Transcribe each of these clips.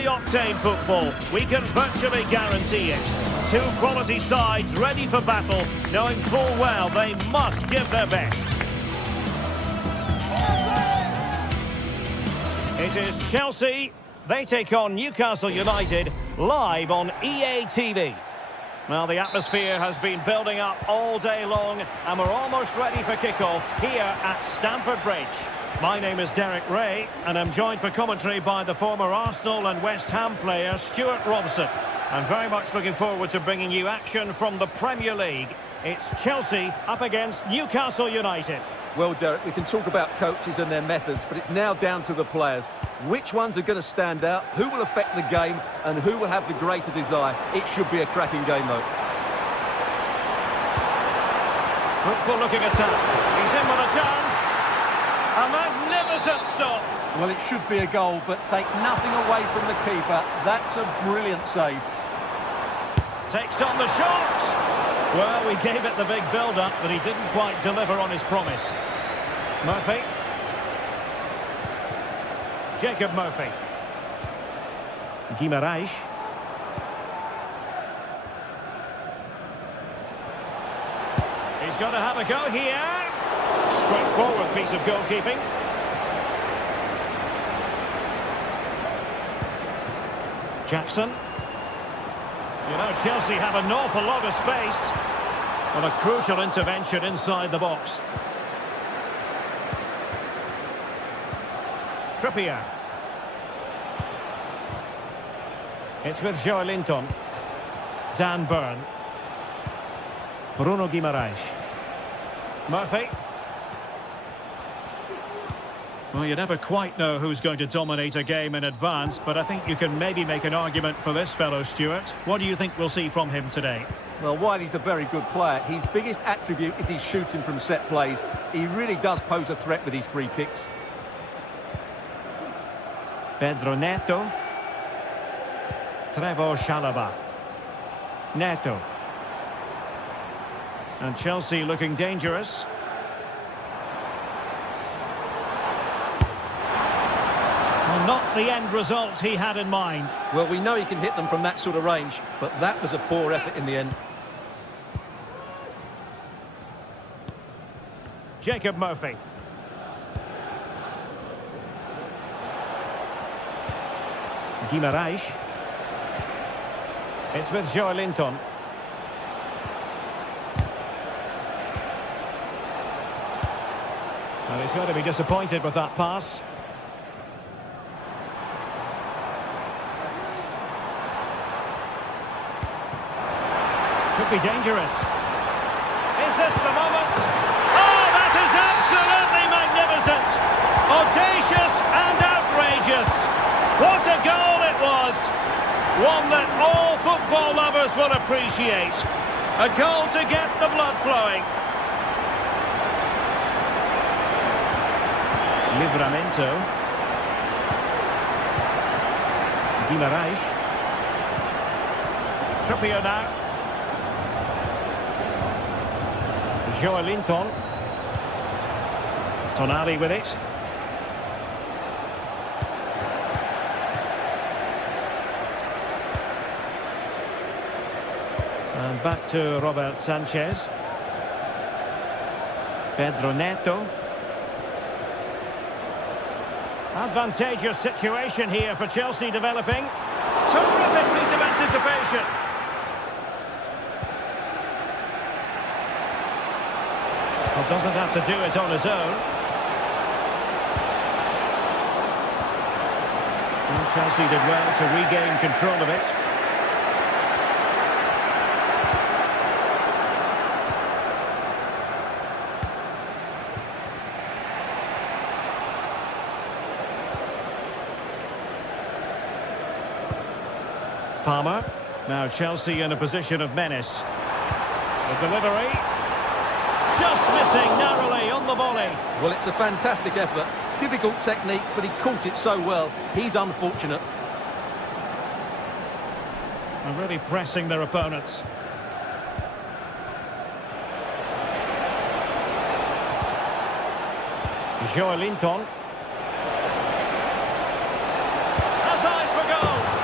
high-octane football. We can virtually guarantee it. Two quality sides ready for battle, knowing full well they must give their best. It is Chelsea. They take on Newcastle United live on EA TV. Well, the atmosphere has been building up all day long, and we're almost ready for kickoff here at Stamford Bridge. My name is Derek Ray, and I'm joined for commentary by the former Arsenal and West Ham player Stuart Robson. I'm very much looking forward to bringing you action from the Premier League. It's Chelsea up against Newcastle United. Well, Derek, we can talk about coaches and their methods, but it's now down to the players. Which ones are going to stand out, who will affect the game, and who will have the greater desire? It should be a cracking game, though. Hopeful-looking attack. He's in with a chance. A magnificent stop. Well, it should be a goal, but take nothing away from the keeper. That's a brilliant save. Takes on the shot. Well, we gave it the big build-up, but he didn't quite deliver on his promise. Murphy. Jacob Murphy. Guimaraes. He's got to have a go here. Straightforward piece of goalkeeping. Jackson. You know, Chelsea have an awful lot of space. Well, a crucial intervention inside the box. Trippier. It's with Joelinton. Dan Burn. Bruno Guimaraes. Murphy. Well, you never quite know who's going to dominate a game in advance, but I think you can maybe make an argument for this fellow, Stuart. What do you think we'll see from him today? Well, while he's a very good player, his biggest attribute is his shooting from set plays. He really does pose a threat with his free kicks. Pedro Neto. Trevoh Chalobah. Neto. And Chelsea looking dangerous. Well, not the end result he had in mind. Well, we know he can hit them from that sort of range, but that was a poor effort in the end. Jacob Murphy. Guimaraes. It's with Joelinton. Well, he's going to be disappointed with that pass. Could be dangerous. Is this the moment? Oh, that is absolutely magnificent. Audacious and outrageous. What a goal it was. One that all football lovers will appreciate. A goal to get the blood flowing. Livramento. Guimaraes. Trippier now. Joelinton. Tonali with it. And back to Robert Sanchez. Pedro Neto. Advantageous situation here for Chelsea developing. Terrific piece of anticipation. Well, doesn't have to do it on his own. And Chelsea did well to regain control of it. Palmer. Now Chelsea in a position of menace. The delivery. Just missing narrowly on the volley. Well, it's a fantastic effort. Difficult technique, but he caught it so well. He's unfortunate. And really pressing their opponents. Joelinton. Has eyes for goal.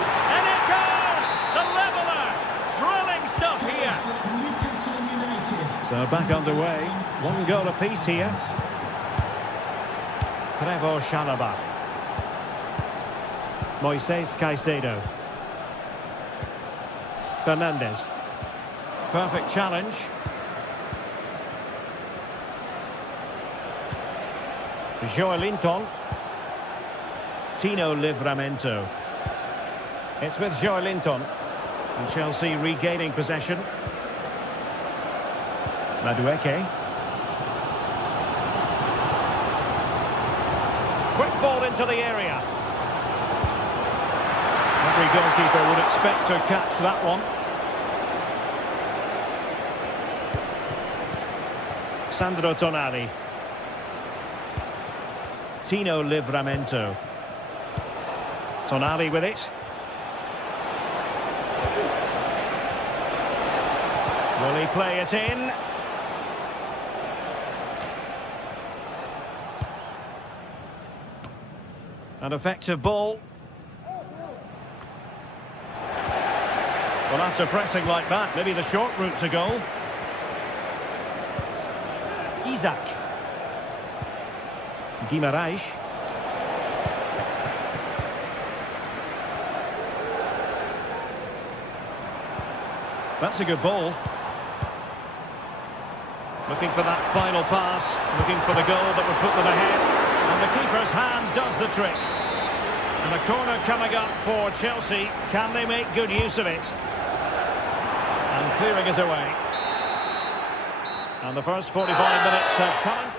So back underway. One goal apiece here. Trevor Chalobah. Moises Caicedo. Fernandes. Perfect challenge. Joelinton. Tino Livramento. It's with Joelinton. And Chelsea regaining possession. Madueke. Quick ball into the area. Every goalkeeper would expect to catch that one. Sandro Tonali. Tino Livramento. Tonali with it. Will he play it in? An effective ball. Well, after pressing like that, maybe the short route to goal. Isaac. Guimarães. That's a good ball. Looking for that final pass, looking for the goal that would put them ahead. And the keeper's hand does the trick. And a corner coming up for Chelsea. Can they make good use of it? And clearing it away. And the first 45 minutes have come.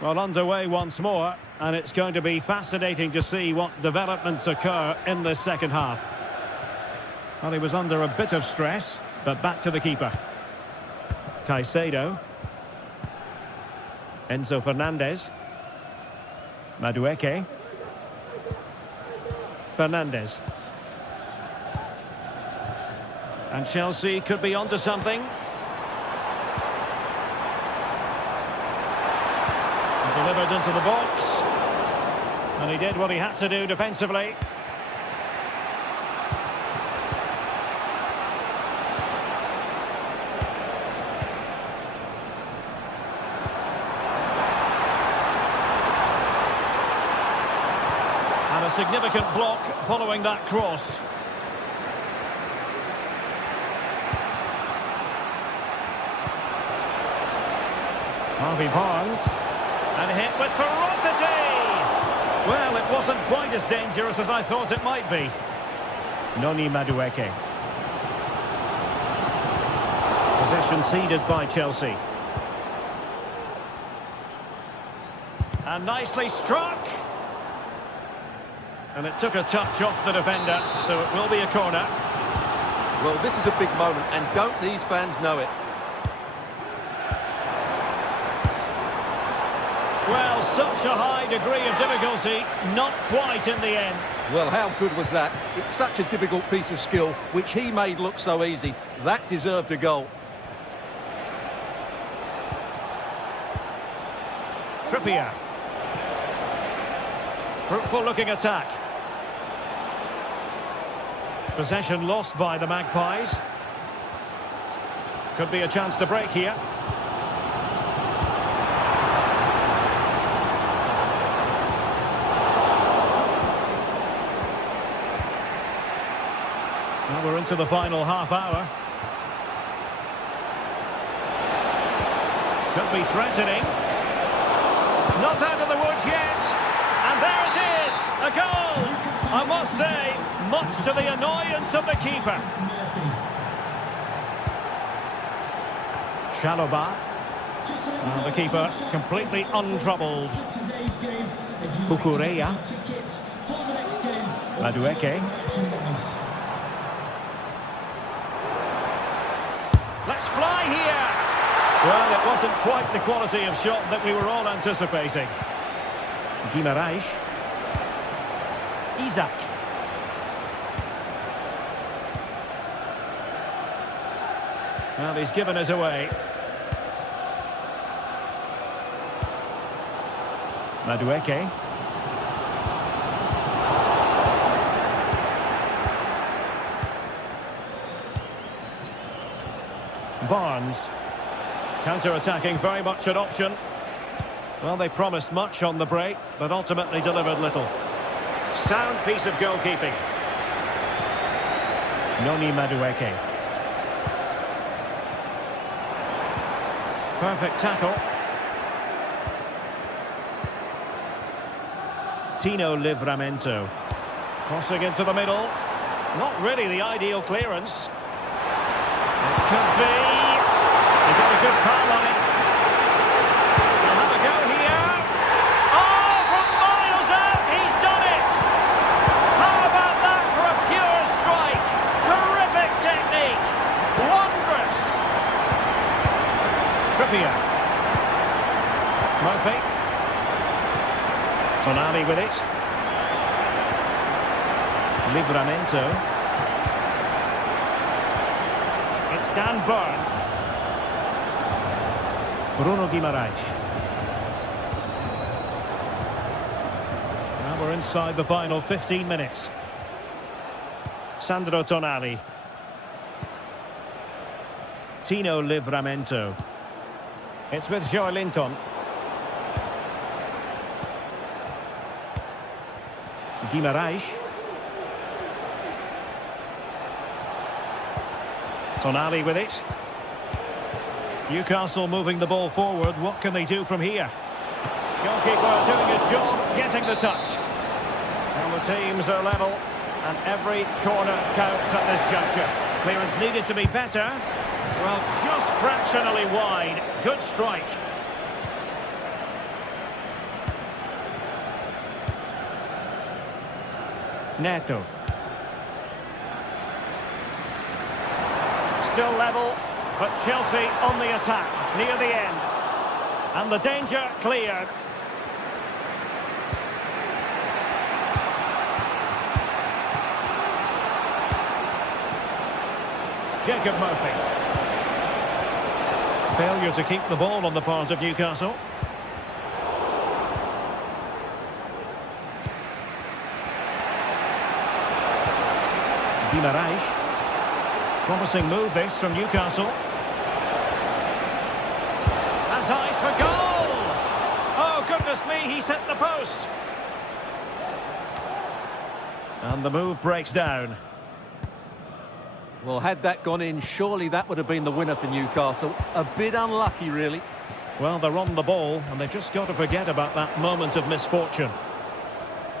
Well, underway once more, and it's going to be fascinating to see what developments occur in this second half. Well, he was under a bit of stress, but back to the keeper. Caicedo. Enzo Fernandez. Madueke. Fernandez. And Chelsea could be onto something. Delivered into the box. And he did what he had to do defensively. And a significant block following that cross. Harvey Barnes. And hit with ferocity! Well, it wasn't quite as dangerous as I thought it might be. Noni Madueke. Possession ceded by Chelsea. And nicely struck! And it took a touch off the defender, so it will be a corner. Well, this is a big moment, and don't these fans know it? Well, such a high degree of difficulty, not quite in the end. Well, how good was that? It's such a difficult piece of skill, which he made look so easy. That deserved a goal. Trippier. Fruitful looking attack. Possession lost by the Magpies. Could be a chance to break here. Well, we're into the final half hour. Could be threatening. Not out of the woods yet. And there it is, a goal. I must say, much to the annoyance of the keeper. Chalobah. The keeper completely untroubled. Cucurella. Madueke. Let's fly here. Well, it wasn't quite the quality of shot that we were all anticipating. Guimarães. Isaac. Well, he's given it away. Madueke. Barnes. Counter-attacking, very much an option. Well, they promised much on the break, but ultimately delivered little. Sound piece of goalkeeping. Noni Madueke. Perfect tackle. Tino Livramento. Crossing into the middle. Not really the ideal clearance. It could be. He got a good foul on it. They'll have a go here. Oh, from miles out, he's done it! How about that for a pure strike? Terrific technique. Wondrous. Trippier. Murphy. Tonali with it. Livramento. It's Dan Burn. Bruno Guimaraes. Now we're inside the final 15 minutes. Sandro Tonali. Tino Livramento. It's with Joelinton. Guimaraes. Tonali with it. Newcastle moving the ball forward. What can they do from here? Goalkeeper doing his job, getting the touch. And the teams are level, and every corner counts at this juncture. Clearance needed to be better. Well, just fractionally wide. Good strike. Neto. Still level, but Chelsea on the attack, near the end. And the danger cleared. Jacob Murphy. Failure to keep the ball on the part of Newcastle. Guimaraes. Promising move this from Newcastle. Has eyes for goal! Oh, goodness me, he set the post! And the move breaks down. Well, had that gone in, surely that would have been the winner for Newcastle. A bit unlucky, really. Well, they're on the ball, and they've just got to forget about that moment of misfortune.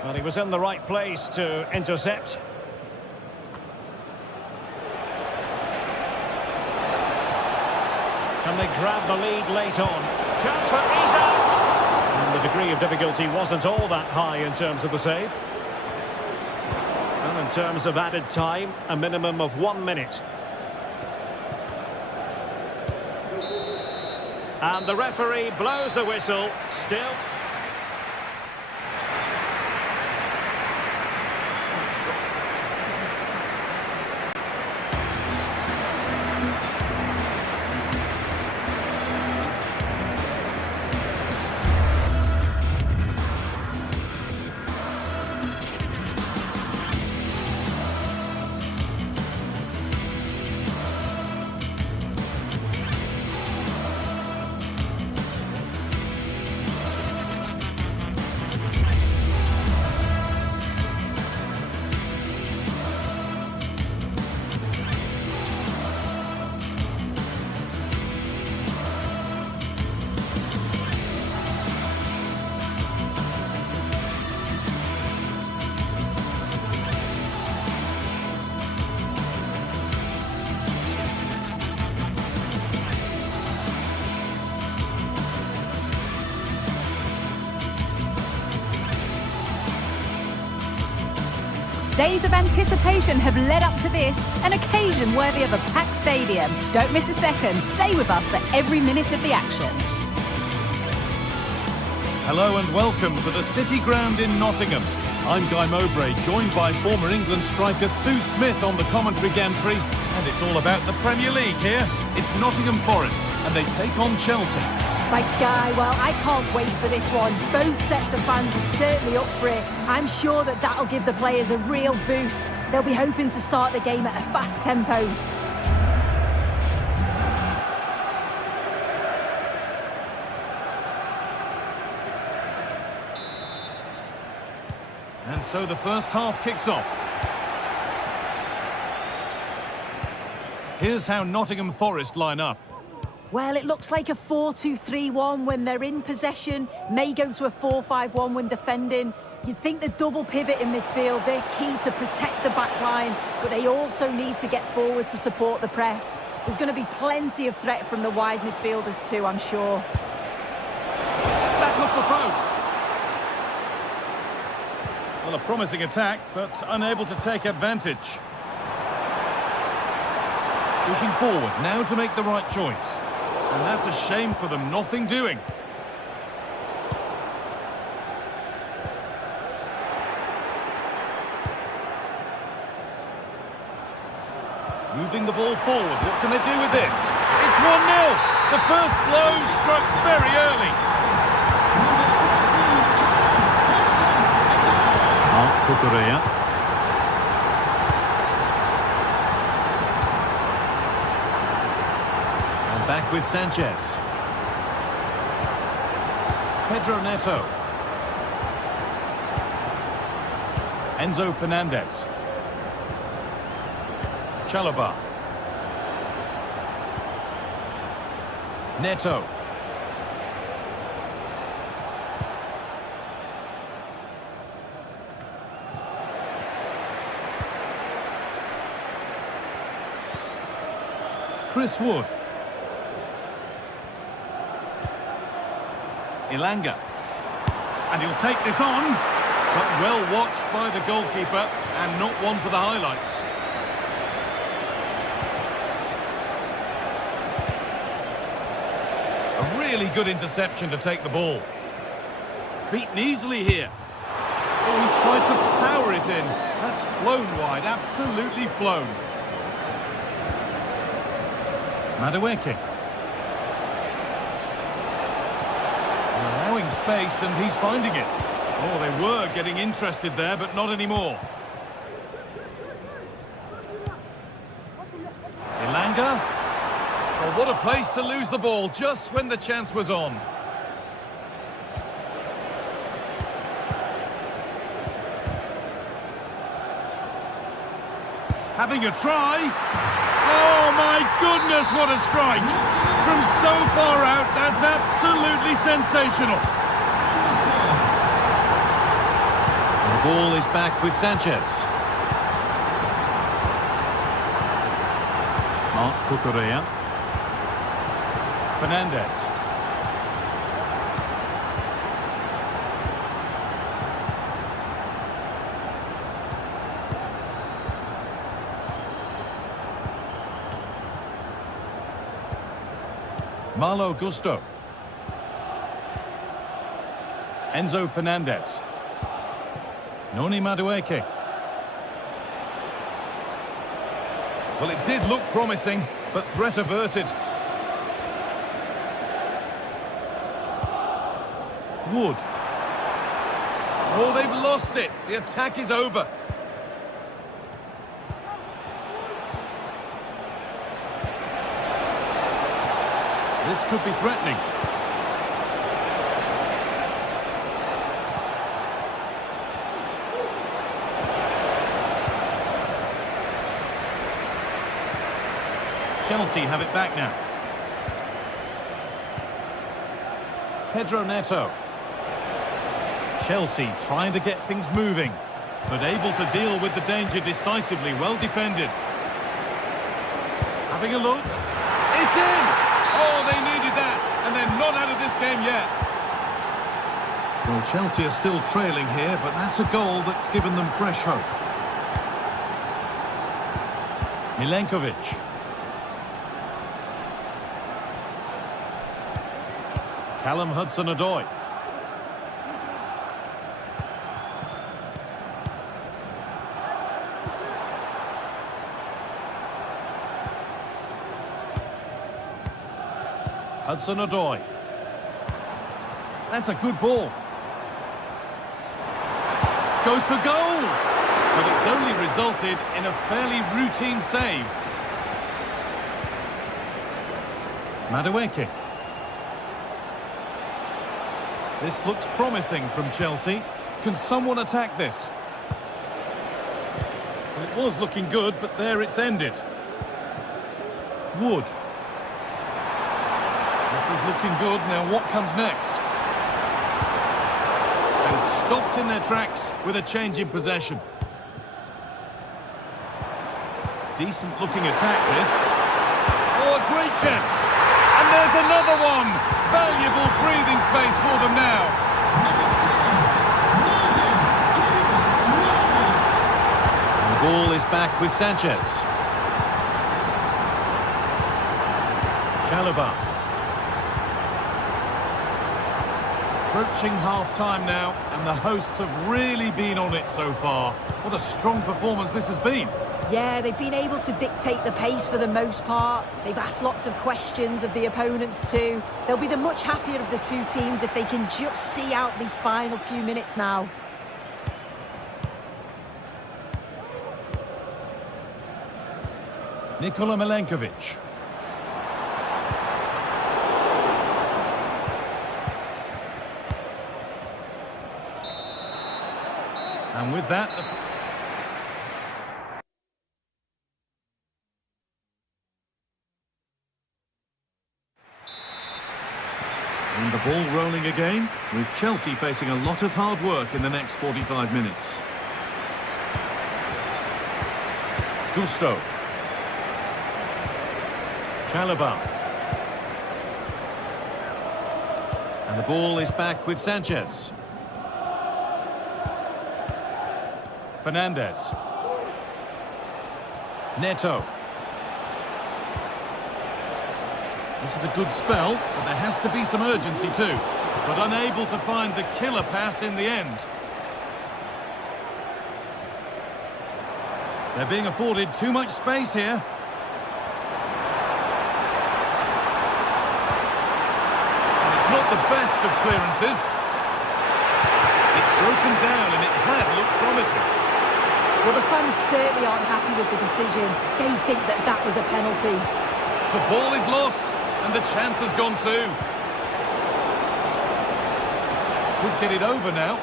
Well, he was in the right place to intercept. Can they grab the lead late on? Chance for Isak! And the degree of difficulty wasn't all that high in terms of the save. And in terms of added time, a minimum of 1 minute. And the referee blows the whistle. Still. Days of anticipation have led up to this, an occasion worthy of a packed stadium. Don't miss a second. Stay with us for every minute of the action. Hello and welcome to the City Ground in Nottingham. I'm Guy Mowbray, joined by former England striker Sue Smith on the commentary gantry. And it's all about the Premier League here. It's Nottingham Forest, and they take on Chelsea. Thanks, Guy. Well, I can't wait for this one. Both sets of fans are certainly up for it. I'm sure that that'll give the players a real boost. They'll be hoping to start the game at a fast tempo. And so the first half kicks off. Here's how Nottingham Forest line up. Well, it looks like a 4-2-3-1 when they're in possession. May go to a 4-5-1 when defending. You'd think the double pivot in midfield, they're key to protect the back line, but they also need to get forward to support the press. There's going to be plenty of threat from the wide midfielders too, I'm sure. Back off the post. Well, a promising attack, but unable to take advantage. Pushing forward, now to make the right choice. And that's a shame for them, nothing doing. Moving the ball forward, what can they do with this? It's 1-0! The first blow struck very early. Cucurella. And back with Sanchez. Pedro Neto. Enzo Fernandez. Chalobah. Neto. Chris Wood. Ilanga. And he'll take this on, but well watched by the goalkeeper and not one for the highlights. A really good interception to take the ball. Beaten easily here. Oh, he tried to power it in. That's flown wide, absolutely flown. Madueke. Allowing space and he's finding it. Oh, they were getting interested there, but not anymore. Ilanga. Oh, what a place to lose the ball just when the chance was on. Having a try. Oh, my goodness, what a strike. From so far out, that's absolutely sensational. The ball is back with Sanchez. Cucurella. Fernandez. Malo Gusto. Enzo Fernandez. Noni Madueke. Well, it did look promising, but threat averted. Wood. Oh, they've lost it. The attack is over. This could be threatening. Chelsea have it back now. Pedro Neto. Chelsea trying to get things moving, but able to deal with the danger decisively. Well defended. Having a look. It's in! Oh, they needed that, and they're not out of this game yet. Well, Chelsea are still trailing here, but that's a goal that's given them fresh hope. Milenkovic. Callum Hudson-Odoi. Hudson-Odoi. That's a good ball. Goes for goal. But it's only resulted in a fairly routine save. Madueke. This looks promising from Chelsea. Can someone attack this? Well, it was looking good, but there it's ended. Wood. This is looking good. Now what comes next? And stopped in their tracks with a change in possession. Decent looking attack this. Oh, a great chance. And there's another one. Valuable breathing space for them now. The ball is back with Sanchez. Chalobah. Approaching half-time now, and the hosts have really been on it so far. What a strong performance this has been. Yeah, they've been able to dictate the pace for the most part. They've asked lots of questions of the opponents too. They'll be the much happier of the two teams if they can just see out these final few minutes now. Nikola Milenkovic. And with that... And the ball rolling again, with Chelsea facing a lot of hard work in the next 45 minutes. Gusto. Chalobah. And the ball is back with Sanchez. Fernandez. Neto. This is a good spell, but there has to be some urgency too. But unable to find the killer pass in the end. They're being afforded too much space here. And it's not the best of clearances. It's broken down and it had looked promising. Well, the fans certainly aren't happy with the decision. They think that that was a penalty. The ball is lost. And the chance has gone too. Could get it over now.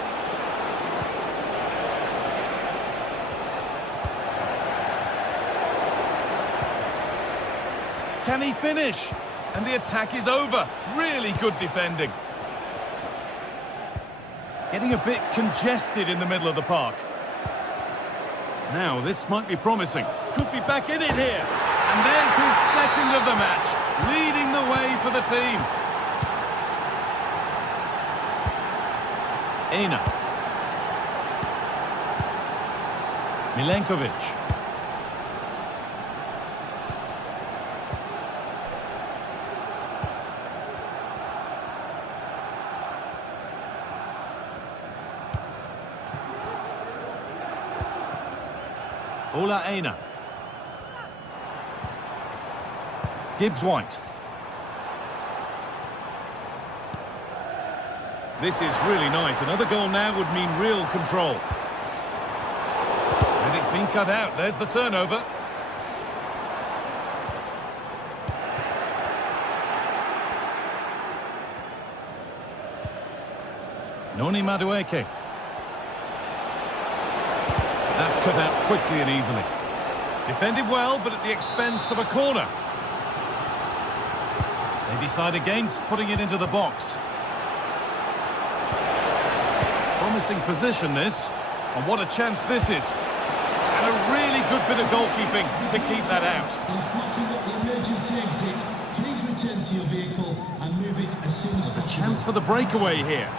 Can he finish? And the attack is over. Really good defending. Getting a bit congested in the middle of the park. Now this might be promising. Could be back in it here. And there's his second of the match. Leading the way for the team. Aina. Milenkovic. Ola Aina. Gibbs-White. This is really nice. Another goal now would mean real control. And it's been cut out. There's the turnover. Noni Madueke. That's cut out quickly and easily. Defended well, but at the expense of a corner. They decide against putting it into the box. Promising position this, and what a chance this is. And a really good bit of goalkeeping to keep that out. The emergency exit. Please return to your vehicle and move it as soon as possible. Chance for the breakaway here.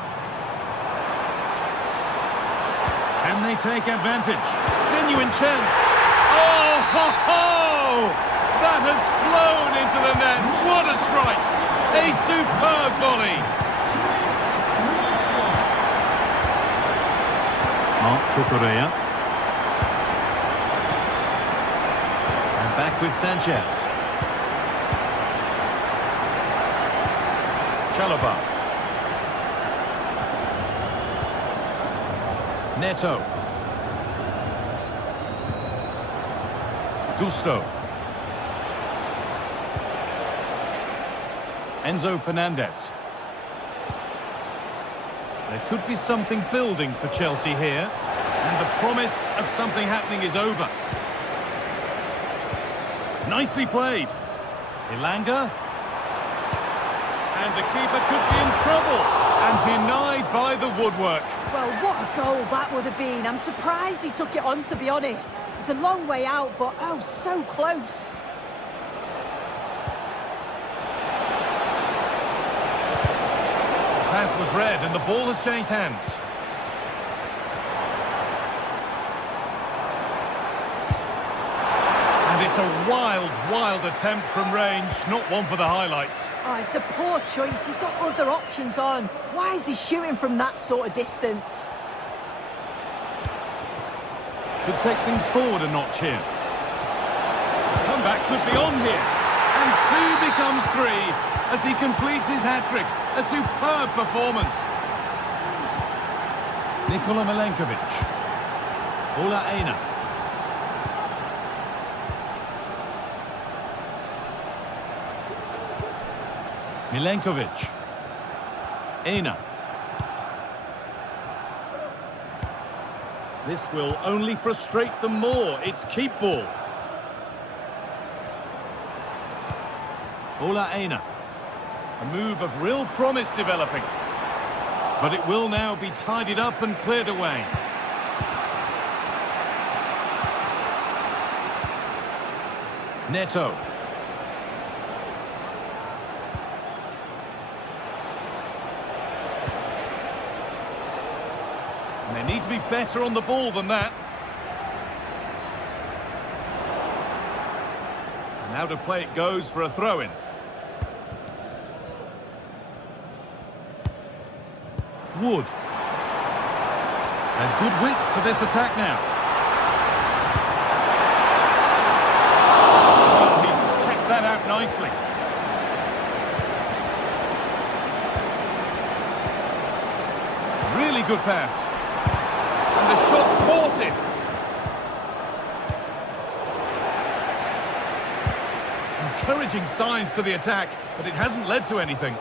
Can they take advantage? Genuine chance. Oh, ho, ho! That has flown into the net. What a strike! A superb volley. Mark Cucurella. And back with Sanchez. Chalobah. Neto. Gusto. Enzo Fernandez. There could be something building for Chelsea here. And the promise of something happening is over. Nicely played. Ilanga. And the keeper could be in trouble. And denied by the woodwork. Well, what a goal that would have been. I'm surprised he took it on, to be honest. It's a long way out, but oh, so close. The pass was read and the ball has changed hands. And it's a wild, wild attempt from range, not one for the highlights. Oh, it's a poor choice. He's got other options on. Why is he shooting from that sort of distance? Could take things forward a notch here. Comeback could be on here. And 2 becomes 3 as he completes his hat-trick. A superb performance. Nikola Milenkovic. Ola Aina. Milenkovic. Aina. This will only frustrate them more. It's keep ball. Ola Aina. A move of real promise developing. But it will now be tidied up and cleared away. Neto. And they need to be better on the ball than that. And now to play it goes for a throw-in. Wood. Has good width to this attack now. Well, he's kept that out nicely. Really good pass. And the shot caught him. Encouraging signs to the attack, but it hasn't led to anything.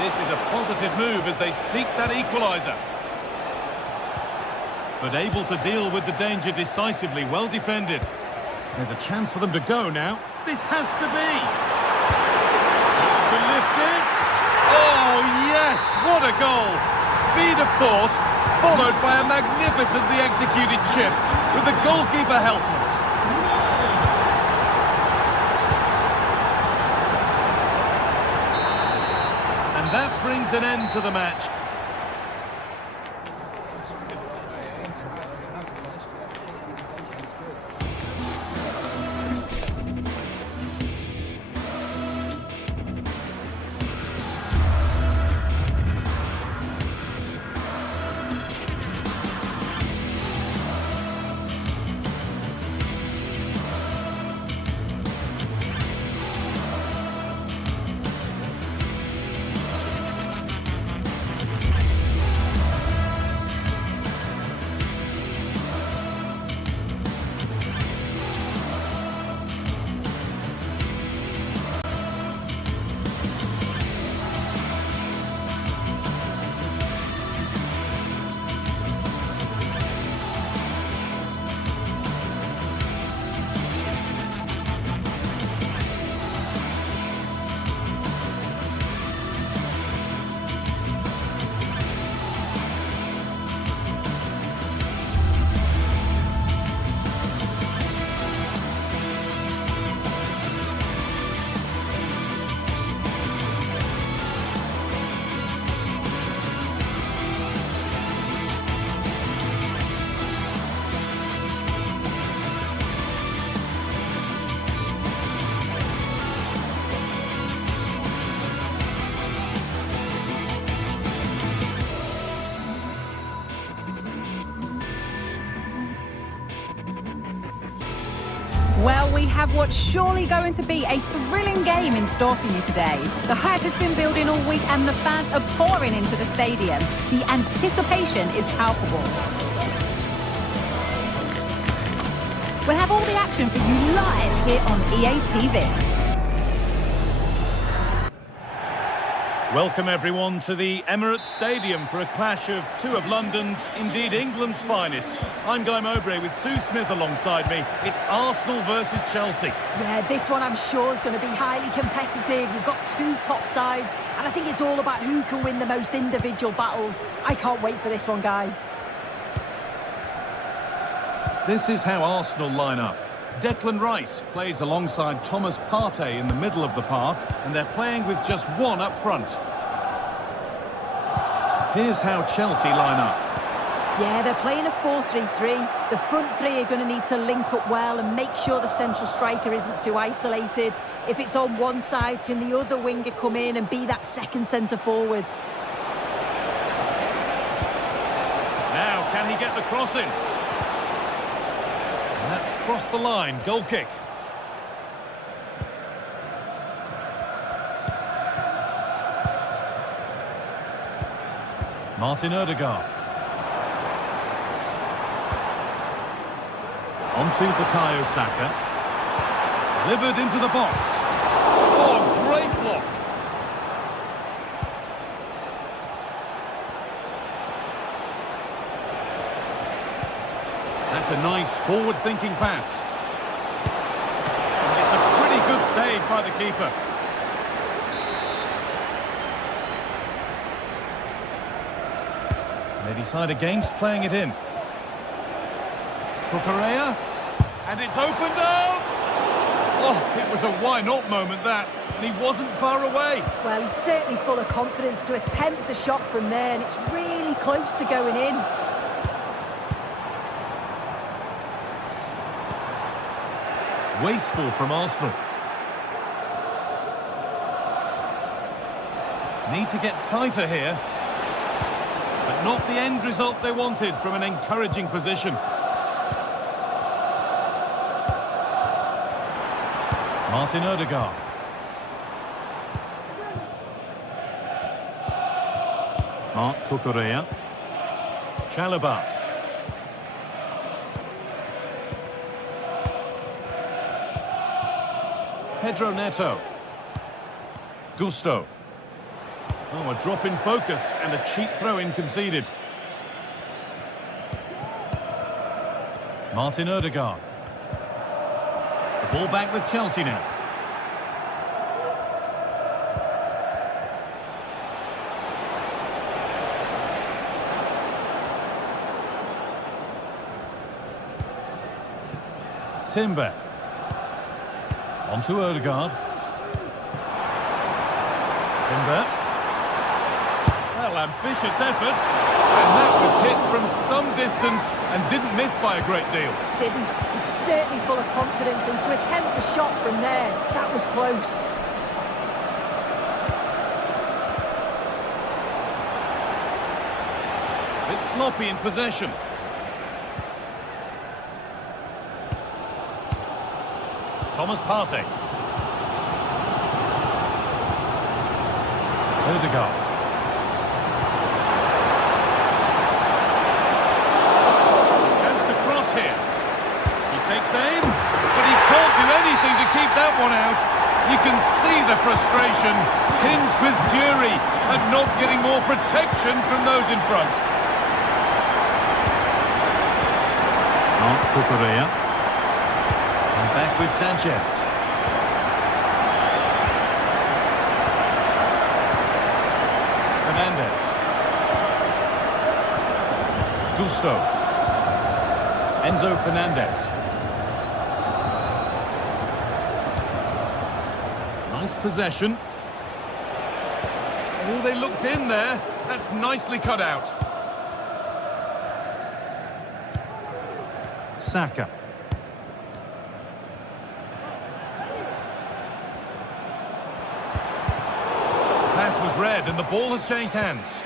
This is a positive move as they seek that equaliser. But able to deal with the danger decisively, well defended. There's a chance for them to go now. This has to be. To lift it. Oh, yes, what a goal. Speed of thought, followed by a magnificently executed chip, with the goalkeeper helpless. That brings an end to the match. Well, we have what's surely going to be a thrilling game in store for you today. The hype has been building all week and the fans are pouring into the stadium. The anticipation is palpable. We'll have all the action for you live here on EA TV. Welcome everyone to the Emirates Stadium for a clash of two of London's, indeed England's finest. I'm Guy Mowbray with Sue Smith alongside me. It's Arsenal versus Chelsea. Yeah, this one I'm sure is going to be highly competitive. We've got two top sides, and I think it's all about who can win the most individual battles. I can't wait for this one, Guy. This is how Arsenal line up. Declan Rice plays alongside Thomas Partey in the middle of the park, and they're playing with just one up front. Here's how Chelsea line up. Yeah, they're playing a 4-3-3. The front three are going to need to link up well and make sure the central striker isn't too isolated. If it's on one side, can the other winger come in and be that second centre forward? Now, can he get the cross in? And that's crossed the line. Goal kick. Martin Odegaard. Onto Bukayo Saka. Delivered into the box. Oh, great block. That's a nice forward-thinking pass. It's a pretty good save by the keeper. They decide against playing it in. Cucurella, and it's opened up! Oh, it was a why-not moment, that, and he wasn't far away. Well, he's certainly full of confidence to attempt a shot from there, and it's really close to going in. Wasteful from Arsenal. Need to get tighter here. But not the end result they wanted from an encouraging position. Martin Odegaard. Marc Cucurella. Chalobah. Pedro Neto. Gusto. Oh, a drop in focus and a cheap throw-in conceded. Martin Odegaard. The ball back with Chelsea now. Timber. Onto Odegaard. Timber. Well, ambitious effort. And that was hit from some distance and didn't miss by a great deal. Didn't. He's certainly full of confidence, and to attempt the shot from there, that was close. Bit sloppy in possession. Thomas Partey. Odegaard. Chance to cross here. He takes aim, but he can't do anything to keep that one out. You can see the frustration, tinged with fury, at not getting more protection from those in front. Marc Cucurella. And back with Sanchez. Fernandes. Gusto. Enzo Fernandez. Nice possession. Oh, they looked in there. That's nicely cut out. Saka. Pass was read and the ball has changed hands.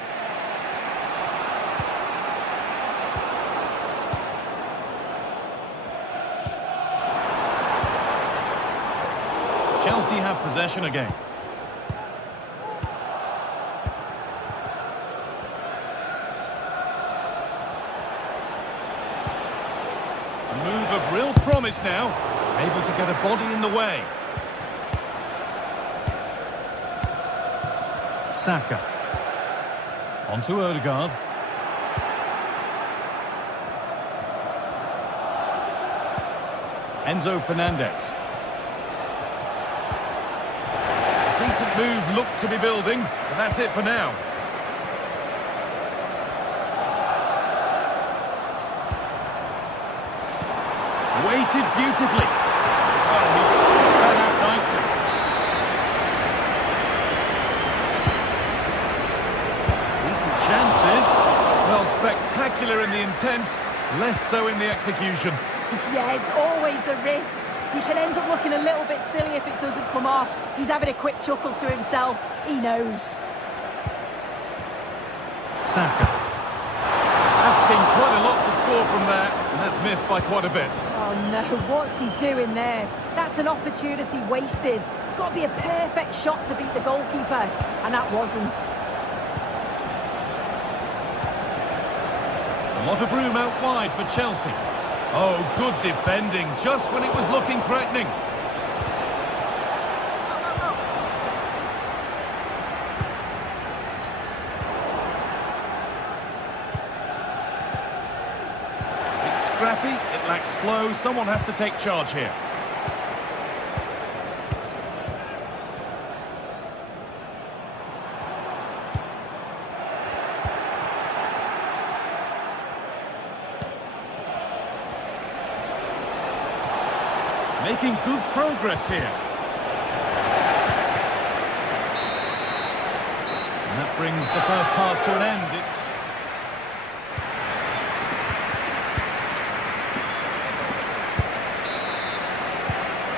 Chelsea have possession again. A move of real promise now, able to get a body in the way. Saka. On to Odegaard. Enzo Fernandez. Decent move looked to be building, but that's it for now. Weighted beautifully. Oh, he ran out nicely. Decent chances. Well, spectacular in the intent, less so in the execution. Yeah, it's always a risk. He can end up looking a little bit silly if it doesn't come off. He's having a quick chuckle to himself. He knows. Saka. Asking quite a lot to score from there, and that's missed by quite a bit. Oh no, what's he doing there? That's an opportunity wasted. It's got to be a perfect shot to beat the goalkeeper, and that wasn't. A lot of room out wide for Chelsea. Oh, good defending, just when it was looking threatening. It's scrappy, it lacks flow, someone has to take charge here. Making good progress here. And that brings the first half to an end.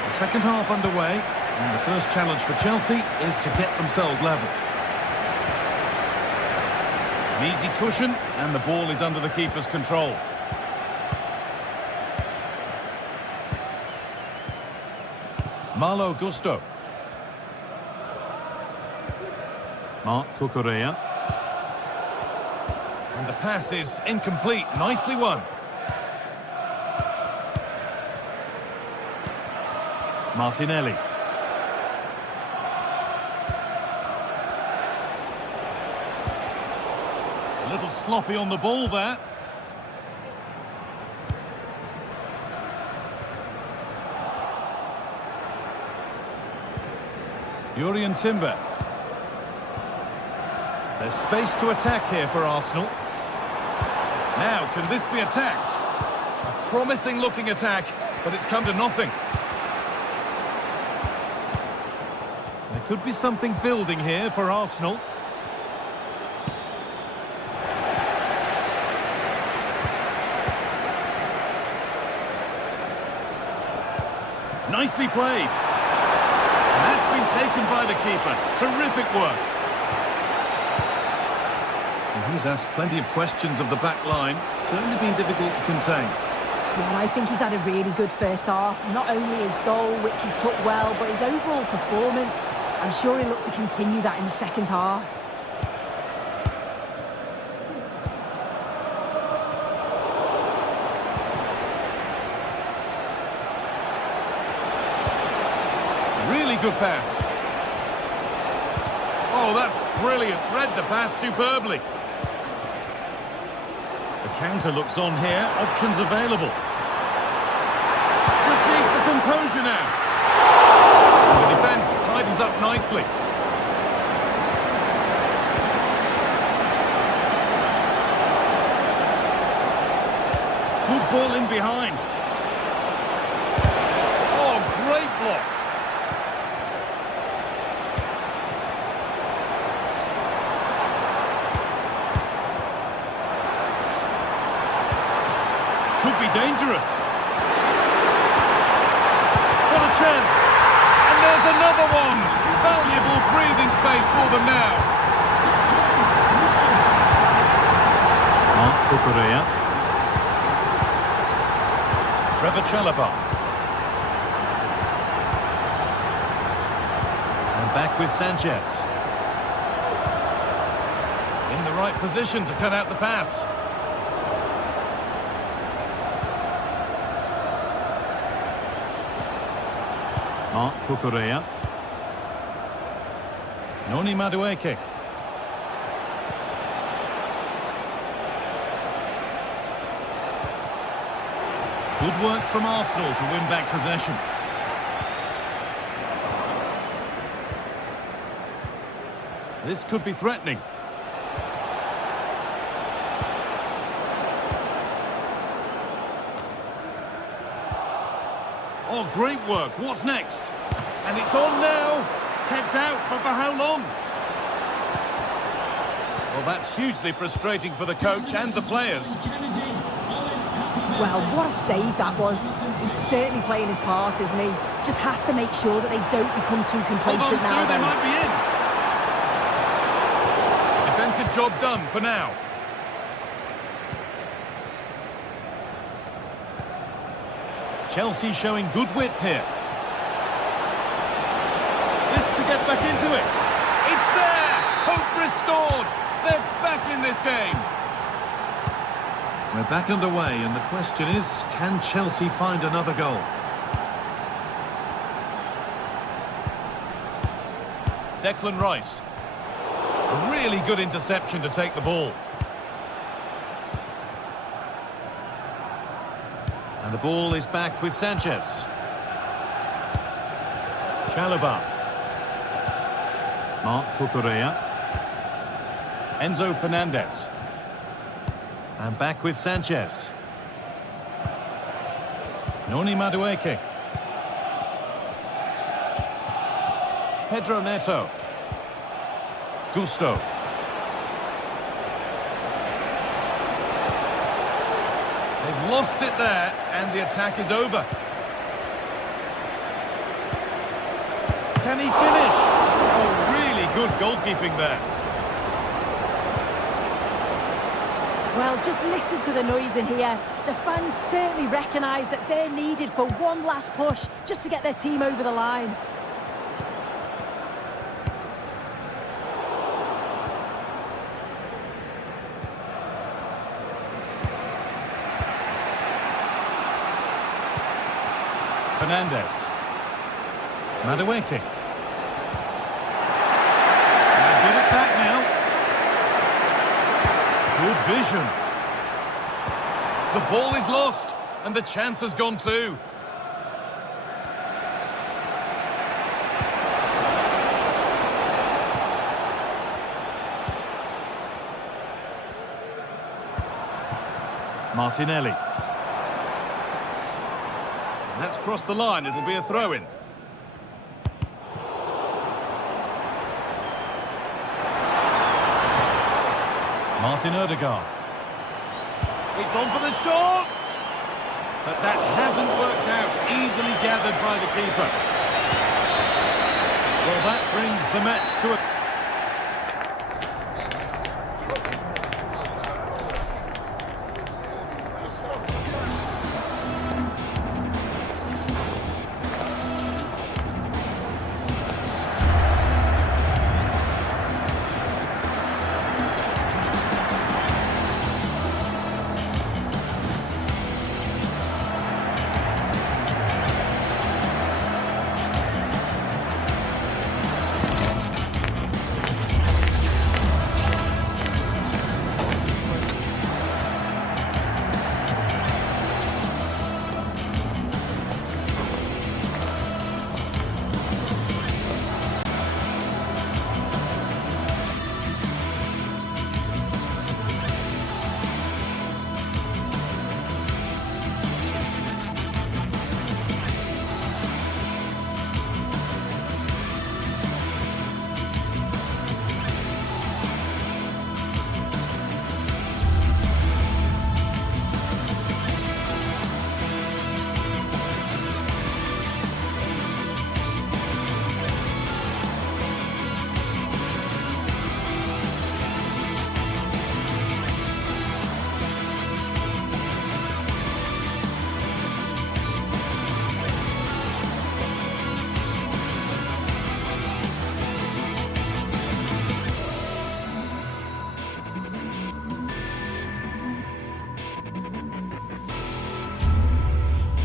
The second half underway, and the first challenge for Chelsea is to get themselves level. An easy cushion, and the ball is under the keeper's control. Malo Gusto. Marc Cucurella. And the pass is incomplete. Nicely won. Martinelli. A little sloppy on the ball there. Jurrien Timber. There's space to attack here for Arsenal. Now, can this be attacked? A promising looking attack, but it's come to nothing. There could be something building here for Arsenal. Nicely played. And that's been taken by the keeper. Terrific work. And he's asked plenty of questions of the back line. Certainly been difficult to contain. Well, I think he's had a really good first half. Not only his goal, which he took well, but his overall performance. I'm sure he'll look to continue that in the second half. Really good pass. Oh, that's brilliant. Read the pass superbly. The counter looks on here. Options available. Just needs the composure now. And the defence tidies up nicely. Good ball in behind. Oh, great block. Could be dangerous. What a chance. And there's another one. Valuable breathing space for them now. Marc Cucurella. Trevor Chalobah. And back with Sanchez. In the right position to cut out the pass. Marc Cucurella. Noni Madueke. Good work from Arsenal to win back possession. This could be threatening. Oh, great work. What's next? And it's on now. Kept out, but for how long? Well, that's hugely frustrating for the coach and the players. Well, what a save that was. He's certainly playing his part, isn't he? Just have to make sure that they don't become too complacent now. They might be in. Defensive job done for now. Chelsea showing good width here. This to get back into it. It's there! Hope restored! They're back in this game. We're back underway, and the question is, can Chelsea find another goal? Declan Rice. A really good interception to take the ball. And the ball is back with Sanchez. Chalobah. Marc Cucurella. Enzo Fernandez. And back with Sanchez. Noni Madueke. Pedro Neto. Gusto. They've lost it there, and the attack is over. Can he finish? Oh, really good goalkeeping there. Well, just listen to the noise in here. The fans certainly recognise that they're needed for one last push just to get their team over the line. Fernandez. Madueke. Get it back now. Good vision. The ball is lost, and the chance has gone too. Martinelli. That's crossed the line. It'll be a throw-in. Martin Odegaard. It's on for the shot! But that hasn't worked out. Easily gathered by the keeper. Well, that brings the match to a...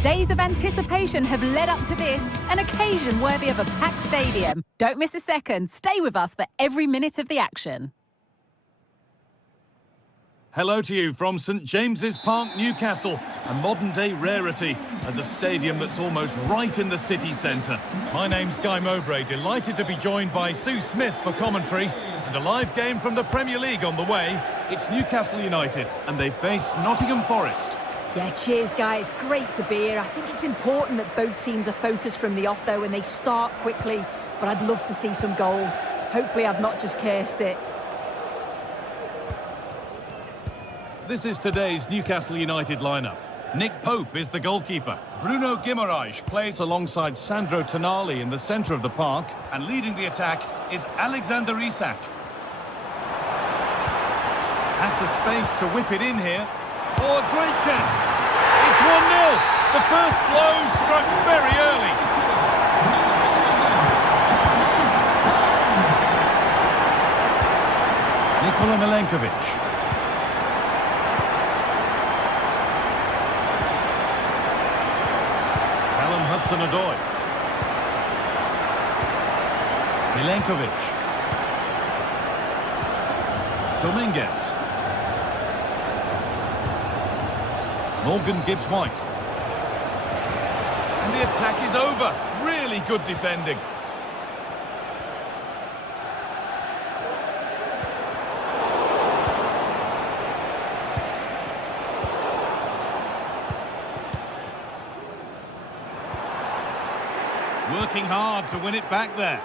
Days of anticipation have led up to this, an occasion worthy of a packed stadium. Don't miss a second. Stay with us for every minute of the action. Hello to you from St James's Park, Newcastle, a modern-day rarity as a stadium that's almost right in the city centre. My name's Guy Mowbray, delighted to be joined by Sue Smith for commentary, and a live game from the Premier League on the way. It's Newcastle United, and they face Nottingham Forest. Yeah, cheers, guys. Great to be here. I think it's important that both teams are focused from the off, though, and they start quickly. But I'd love to see some goals. Hopefully I've not just cursed it. This is today's Newcastle United lineup. Nick Pope is the goalkeeper. Bruno Guimaraes plays alongside Sandro Tonali in the centre of the park, and leading the attack is Alexander Isak. Have the space to whip it in here. Oh, a great chance. It's 1-0. The first blow struck very early. Nikola Milenkovic. Hudson-Odoi. Milenkovic. Dominguez. Morgan Gibbs-White. And the attack is over. Really good defending. Working hard to win it back there.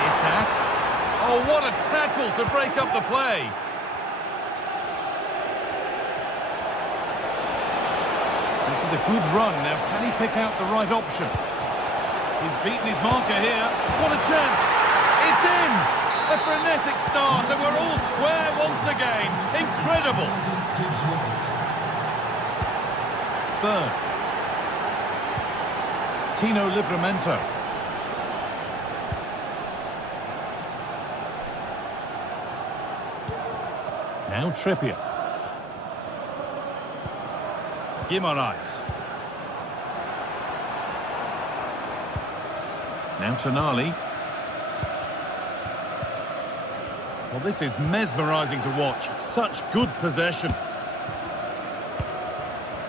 Attack. Oh, what a tackle to break up the play. This is a good run. Now, can he pick out the right option? He's beaten his marker here. What a chance. It's in. A frenetic start, and we're all square once again. Incredible. Third. Tino Livramento. Now Trippier. Guimaraes. Now Tonali. Well, this is mesmerising to watch. Such good possession.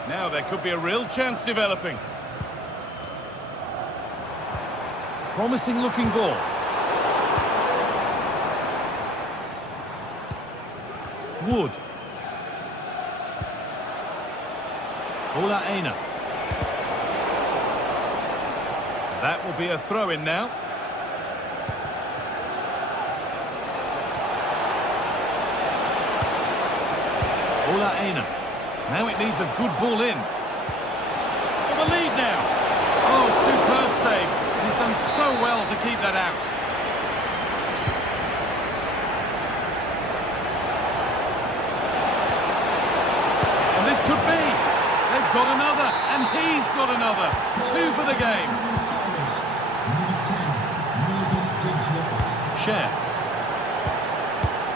Now there could be a real chance developing. Promising looking ball. Wood. Ola Aina. That will be a throw-in now. Ola Aina. Now it needs a good ball in. For the lead now. Oh, superb save. He's done so well to keep that out. And this could be. They've got another, and he's got another. 2 for the game. Share.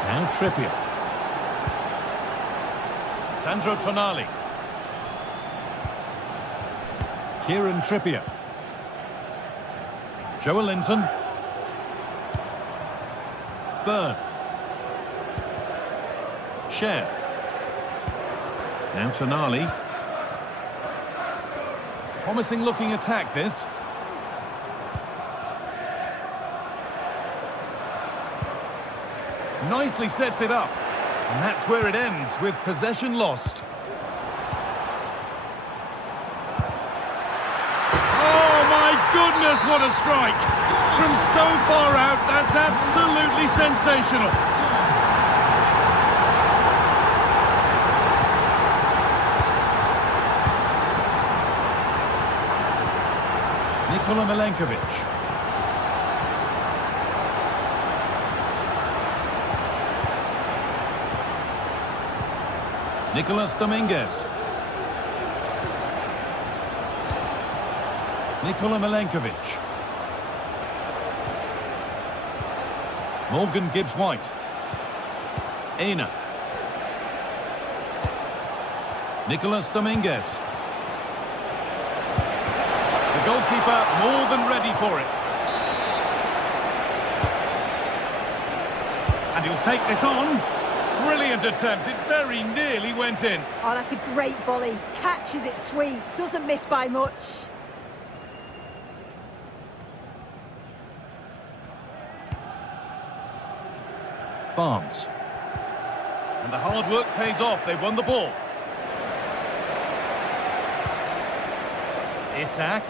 Now Trippier. Sandro Tonali. Kieran Trippier. Joelinton. Burn. Share. Now Tonali. Promising looking attack this. Nicely sets it up. And that's where it ends, with possession lost. Oh, my goodness, what a strike! From so far out, that's absolutely sensational. Nikola Milenkovic. Nicolas Dominguez. Nikola Milenkovic. Morgan Gibbs-White. Aina. Nicolas Dominguez. The goalkeeper more than ready for it. And he'll take this on. Brilliant attempt. It very nearly went in. Oh, that's a great volley. Catches it sweet. Doesn't miss by much. Barnes. And the hard work pays off. They've won the ball. Isak.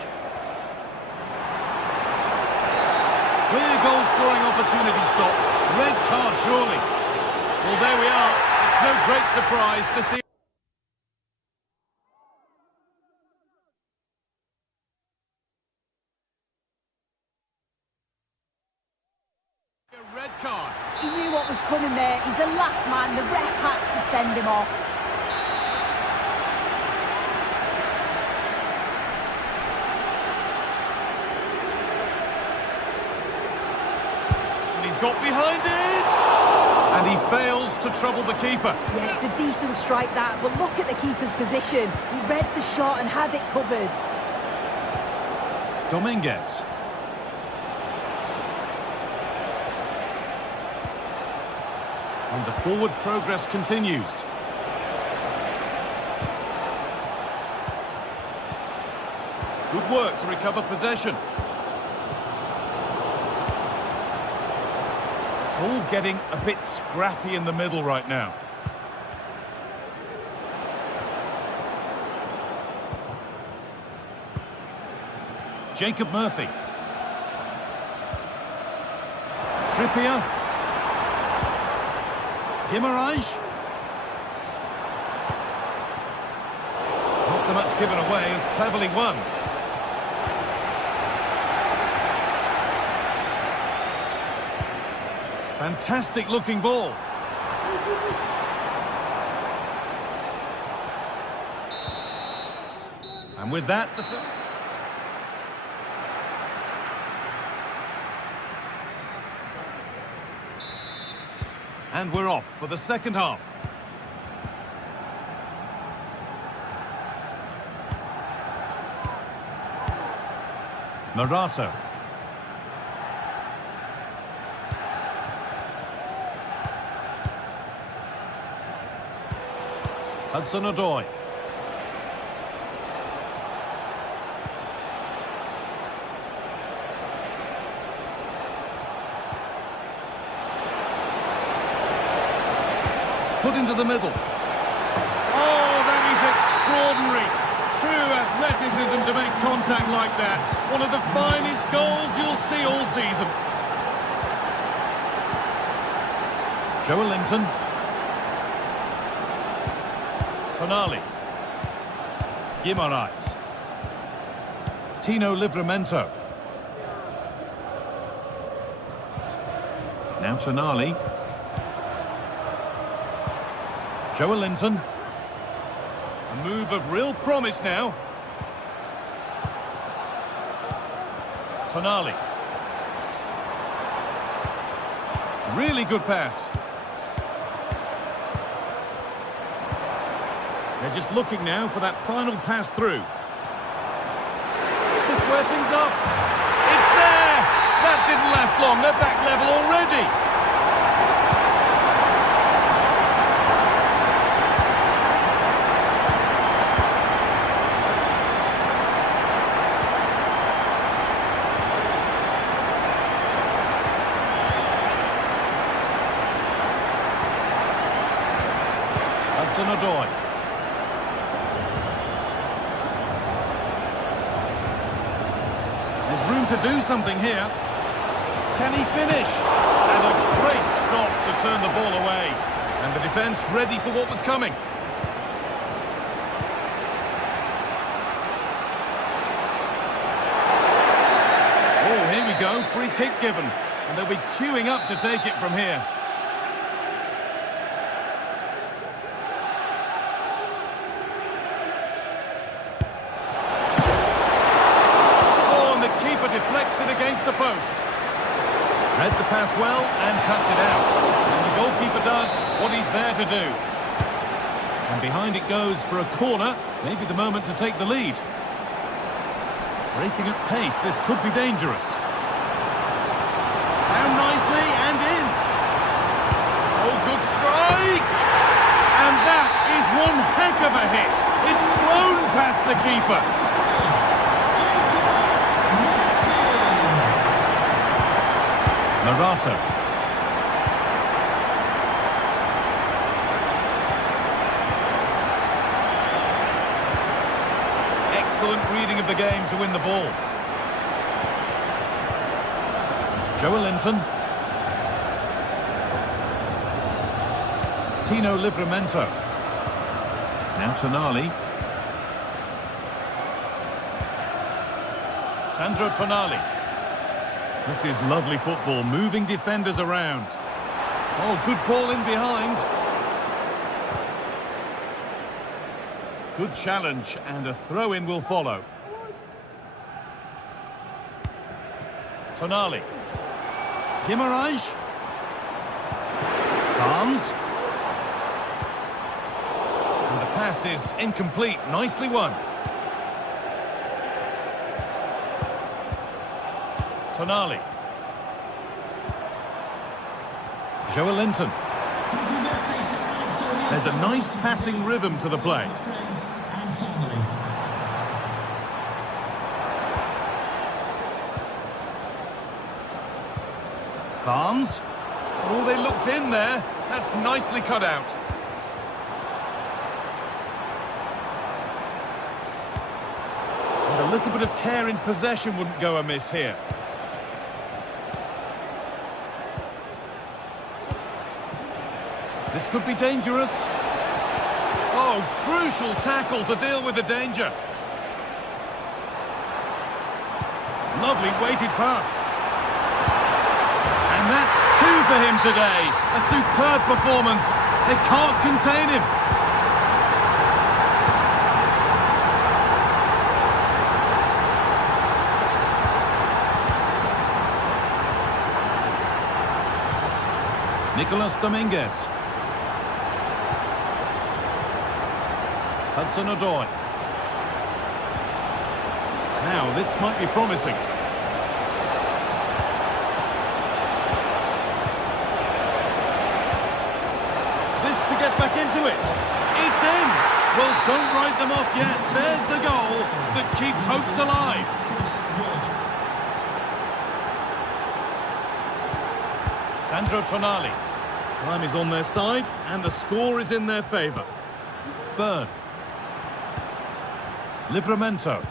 Clear goal-scoring opportunity stopped. Red card, surely. Well, there we are. It's no great surprise to see a red card. He knew what was coming there. He's the last man. The ref had to send him off. And he's got behind it. And he fails to trouble the keeper. Yeah, it's a decent strike that, but look at the keeper's position. He read the shot and had it covered. Dominguez. And the forward progress continues. Good work to recover possession. It's all getting a bit scrappy in the middle right now. Jacob Murphy. Trippier. Guimarães. Not so much given away as cleverly won. Fantastic looking ball. And with that, and we're off for the second half. Morato. Hudson-Odoi. Put into the middle. Oh, that is extraordinary. True athleticism to make contact like that. One of the finest goals you'll see all season. Joe Linton. Tonali. Guimarães. Tino Livramento. Now Tonali. Joe Linton. A move of real promise now. Tonali. Really good pass. They're just looking now for that final pass through. Just square things up. It's there! That didn't last long. They're back level already. Hudson-Odoi. There's room to do something here. Can he finish? And a great stop to turn the ball away. And the defence ready for what was coming. Oh, here we go. Free kick given. And they'll be queuing up to take it from here. Deflects it against the post. Read the pass well and cuts it out. And the goalkeeper does what he's there to do. And behind it goes for a corner. Maybe the moment to take the lead. Breaking at pace, this could be dangerous. Down nicely and in. Oh, good strike! And that is one heck of a hit. It's flown past the keeper. Morata. Excellent reading of the game to win the ball. Joelinton. Tino Livramento. Now Tonali. Sandro Tonali. This is lovely football, moving defenders around. Oh, good ball in behind. Good challenge, and a throw-in will follow. Tonali. Guimarães. Barnes. And the pass is incomplete. Nicely won. Tonali. Joelinton. There's a nice passing rhythm to the play. Barnes. Oh, they looked in there. That's nicely cut out. And a little bit of care in possession wouldn't go amiss here. This could be dangerous. Oh, crucial tackle to deal with the danger. Lovely weighted pass. And that's two for him today. A superb performance. They can't contain him. Nicolas Dominguez. Hudson-Odoi. Now, this might be promising. Get back into it. It's in. Well, don't write them off yet. There's the goal that keeps hopes alive. Sandro Tonali. Time is on their side and the score is in their favour. Burn. Livramento.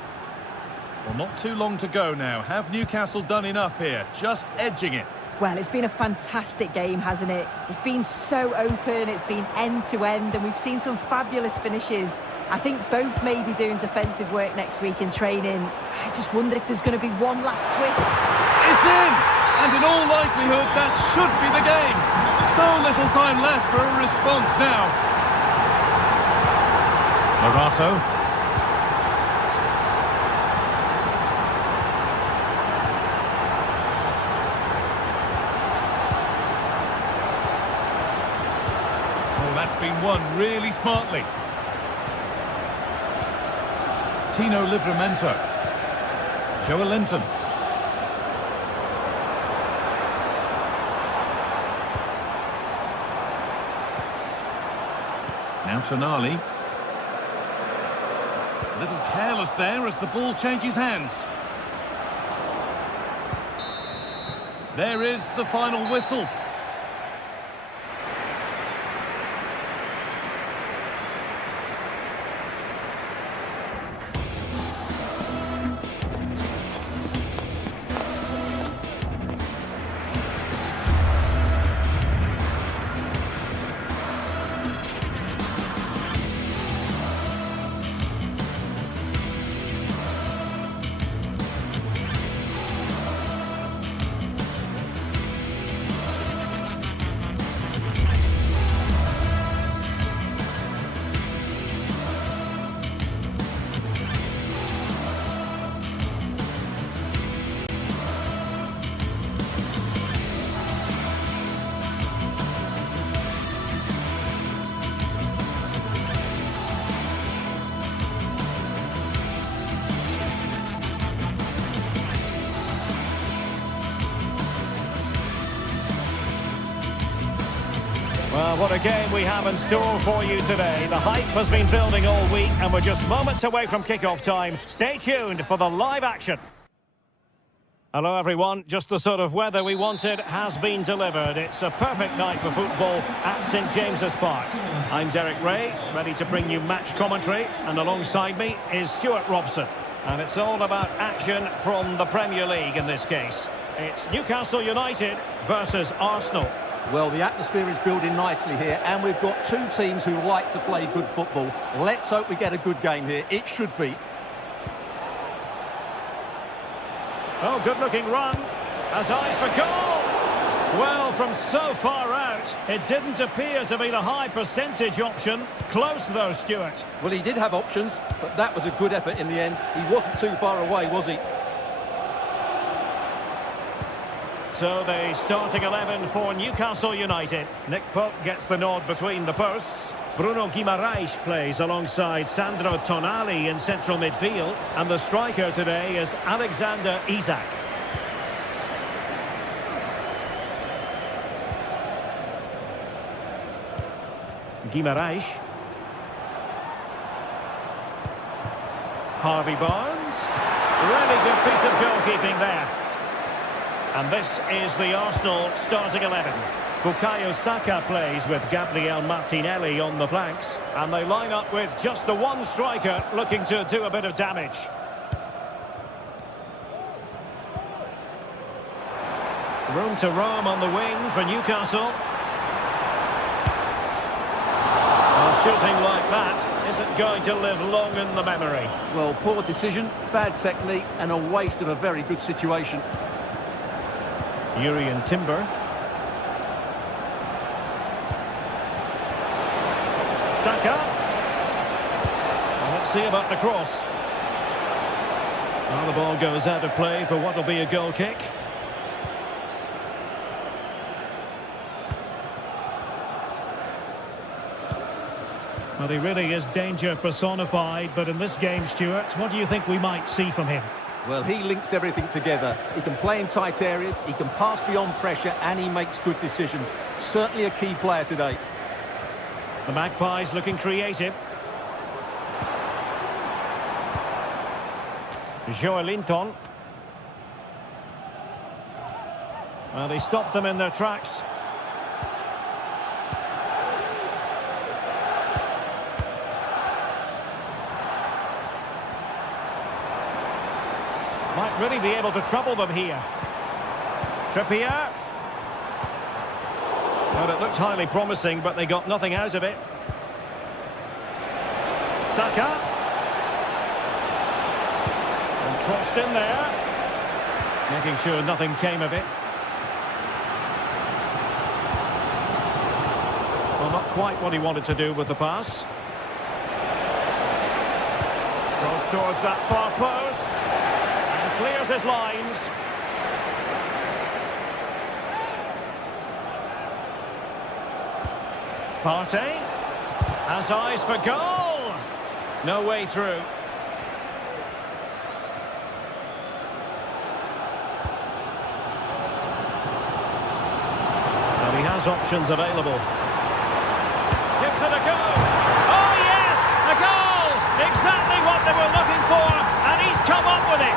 Well, not too long to go now. Have Newcastle done enough here? Just edging it. Well, it's been a fantastic game, hasn't it? It's been so open, it's been end-to-end, and we've seen some fabulous finishes. I think both may be doing defensive work next week in training. I just wonder if there's going to be one last twist. It's in! And in all likelihood, that should be the game. So little time left for a response now. Morata. That's been won really smartly. Tino Livramento. Joelinton. Now Tonali. A little careless there as the ball changes hands. There is the final whistle. Well, what a game we have in store for you today. The hype has been building all week, and we're just moments away from kickoff time. Stay tuned for the live action. Hello, everyone. Just the sort of weather we wanted has been delivered. It's a perfect night for football at St James's Park. I'm Derek Ray, ready to bring you match commentary, and alongside me is Stuart Robson. And it's all about action from the Premier League in this case. It's Newcastle United versus Arsenal. Well, the atmosphere is building nicely here, and we've got two teams who like to play good football. Let's hope we get a good game here. It should be. Oh, good-looking run. Has eyes for goal. Well, from so far out, it didn't appear to be the high percentage option. Close, though, Stuart. Well, he did have options, but that was a good effort in the end. He wasn't too far away, was he? So the starting 11 for Newcastle United. Nick Pope gets the nod between the posts. Bruno Guimaraes plays alongside Sandro Tonali in central midfield. And the striker today is Alexander Isak. Guimaraes. Harvey Barnes. Really good piece of goalkeeping there. And this is the Arsenal starting 11. Bukayo Saka plays with Gabriel Martinelli on the flanks. And they line up with just the one striker looking to do a bit of damage. Room to roam on the wing for Newcastle. Well, shooting like that isn't going to live long in the memory. Well, poor decision, bad technique, and a waste of a very good situation. Urian Timber. Saka. Well, let's see about the cross. Well, the ball goes out of play for what will be a goal kick. Well, he really is danger personified, but in this game, Stuart, what do you think we might see from him? Well, he links everything together. He can play in tight areas, he can pass beyond pressure, and he makes good decisions. Certainly a key player today. The Magpies looking creative. Joelinton. Well, they stopped them in their tracks. Might really be able to trouble them here. Trippier. Well, it looked highly promising, but they got nothing out of it. Saka. And crossed in there. Making sure nothing came of it. Well, not quite what he wanted to do with the pass. Goes towards that far post. Clears his lines. Partey has eyes for goal. No way through. Well, he has options available. Gives it a go. Oh yes, a goal! Exactly what they were looking for, and he's come up with it.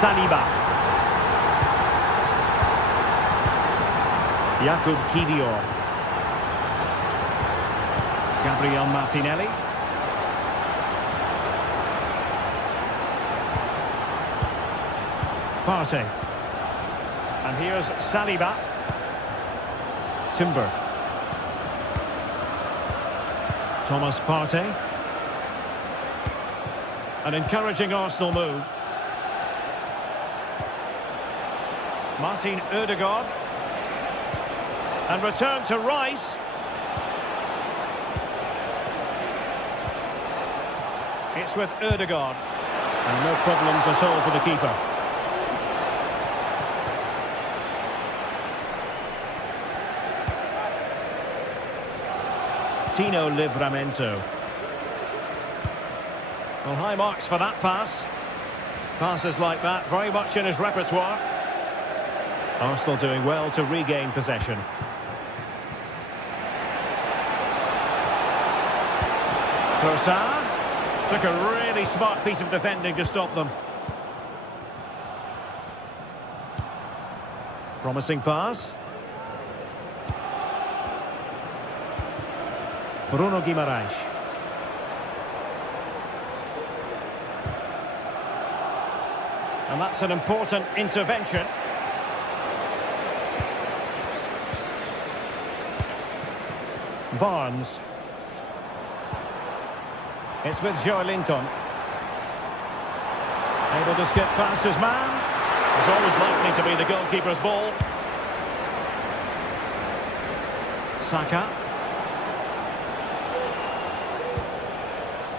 Saliba. Jakub Kiwior. Gabriel Martinelli. Partey. And here's Saliba. Timber. Thomas Partey. An encouraging Arsenal move. Martin Ødegaard. And return to Rice. It's with Ødegaard. And no problems at all for the keeper. Tino Livramento. Well, high marks for that pass. Passes like that, very much in his repertoire. Arsenal doing well to regain possession. Trossard took a really smart piece of defending to stop them. Promising pass. Bruno Guimaraes. And that's an important intervention. Barnes. It's with Joelinton. Able to skip past his man. It's always likely to be the goalkeeper's ball. Saka.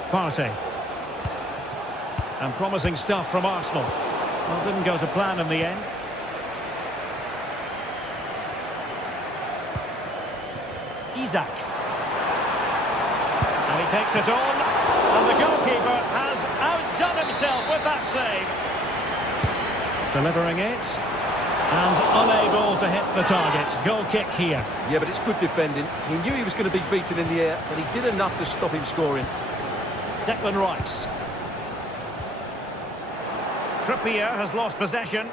Partey. And promising stuff from Arsenal. Well, didn't go to plan in the end. Isak. And he takes it on. And the goalkeeper has outdone himself with that save. Delivering it. And unable to hit the target. Goal kick here. Yeah, but it's good defending. He knew he was going to be beaten in the air, but he did enough to stop him scoring. Declan Rice. Trippier has lost possession.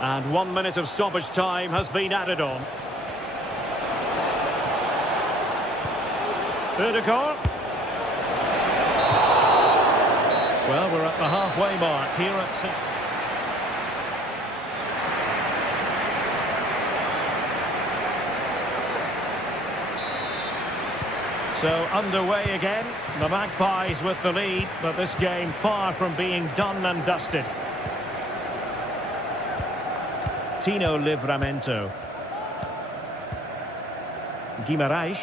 And 1 minute of stoppage time has been added on. Ødegaard. Well, we're at the halfway mark here at... So underway again, the Magpies with the lead, but this game far from being done and dusted. Tino Livramento. Guimaraes.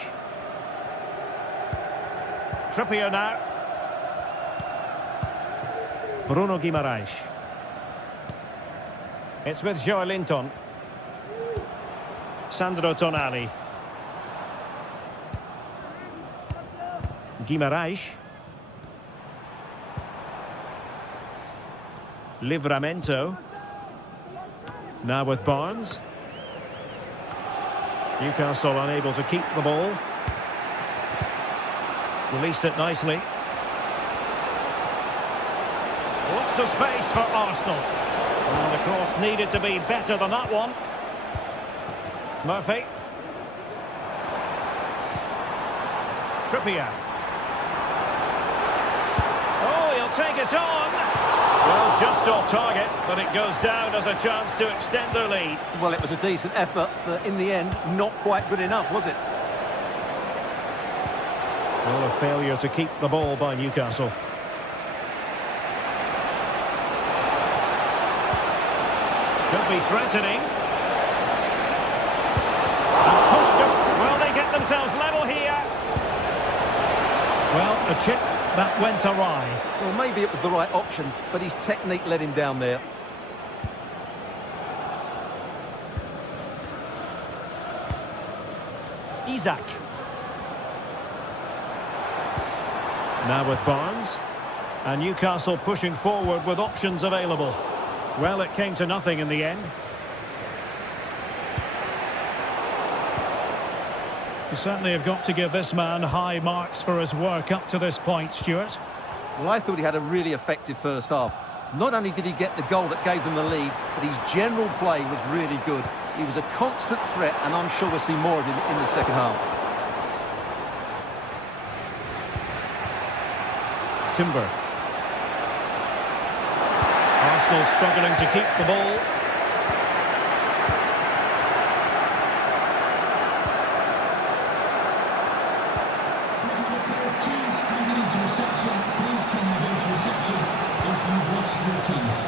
Trippier now. Bruno Guimaraes. It's with Joelinton. Sandro Tonali. Guimaraes. Livramento. Now with Barnes. Newcastle unable to keep the ball. Released it nicely. Lots of space for Arsenal. And the cross needed to be better than that one. Murphy. Trippier. Oh, he'll take it on. Well, just off target, but it goes down as a chance to extend their lead. Well, it was a decent effort, but in the end, not quite good enough, was it? Well, a failure to keep the ball by Newcastle. Could be threatening. And pushed them. Well, they get themselves level here. Well, a chip that went awry. Well, maybe it was the right option, but his technique let him down there. Isak. Now with Barnes. And Newcastle pushing forward with options available. Well, it came to nothing in the end. You certainly have got to give this man high marks for his work up to this point, Stuart. Well, I thought he had a really effective first half. Not only did he get the goal that gave them the lead, but his general play was really good. He was a constant threat, and I'm sure we'll see more of him in the second half. Timber. Arsenal struggling to keep the ball.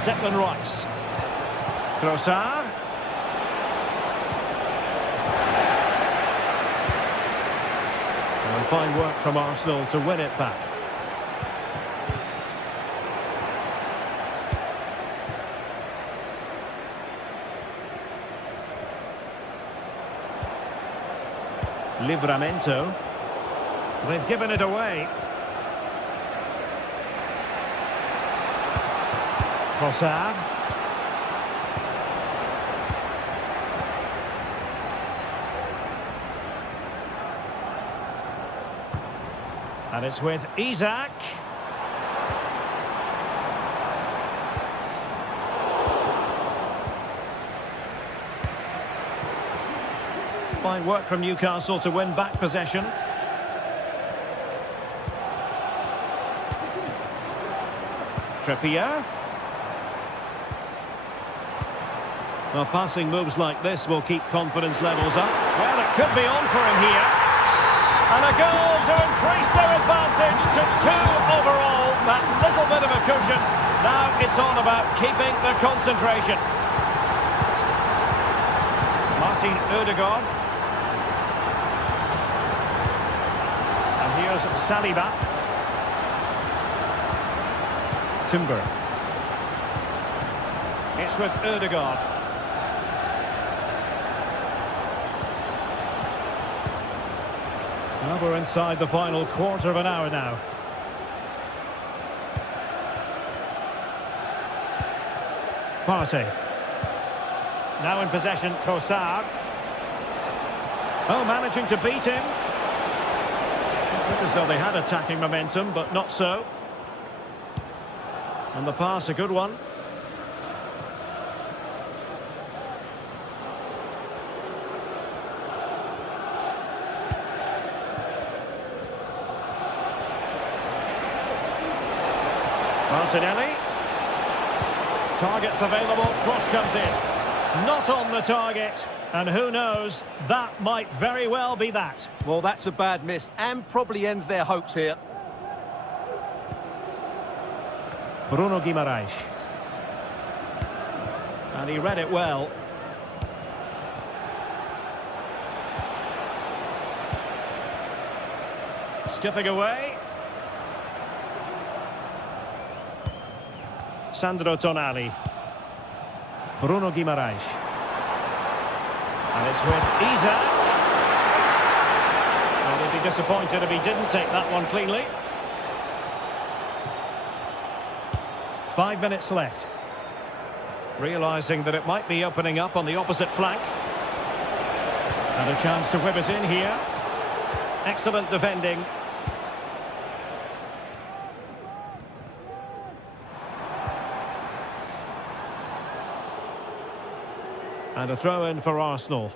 Declan Rice. Trossard. And fine work from Arsenal to win it back. Livramento. They've given it away. Trossard. And it's with Isaac. Fine work from Newcastle to win back possession. Trippier. Well, passing moves like this will keep confidence levels up. Well, it could be on for him here. And a goal to increase their advantage to 2 overall. That little bit of a cushion. Now it's on about keeping the concentration. Martin Ødegaard. And here's Saliba. Timber. It's with Ødegaard. Well, we're inside the final quarter of an hour now. Partey. Now in possession, Trossard. Oh, managing to beat him. It looked as though they had attacking momentum, but not so. And the pass, a good one. Martinelli. Targets available, cross comes in. Not on the target, and who knows, that might very well be that. Well, that's a bad miss, and probably ends their hopes here. Bruno Guimaraes. And he read it well. Skipping away. Sandro Tonali. Bruno Guimaraes. And it's with Isaac. And he'd be disappointed if he didn't take that one cleanly. 5 minutes left. Realising that it might be opening up on the opposite flank. And a chance to whip it in here. Excellent defending. And a throw-in for Arsenal.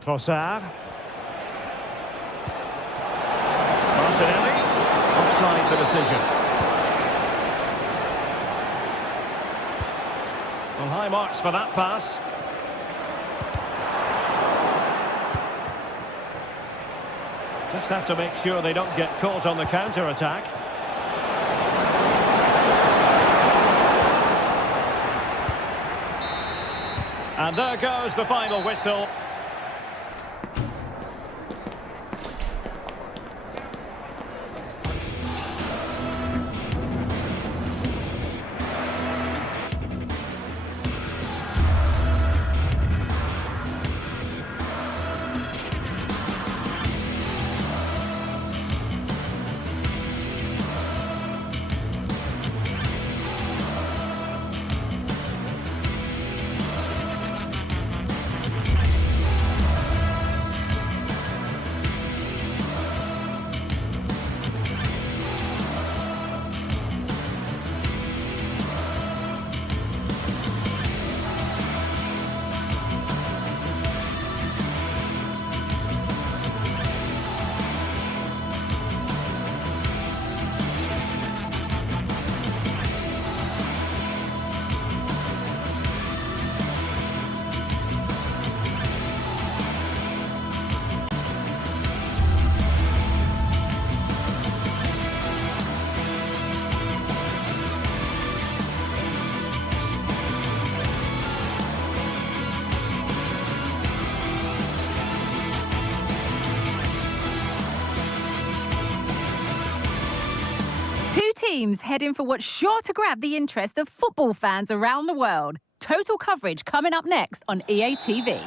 Trossard. Martinelli. Offside the decision. Well, high marks for that pass. Just have to make sure they don't get caught on the counter-attack. And there goes the final whistle. Teams heading for what's sure to grab the interest of football fans around the world. Total coverage coming up next on EA TV.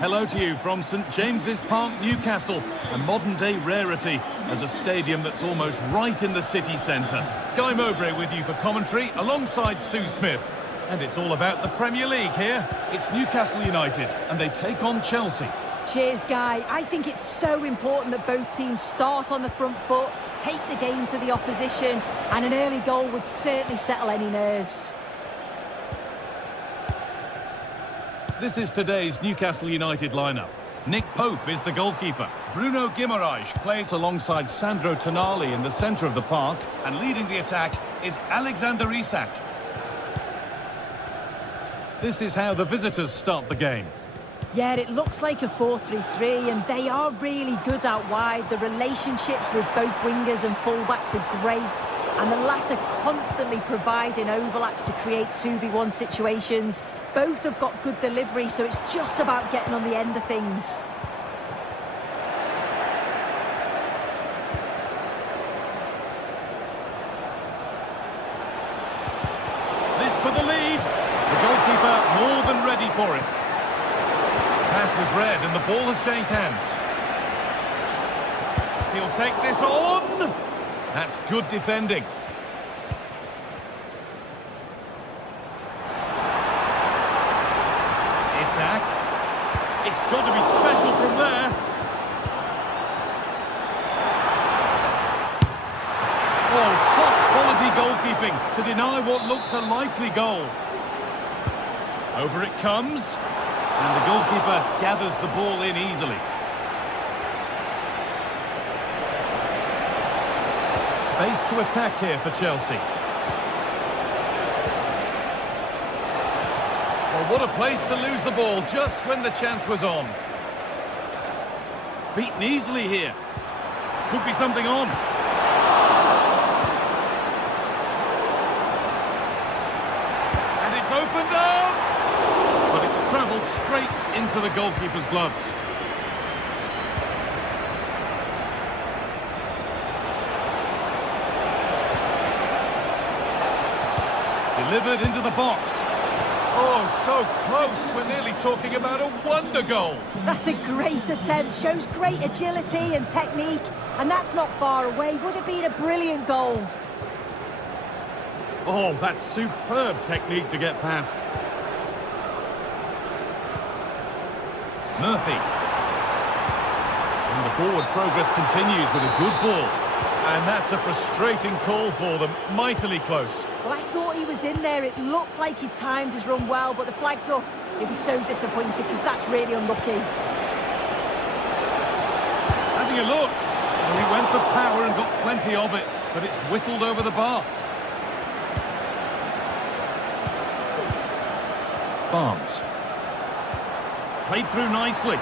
Hello to you from St James's Park, Newcastle, a modern-day rarity as a stadium that's almost right in the city centre. Guy Mowbray with you for commentary alongside Sue Smith. And it's all about the Premier League here. It's Newcastle United and they take on Chelsea. Cheers, Guy. I think it's so important that both teams start on the front foot, take the game to the opposition, and an early goal would certainly settle any nerves. This is today's Newcastle United lineup. Nick Pope is the goalkeeper. Bruno Guimaraes plays alongside Sandro Tonali in the centre of the park, and leading the attack is Alexander Isak. This is how the visitors start the game. Yeah, it looks like a 4-3-3, and they are really good out wide. The relationships with both wingers and fullbacks are great, and the latter constantly providing overlaps to create 2v1 situations. Both have got good delivery, so it's just about getting on the end of things. This for the lead. The goalkeeper more than ready for it. Pass was read and the ball has changed hands. He'll take this on. That's good defending. Isak. It's got to be special from there. Oh, top quality goalkeeping to deny what looked a likely goal. Over it comes. And the goalkeeper gathers the ball in easily. Space to attack here for Chelsea. Well, what a place to lose the ball just when the chance was on. Beaten easily here. Could be something on. And it's opened up. But it's travelled straight into the goalkeeper's gloves. Delivered into the box. Oh, so close. We're nearly talking about a wonder goal. That's a great attempt. Shows great agility and technique. And that's not far away. Would have been a brilliant goal. Oh, that's superb technique to get past. Murphy. And the forward progress continues with a good ball. And that's a frustrating call for them. Mightily close. Well, I thought he was in there. It looked like he timed his run well, but the flag's up. He'll be so disappointed because that's really unlucky. Having a look. Well, he went for power and got plenty of it, but it's whistled over the bar. Barnes. Played through nicely.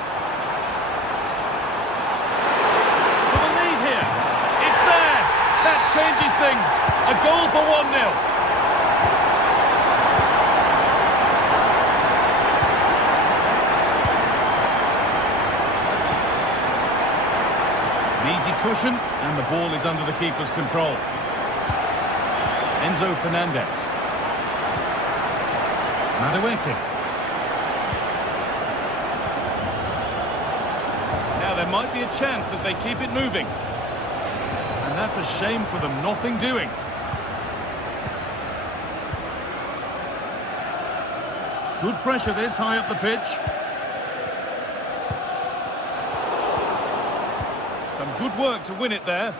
For the lead here. It's there. That changes things. A goal for 1-0. An easy cushion, and the ball is under the keeper's control. Enzo Fernandez. Madueke. There might be a chance as they keep it moving. And that's a shame for them, nothing doing. Good pressure this high up the pitch. Some good work to win it there.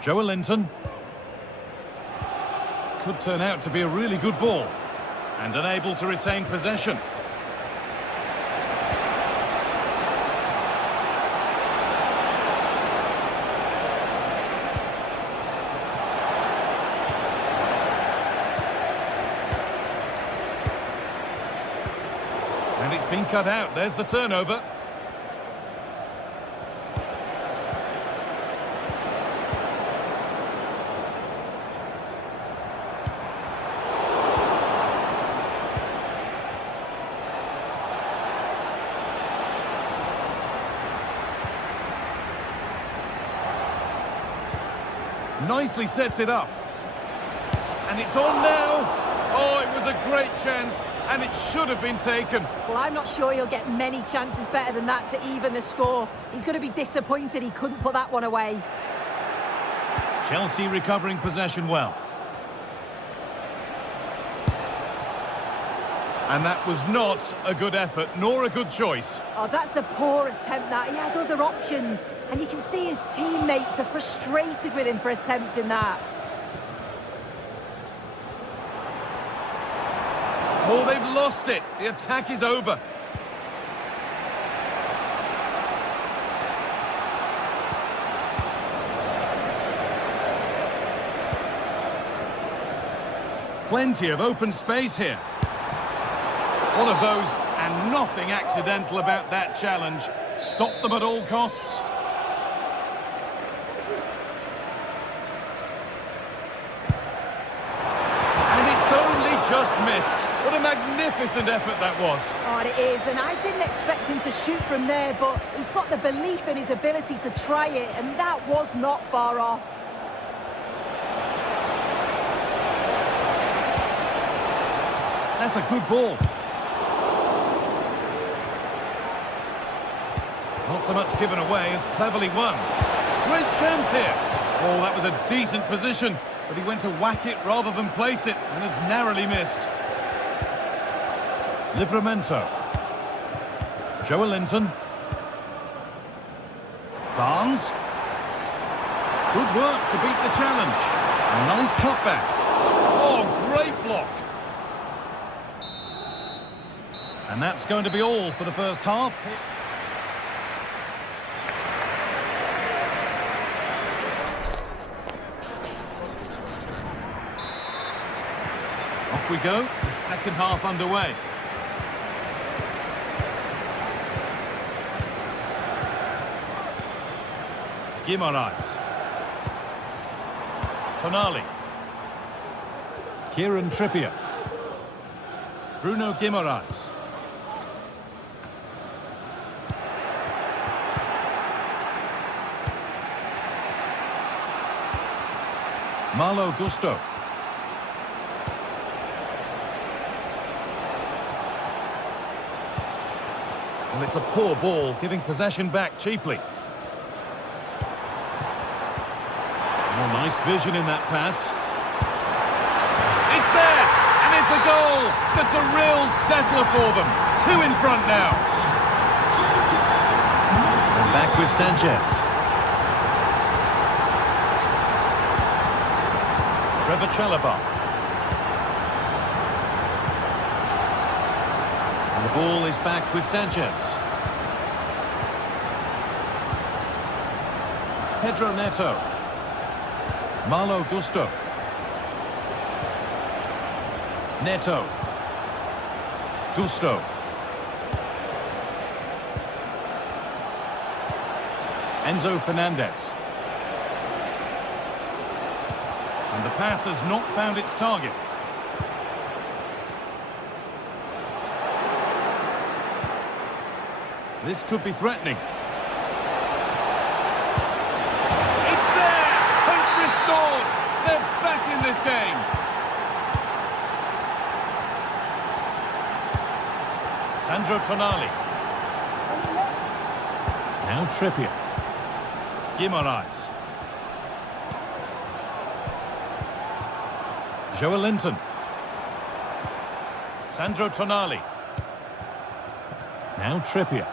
Joelinton. Could turn out to be a really good ball. And unable to retain possession. And it's been cut out. There's the turnover. Nicely sets it up. And it's on now. Oh, it was a great chance, and it should have been taken. Well, I'm not sure he'll get many chances better than that to even the score. He's going to be disappointed he couldn't put that one away. Chelsea recovering possession well. And that was not a good effort, nor a good choice. Oh, that's a poor attempt, that. He had other options. And you can see his teammates are frustrated with him for attempting that. Oh, they've lost it. The attack is over. Plenty of open space here. One of those, and nothing accidental about that challenge. Stop them at all costs. And it's only just missed. What a magnificent effort that was. Oh, it is, and I didn't expect him to shoot from there, but he's got the belief in his ability to try it, and that was not far off. That's a good ball. Not so much given away as cleverly won. Great chance here. Oh, that was a decent position, but he went to whack it rather than place it, and has narrowly missed. Livramento. Joelinton. Barnes. Good work to beat the challenge. Nice cutback. Oh, great block. And that's going to be all for the first half. Off we go. The second half underway. Guimaraes. Tonali. Kieran Trippier. Bruno Guimaraes. Malo Gusto. Well, it's a poor ball, giving possession back cheaply. Oh, nice vision in that pass. It's there, and it's a goal. That's a real settler for them. 2 in front now. And back with Sanchez. Trevor Chalobah. And the ball is back with Sanchez. Pedro Neto. Malo Gusto. Neto. Gusto. Enzo Fernandez. And the pass has not found its target. This could be threatening. It's there! Hope restored! They're back in this game! Sandro Tonali. Now Trippier. Guimaraes. Joelinton. Sandro Tonali. Now Trippier.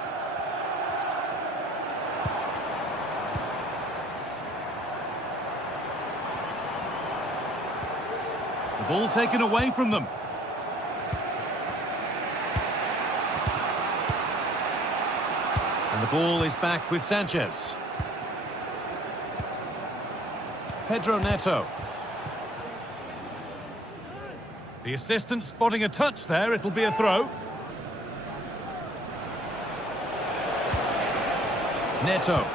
The ball taken away from them. And the ball is back with Sanchez. Pedro Neto. The assistant spotting a touch there. It'll be a throw. Neto.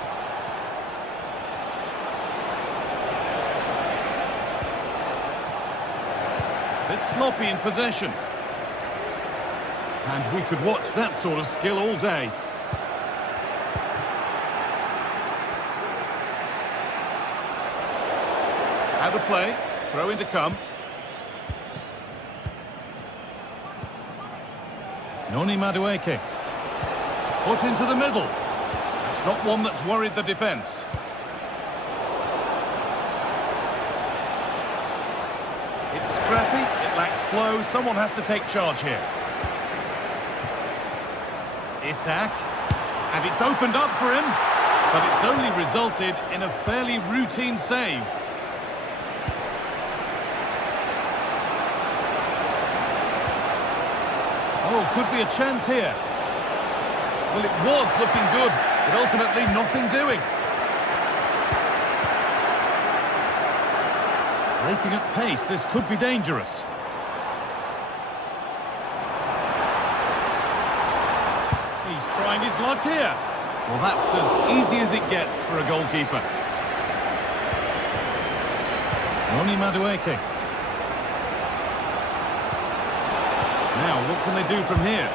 Bit sloppy in possession. And we could watch that sort of skill all day. Out of play. Throw in to come. Noni Madueke. Put into the middle. It's not one that's worried the defence. It's scrappy, it lacks flow, someone has to take charge here. Isak, and it's opened up for him, but it's only resulted in a fairly routine save. Oh, could be a chance here. Well, it was looking good, but ultimately nothing doing. Breaking at pace, this could be dangerous. He's trying his luck here. Well, that's as easy as it gets for a goalkeeper. Noni Madueke. Now, what can they do from here?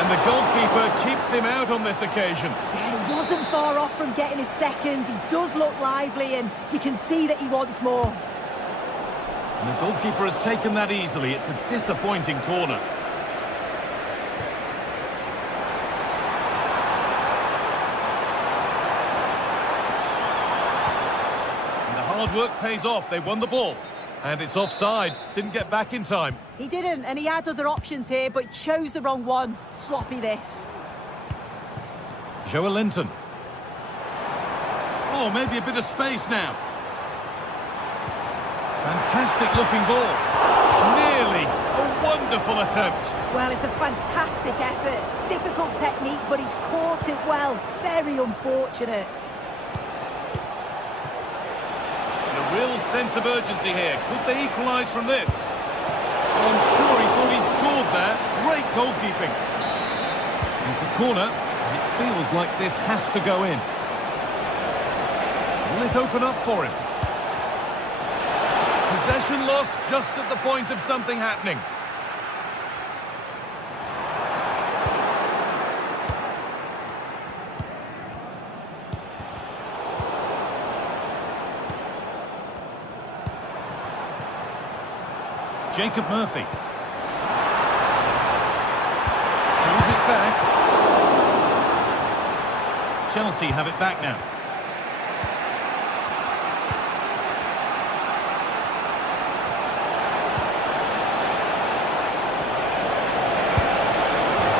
And the goalkeeper keeps him out on this occasion. Yeah, he wasn't far off from getting his second. He does look lively, and you can see that he wants more. And the goalkeeper has taken that easily. It's a disappointing corner. And the hard work pays off. They won the ball. And it's offside. Didn't get back in time. He didn't, and he had other options here, but chose the wrong one. Sloppy this. Joelinton. Oh, maybe a bit of space now. Fantastic looking ball. Nearly a wonderful attempt. Well, it's a fantastic effort. Difficult technique, but he's caught it well. Very unfortunate. A real sense of urgency here. Could they equalise from this? Well, I'm sure he thought he'd scored there. Great goalkeeping. Into corner. And it feels like this has to go in. Will it open up for him? Possession lost just at the point of something happening. Jacob Murphy. Throws it back. Chelsea have it back now.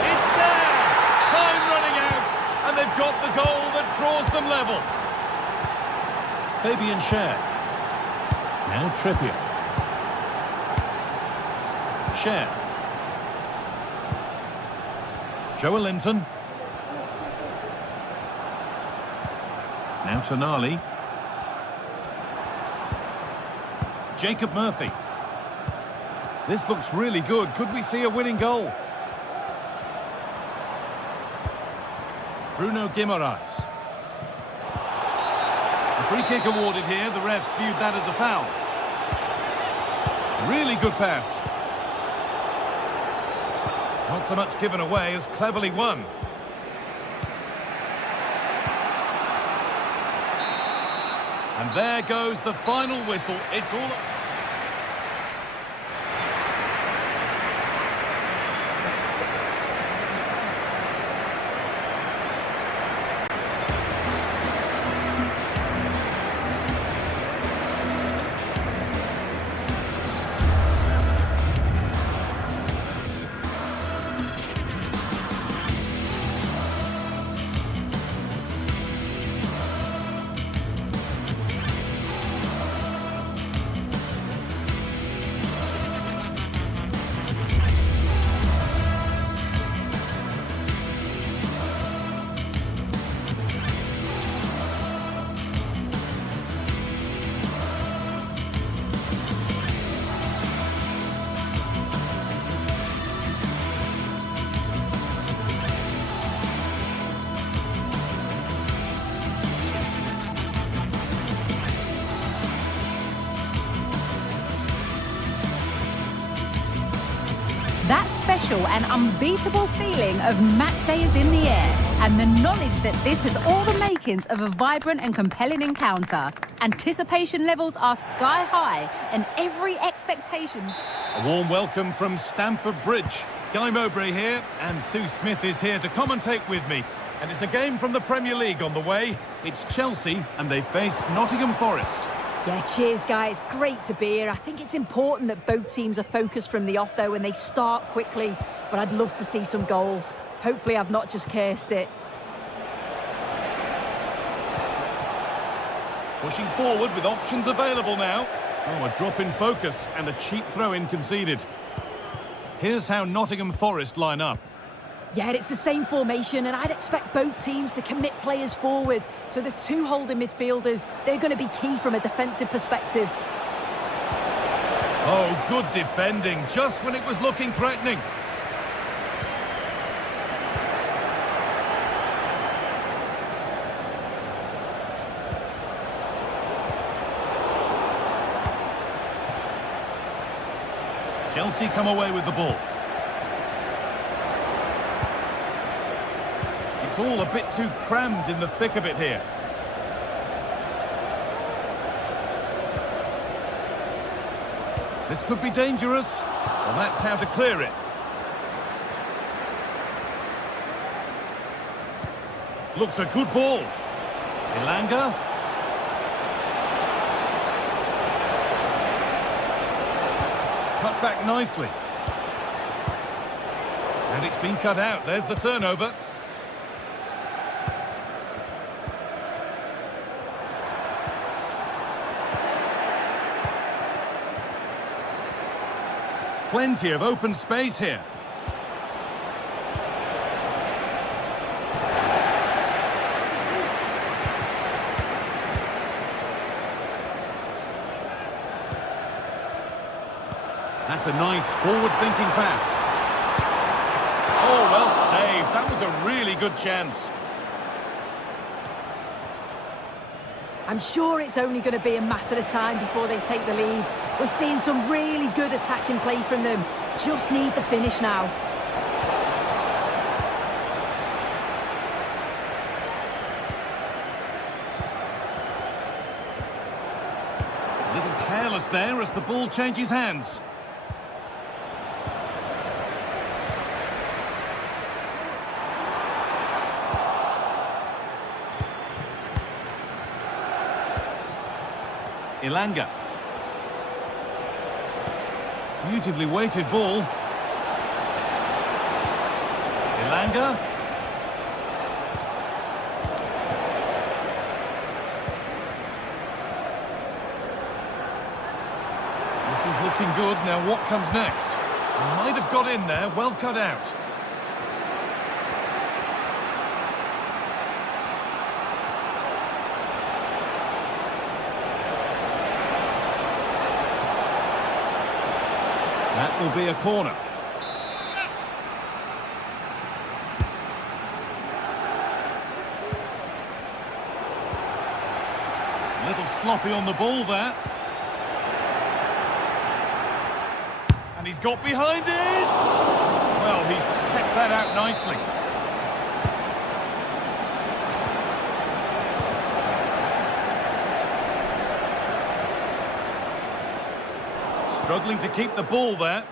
It's there! Time running out, and they've got the goal that draws them level. Fabian Schär. Now Trippier. Schär. Joelinton. Now Tonali. Jacob Murphy. This looks really good. Could we see a winning goal? Bruno Guimaraes. A free kick awarded here. The refs viewed that as a foul. Really good pass. Not so much given away as cleverly won. And there goes the final whistle. It's all... That special and unbeatable feeling of match day is in the air, and the knowledge that this has all the makings of a vibrant and compelling encounter. Anticipation levels are sky high, and every expectation... A warm welcome from Stamford Bridge. Guy Mowbray here, and Sue Smith is here to commentate with me. And it's a game from the Premier League on the way. It's Chelsea, and they face Nottingham Forest. Yeah, cheers, guys. Great to be here. I think it's important that both teams are focused from the off, though, and they start quickly. But I'd love to see some goals. Hopefully I've not just cursed it. Pushing forward with options available now. Oh, a drop in focus and a cheap throw-in conceded. Here's how Nottingham Forest line up. Yeah, it's the same formation, and I'd expect both teams to commit players forward. So the two holding midfielders, they're going to be key from a defensive perspective. Oh, good defending, just when it was looking threatening. Chelsea come away with the ball. It's all a bit too crammed in the thick of it here. This could be dangerous. Well, that's how to clear it. Looks a good ball. Ilanga. Cut back nicely. And it's been cut out. There's the turnover. Plenty of open space here. That's a nice forward-thinking pass. Oh, well saved. That was a really good chance. I'm sure it's only going to be a matter of time before they take the lead. We're seeing some really good attacking play from them. Just need the finish now. A little careless there as the ball changes hands. Ilanga. Beautifully weighted ball. Ilanga. This is looking good. Now what comes next? Might have got in there. Well cut out. That will be a corner. A little sloppy on the ball there. And he's got behind it! Well, he's kept that out nicely. Struggling to keep the ball there.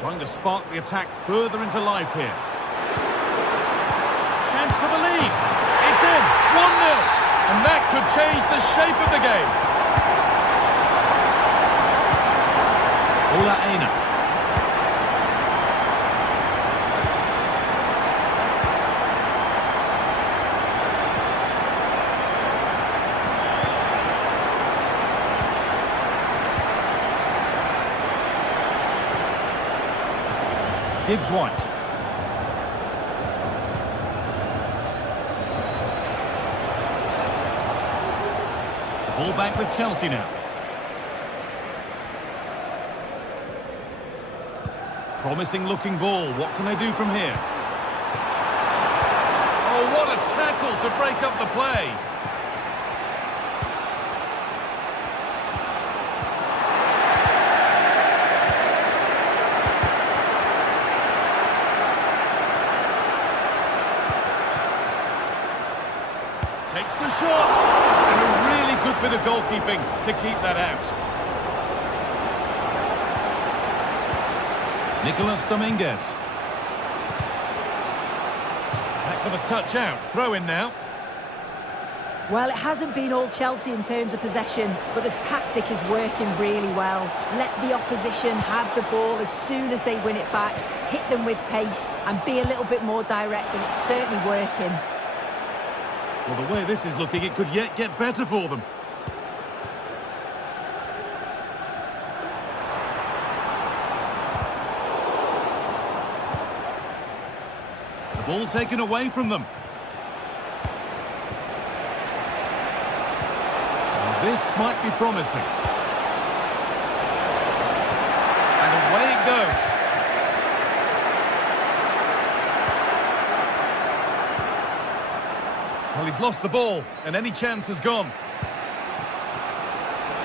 Trying to spark the attack further into life here. Chance for the lead. It's in. 1-0. And that could change the shape of the game. Ola Aina. Gibbs White. The ball back with Chelsea now. Promising looking ball. What can they do from here? Oh, what a tackle to break up the play. Takes the shot, and a really Good bit of goalkeeping to keep that out. Nicolas Dominguez. Back for the touch out. Throw in now. Well, it hasn't been all Chelsea in terms of possession, but the tactic is working really well. Let the opposition have the ball as soon as they win it back, hit them with pace and be a little bit more direct, and it's certainly working. Well, the way this is looking, it could yet get better for them. The ball taken away from them. This might be promising. And away it goes. Well, he's lost the ball, and any chance has gone.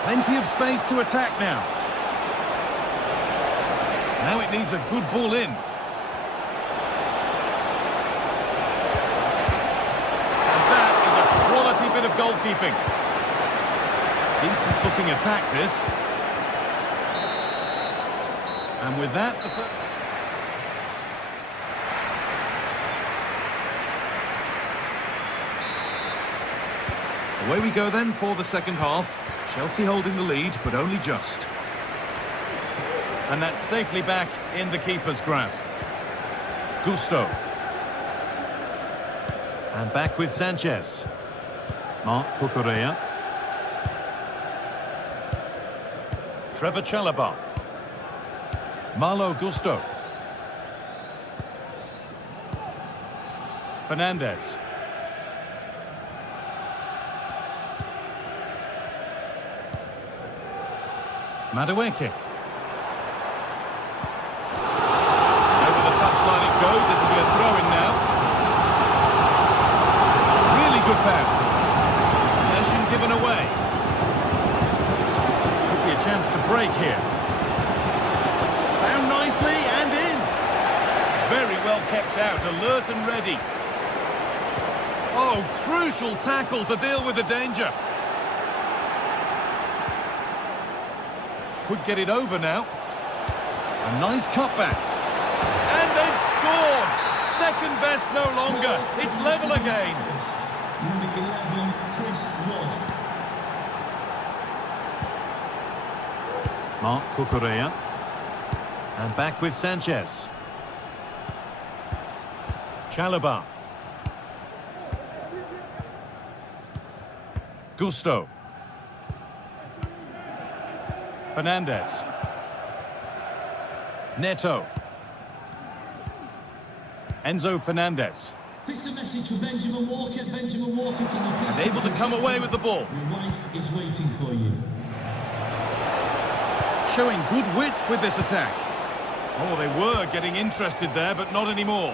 Plenty of space to attack now. Now it needs a good ball in. And that is a quality bit of goalkeeping. Decent looking attack, this. And with that, away we go then for the second half. Chelsea holding the lead, but only just. And that's safely back in the keeper's grasp. Gusto. And back with Sanchez. Marc Cucurella. Trevor Chalobah. Malo Gusto. Fernandez. Madueke. Over the touchline it goes. This will be a throw-in now. Really good pass. Possession given away. Could be a chance to break here. Found nicely and in. Very well kept out, alert and ready. Oh, crucial tackle to deal with the danger. Could get it over now. A nice cutback. And they've scored! Second best no longer. It's level again. Number 11, Chris Wood. Marc Cucurella. And back with Sanchez. Chalobah. Gusto. Fernandez. Neto. Enzo Fernandez. This is a message for Benjamin Walker. Benjamin Walker, can you please... And able to come away with the ball. Your wife is waiting for you. Showing good wit with this attack. Oh, they were getting interested there, but not anymore.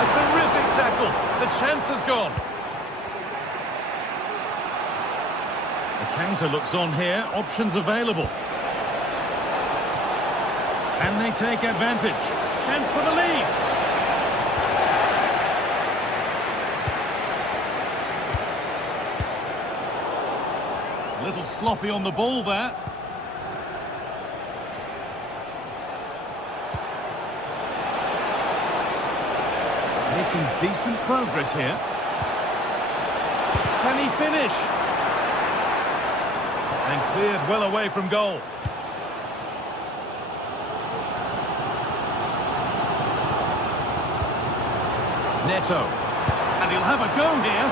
A terrific tackle. The chance has gone. The counter looks on here. Options available. Can they take advantage? Chance for the lead. A little sloppy on the ball there. Making decent progress here. Can he finish? And cleared well away from goal. Neto. And he'll have a go here.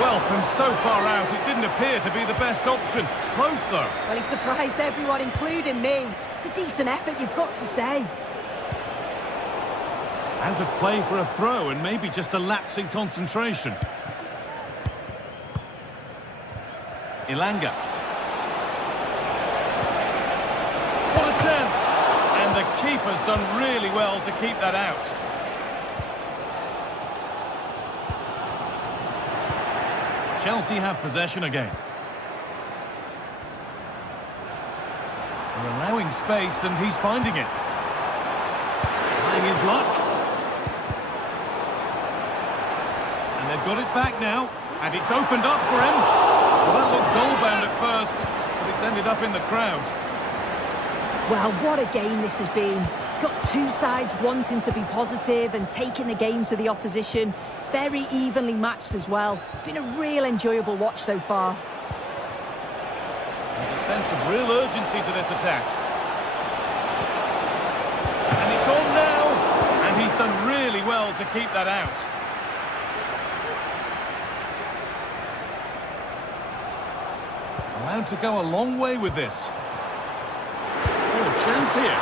Well, from so far out, it didn't appear to be the best option. Close, though. Well, he surprised everyone, including me. It's a decent effort, you've got to say. Out of play for a throw, and maybe just a lapse in concentration. Ilanga. What a chance! And the keeper's done really well to keep that out. Chelsea have possession again. They're allowing space and he's finding it. Trying his luck. And they've got it back now, and it's opened up for him. Well, that looked goal-bound at first, but it's ended up in the crowd. Well, what a game this has been. Got two sides wanting to be positive and taking the game to the opposition. Very evenly matched as well. It's been a real enjoyable watch so far. There's a sense of real urgency to this attack. And it's on now, and he's done really well to keep that out. Allowed to go a long way with this. Oh, a chance here.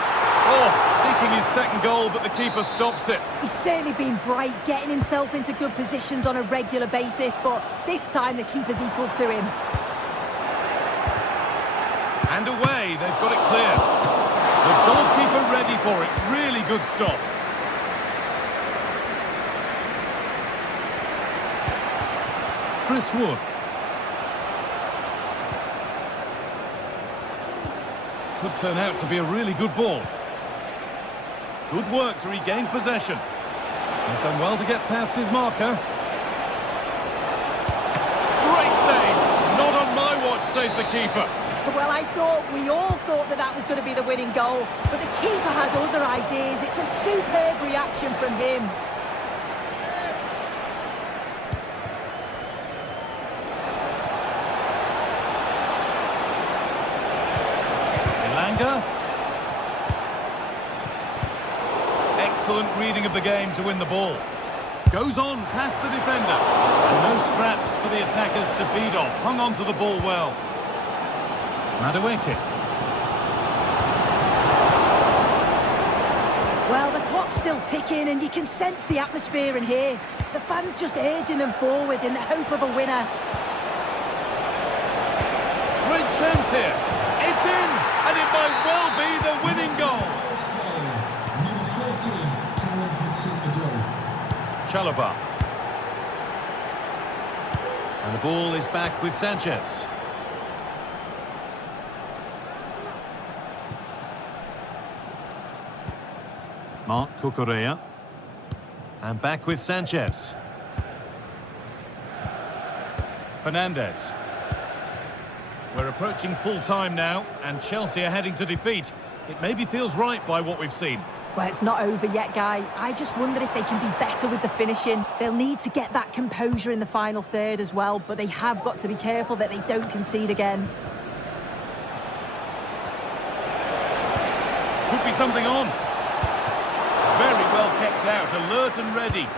Oh, seeking his second goal, but the keeper stops it. He's certainly been bright, getting himself into good positions on a regular basis, but this time the keeper's equal to him. And away, they've got it clear. The goalkeeper ready for it. Really good stop. Chris Wood. Could turn out to be a really good ball. Good work to regain possession. He's done well to get past his marker. Great save. Not on my watch, says the keeper. Well, we all thought that was going to be the winning goal, but the keeper had other ideas. It's a superb reaction from him. Excellent reading of the game to win the ball. Goes on past the defender. And no scraps for the attackers to beat off. Hung on to the ball well. Madueke. Well, the clock's still ticking and you can sense the atmosphere in here. The fans just urging them forward in the hope of a winner. Great chance here. It's in, and it might well be the winning goal. Chalobah. And the ball is back with Sanchez. Marc Cucurella. And back with Sanchez. Fernandez. We're approaching full time now, and Chelsea are heading to defeat. It maybe feels right by what we've seen. Well, it's not over yet, Guy. I just wonder if they can be better with the finishing. They'll need to get that composure in the final third as well, but they have got to be careful that they don't concede again. Could be something on. Very well kept out, alert and ready.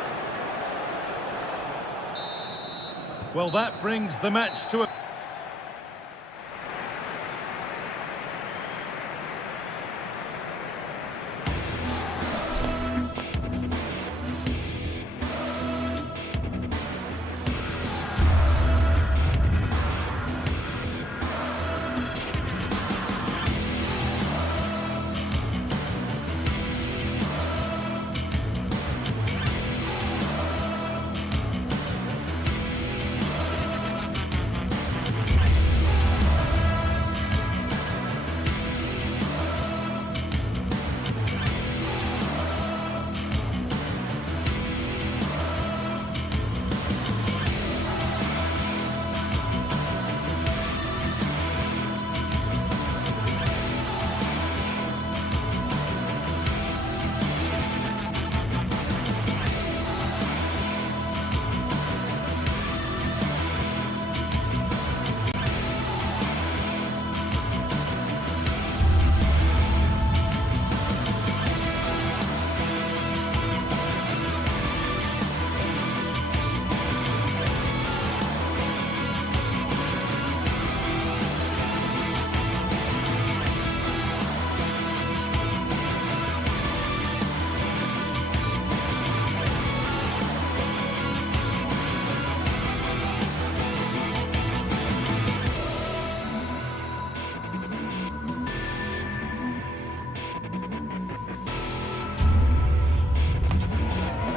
Well, that brings the match to a...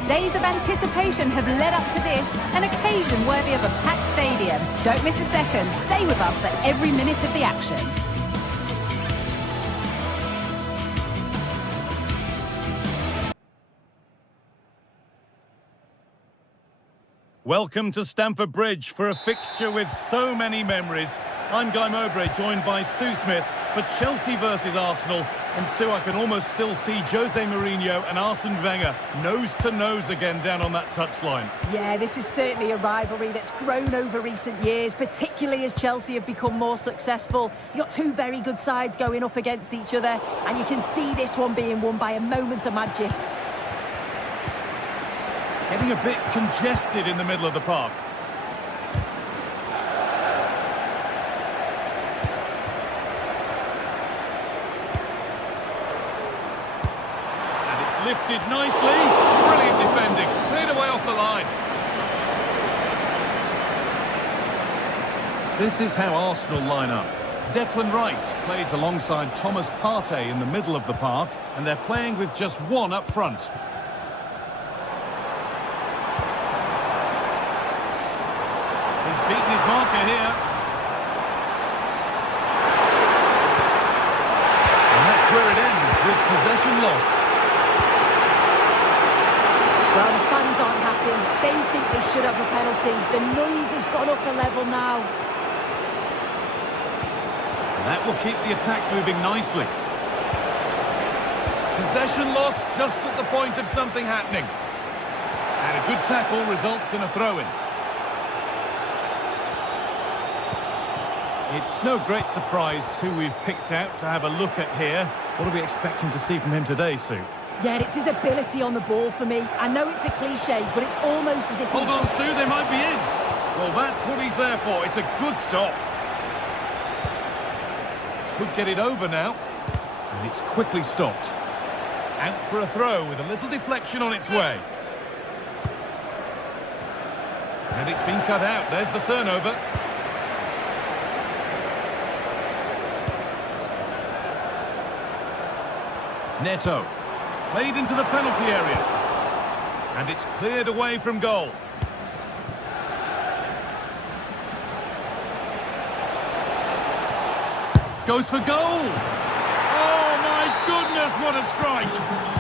Days of anticipation have led up to this, an occasion worthy of a packed stadium. Don't miss a second. Stay with us for every minute of the action. Welcome to Stamford Bridge for a fixture with so many memories. I'm Guy Mowbray, joined by Sue Smith for Chelsea versus Arsenal. And Sue, I can almost still see Jose Mourinho and Arsene Wenger nose to nose again down on that touchline. Yeah, this is certainly a rivalry that's grown over recent years, particularly as Chelsea have become more successful. You've got two very good sides going up against each other, and you can see this one being won by a moment of magic. Getting a bit congested in the middle of the park. And it's lifted nicely. Brilliant defending. Cleared away off the line. This is how Arsenal line up. Declan Rice plays alongside Thomas Partey in the middle of the park, and they're playing with just one up front. Beaten his marker here. And that's where it ends, with possession lost. Well, the fans aren't happy. They think they should have a penalty. The noise has gone up a level now. And that will keep the attack moving nicely. Possession lost just at the point of something happening. And a good tackle results in a throw-in. It's no great surprise who we've picked out to have a look at here. What are we expecting to see from him today, Sue? Yeah, it's his ability on the ball for me. I know it's a cliche, but it's almost as if... Hold on, Sue, they might be in. Well, that's what he's there for. It's a good stop. Could get it over now. And it's quickly stopped. Out for a throw with a little deflection on its way. And it's been cut out. There's the turnover. Neto, played into the penalty area. And it's cleared away from goal. Goes for goal! Oh my goodness, what a strike!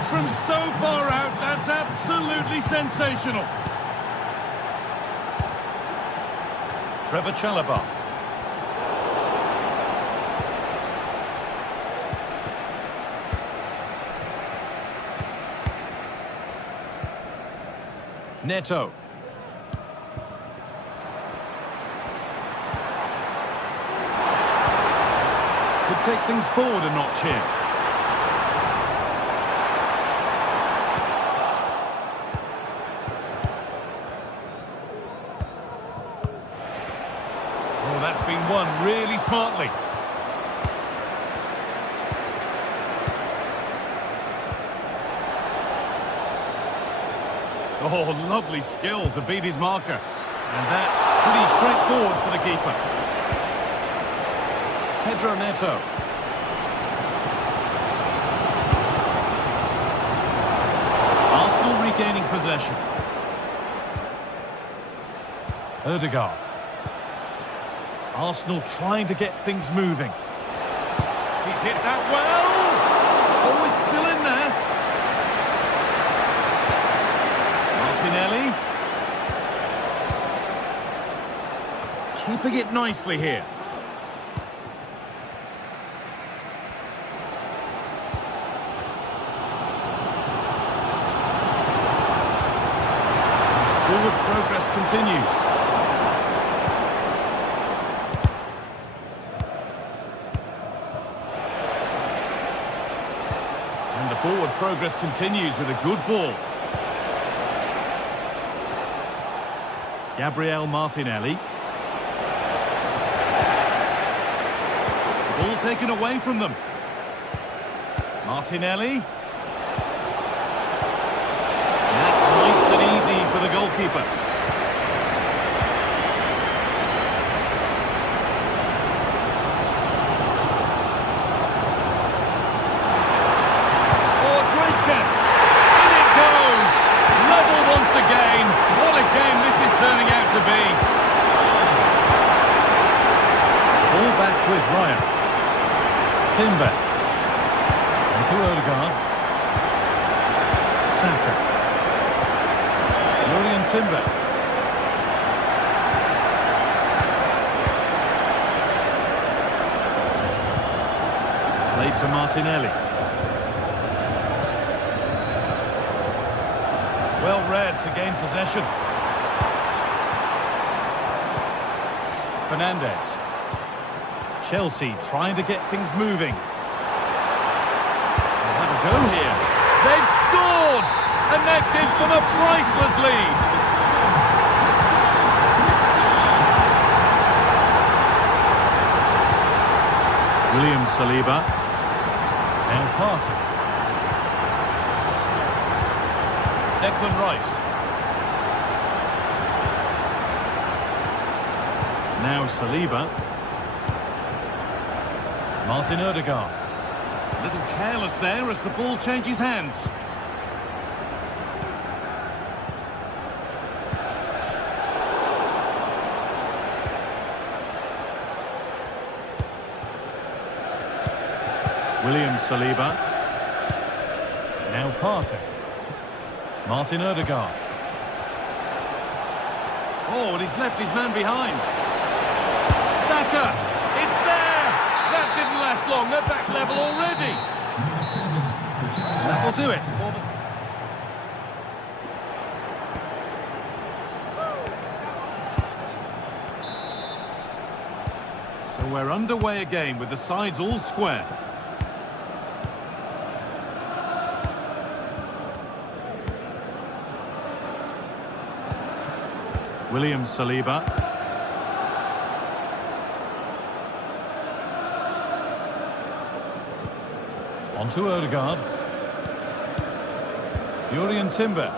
From so far out, that's absolutely sensational. Trevor Chalobah. Neto. Could take things forward a notch here. Oh, that's been won really smartly. Oh, lovely skill to beat his marker. And that's pretty straightforward for the keeper. Pedro Neto. Arsenal regaining possession. Ødegaard. Arsenal trying to get things moving. He's hit that well. Oh, it's still in there. Martinelli. Keeping it nicely here. Forward progress continues. And the forward progress continues with a good ball. Gabriel Martinelli. Ball taken away from them. Martinelli. That's nice and easy for the goalkeeper. Oh, great chance. In it goes. Level once again. What a game this is turning out to be. Ball back with Ryan. Timber. Into Ødegaard. Saka. Julian Timber. Martinelli. Well read to gain possession. Fernandes. Chelsea trying to get things moving. They'll have a go here. They've scored! And that gives them a priceless lead. William Saliba. Now Parker. Declan Rice. Now Saliba. Martin Odegaard. A little careless there as the ball changes hands. William Saliba. Now Partey. Martin Odegaard. Oh, and he's left his man behind. Saka! It's there! That didn't last long. They're back level already. That will do it. So we're underway again with the sides all square. William Saliba. On to Odegaard. Jurrien Timber.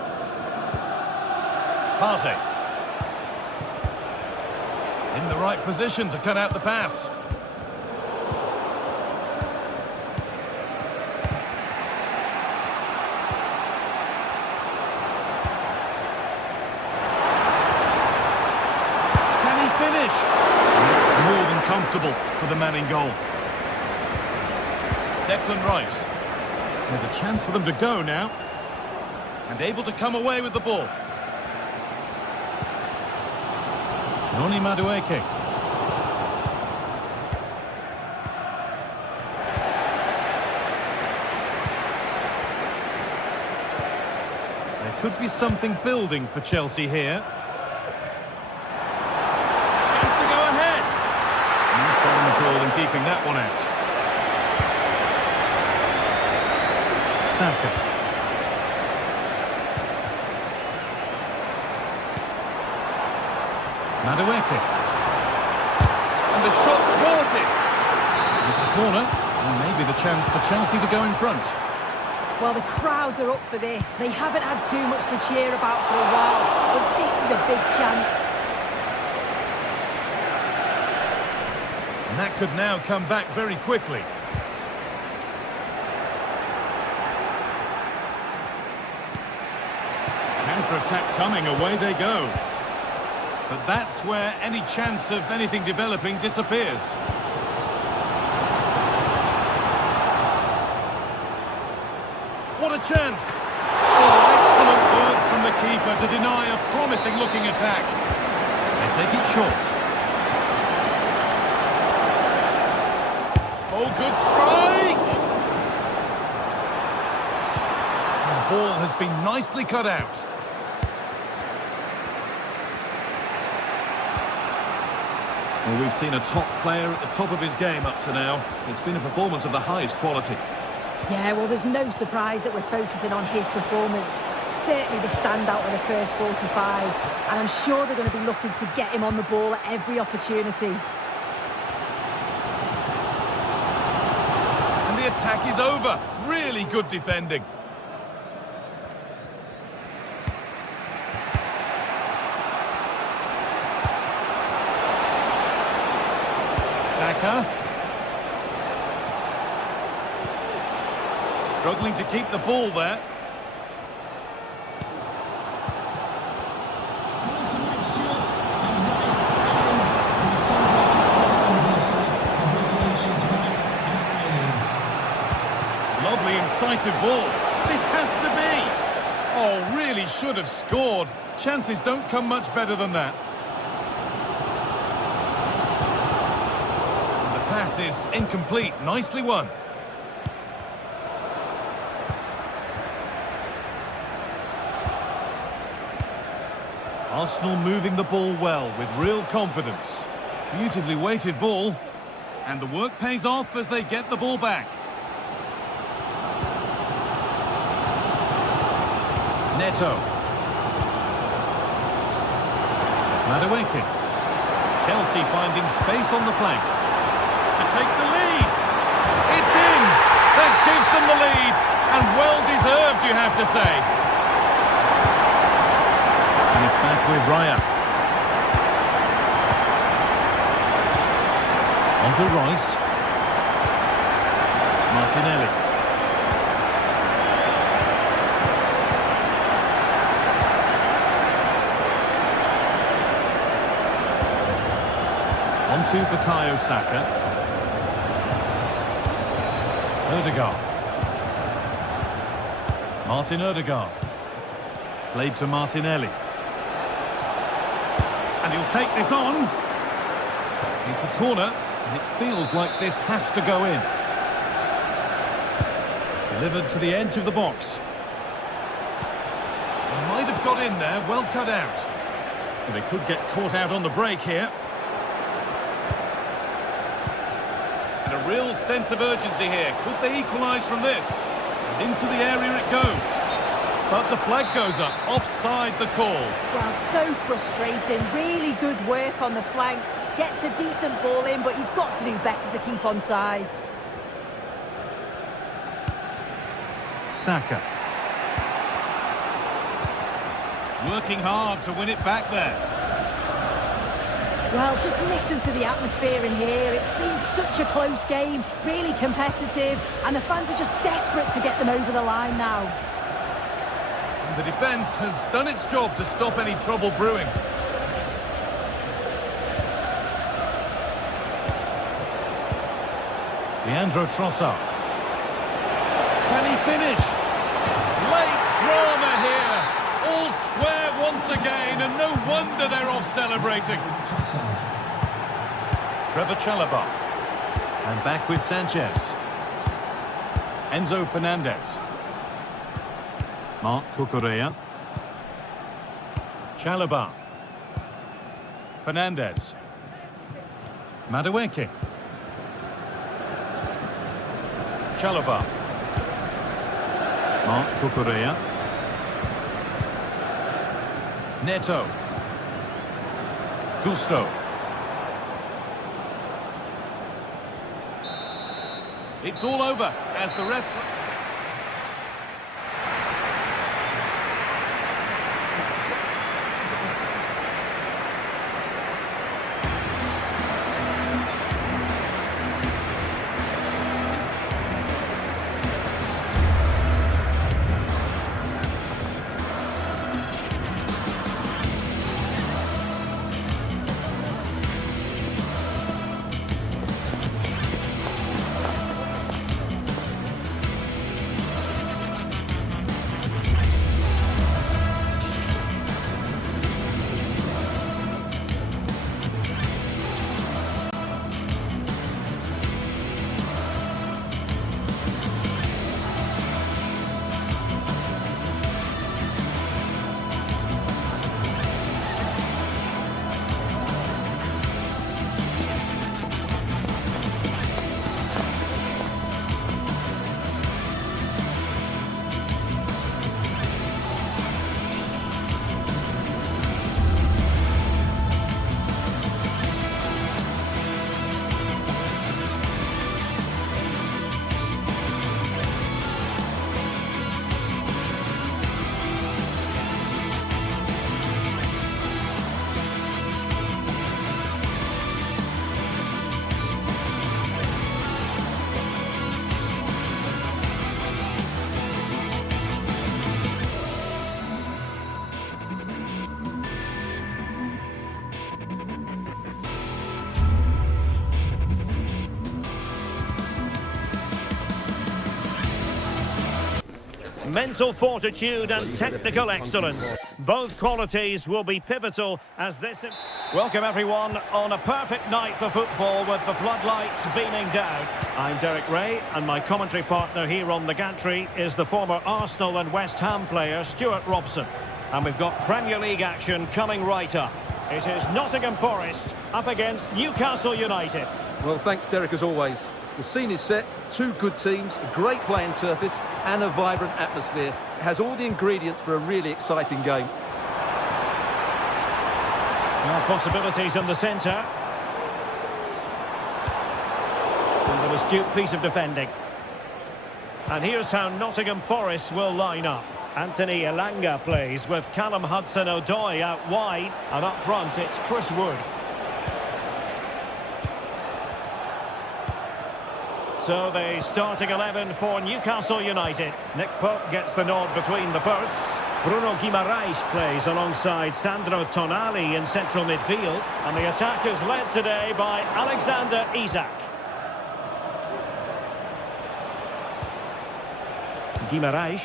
Partey. In the right position to cut out the pass. Comfortable for the man in goal. Declan Rice. There's a chance for them to go now. And able to come away with the ball. Noni Madueke. There could be something building for Chelsea here. And keeping that one out. Saka. Madueke. And the shot thwarted. It's a corner, and maybe the chance for Chelsea to go in front. Well, the crowd are up for this. They haven't had too much to cheer about for a while, but this is a big chance. And that could now come back very quickly. Counter-attack coming, away they go. But that's where any chance of anything developing disappears. What a chance! Oh, excellent work from the keeper to deny a promising-looking attack. They take it short. Oh, good strike! The ball has been nicely cut out. Well, we've seen a top player at the top of his game up to now. It's been a performance of the highest quality. Yeah, well, there's no surprise that we're focusing on his performance. Certainly the standout of the first 45. And I'm sure they're going to be looking to get him on the ball at every opportunity. The attack is over. Really good defending. Saka. Struggling to keep the ball there. Incisive ball. This has to be. Oh, really should have scored. Chances don't come much better than that. And the pass is incomplete. Nicely won. Arsenal moving the ball well with real confidence. Beautifully weighted ball. And the work pays off as they get the ball back. Neto. Madueke. Chelsea finding space on the flank. To take the lead. It's in. That gives them the lead. And well deserved, you have to say. And it's back with Raya. On to Royce. Martinelli. On to Bukayo Saka. Odegaard. Martin Odegaard. Played to Martinelli. And he'll take this on. It's a corner. And it feels like this has to go in. Delivered to the edge of the box. He might have got in there, well cut out. But they could get caught out on the break here. And a real sense of urgency here. Could they equalise from this? And into the area it goes. But the flag goes up. Offside the call. Well, so frustrating. Really good work on the flank. Gets a decent ball in, but he's got to do better to keep on side. Saka. Working hard to win it back there. Well, just listen to the atmosphere in here. It's been such a close game, really competitive, and the fans are just desperate to get them over the line now. And the defence has done its job to stop any trouble brewing. Leandro Trossard. Can he finish? Late drama here. All square once again, and no wonder they're off celebrating. Trevor Chalobah. And back with Sanchez. Enzo Fernandez. Marc Cucurella. Chalobah. Fernandez. Madueke. Chalobah. Marc Cucurella. Neto. Gusto. It's all over as the ref... Mental fortitude and technical excellence. Both qualities will be pivotal as this... Welcome everyone on a perfect night for football with the floodlights beaming down. I'm Derek Ray and my commentary partner here on the gantry is the former Arsenal and West Ham player Stuart Robson. And we've got Premier League action coming right up. It is Nottingham Forest up against Newcastle United. Well, thanks, Derek, as always. The scene is set, two good teams, a great playing surface and a vibrant atmosphere. It has all the ingredients for a really exciting game. Well, possibilities in the centre. And an astute piece of defending. And here's how Nottingham Forest will line up. Anthony Elanga plays with Callum Hudson-Odoi out wide. And up front, it's Chris Wood. So the starting 11 for Newcastle United. Nick Pope gets the nod between the posts. Bruno Guimaraes plays alongside Sandro Tonali in central midfield. And the attack is led today by Alexander Isak. Guimaraes.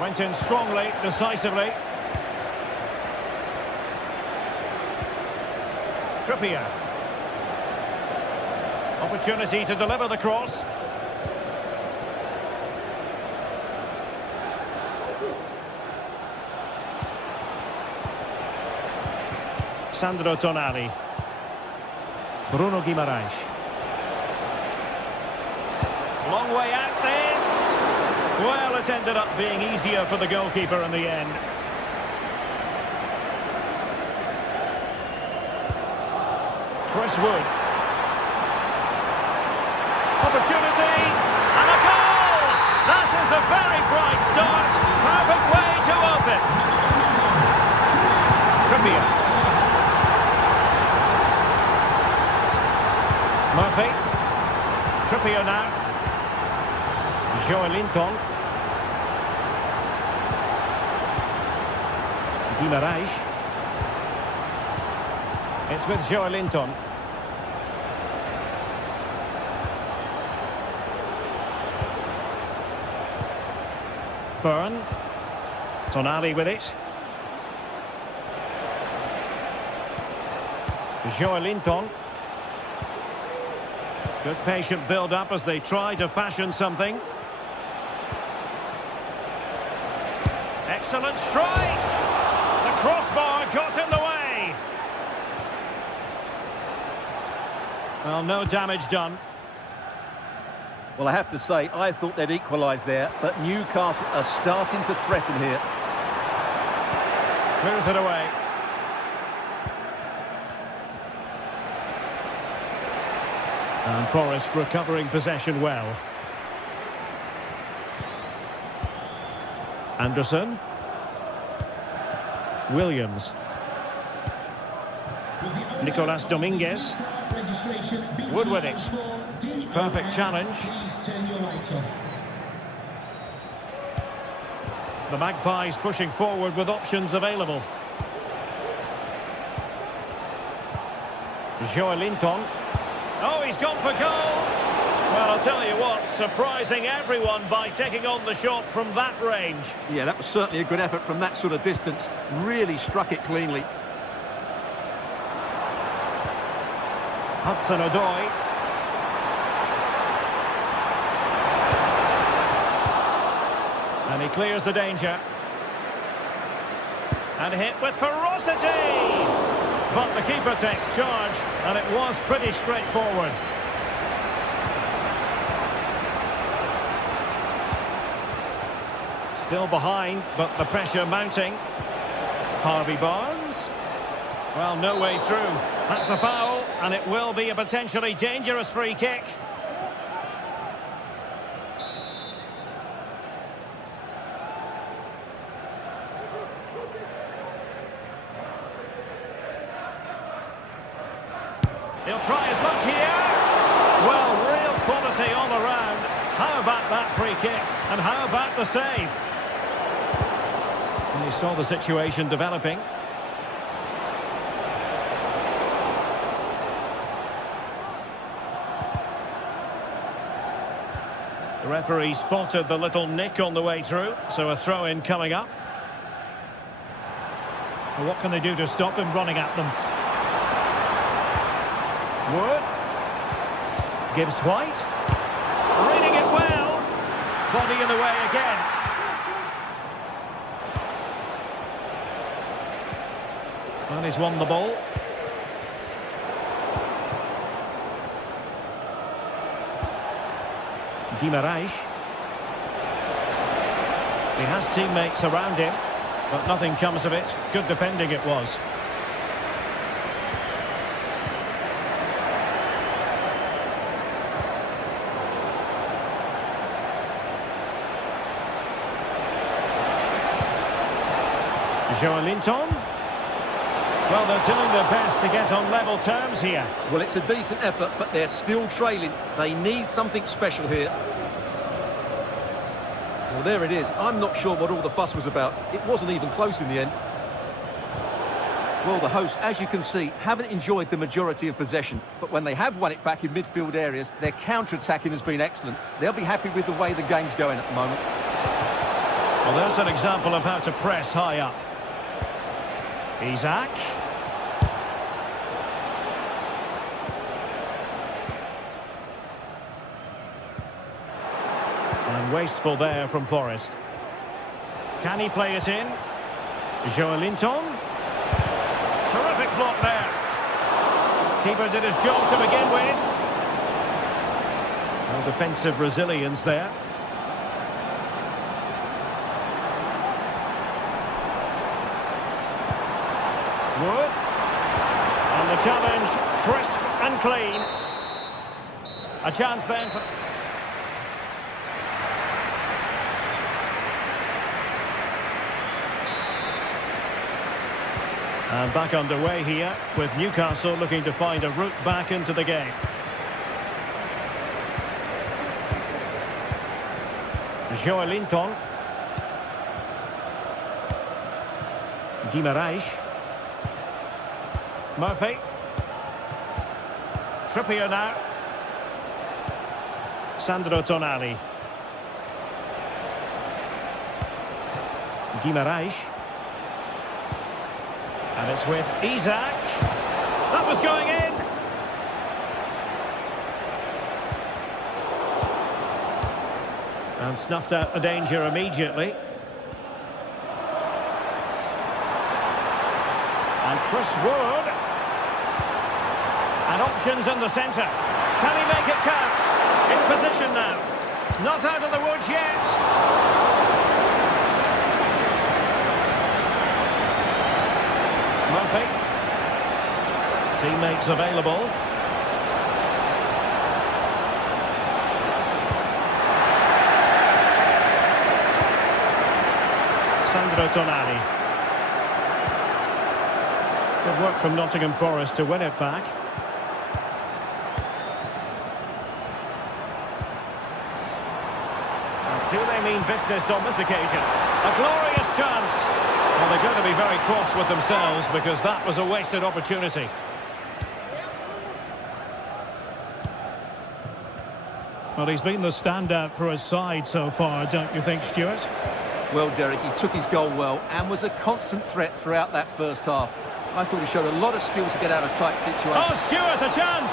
Went in strongly, decisively. Trippier. Opportunity to deliver the cross. Sandro Tonali. Bruno Guimaraes. Long way out this. Well, it ended up being easier for the goalkeeper in the end. Chris Wood. Opportunity, and a goal! That is a very bright start. Perfect way to open. Trippier. Murphy. Trippier now. Joelinton. Guimaraes. It's with Joelinton. Byrne. Tonali with it. Joelinton. Good patient build-up as they try to fashion something. Excellent strike! The crossbar got in the way! Well, no damage done. Well, I have to say, I thought they'd equalise there, but Newcastle are starting to threaten here. Clears it away. And Forest recovering possession well. Anderson. Williams. Nicolas Dominguez. Wood with it. Perfect challenge. The Magpies pushing forward with options available. Joelinton. Oh, he's gone for goal. Well, I'll tell you what, surprising everyone by taking on the shot from that range. Yeah, that was certainly a good effort from that sort of distance. Really struck it cleanly. Hudson-Odoi. And he clears the danger. And hit with ferocity! But the keeper takes charge, and it was pretty straightforward. Still behind, but the pressure mounting. Harvey Barnes. Well, no way through. That's a foul, and it will be a potentially dangerous free kick. He'll try his luck here. Well, real quality all around. How about that free kick? And how about the save? And you saw the situation developing. The referee spotted the little nick on the way through, so a throw-in coming up. Well, what can they do to stop him running at them? Wood. Gibbs White. Reading it well. Body in the way again. And he's won the ball. Guimaraes. He has teammates around him, but nothing comes of it. Good defending it was. Joelinton. Well, they're doing their best to get on level terms here. Well, it's a decent effort, but they're still trailing. They need something special here. Well, there it is. I'm not sure what all the fuss was about. It wasn't even close in the end. Well, the hosts, as you can see, haven't enjoyed the majority of possession. But when they have won it back in midfield areas, their counter-attacking has been excellent. They'll be happy with the way the game's going at the moment. Well, there's an example of how to press high up. Isaac. And wasteful there from Forest. Can he play it in? Joelinton. Terrific block there. Keeper did his job to begin with. Well, defensive resilience there. Wood. And the challenge, crisp and clean. A chance then for... And back underway here with Newcastle looking to find a route back into the game. Joelinton. Guimaraes. Murphy. Trippier now. Sandro Tonali. Guimaraes. And it's with Isaac. That was going in. And snuffed out the danger immediately. And Chris Wood. And options in the centre. Can he make it count? In position now. Not out of the woods yet. Murphy. Teammates available. Sandro Tonali. Good work from Nottingham Forest to win it back. And do they mean business on this occasion? A glorious chance. Well, they're going to be very cross with themselves because that was a wasted opportunity. Well, he's been the standout for his side so far, don't you think, Stuart? Well, Derek, he took his goal well and was a constant threat throughout that first half. I thought he showed a lot of skill to get out of tight situations. Oh, Stuart, a chance!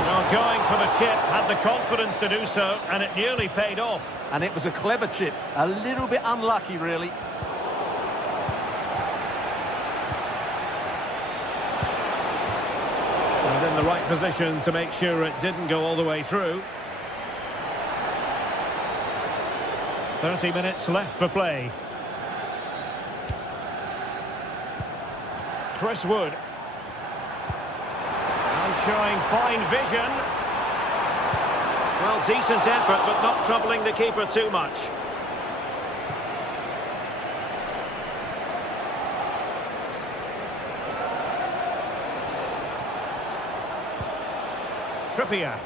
Well, going for the chip, had the confidence to do so, and it nearly paid off. And it was a clever chip. A little bit unlucky, really. And in the right position to make sure it didn't go all the way through. 30 minutes left for play. Chris Wood. And showing fine vision. Well, decent effort, but not troubling the keeper too much. Trippier.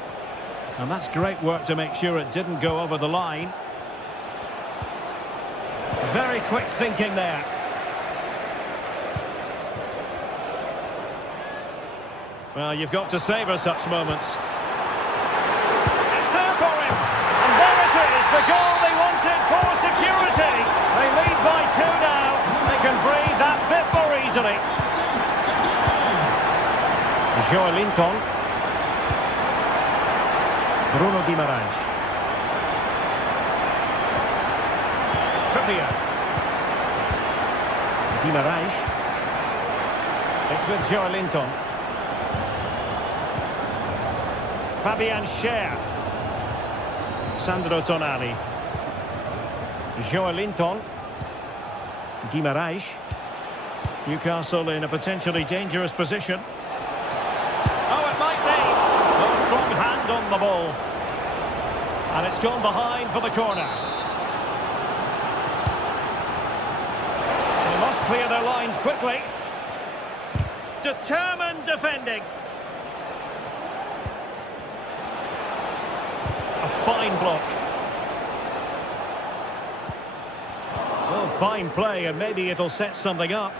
And that's great work to make sure it didn't go over the line. Very quick thinking there. Well, you've got to savour such moments. It's there for him. And there it is, the goal they wanted for security. They lead by 2 now. They can breathe that bit more easily. Joelinton. Bruno Guimaraes. Trippier. Guimaraes. It's with Joelinton. Fabian Schär. Sandro Tonali. Joelinton. Guimarães. Newcastle in a potentially dangerous position. Oh, it might be. A strong hand on the ball. And it's gone behind for the corner. They must clear their lines quickly. Determined defending. A fine block. Well, fine play, and maybe it'll set something up.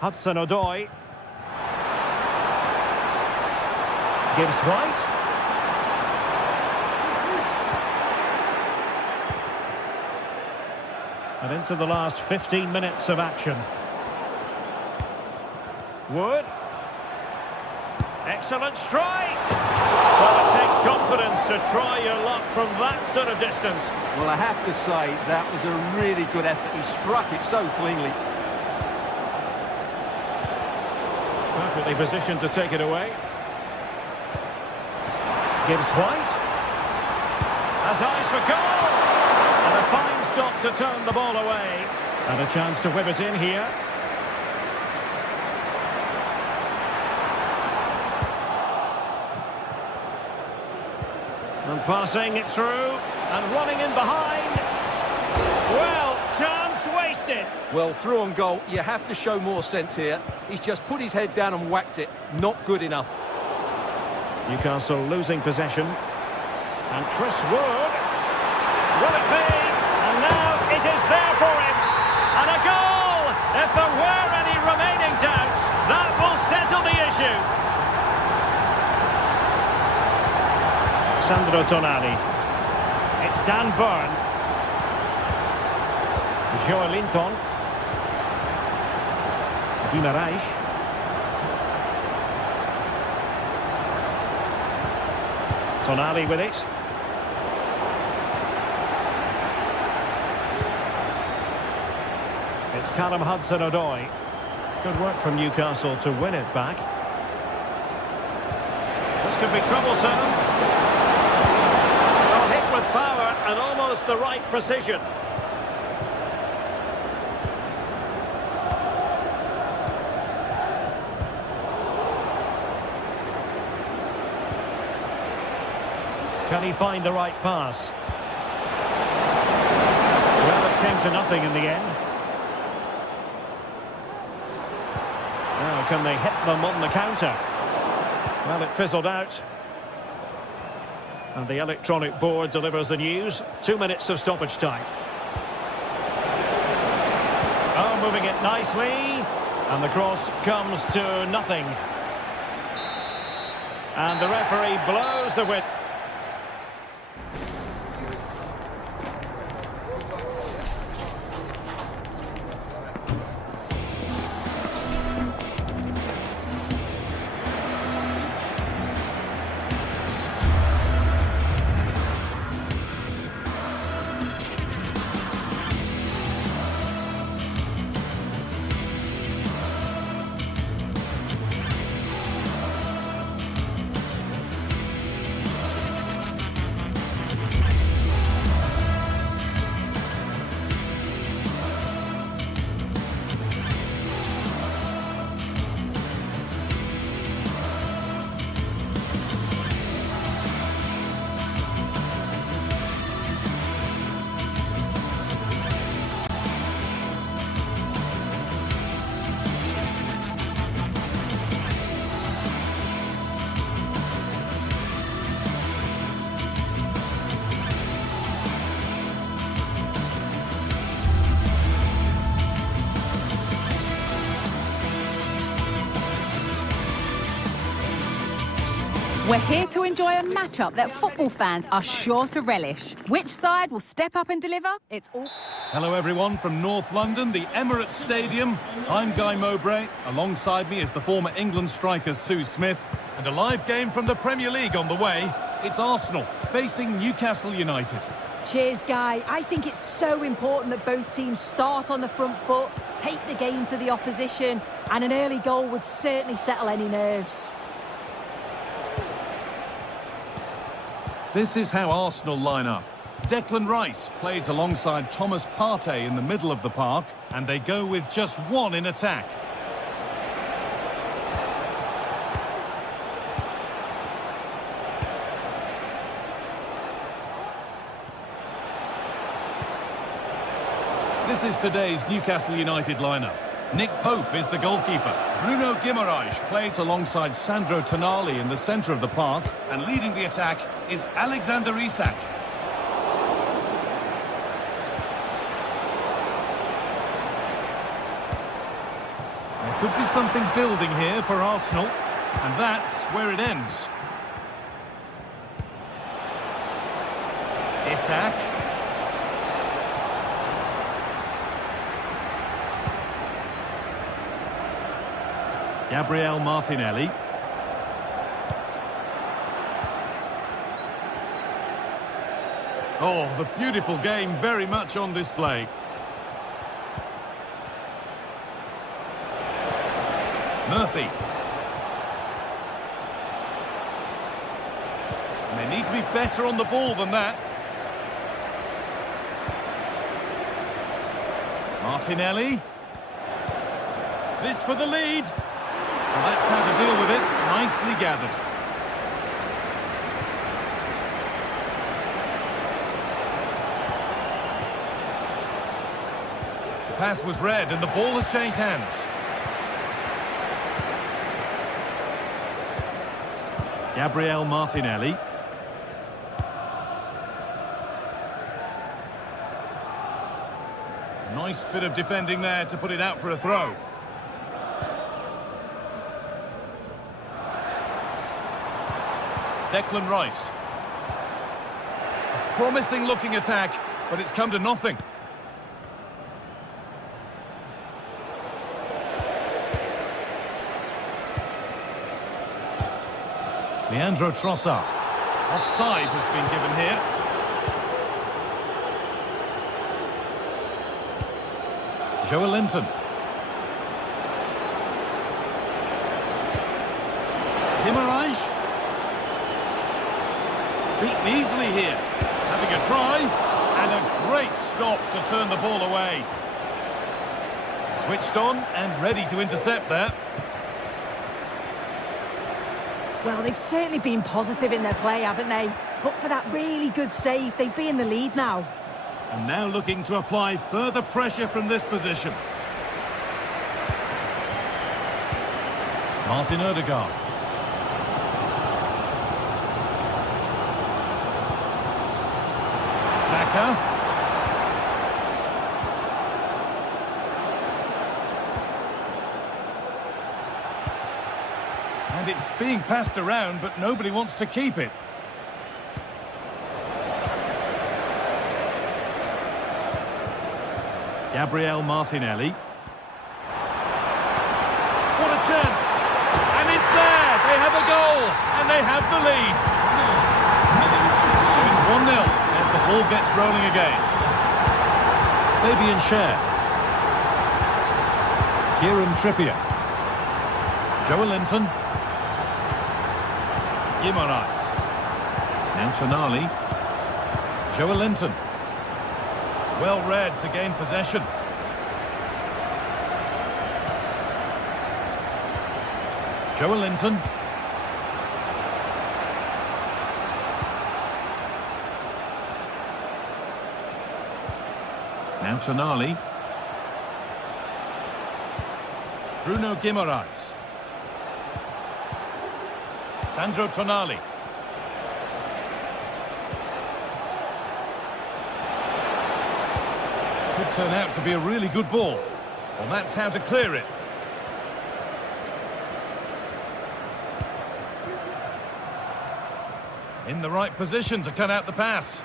Hudson-Odoi. Gives White. And into the last 15 minutes of action. Wood. Excellent strike. Well, it takes confidence to try your luck from that sort of distance. Well, I have to say, that was a really good effort. He struck it so cleanly. Perfectly positioned to take it away. Gives White. Has eyes for goal. And a fine stop to turn the ball away. And a chance to whip it in here. And passing it through. And running in behind. Well, chance wasted. Well, through on goal, you have to show more sense here. He's just put his head down and whacked it. Not good enough. Newcastle losing possession. And Chris Wood. Will it be? And now it is there for him. And a goal! If there were any remaining doubts, that will settle the issue. Sandro Tonali. It's Dan Burn. Joelinton. Guimarães. Tonali with it. It's Callum Hudson-Odoi. Good work from Newcastle to win it back. This could be troublesome. Well, hit with power and almost the right precision. Can he find the right pass? Well, it came to nothing in the end. Now, can they hit them on the counter? Well, it fizzled out. And the electronic board delivers the news. 2 minutes of stoppage time. Oh, moving it nicely. And the cross comes to nothing. And the referee blows the whistle. We're here to enjoy a matchup that football fans are sure to relish. Which side will step up and deliver? It's all... Hello everyone from North London, the Emirates Stadium. I'm Guy Mowbray. Alongside me is the former England striker Sue Smith. And a live game from the Premier League on the way. it's Arsenal facing Newcastle United. Cheers, Guy. I think it's so important that both teams start on the front foot, take the game to the opposition, and an early goal would certainly settle any nerves. This is how Arsenal line up. Declan Rice plays alongside Thomas Partey in the middle of the park, and they go with just one in attack. This is today's Newcastle United lineup. Nick Pope is the goalkeeper. Bruno Guimaraes plays alongside Sandro Tonali in the centre of the park, and leading the attack is Alexander Isak. There could be something building here for Arsenal, and that's where it ends. Isak. Gabriel Martinelli. Oh, the beautiful game very much on display. Murphy. And they need to be better on the ball than that. Martinelli. This for the lead. Well, that's how to deal with it. Nicely gathered. The pass was read and the ball has changed hands. Gabriel Martinelli. Nice bit of defending there to put it out for a throw. Declan Rice. A promising looking attack, but it's come to nothing. Leandro Trossard. Offside has been given here. Joelinton. Guimaraes. Beaten easily here. Having a try. And a great stop to turn the ball away. Switched on and ready to intercept there. Well, they've certainly been positive in their play, haven't they? But for that really good save, they'd be in the lead now. And now looking to apply further pressure from this position. Martin Odegaard. Saka. And it's being passed around, but nobody wants to keep it. Gabriel Martinelli. What a chance! And it's there! They have a goal! And they have the lead! 1-0 as the ball gets rolling again. Fabian Schär. Kieran Trippier. Joelinton. Guimaraes. Now Tonali. Joelinton. Well read to gain possession. Joelinton. Now Tonali. Bruno Guimaraes. Sandro Tonali. Could turn out to be a really good ball. Well, that's how to clear it. In the right position to cut out the pass.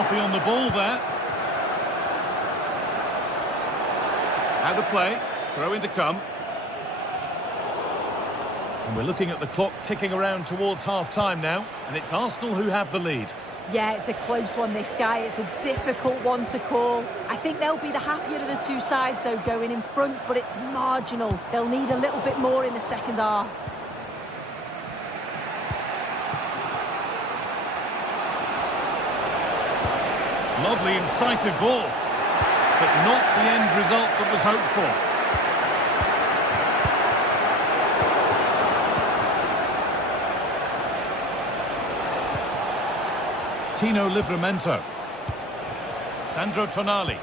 Sloppy on the ball there. Out of play. Throw in to come. And we're looking at the clock ticking around towards half-time now. And it's Arsenal who have the lead. Yeah, it's a close one, this guy. It's a difficult one to call. I think they'll be the happier of the two sides, though, going in front, but it's marginal. They'll need a little bit more in the second half. Lovely, incisive ball. But not the end result that was hoped for. Tino Livramento. Sandro Tonali.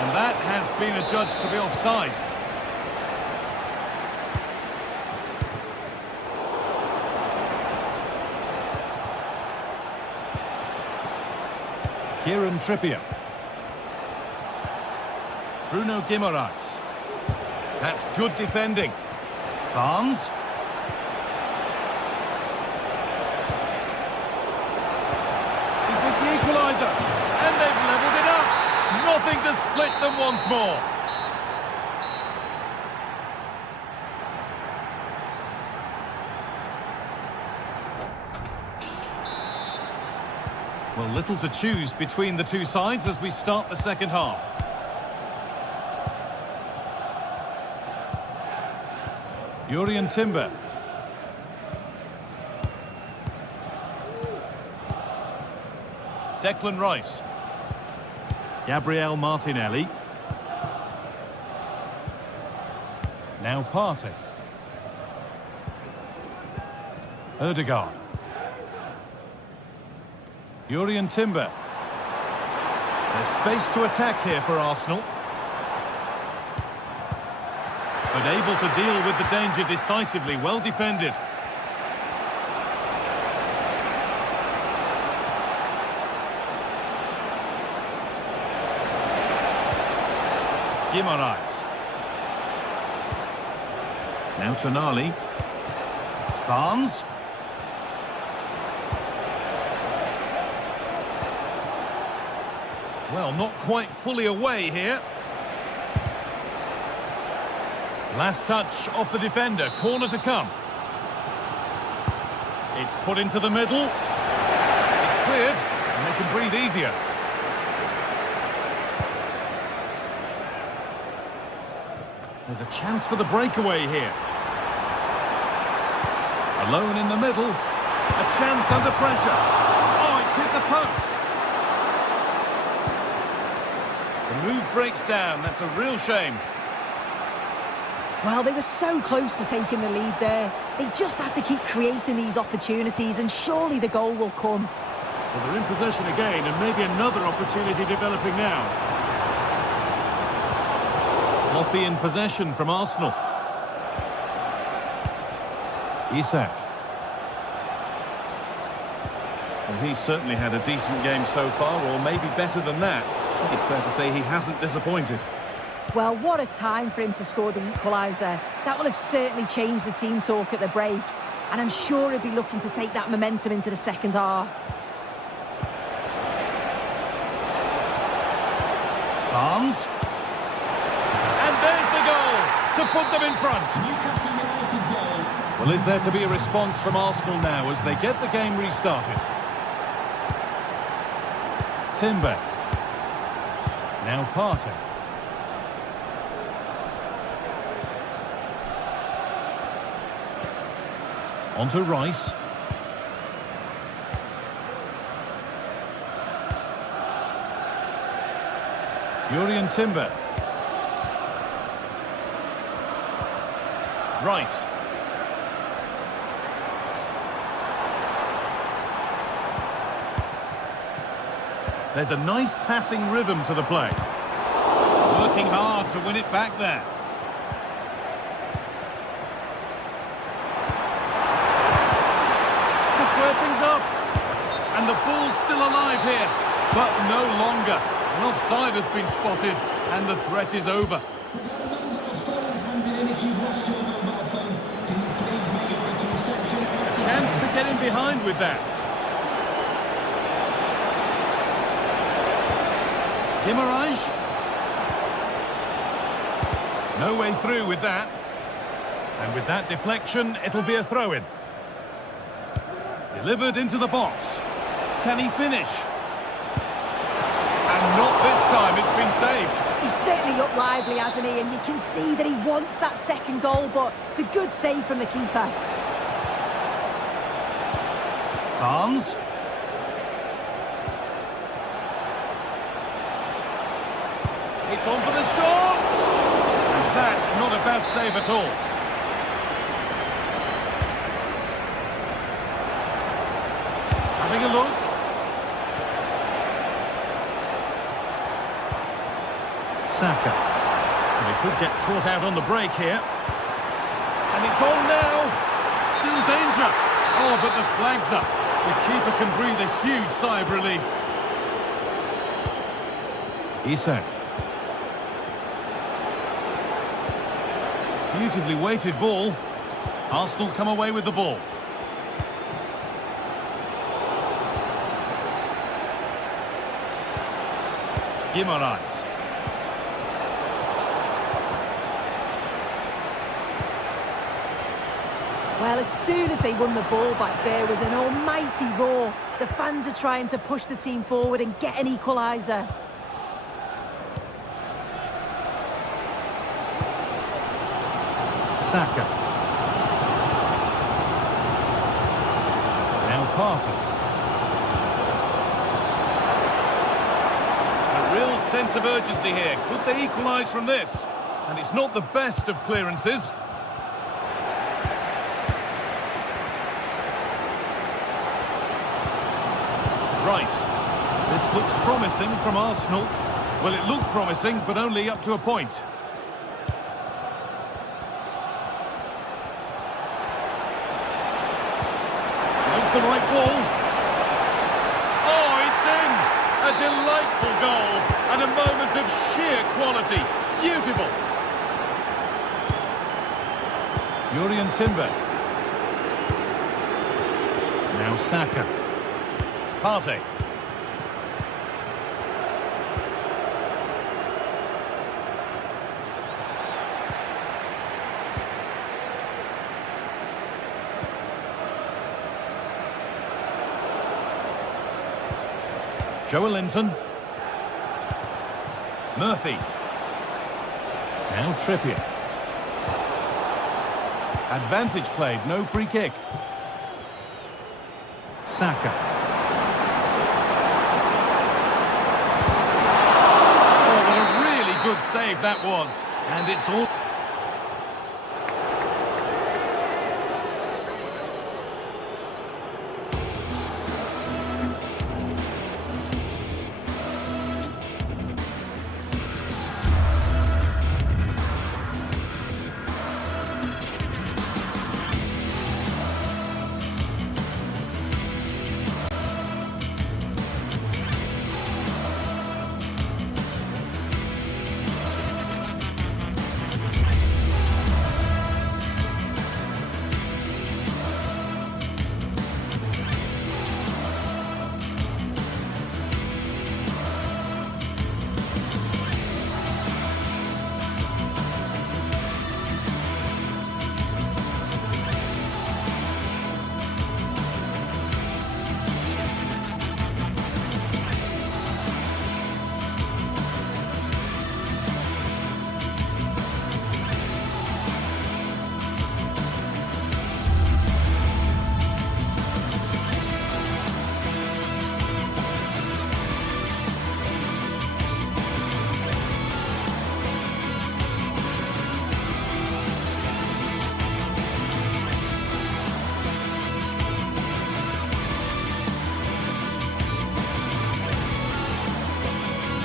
And that has been adjudged to be offside. Kieran Trippier. Bruno Guimaraes. That's good defending. Barnes. Equaliser, and they've levelled it up. Nothing to split them once more. Well, little to choose between the two sides as we start the second half. Jurrien Timber. Declan Rice. Gabriel Martinelli. Now Partey. Ødegaard. Jurrien Timber. There's space to attack here for Arsenal. But able to deal with the danger decisively, well defended. Guimaraes. Now Tonali. Barnes. Well, not quite fully away here. Last touch off the defender. Corner to come. It's put into the middle. It's cleared, and they can breathe easier. There's a chance for the breakaway here. Alone in the middle. A chance under pressure. Oh, it's hit the post. The move breaks down. That's a real shame. Well, they were so close to taking the lead there. They just have to keep creating these opportunities, and surely the goal will come. Well, they're in possession again, and maybe another opportunity developing now. Sloppy in possession from Arsenal. Isak. Well, he's certainly had a decent game so far, or maybe better than that. I think it's fair to say he hasn't disappointed. Well, what a time for him to score the equaliser. That will have certainly changed the team talk at the break. And I'm sure he'll be looking to take that momentum into the second half. Barnes. And there's the goal to put them in front. Newcastle United goal. Well, is there to be a response from Arsenal now as they get the game restarted? Timber. Now Partey. On to Rice. Jurrien Timber. Rice. There's a nice passing rhythm to the play. Working hard to win it back there. To square things up. And the ball's still alive here. But no longer. An offside has been spotted and the threat is over. We've got a mobile phone handed in. If you've lost your mobile phone, can you please make your way to reception? A chance to get in behind with that. Guimaraes. No way through with that. And with that deflection, it'll be a throw-in. Delivered into the box. Can he finish? And not this time, it's been saved. He's certainly looked lively, hasn't he? And you can see that he wants that second goal, but it's a good save from the keeper. Barnes. It's on for the shot! And that's not a bad save at all. Having a look. Saka. And he could get caught out on the break here. And it's on now. Still danger. Oh, but the flag's up. The keeper can breathe a huge sigh of relief. Isak. Beautifully weighted ball. Arsenal come away with the ball. Guimaraes. Well, as soon as they won the ball back, there was an almighty roar. The fans are trying to push the team forward and get an equaliser. Saka. Now Partey. A real sense of urgency here. Could they equalise from this? And it's not the best of clearances. Rice. This looks promising from Arsenal. Well, it looked promising, but only up to a point. Looks the right ball. Oh, it's in! A delightful goal and a moment of sheer quality. Beautiful. Jurrien Timber. Now Saka. Partey. Joelinton. Murphy. Now Trippier. Advantage played, no free kick. Saka. Good save that was, and it's all...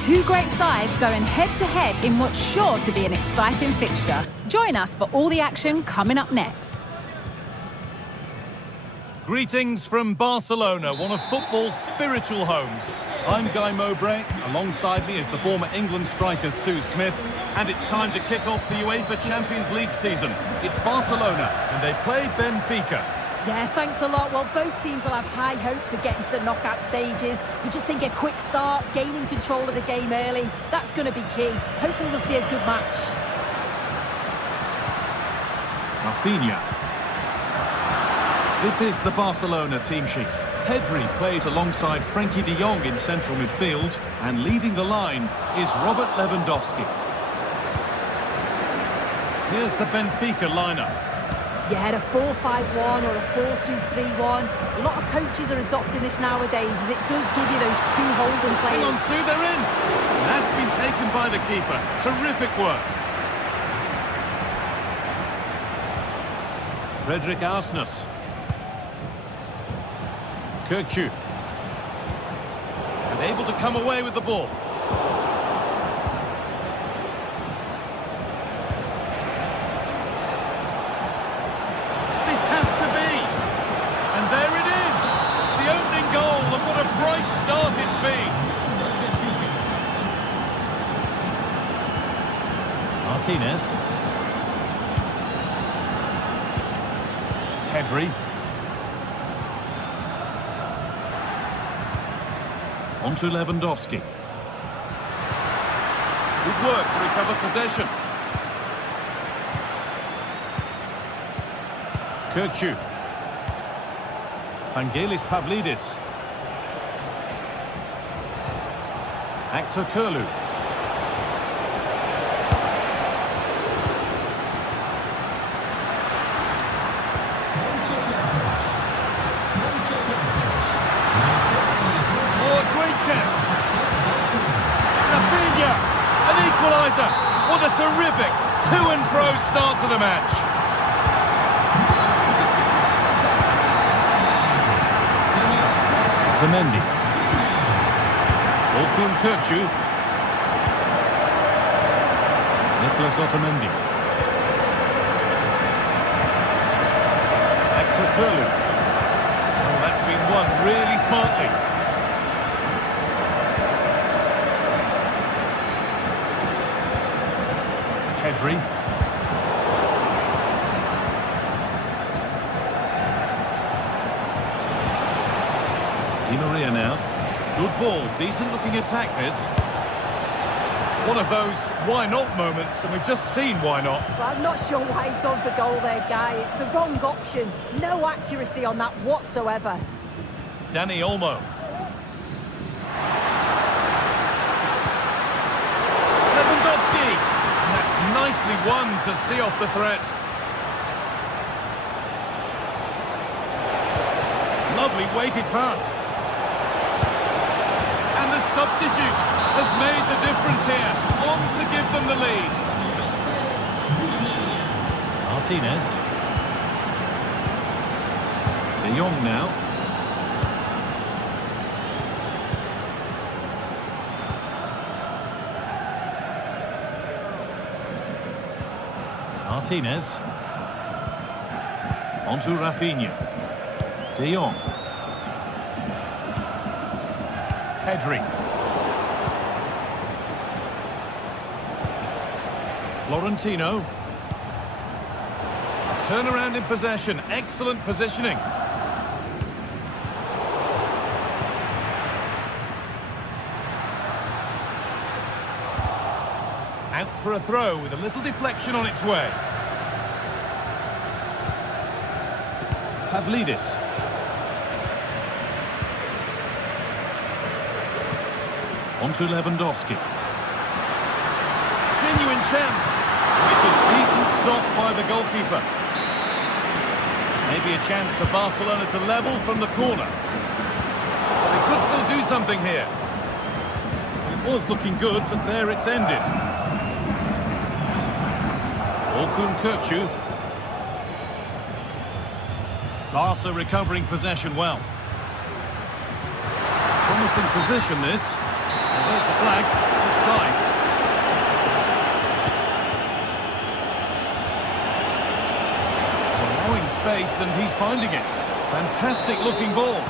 Two great sides going head-to-head in what's sure to be an exciting fixture. Join us for all the action coming up next. Greetings from Barcelona, one of football's spiritual homes. I'm Guy Mowbray. Alongside me is the former England striker Sue Smith. And it's time to kick off the UEFA Champions League season. It's Barcelona, and they play Benfica. Yeah, thanks a lot. Well, both teams will have high hopes of getting to the knockout stages. You just think a quick start, gaining control of the game early, that's going to be key. Hopefully we'll see a good match. Rafinha. This is the Barcelona team sheet. Pedri plays alongside Frankie de Jong in central midfield, and leading the line is Robert Lewandowski. Here's the Benfica lineup. Yeah, a 4-5-1 or a 4-2-3-1. A lot of coaches are adopting this nowadays, as it does give you those two holding players. Hang on, Sue, they're in. And that's been taken by the keeper. Terrific work. Frederick Arsnes. Kirkju. And able to come away with the ball. This has to be. And there it is. The opening goal, and what a bright start it's been. Martinez. Pedri. On to Lewandowski. Good work to recover possession. Kirkju. Vangelis Pavlidis. Actor Kurlu. Rafinha, an equaliser. What a terrific to-and-fro start to the match. Otamendi. Orkun Kirkju. Nicolas Otamendi. Actor Kurlu. Oh, that's been won really smartly. Pedri. Di Maria now. Good ball, decent looking attack this. One of those why not moments, and we've just seen why not. Well, I'm not sure why he's gone for goal there, Guy. It's the wrong option. No accuracy on that whatsoever. Dani Olmo. Lewandowski. And that's nicely won to see off the threat. Lovely weighted pass. And the substitute has made the difference here. On to give them the lead. Martinez. De Jong now. Martinez. On to Rafinha. De Jong. Pedri. Florentino. Turnaround in possession. Excellent positioning. Out for a throw with a little deflection on its way. Pavlidis. On to Lewandowski. Genuine chance. It's a decent stop by the goalkeeper. Maybe a chance for Barcelona to level from the corner. They could still do something here. It was looking good, but there it's ended. Orkun Kirkju. Barca recovering possession well. Promising position this. And there's the flag. Offside. Allowing space, and he's finding it. Fantastic looking ball.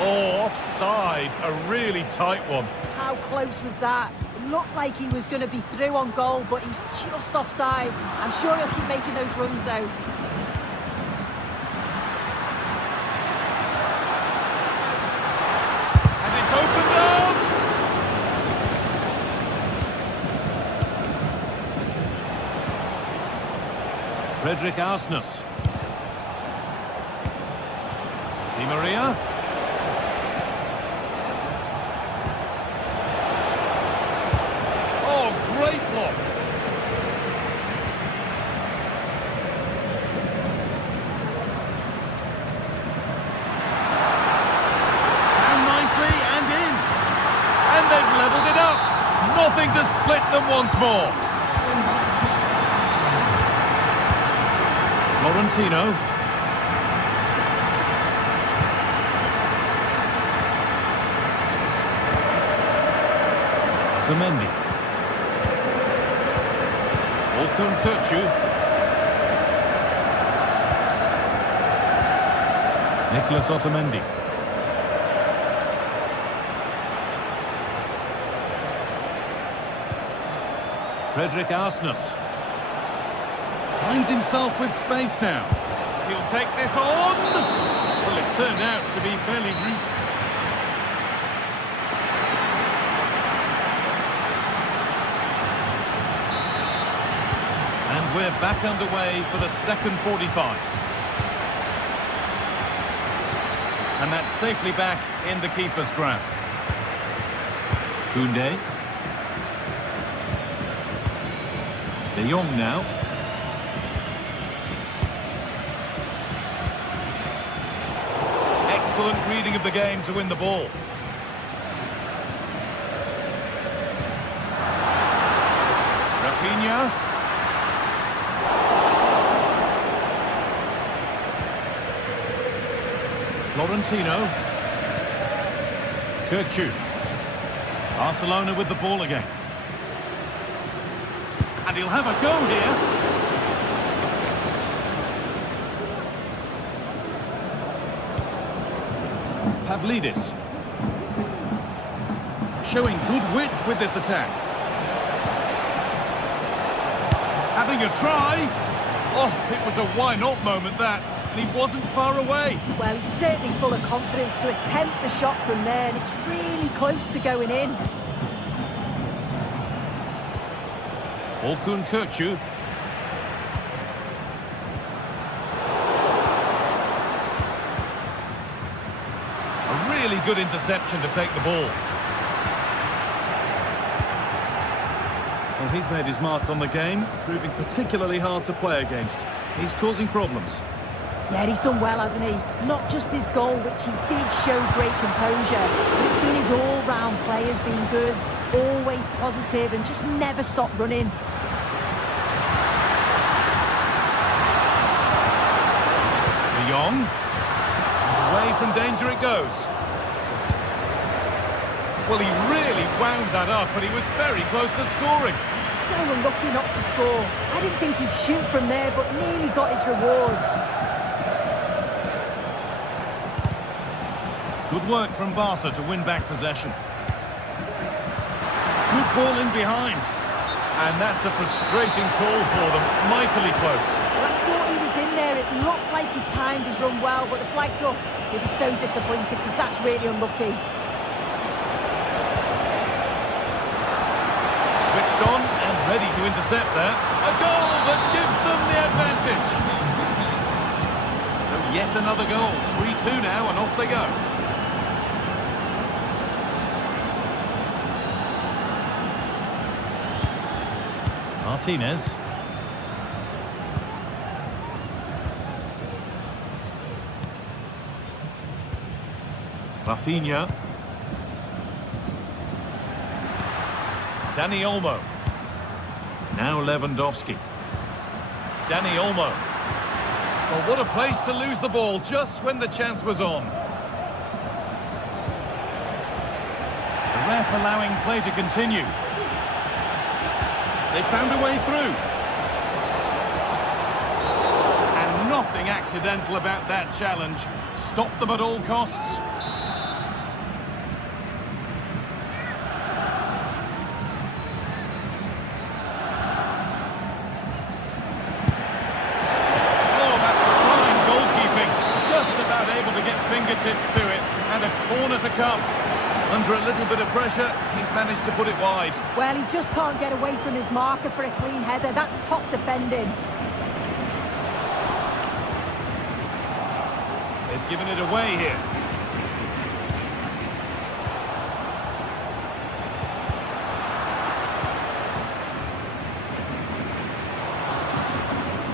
Oh, offside. A really tight one. How close was that? It looked like he was going to be through on goal, but he's just offside. I'm sure he'll keep making those runs, though. Aston. Di Maria. Oh, great block. Down nicely and in. And they've levelled it up. Nothing to split them once more. Florentino. Otamendi. Nicholas Otamendi. Aston finds himself with space now. He'll take this on. Well, it turned out to be fairly route. And we're back underway for the second 45. And that's safely back in the keeper's grasp. Koundé. De Jong now. Excellent reading of the game to win the ball. Rafinha. Florentino. Kirchu. Barcelona with the ball again. And he'll have a go here. Pavlidis. Showing good width with this attack. Having a try. Oh, it was a why not moment that. And he wasn't far away. Well, he's certainly full of confidence to attempt a shot from there, and it's really close to going in. Kirchu. A really good interception to take the ball. Well, he's made his mark on the game, proving particularly hard to play against. He's causing problems. Yeah, he's done well, hasn't he? Not just his goal, which he did show great composure, but it's been his all-round play has been good, always positive and just never stopped running. De Jong. Away from danger it goes. Well, he really wound that up, but he was very close to scoring. So unlucky not to score. I didn't think he'd shoot from there, but nearly got his rewards. Good work from Barca to win back possession. Good ball in behind. And that's a frustrating call for them. Mightily close. Well, I thought he was in there. It looked like he timed his run well, but the flag's up. He'll be so disappointed because that's really unlucky. Switched on and ready to intercept that. A goal that gives them the advantage. So yet another goal. 3-2 now and off they go. Martinez. Rafinha. Dani Olmo. Now Lewandowski. Dani Olmo. Well, what a place to lose the ball just when the chance was on. The ref allowing play to continue. They found a way through. And nothing accidental about that challenge. Stop them at all costs. Oh, that's fine goalkeeping. Just about able to get fingertips to it. And a corner to come. Under a little bit of pressure, he's managed to put it wide. Well, he just can't get away from his marker for a clean header. That's top defending. They've given it away here.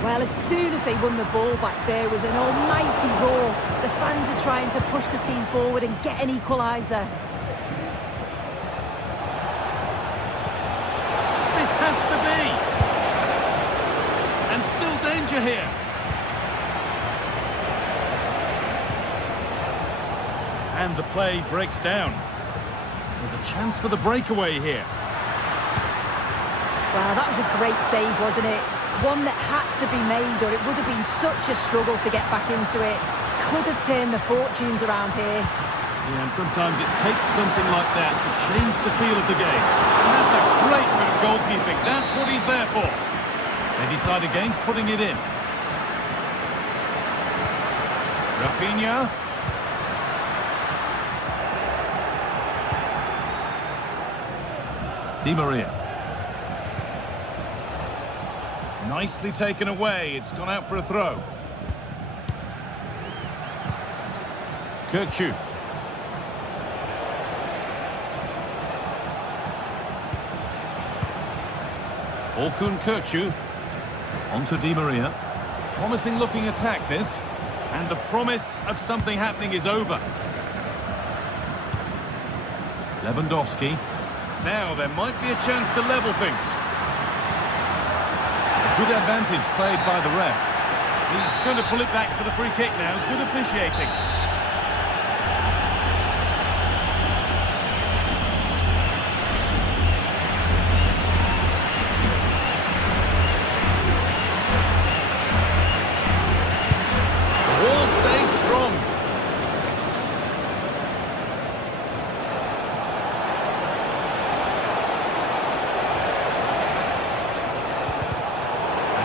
Well, as soon as they won the ball back, there was an almighty roar. The fans are trying to push the team forward and get an equaliser. This has to be. And still danger here. And the play breaks down. There's a chance for the breakaway here. Well, that was a great save, wasn't it? One that had to be made, or it would have been such a struggle to get back into it. Could have turned the fortunes around here. Yeah, and sometimes it takes something like that to change the feel of the game. And that's a great bit of goalkeeping. That's what he's there for. They decide against putting it in. Rafinha. Di Maria. Nicely taken away. It's gone out for a throw. Kirkchu. Orkun Kirkchu. On to Di Maria. Promising looking attack this. And the promise of something happening is over. Lewandowski. Now there might be a chance to level things. Good advantage played by the ref. He's going to pull it back for the free kick now. Good officiating. The wall stays strong.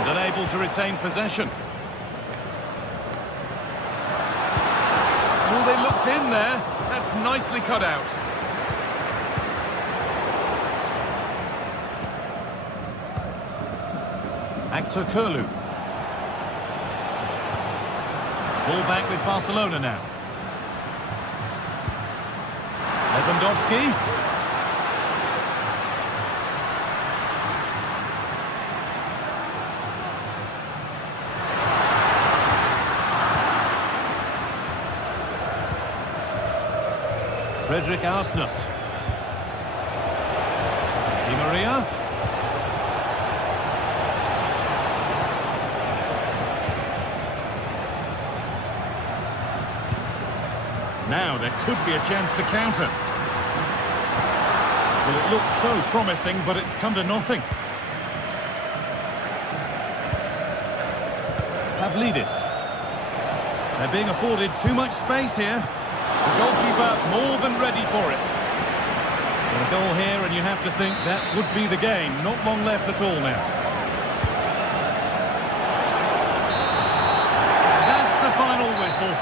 Unable to retain possession. Oh, they looked in there. That's nicely cut out. Actor Kurlu. Ball back with Barcelona now. Lewandowski. Frederick Arsnus. Di Maria. Now there could be a chance to counter. Well, it looked so promising, but it's come to nothing. Pavlidis. They're being afforded too much space here. The goalkeeper more than ready for it. Well, a goal here, and you have to think that would be the game. Not long left at all now. That's the final whistle.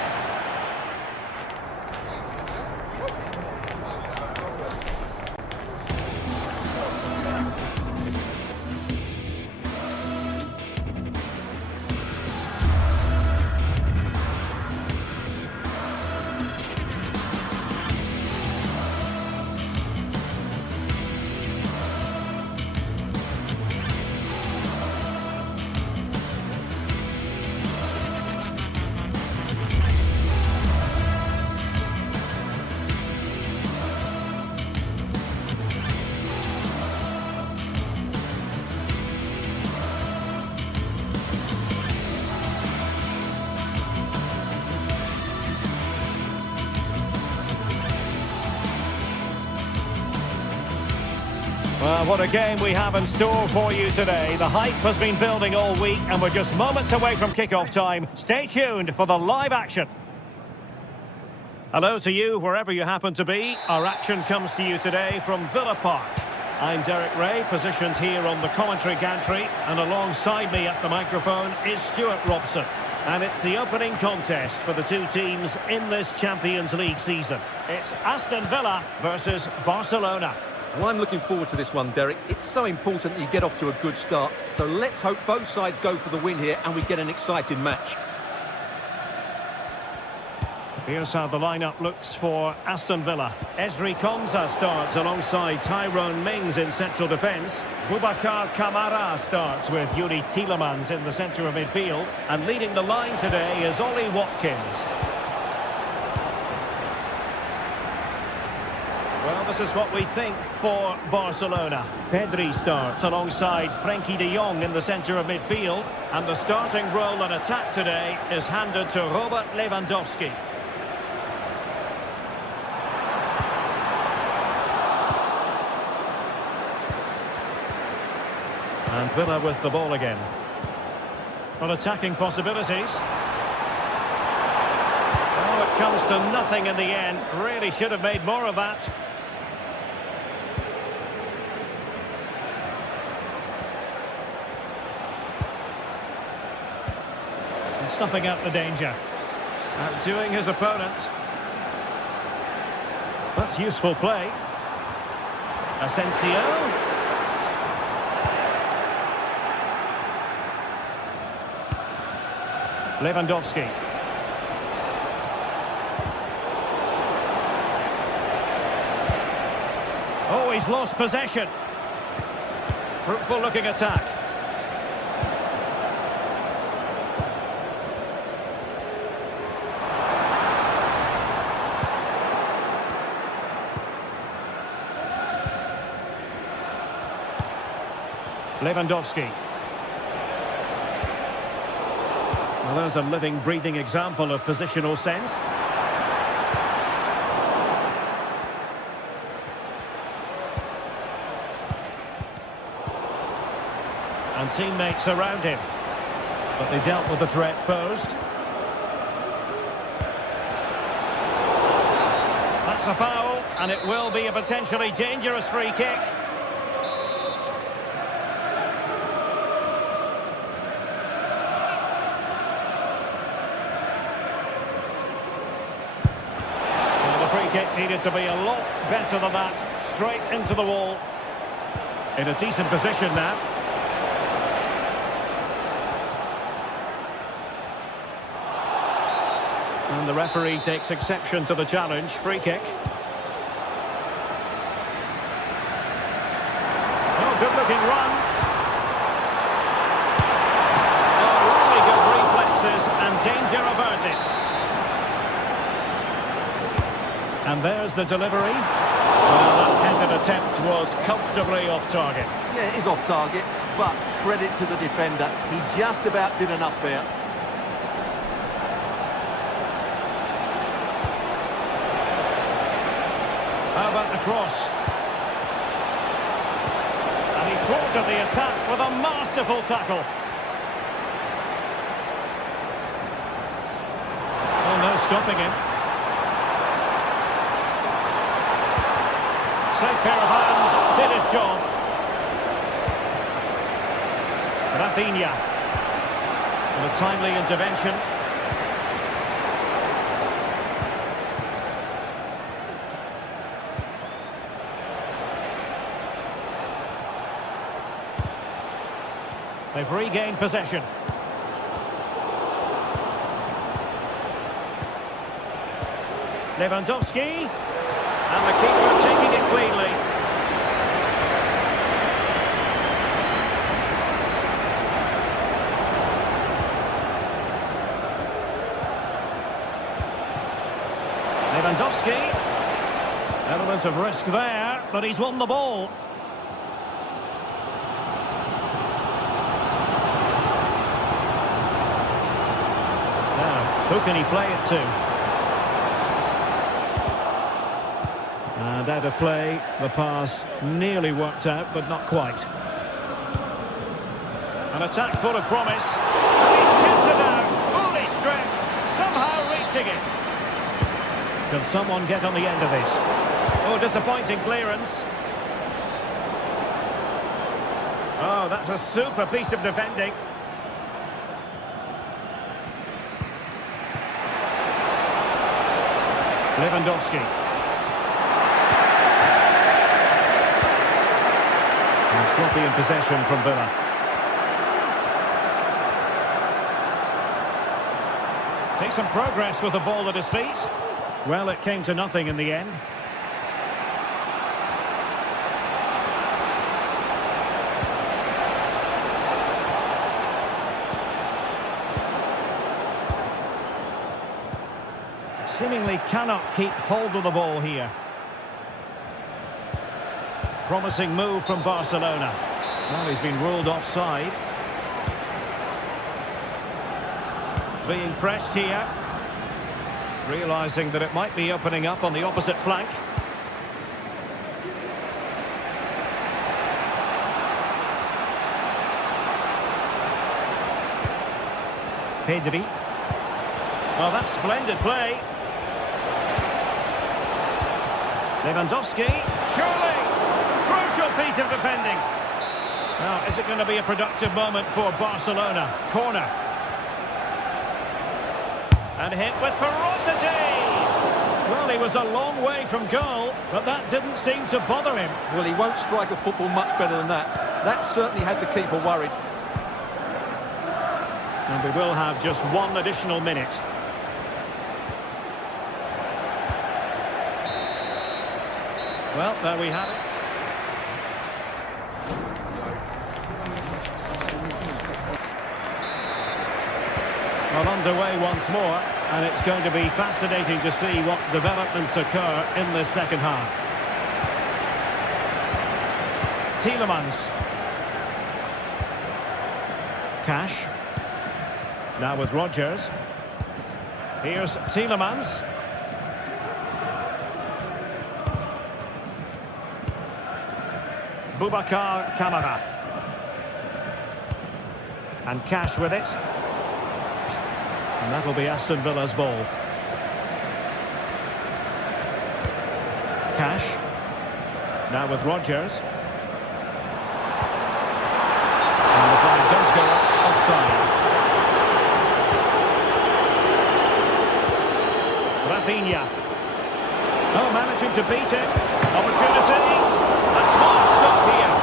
Well, what a game we have in store for you today. The hype has been building all week and we're just moments away from kick-off time. Stay tuned for the live action. Hello to you, wherever you happen to be. Our action comes to you today from Villa Park. I'm Derek Ray, positioned here on the commentary gantry, and alongside me at the microphone is Stuart Robson. And it's the opening contest for the two teams in this Champions League season. It's Aston Villa versus Barcelona. Well, I'm looking forward to this one, Derek. It's so important that you get off to a good start. So let's hope both sides go for the win here and we get an exciting match. Here's how the lineup looks for Aston Villa. Ezri Konsa starts alongside Tyrone Mings in central defence. Boubacar Kamara starts with Yuri Tielemans in the centre of midfield. And leading the line today is Ollie Watkins. Well, this is what we think for Barcelona. Pedri starts alongside Frenkie de Jong in the centre of midfield. And the starting role in attack today is handed to Robert Lewandowski. And Villa with the ball again. On attacking possibilities. Oh, it comes to nothing in the end. Really should have made more of that. And snuffing out the danger. Outdoing his opponent. That's useful play. Asensio. Lewandowski. Oh, he's lost possession. Fruitful looking attack. Lewandowski. Well, there's a living, breathing example of positional sense. And teammates around him. But they dealt with the threat posed. That's a foul, and it will be a potentially dangerous free kick. Kick needed to be a lot better than that. Straight into the wall. In a decent position now. And the referee takes exception to the challenge. Free kick. Oh, good looking run. Oh, really good reflexes and danger averted. And there's the delivery. Well, that headed attempt was comfortably off target. Yeah, it is off target, but credit to the defender. He just about did enough there. How about the cross? And he thwarted the attack with a masterful tackle. Oh, no stopping him. Safe pair of hands, did his job. Rafinha. And a timely intervention. They've regained possession. Lewandowski. And the keeper taking it cleanly. Lewandowski. Element of risk there, but he's won the ball. Now, who can he play it to? And out of play, the pass nearly worked out, but not quite. An attack full of promise. And he shoots it out, fully stretched, somehow reaching it. Can someone get on the end of this? Oh, disappointing clearance. Oh, that's a super piece of defending. Lewandowski. Sloppy in possession from Villa. Decent progress with the ball at his feet. Well, it came to nothing in the end. Seemingly cannot keep hold of the ball here. Promising move from Barcelona. Well, he's been ruled offside. Being pressed here. Realising that it might be opening up on the opposite flank. Pedri. Well, that's splendid play. Lewandowski. Surely! Crucial piece of defending. Now, is it going to be a productive moment for Barcelona? Corner. And hit with ferocity! Well, he was a long way from goal, but that didn't seem to bother him. Well, he won't strike a football much better than that. That certainly had the keeper worried. And we will have just one additional minute. Well, there we have it. Well, underway once more, and it's going to be fascinating to see what developments occur in the second half. Tielemans. Cash. Now with Rodgers. Here's Tielemans. Boubacar Kamara. And Cash with it. And that'll be Aston Villa's ball. Cash. Now with Rodgers. And the flag does go offside. Rafinha. Oh, managing to beat it. Opportunity. A smart stop here.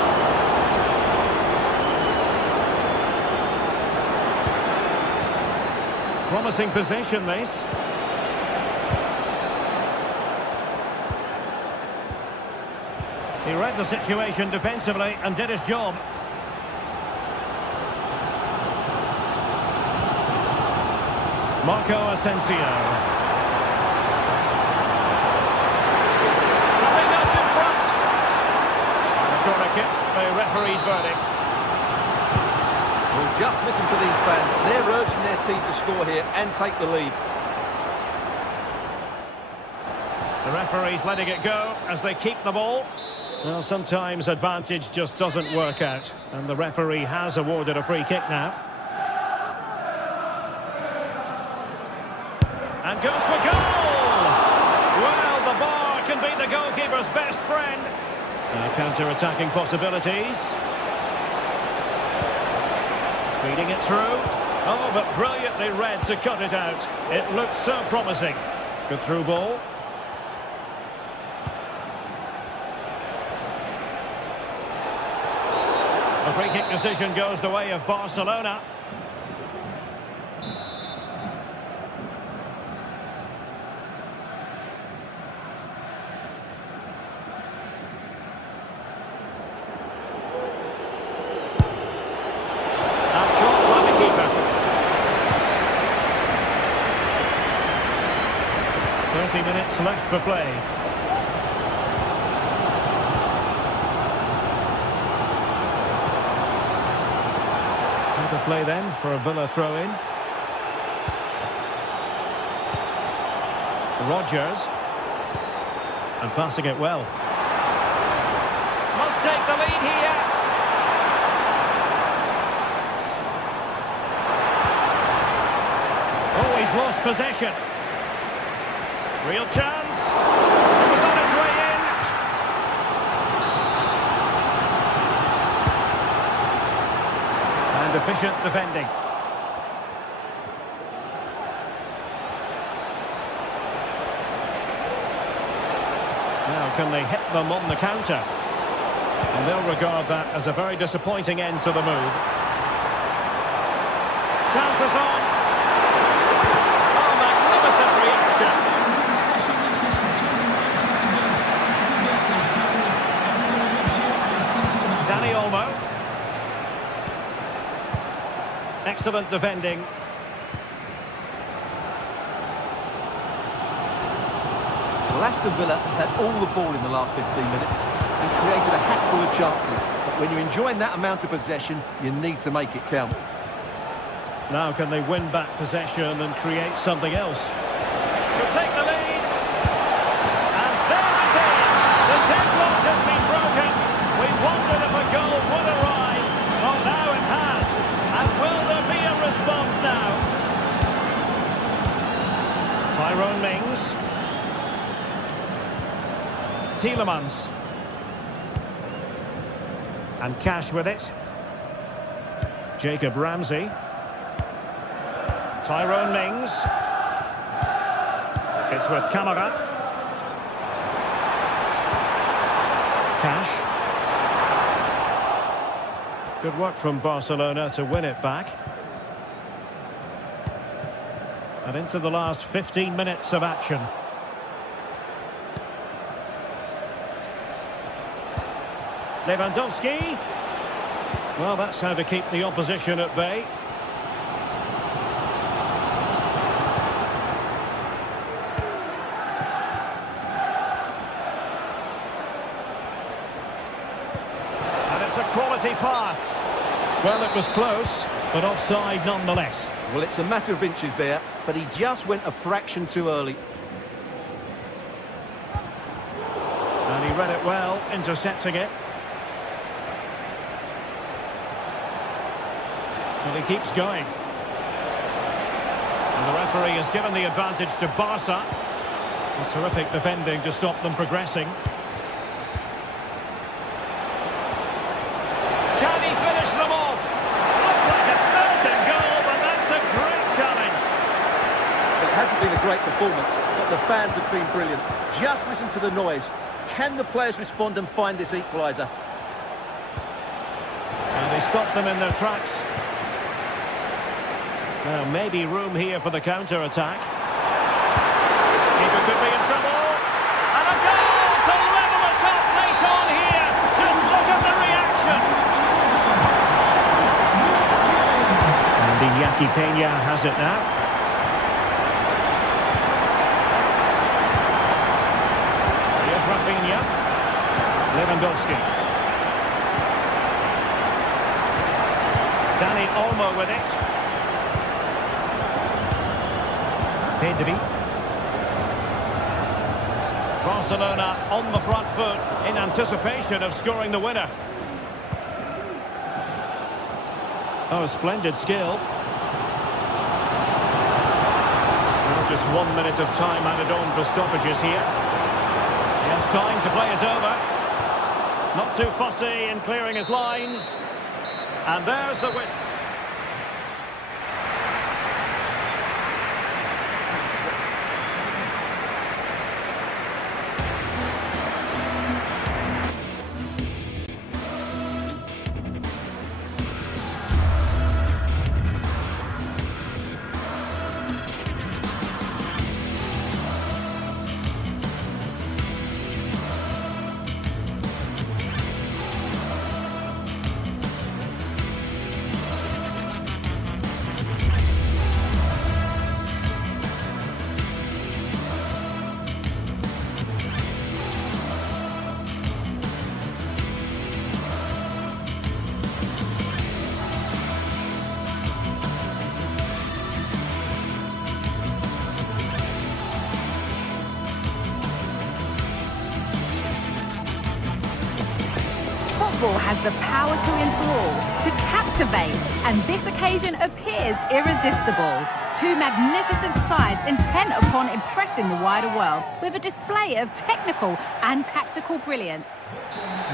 Promising position, this. He read the situation defensively and did his job. Marco Asensio. Coming up in front. And a corner kick, the referee's verdict. Well, just listen to these fans. They're urging their team to score here and take the lead. The referee's letting it go as they keep the ball. Well, sometimes advantage just doesn't work out. And the referee has awarded a free kick now. And goes for goal! Well, the bar can be the goalkeeper's best friend. Counter-attacking possibilities. Feeding it through. Oh, but brilliantly read to cut it out. It looked so promising. Good through ball. The free kick decision goes the way of Barcelona. Minutes left for play. Another play then for a Villa throw-in. Rodgers. And passing it well. Must take the lead here. Oh, he's lost possession. Real chance. He was on his way in. And efficient defending. Now, can they hit them on the counter? And they'll regard that as a very disappointing end to the move. Chances on. Excellent defending. Well, Aston Villa had all the ball in the last 15 minutes and created a hatful of chances. But when you're enjoying that amount of possession, you need to make it count. Now can they win back possession and create something else? To take the lead. And there it is. The deadlock has been broken. We wondered if a goal would arrive. Well, now it has. And will there be a response now? Tyrone Mings. Tielemans. And Cash with it. Jacob Ramsey. Tyrone Mings. It's with Camara. Cash. Good work from Barcelona to win it back. And into the last 15 minutes of action. Lewandowski. Well, that's how to keep the opposition at bay. And it's a quality pass. Well, it was close, but offside nonetheless. Well, it's a matter of inches there, but he just went a fraction too early. And he read it well, intercepting it. Well, he keeps going. And the referee has given the advantage to Barca. A terrific defending to stop them progressing. Can he finish them off? Looks like a certain goal, but that's a great challenge. It hasn't been a great performance, but the fans have been brilliant. Just listen to the noise. Can the players respond and find this equaliser? And they stop them in their tracks. Well, maybe room here for the counter-attack. Keeper could be in trouble. And a goal to level it up late on here. Just look at the reaction. And Iñaki Peña has it now. Here's Rafinha. Lewandowski. Dani Olmo with it. Pedri. Barcelona on the front foot in anticipation of scoring the winner. Oh, splendid skill. Well, just 1 minute of time added on for stoppages here. He has time to play it over. Not too fussy in clearing his lines. And there's the win. Football has the power to enthrall, to captivate, and this occasion appears irresistible. Two magnificent sides intent upon impressing the wider world with a display of technical and tactical brilliance.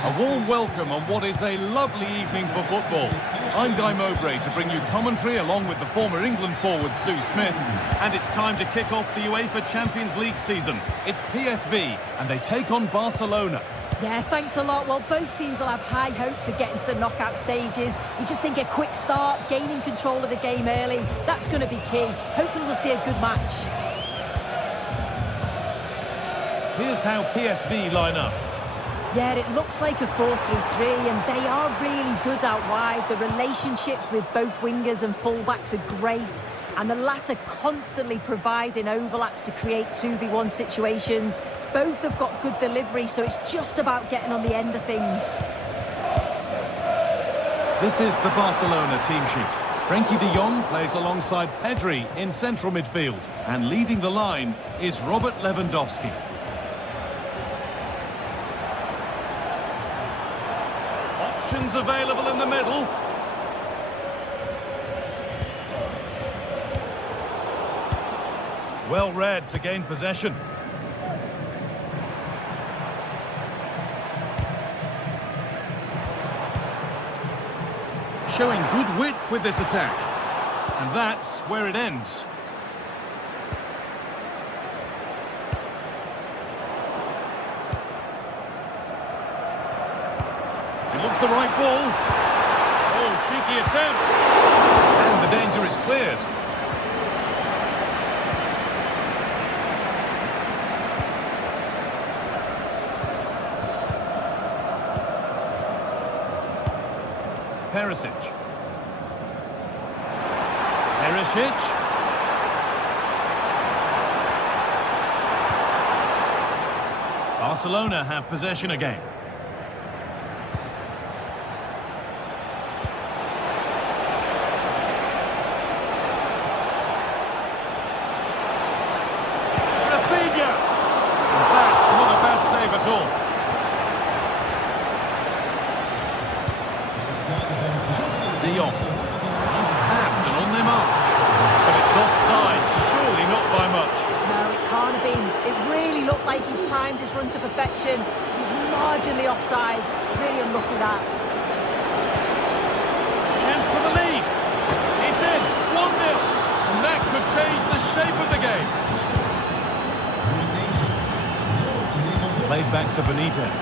A warm welcome on what is a lovely evening for football. I'm Guy Mowbray to bring you commentary along with the former England forward Sue Smith. And it's time to kick off the UEFA Champions League season. It's PSV and they take on Barcelona. Yeah, thanks a lot. Well, both teams will have high hopes of getting to the knockout stages. You just think a quick start, gaining control of the game early, that's going to be key. Hopefully we'll see a good match. Here's how PSV line up. Yeah, it looks like a 4-3-3, and they are really good out wide. The relationships with both wingers and fullbacks are great, and the latter constantly providing overlaps to create 2v1 situations. Both have got good delivery, so it's just about getting on the end of things. This is the Barcelona team sheet. Frenkie de Jong plays alongside Pedri in central midfield, and leading the line is Robert Lewandowski. Options available in the middle. Well read to gain possession. Showing good width with this attack. And that's where it ends. It looks the right ball. Oh, cheeky attempt. And the danger is cleared. Perisic. Barcelona have possession again. Rafinha! That's not a bad save at all. De Jong. Nice pass and on their march. But it's offside, surely not by much. No, it can't have been. It really looked like he timed his run to perfection. He's marginally offside. Really unlucky that. Chance for the lead. It's in. 1-0. And that could change the shape of the game. Played back to Benitez.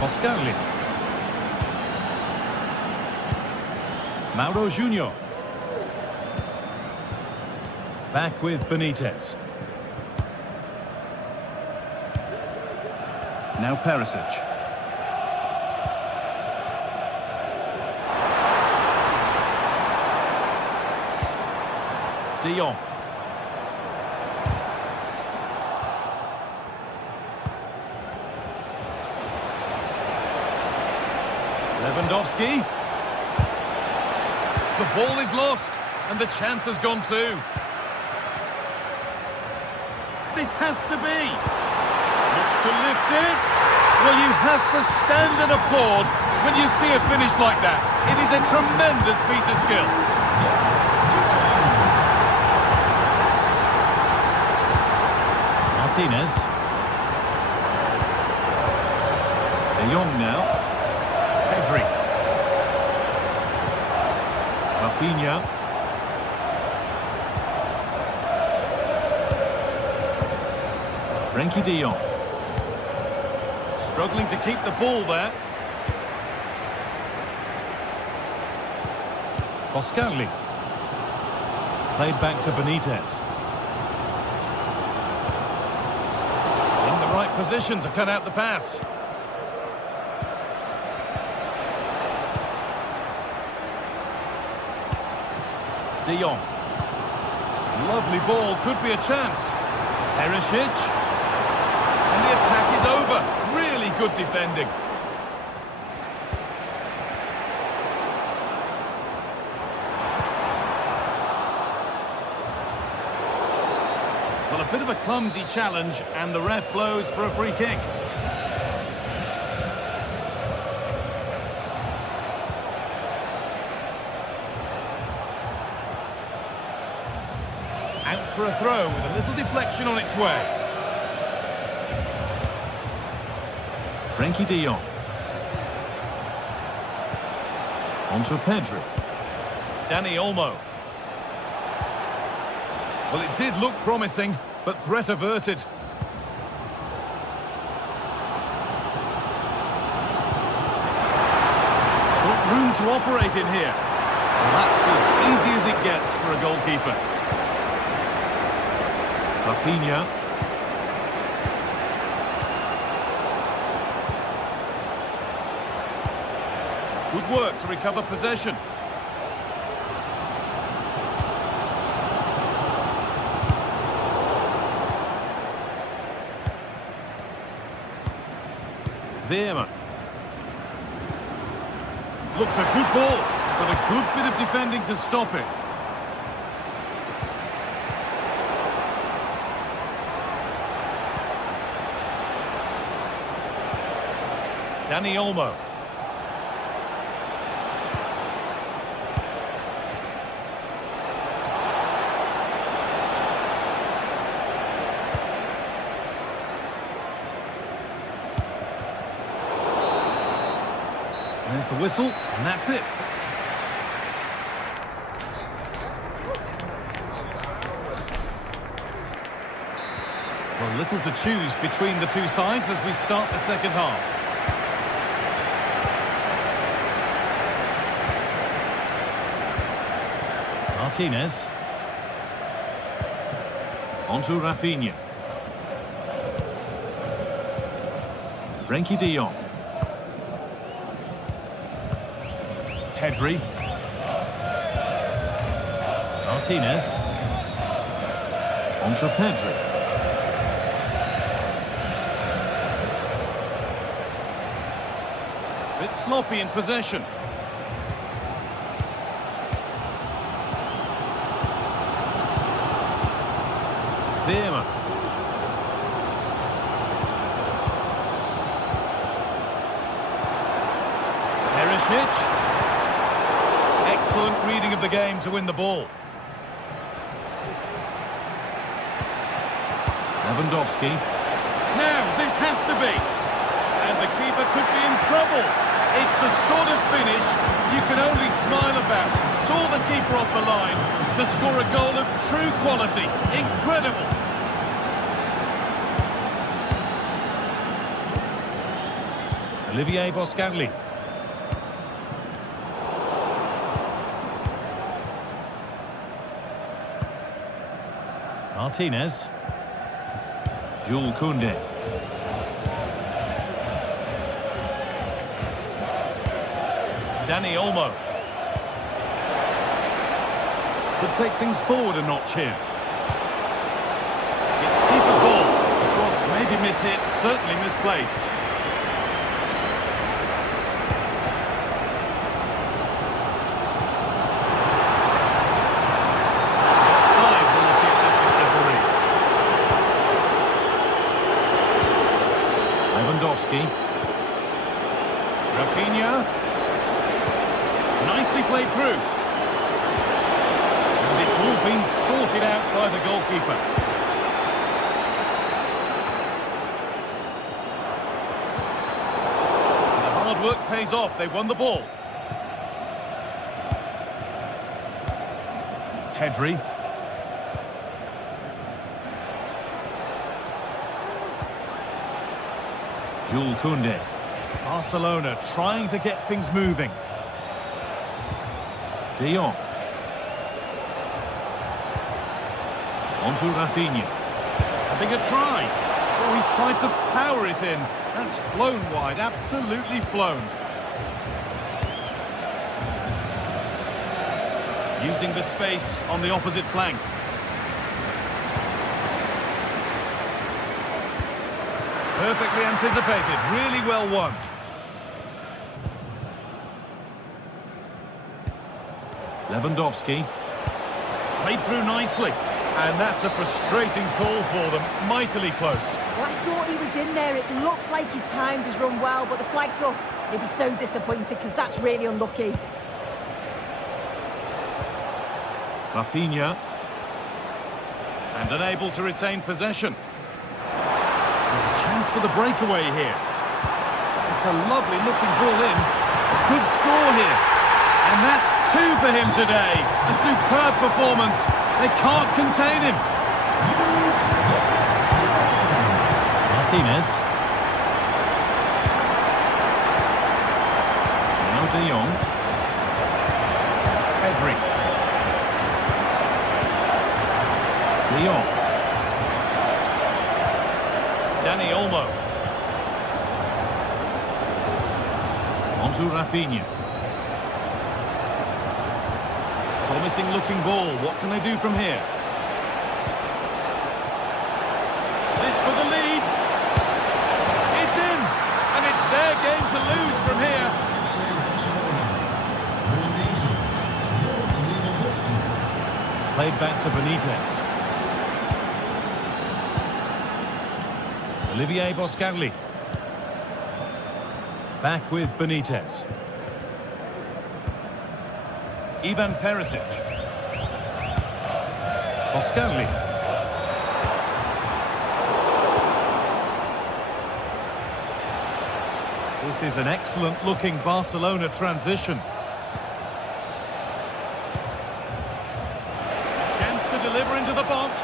Boscagli. Mauro Junior. Back with Benitez. Now Perisic. De Jong. Lewandowski. The ball is lost, and the chance has gone too. This has to be. Looks to lift it. Well, you have to stand and applaud when you see a finish like that. It is a tremendous piece of skill. Martinez. De Jong now. Pedri. Rafinha. Frenkie de Jong. Struggling to keep the ball there. Boscagli. Played back to Benitez. In the right position to cut out the pass. De Jong. Lovely ball, could be a chance. Perisic. And the attack is over. Really good defending. Well, a bit of a clumsy challenge, and the ref blows for a free kick. Out for a throw with a little deflection on its way. Frenkie de Jong. On to Pedri. Dani Olmo. Well, it did look promising, but threat averted. Got room to operate in here. Well, that's as easy as it gets for a goalkeeper. Rafinha. Good work to recover possession. Veerman. Looks a good ball, but a good bit of defending to stop it. Dani Olmo. There's the whistle, and that's it. Well, little to choose between the two sides as we start the second half. Martinez. On to Rafinha. Frenkie de Jong. Pedri. Martinez. On to Pedri. Bit sloppy in possession. Veerman. Perisic. Excellent reading of the game to win the ball. Lewandowski. Now, this has to be. And the keeper could be in trouble. It's the sort of finish you can only smile about. Saw the keeper off the line to score a goal of true quality. Incredible. Olivier Boscanli. Martinez. Jules Koundé. Dani Olmo. Could take things forward a notch here. It's keeper ball. The cross maybe mishit, certainly misplaced. Offside, will the assistant referee. Lewandowski. Rafinha. Nicely played through. And it's all been sorted out by the goalkeeper. The hard work pays off. They won the ball. Pedri. Jules Koundé. Barcelona trying to get things moving. De Jong. On to Rafinha. Having a try. Oh, he tried to power it in. That's flown wide, absolutely flown. Using the space on the opposite flank. Perfectly anticipated, really well won. Lewandowski. Played through nicely. And that's a frustrating call for them. Mightily close. Well, I thought he was in there. It looked like he timed his run well, but the flag's up. He'd be so disappointed because that's really unlucky. Rafinha. And unable to retain possession. There's a chance for the breakaway here. It's a lovely looking ball in. Good score here. And that's two for him today. A superb performance. They can't contain him. Martinez. Now De Jong. Pedri. De Jong. Dani Olmo. On to Rafinha. Promising looking ball. What can they do from here? This for the lead. It's in. And it's their game to lose from here. Played back to Benitez. Olivier Boscagli. Back with Benitez. Ivan Perisic. Boscagli. This is an excellent looking Barcelona transition. Chance to deliver into the box.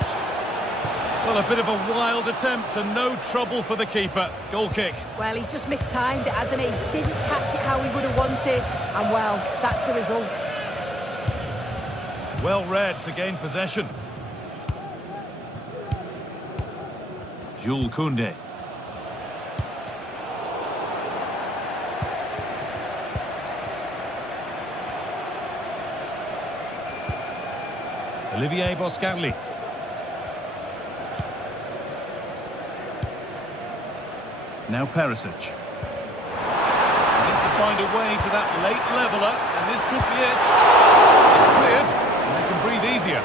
Well, a bit of a wild attempt and no trouble for the keeper. Goal kick. Well, he's just mistimed it, hasn't he? Didn't catch it how he would have wanted. And, well, that's the result. Well read to gain possession. Jules Koundé. Olivier Boscagli. Now Perisic. Need to find a way to that late leveller, and this could be it. It's cleared, and they can breathe easier.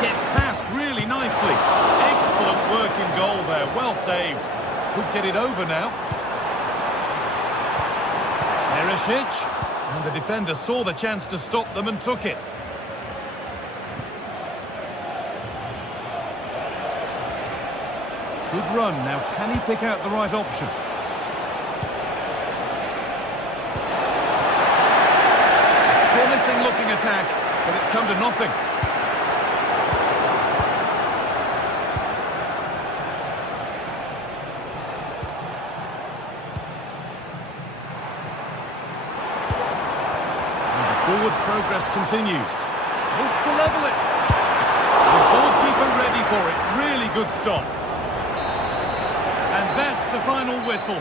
Gets past really nicely. Excellent working goal there, well saved. Could get it over now. Perisic, and the defender saw the chance to stop them and took it. Good run. Now, can he pick out the right option? Promising looking attack, but it's come to nothing. And the forward progress continues. This to level it. The goalkeeper ready for it. Really good stop. And that's the final whistle.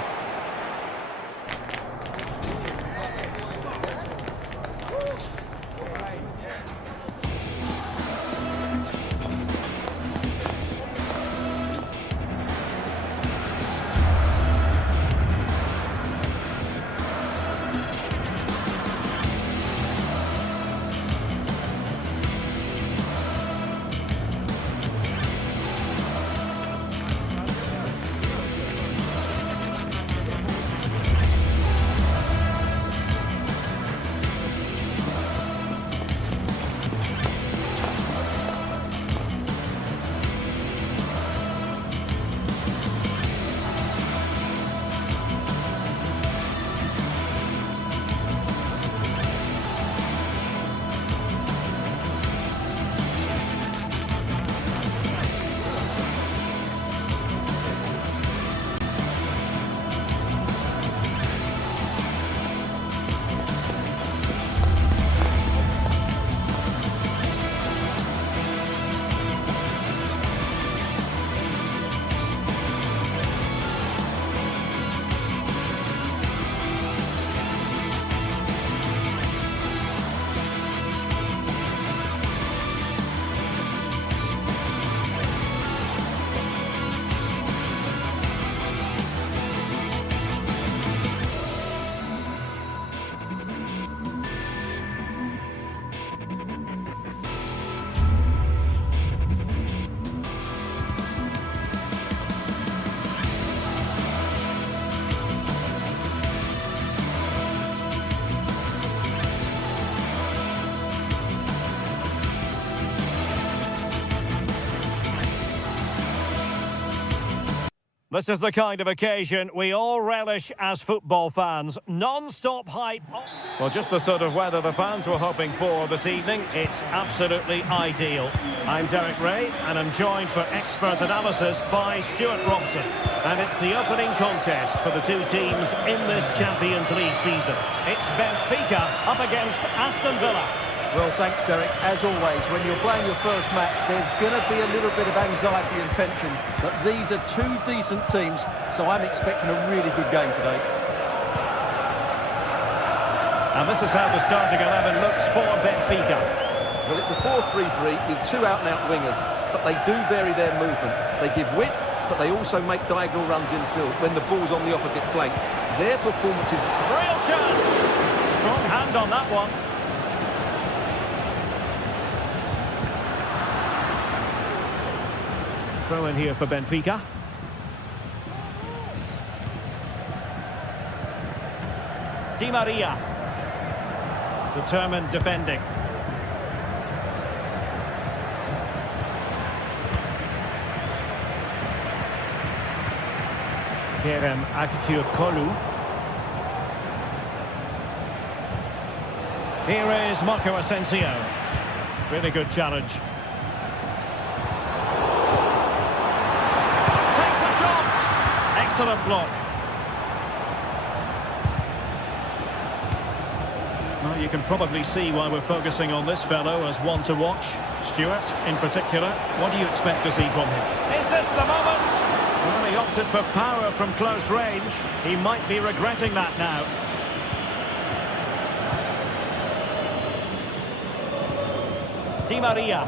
This is the kind of occasion we all relish as football fans. Non-stop hype. Well, just the sort of weather the fans were hoping for this evening. It's absolutely ideal. I'm Derek Ray, and I'm joined for expert analysis by Stuart Robson. And it's the opening contest for the two teams in this Champions League season. It's Benfica up against Aston Villa. Well, thanks, Derek. As always, when you're playing your first match, there's going to be a little bit of anxiety and tension. But these are two decent teams, so I'm expecting a really good game today. And this is how the starting 11 looks for Benfica. Well, it's a 4-3-3 with two out-and-out wingers, but they do vary their movement. They give width, but they also make diagonal runs infield when the ball's on the opposite flank. Their performance is... Real chance! Strong hand on that one. Throw in here for Benfica. Di Maria. Determined defending. Kerem Aktürkoğlu. Here is Marco Asensio. Really good challenge. Takes the shot. Excellent block. Well, you can probably see why we're focusing on this fellow as one to watch. Stuart, in particular, what do you expect to see from him? Is this the moment? Well, he opted for power from close range. He might be regretting that now. Di Maria.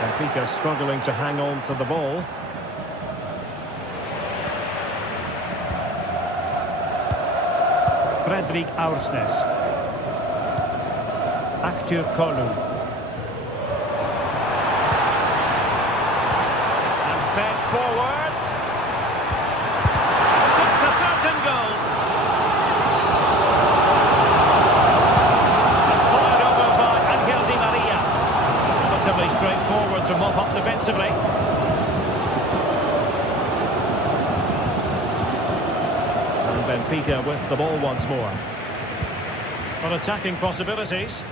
Benfica struggling to hang on to the ball. Fredrik Aursnes. Aktürkoğlu. And fed forwards. It's a certain goal. And fired over by Angel Di Maria. Relatively straightforward to mop up defensively. Benfica with the ball once more. On attacking possibilities.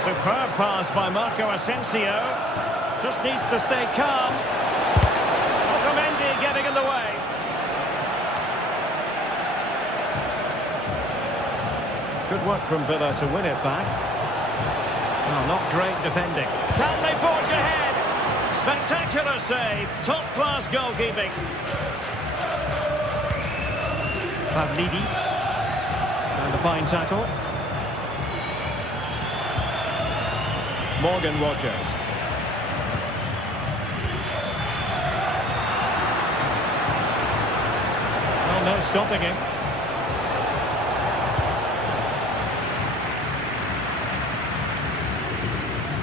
Superb pass by Marco Asensio. Just needs to stay calm. Otamendi getting in the way. Good work from Villa to win it back. Oh, not great defending. Can they forge ahead? Spectacular save, top-class goalkeeping. Pavlidis. And a fine tackle. Morgan Rogers. Well, no stopping him.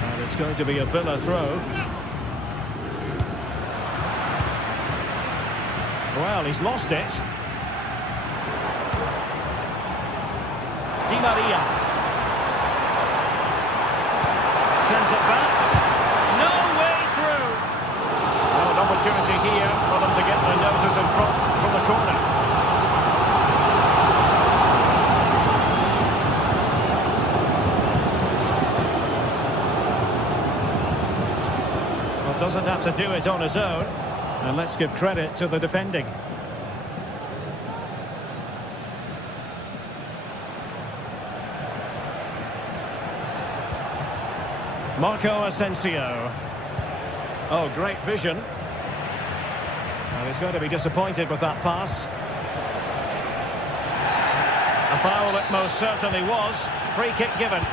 And it's going to be a Villa throw. Well, he's lost it. Di Maria. Sends it back. No way through. Well, an opportunity here for them to get their noses in front from the corner. Well, doesn't have to do it on his own. And let's give credit to the defending. Marco Asensio. Oh, great vision. And he's going to be disappointed with that pass. A foul it most certainly was. Free kick given.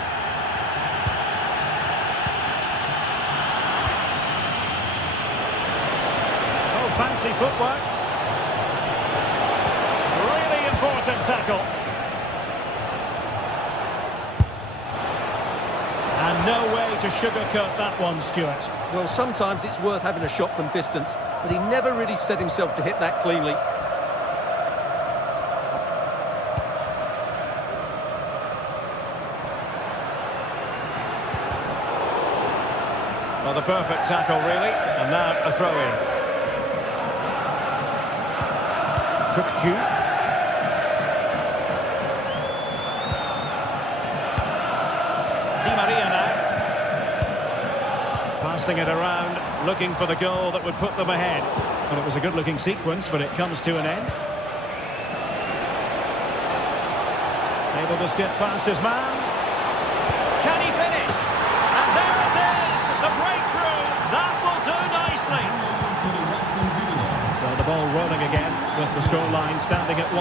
Fancy footwork. Really important tackle. And no way to sugarcoat that one, Stuart. Well, sometimes it's worth having a shot from distance, but he never really set himself to hit that cleanly. Well, the perfect tackle, really. And now a throw-in. Cookju. Di Maria now. Passing it around, looking for the goal that would put them ahead. Well, it was a good-looking sequence, but it comes to an end. Able to skip past his man. Can he finish? And there it is, the breakthrough. That will do nicely. with the scoreline standing at 1-0.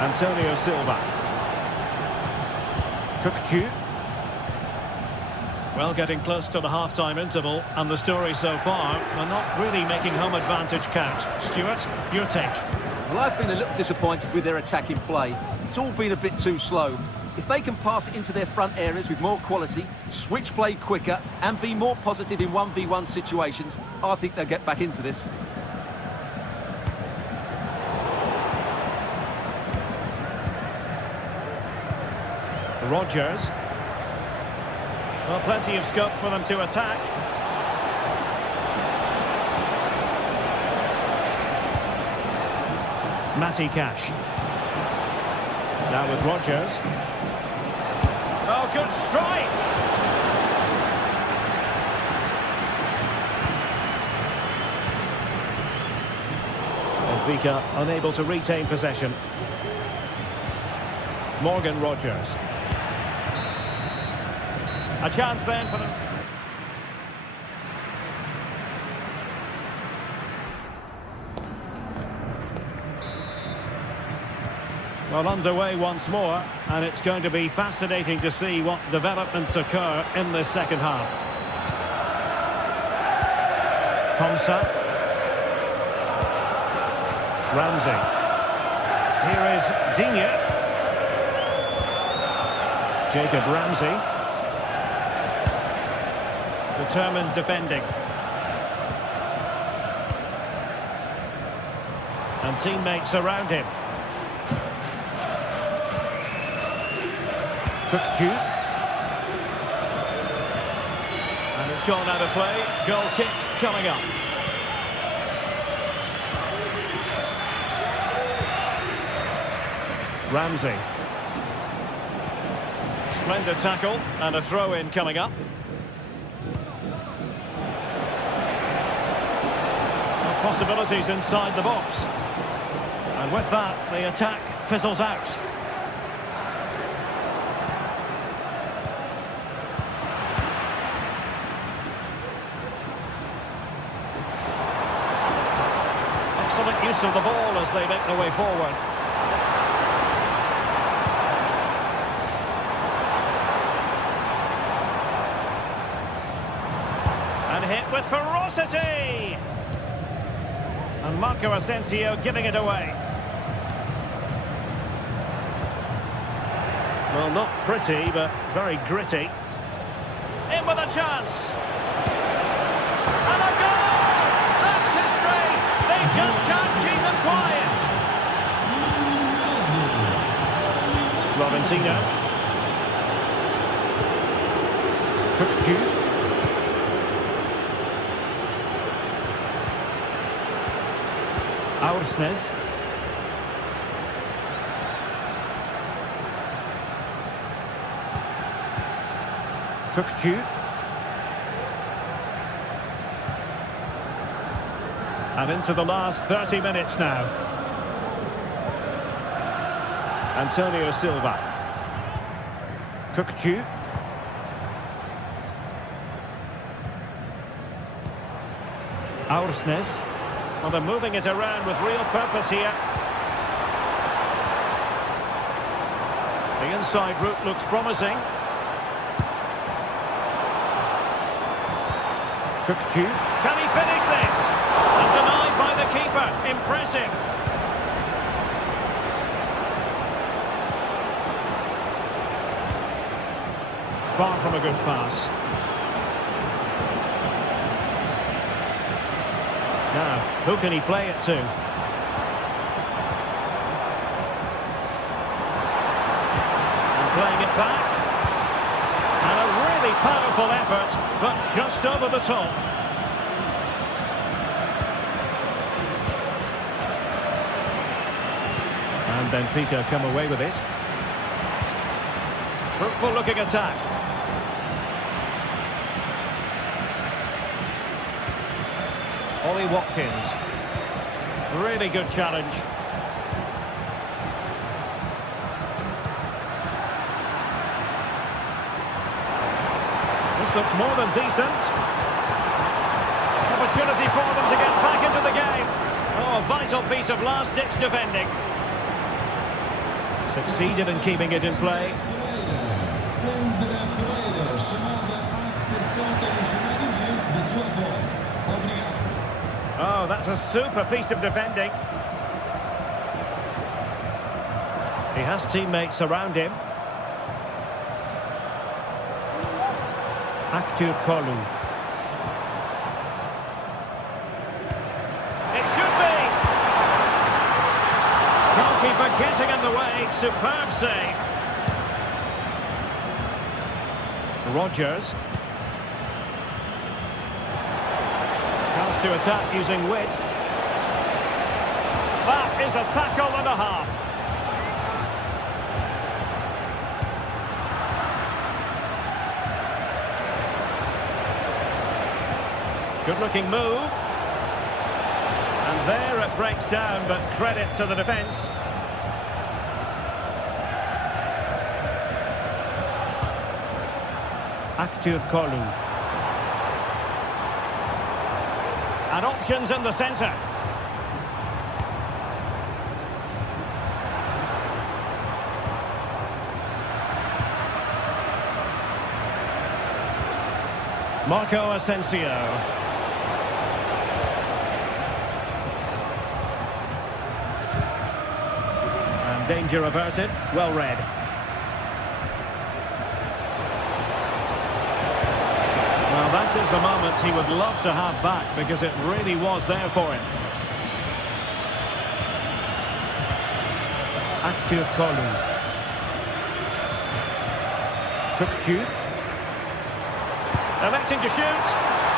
Antonio Silva. Cook. Well, getting close to the half-time interval, and the story so far, they're not really making home advantage count. Stuart, your take? Well, I've been a little disappointed with their attacking play. It's all been a bit too slow. If they can pass it into their front areas with more quality, switch play quicker, and be more positive in 1v1 situations, I think they'll get back into this. Rodgers. Well, plenty of scope for them to attack. Matty Cash. Now with Rodgers. Oh, good strike! Benfica unable to retain possession. Morgan Rodgers. A chance then for them. Well, underway once more, and it's going to be fascinating to see what developments occur in this second half. Konsa. Ramsey. Here is Digne. Jacob Ramsey. Determined defending. And teammates around him. Cook. And it's gone out of play. Goal kick coming up. Ramsey. Splendid tackle and a throw-in coming up. Possibilities inside the box. And with that, the attack fizzles out. Excellent use of the ball as they make their way forward. And hit with ferocity! And Marco Asensio giving it away. Well, not pretty, but very gritty. In with a chance. And a goal! That's his grace! They just can't keep them quiet. Florentino. Cook. Aursnes. Cook. And into the last 30 minutes now. Antonio Silva. Cook. Aursnes. Well, they're moving it around with real purpose here. The inside route looks promising. Cook. Can he finish this? And denied by the keeper. Impressive. Far from a good pass. Now, who can he play it to? And playing it back. And a really powerful effort, but just over the top. And Benfica come away with it. Fruitful looking attack. Ollie Watkins. Really good challenge. This looks more than decent. opportunity for them to get back into the game. Oh, a vital piece of last-ditch defending. Succeeded in keeping it in play. Oh, that's a super piece of defending. He has teammates around him. Active Kolu. It should be! Goalkeeper getting in the way. Superb save. Rodgers. Chance to attack using width. That is a tackle and a half. Good-looking move. And there it breaks down, but credit to the defence. Active Kolu. And options in the centre. Marco Asensio. Danger averted, well read. Well, that is the moment he would love to have back, because it really was there for him. Active Kolu. Kupchuk. Electing to shoot.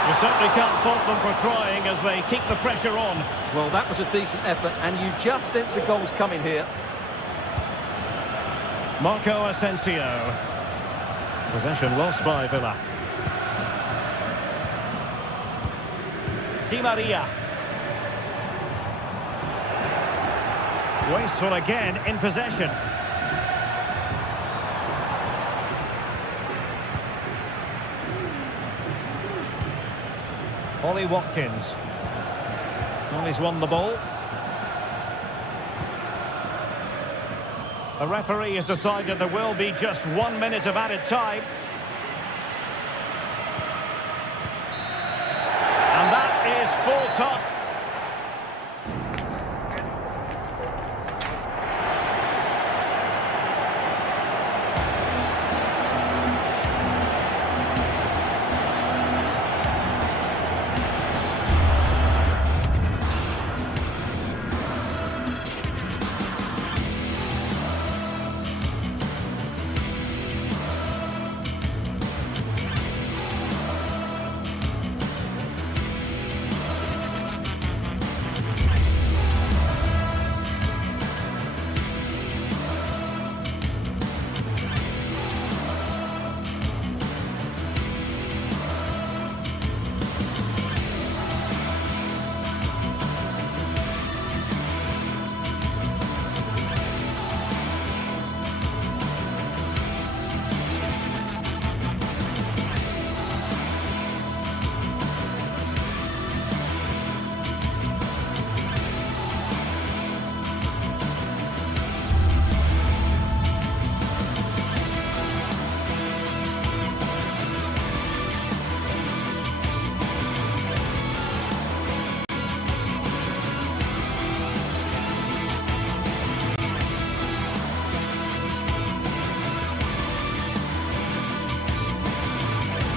You certainly can't fault them for trying as they keep the pressure on. Well, that was a decent effort, and you just sense the goals coming here. Marco Asensio. Possession lost by Villa. Di Maria. Wasteful again in possession. Ollie Watkins. Well, he's won the ball. The referee has decided there will be just 1 minute of added time. And that is full time.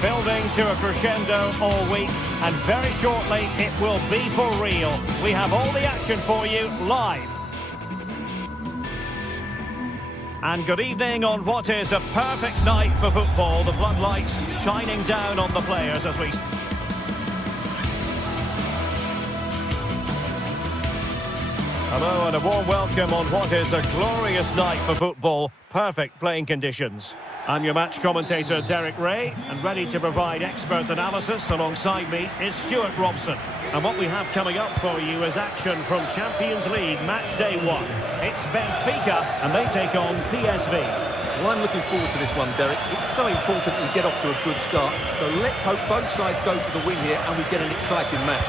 Building to a crescendo all week, and very shortly it will be for real. We have all the action for you live. And good evening on what is a perfect night for football. The floodlights shining down on the players as we... Hello and a warm welcome on what is a glorious night for football. Perfect playing conditions. I'm your match commentator, Derek Ray, and ready to provide expert analysis alongside me is Stuart Robson. And what we have coming up for you is action from Champions League match day 1. It's Benfica, and they take on PSV. Well, I'm looking forward to this one, Derek. It's so important that you get off to a good start. So let's hope both sides go for the win here and we get an exciting match.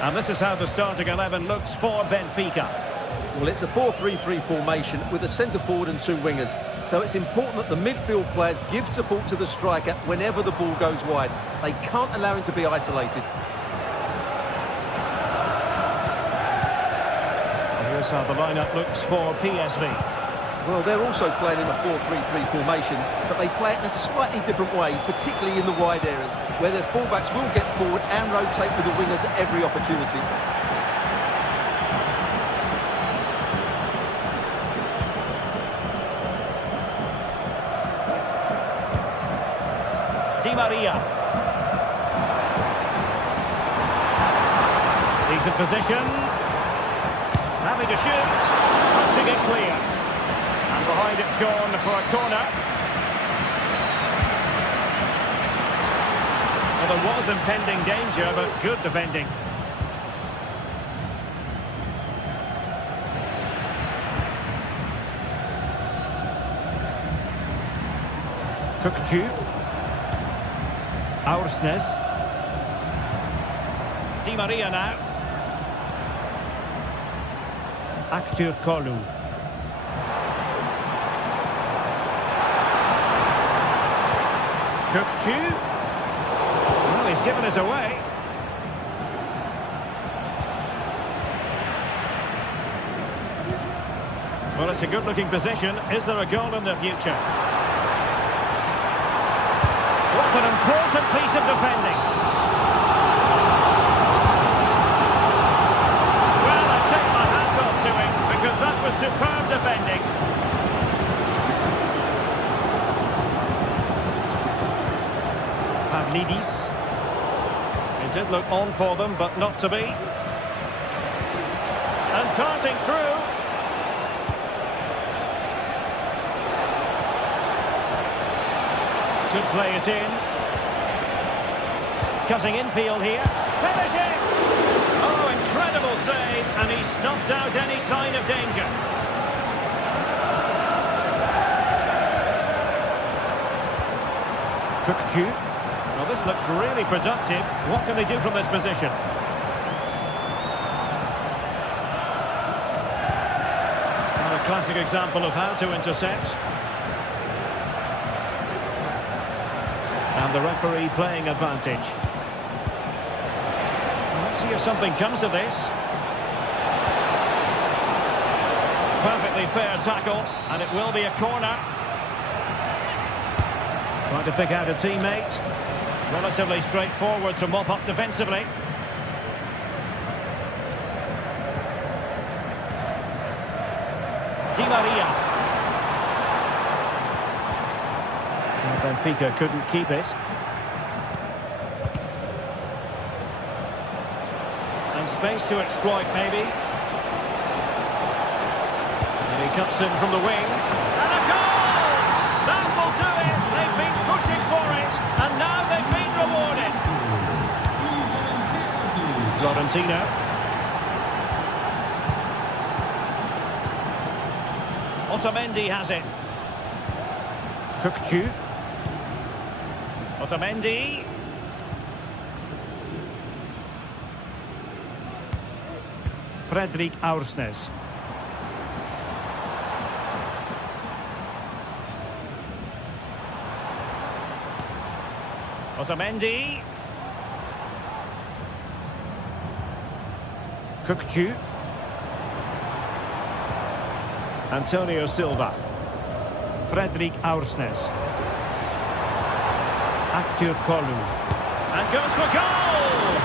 And this is how the starting 11 looks for Benfica. Well, it's a 4-3-3 formation with a centre forward and two wingers. So it's important that the midfield players give support to the striker whenever the ball goes wide. They can't allow him to be isolated. Here's how the lineup looks for PSV. Well, they're also playing in a 4-3-3 formation, but they play it in a slightly different way, particularly in the wide areas, where their fullbacks will get forward and rotate with the wingers at every opportunity. Di Maria. Decent position. Having to shoot, punching it clear. And behind it's gone for a corner. Well, there was impending danger, but good defending. Kukçu. Aursnes. Di Maria now. Aktür Kolu. Kukçu. Well, he's given us away. Well, it's a good-looking position. Is there a goal in the future? What an important piece of defending. Well, I take my hat off to him because that was superb defending. Pavlidis. It did look on for them, but not to be. And darting through. Could play it in. Cutting infield here. Finish it! Oh, incredible save, and he snuffed out any sign of danger. Kukçu. Well, this looks really productive. What can they do from this position? Well, a classic example of how to intercept. And the referee playing advantage. Let's see if something comes of this. Perfectly fair tackle, and it will be a corner. Trying to pick out a teammate. Relatively straightforward to mop up defensively. Di Maria. Benfica couldn't keep it. And space to exploit, maybe. And he cuts in from the wing. And a goal! That will do it! They've been pushing for it, and now they've been rewarded. Florentino. Otamendi has it. Kukçu. Otamendi. Fredrik Aursnes. Otamendi. Kukçu. Antonio Silva. Fredrik Aursnes. Aktür Kolu. And goes for goal!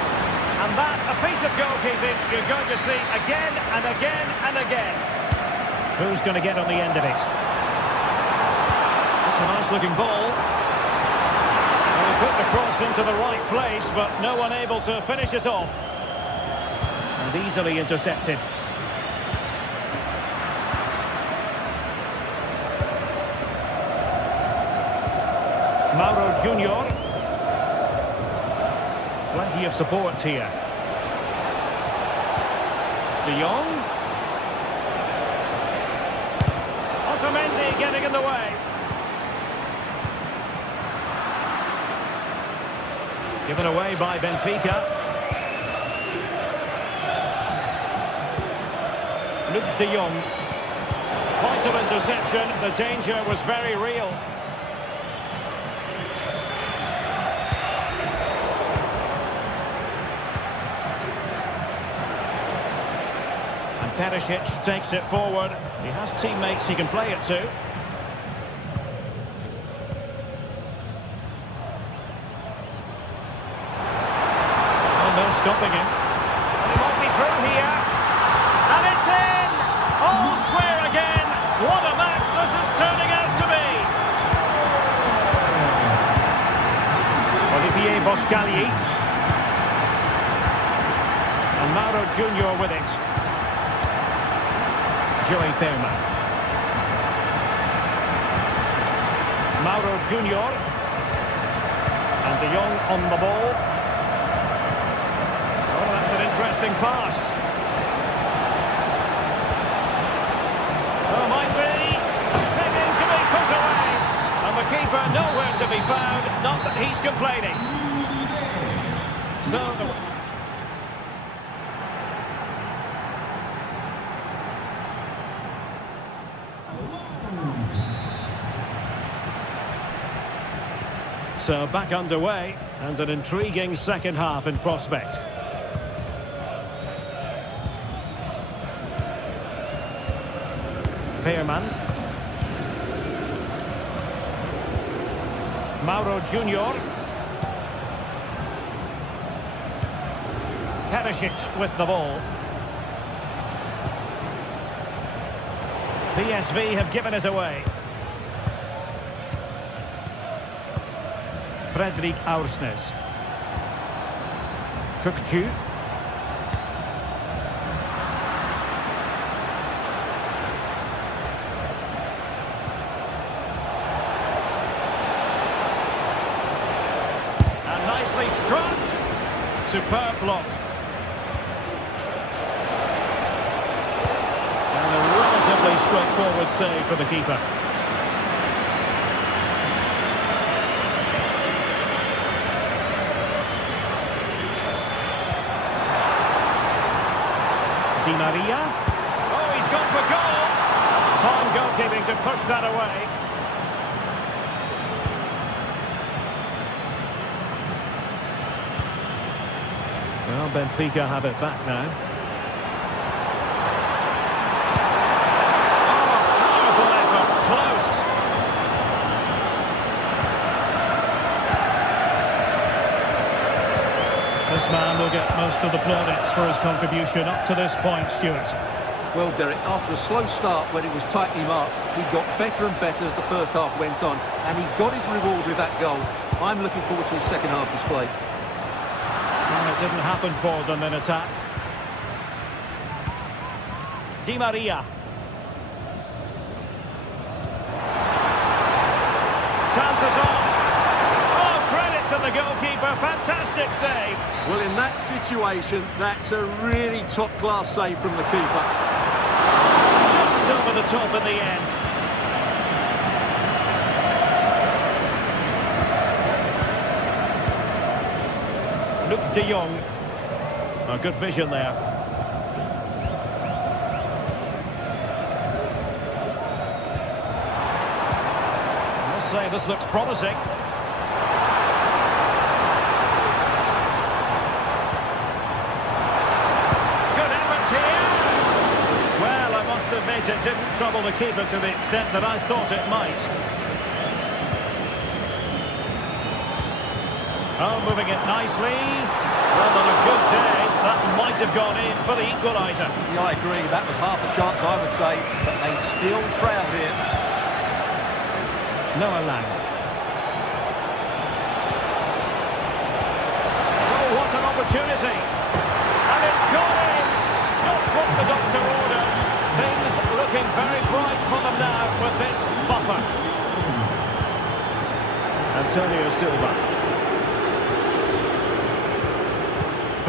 And that, a piece of goalkeeping you're going to see again and again and again. Who's going to get on the end of it? It's a nice-looking ball. Well, he put the cross into the right place, but no one able to finish it off. And easily intercepted. Mauro Junior. Plenty of support here. De Jong. Otamendi getting in the way. Given away by Benfica. Luke de Jong. Point of interception. The danger was very real. And Perisic takes it forward. He has teammates he can play it to. Oh, no stopping him. And he might be through here. And it's in! All square again. What a match this is turning out to be. Olivier Boscagli. And Mauro Junior with it. Joey Perman. Mauro Junior. And De Jong on the ball. Oh, that's an interesting pass. Oh, might be. Begging to be put away. And the keeper nowhere to be found. Not that he's complaining. So back underway, and an intriguing second half in prospect. Veerman. Mauro Junior. Perisic with the ball. PSV have given it away. Fredrik Aursnes. Kukcu. And nicely struck. Superb block. And a relatively straightforward save for the keeper. Di Maria. Oh, he's gone for goal. Fine goalkeeping to push that away. Well, Benfica have it back now. Oh, powerful effort. Close. This man will get most of the plaudits for his contribution up to this point, Stuart. Well, Derek, after a slow start when it was tightly marked, he got better and better as the first half went on, and he got his reward with that goal. I'm looking forward to his second half display. And it didn't happen for them in attack. Di Maria. Chances on. Oh, credit to the goalkeeper. Fantastic save. Well, in that situation, that's a really top-class save from the keeper. Just over the top in the end. Luke de Jong. Oh, good vision there. I must say, this looks promising. Good effort here. Well, I must admit it didn't trouble the keeper to the extent that I thought it might. Oh, moving it nicely. Well, on a good day, that might have gone in for the equaliser. Yeah, I agree. That was half a chance, I would say, but they still trail here. Noah Lang. Oh, what an opportunity. And it's gone in. Just what the doctor ordered. Things looking very bright for them now with this buffer. Antonio Silva.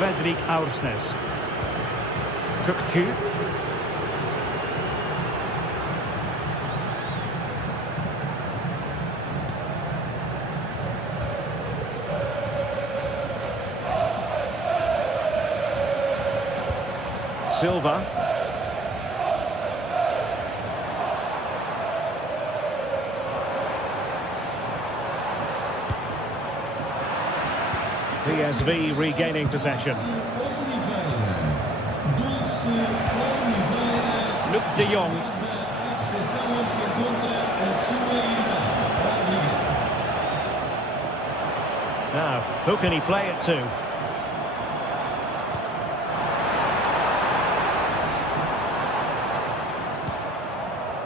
Fredrik Aursnes. Kukcu. Silva. PSV regaining possession. Luc de Jong. Now, who can he play it to?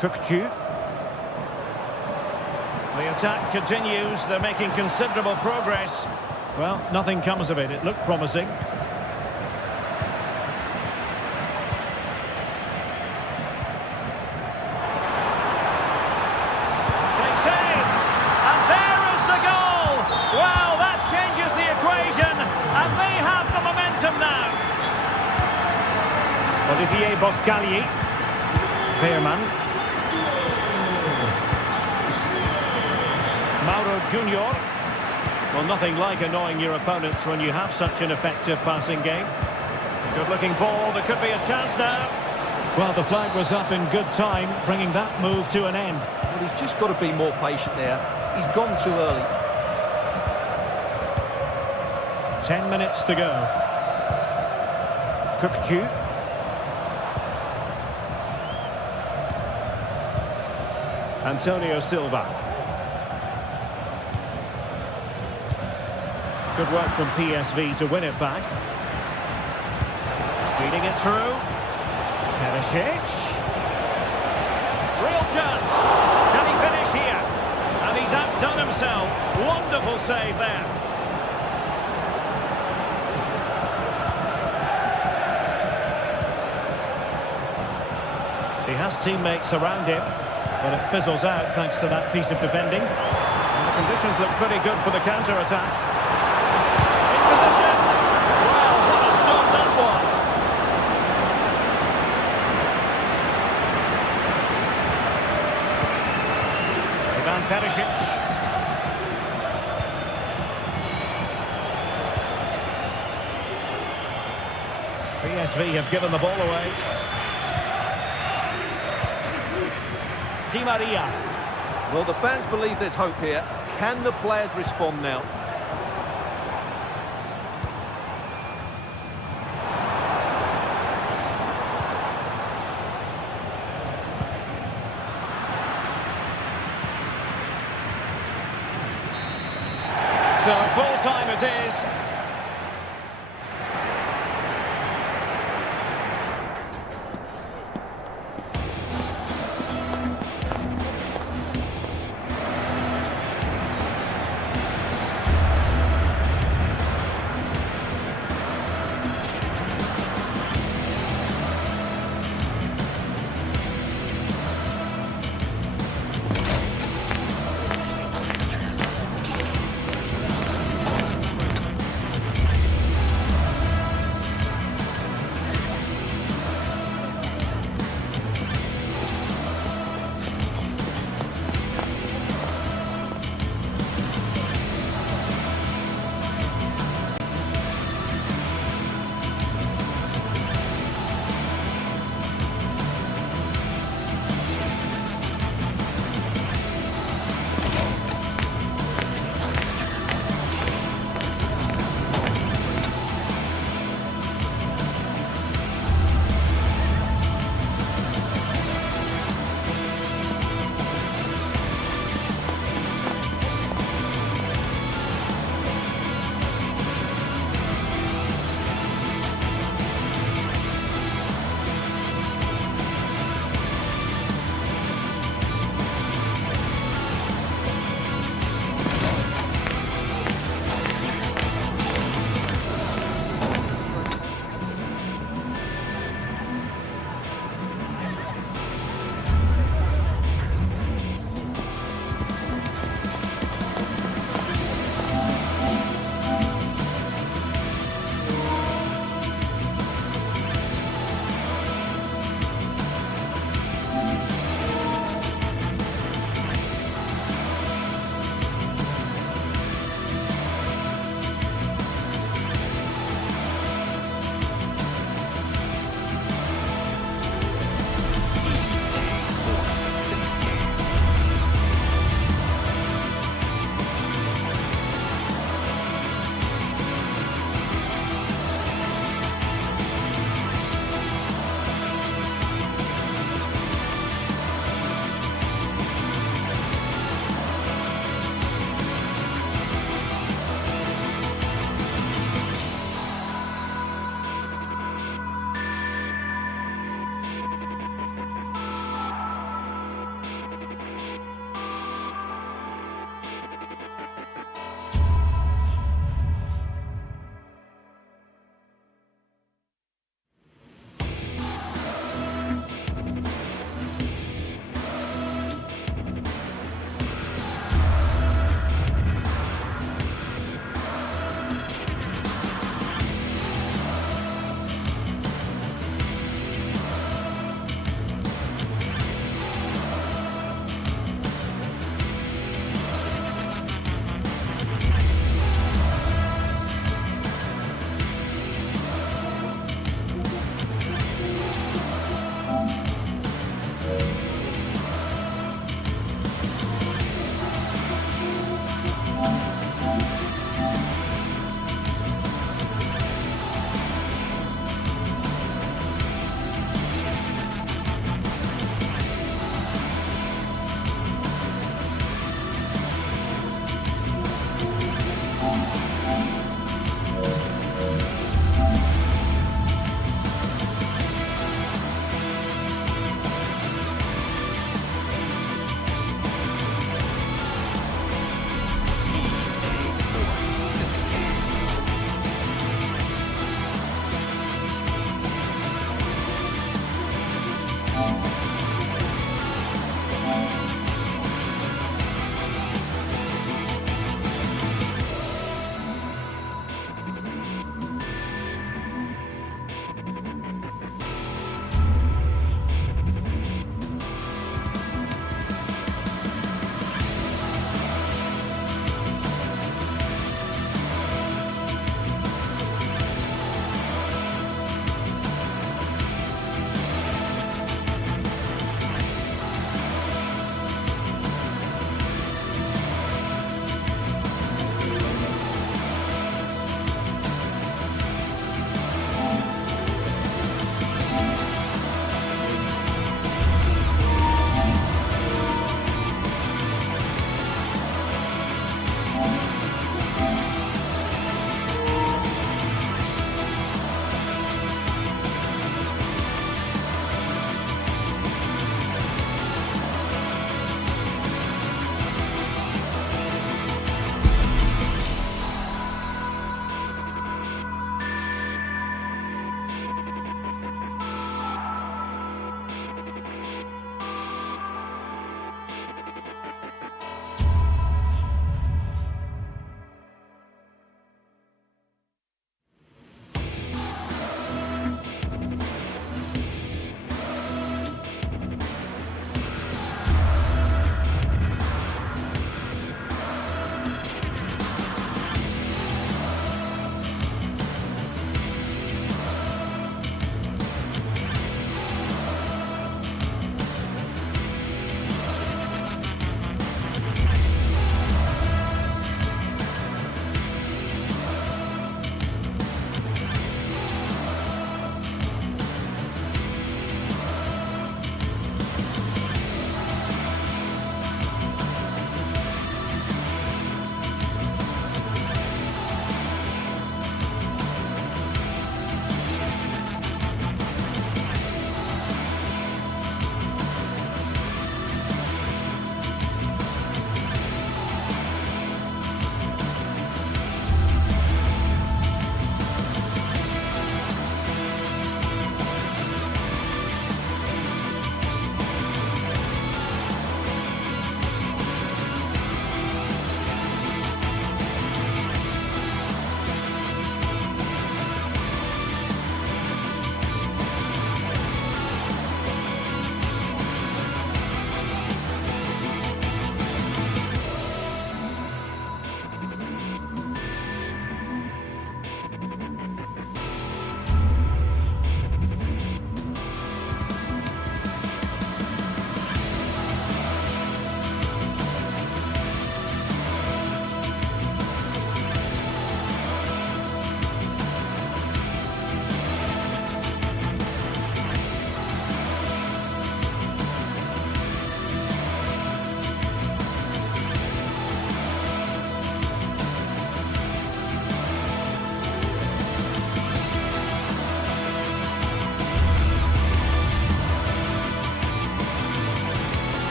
Kökçü. The attack continues. They're making considerable progress. Well, nothing comes of it. It looked promising. Takes aim. And there is the goal. Well, that changes the equation. And they have the momentum now. Olivier Boscagli. Veerman. Mauro Junior. Well, nothing like annoying your opponents when you have such an effective passing game. Good-looking ball. There could be a chance now. Well, the flag was up in good time, bringing that move to an end. Well, he's just got to be more patient there. He's gone too early. 10 minutes to go. Kökçü. Antonio Silva. Good work from PSV to win it back. Feeding it through. Perisic. Real chance. Can he finish here? And he's outdone himself. Wonderful save there. He has teammates around him, but it fizzles out thanks to that piece of defending. And the conditions look pretty good for the counter-attack. Perisic. PSV have given the ball away. Di Maria. Well, the fans believe there's hope here. Can the players respond now? So full time it is.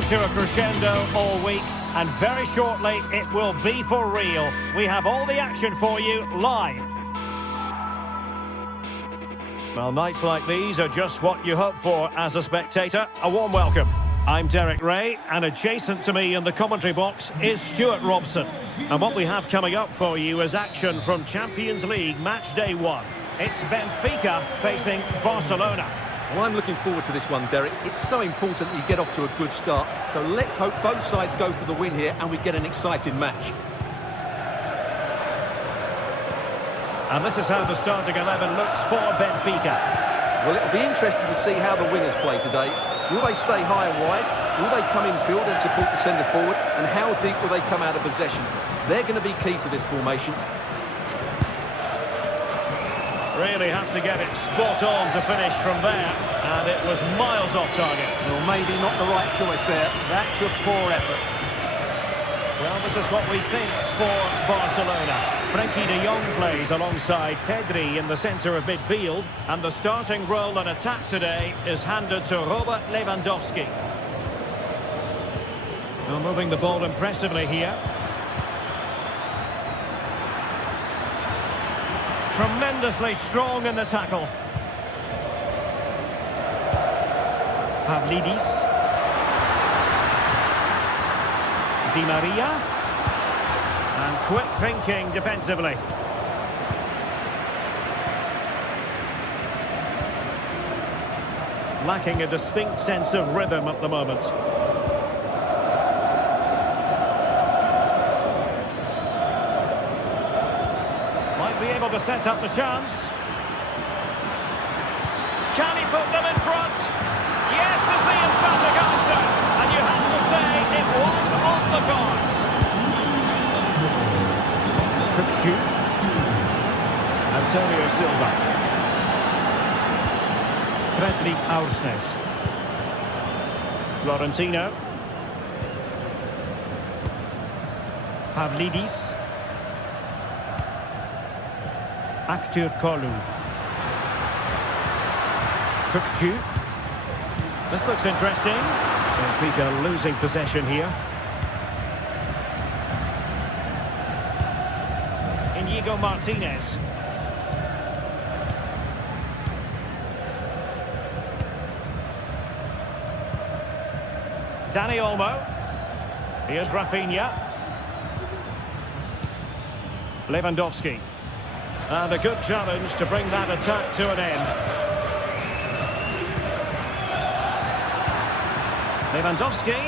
building to a crescendo all week, and very shortly it will be for real. We have all the action for you live. Well, nights like these are just what you hope for as a spectator. A warm welcome. I'm Derek Ray, and adjacent to me in the commentary box is Stuart Robson. And what we have coming up for you is action from Champions League match day 1. It's Benfica facing Barcelona. Well, I'm looking forward to this one, Derek. It's so important that you get off to a good start. So let's hope both sides go for the win here and we get an exciting match. And this is how the starting 11 looks for Benfica. Well, it'll be interesting to see how the wingers play today. Will they stay high and wide? Will they come in field and support the centre forward? And how deep will they come out of possession? They're going to be key to this formation. Really had to get it spot on to finish from there. And it was miles off target. Well, maybe not the right choice there. That's a poor effort. Well, this is what we think for Barcelona. Frenkie de Jong plays alongside Pedri in the centre of midfield. And the starting role in attack today is handed to Robert Lewandowski. Well, moving the ball impressively here. Tremendously strong in the tackle. Pavlidis. Di Maria, and quick thinking defensively. Lacking a distinct sense of rhythm at the moment. Might be able to set up the chance. Can he put them in front? Yes, is the emphatic answer. And you have to say it was on the cards. Antonio Silva. Fredrik Aursnes. Florentino. Pavlidis. Aktür Kolu. Kukçu. This looks interesting. Benfica losing possession here. Inigo Martinez. Dani Olmo. Here's Rafinha. Lewandowski. And a good challenge to bring that attack to an end. Lewandowski.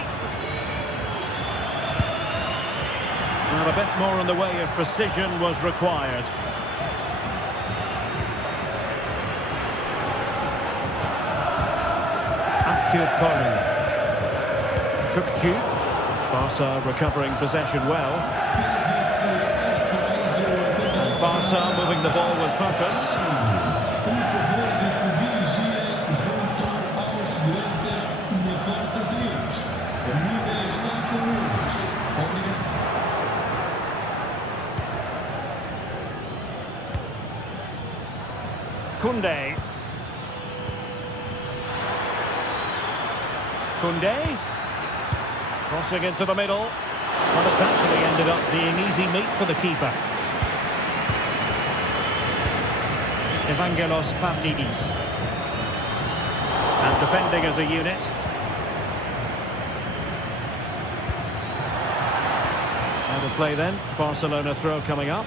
And a bit more in the way of precision was required. Aktür Kolu. Kukçu. Barca recovering possession well. And Barca moving the ball with purpose. Koundé. Koundé. Crossing into the middle. Well, it's actually ended up being easy meat for the keeper. Evangelos Pavlidis. And defending as a unit. Out of play then. Barcelona throw coming up.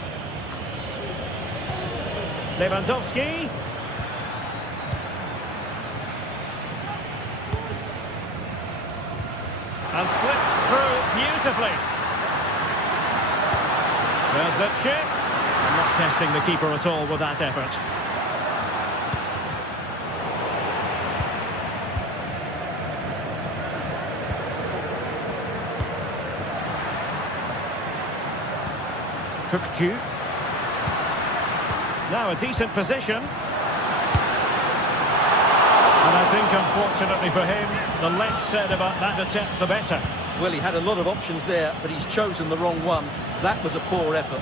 Lewandowski. And slipped through beautifully. There's the chip. Not testing the keeper at all with that effort. Kukçu. Now a decent position. And I think, unfortunately for him, the less said about that attempt, the better. Well, he had a lot of options there, but he's chosen the wrong one. That was a poor effort.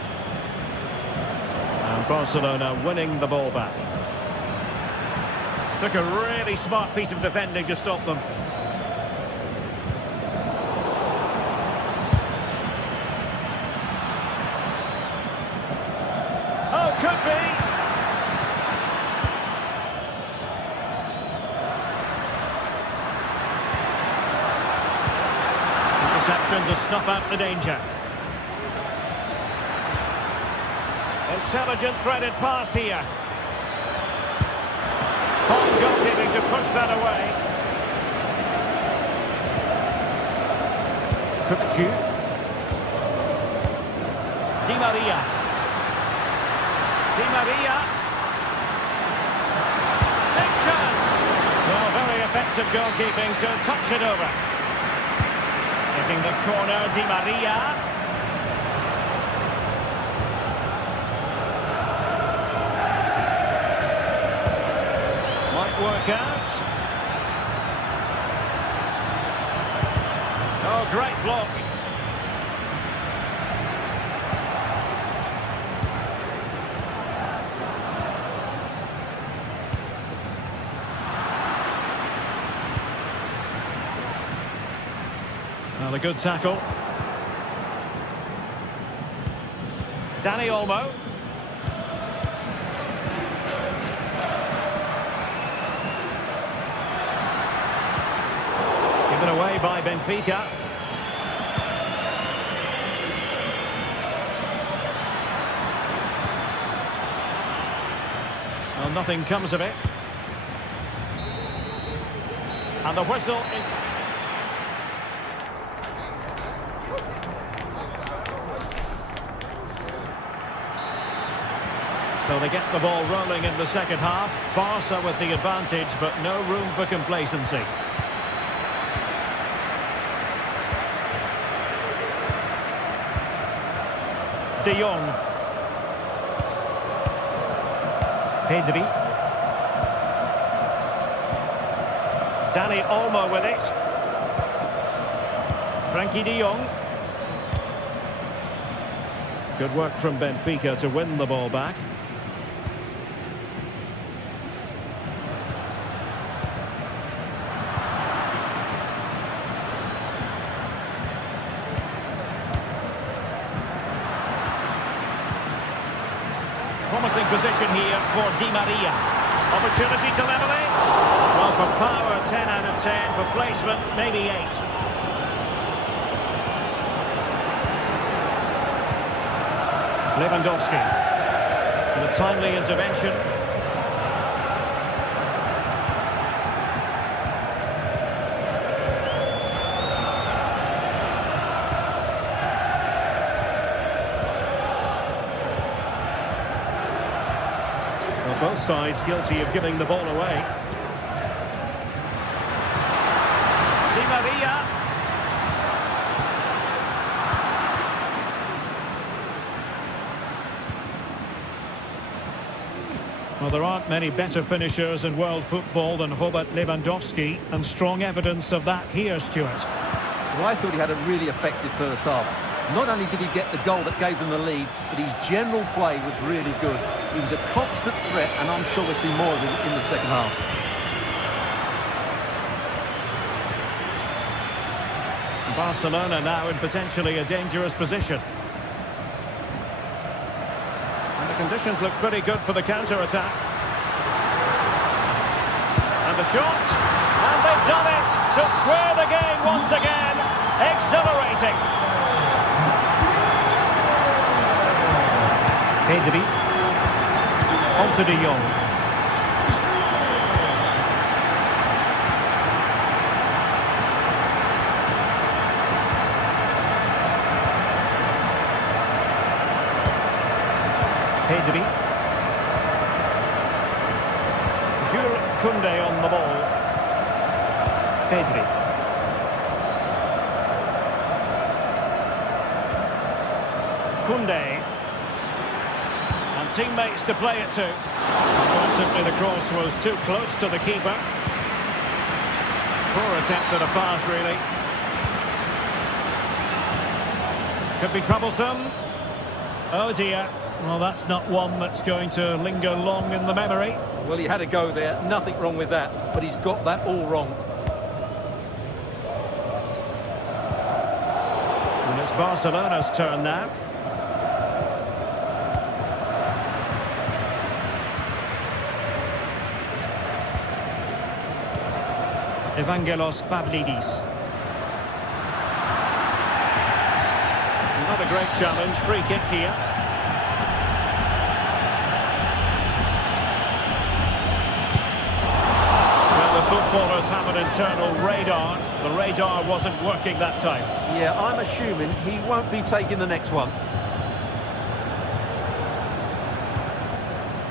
And Barcelona winning the ball back. Took a really smart piece of defending to stop them. could be. Interception to snuff out the danger. Intelligent threaded pass here. Home goalkeeping to push that away. Kukcu. Di Maria. Di Maria. Big chance. Well, very effective goalkeeping to touch it over. Taking the corner, Di Maria. Might work out. Oh, great block. Well, a good tackle. Dani Olmo. Given away by Benfica. Well, nothing comes of it. And the whistle is... So they get the ball rolling in the second half. Barca with the advantage, but no room for complacency. De Jong. Pedri. Dani Olmo with it. Frankie de Jong. Good work from Benfica to win the ball back. Promising position here for Di Maria. Opportunity to level it. Well, for power, 10 out of 10. For placement, maybe 8. Lewandowski. And a timely intervention. Both sides guilty of giving the ball away. Di Maria. Well, there aren't many better finishers in world football than Robert Lewandowski, and strong evidence of that here, Stuart. Well, I thought he had a really effective first half. Not only did he get the goal that gave them the lead, but his general play was really good. He was a constant threat, and I'm sure we'll see more of him in the second half. Barcelona now in potentially a dangerous position. And the conditions look pretty good for the counter-attack. And the shot. And they've done it to square the game once again. Exhilarating. Pedri. On to De Jong. Pedri. Jules Koundé on the ball. Pedri. Koundé. Teammates to play it to. Well, simply the cross was too close to the keeper. Poor attempt at a pass, really. Could be troublesome. Oh dear. Well, that's not one that's going to linger long in the memory. Well, he had a go there. Nothing wrong with that. But he's got that all wrong. And it's Barcelona's turn now. Evangelos Pavlidis. Not a great challenge, free kick here. Well, the footballers have an internal radar. The radar wasn't working that time. Yeah, I'm assuming he won't be taking the next one.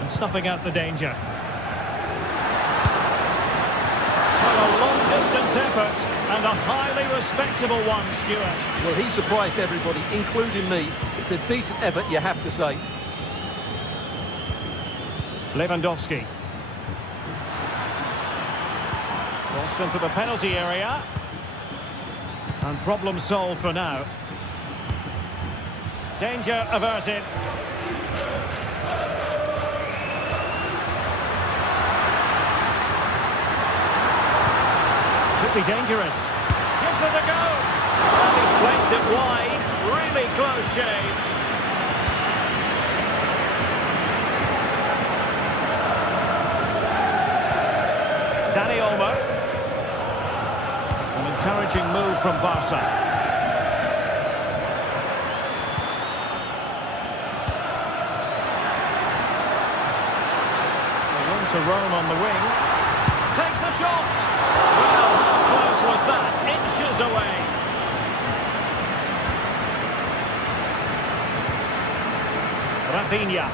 And snuffing out the danger. Well, a long-distance effort. And a highly respectable one, Stuart. Well, he surprised everybody, including me. It's a decent effort, you have to say. Lewandowski. Crossed into the penalty area. And problem solved for now. Danger averted. Could be dangerous. Gives it a go. And he's placed it wide. Really close shave. Dani Olmo. An encouraging move from Barca. Room to roam on the wing. Takes the shot. Well, how close was that? Inches away. Rafinha.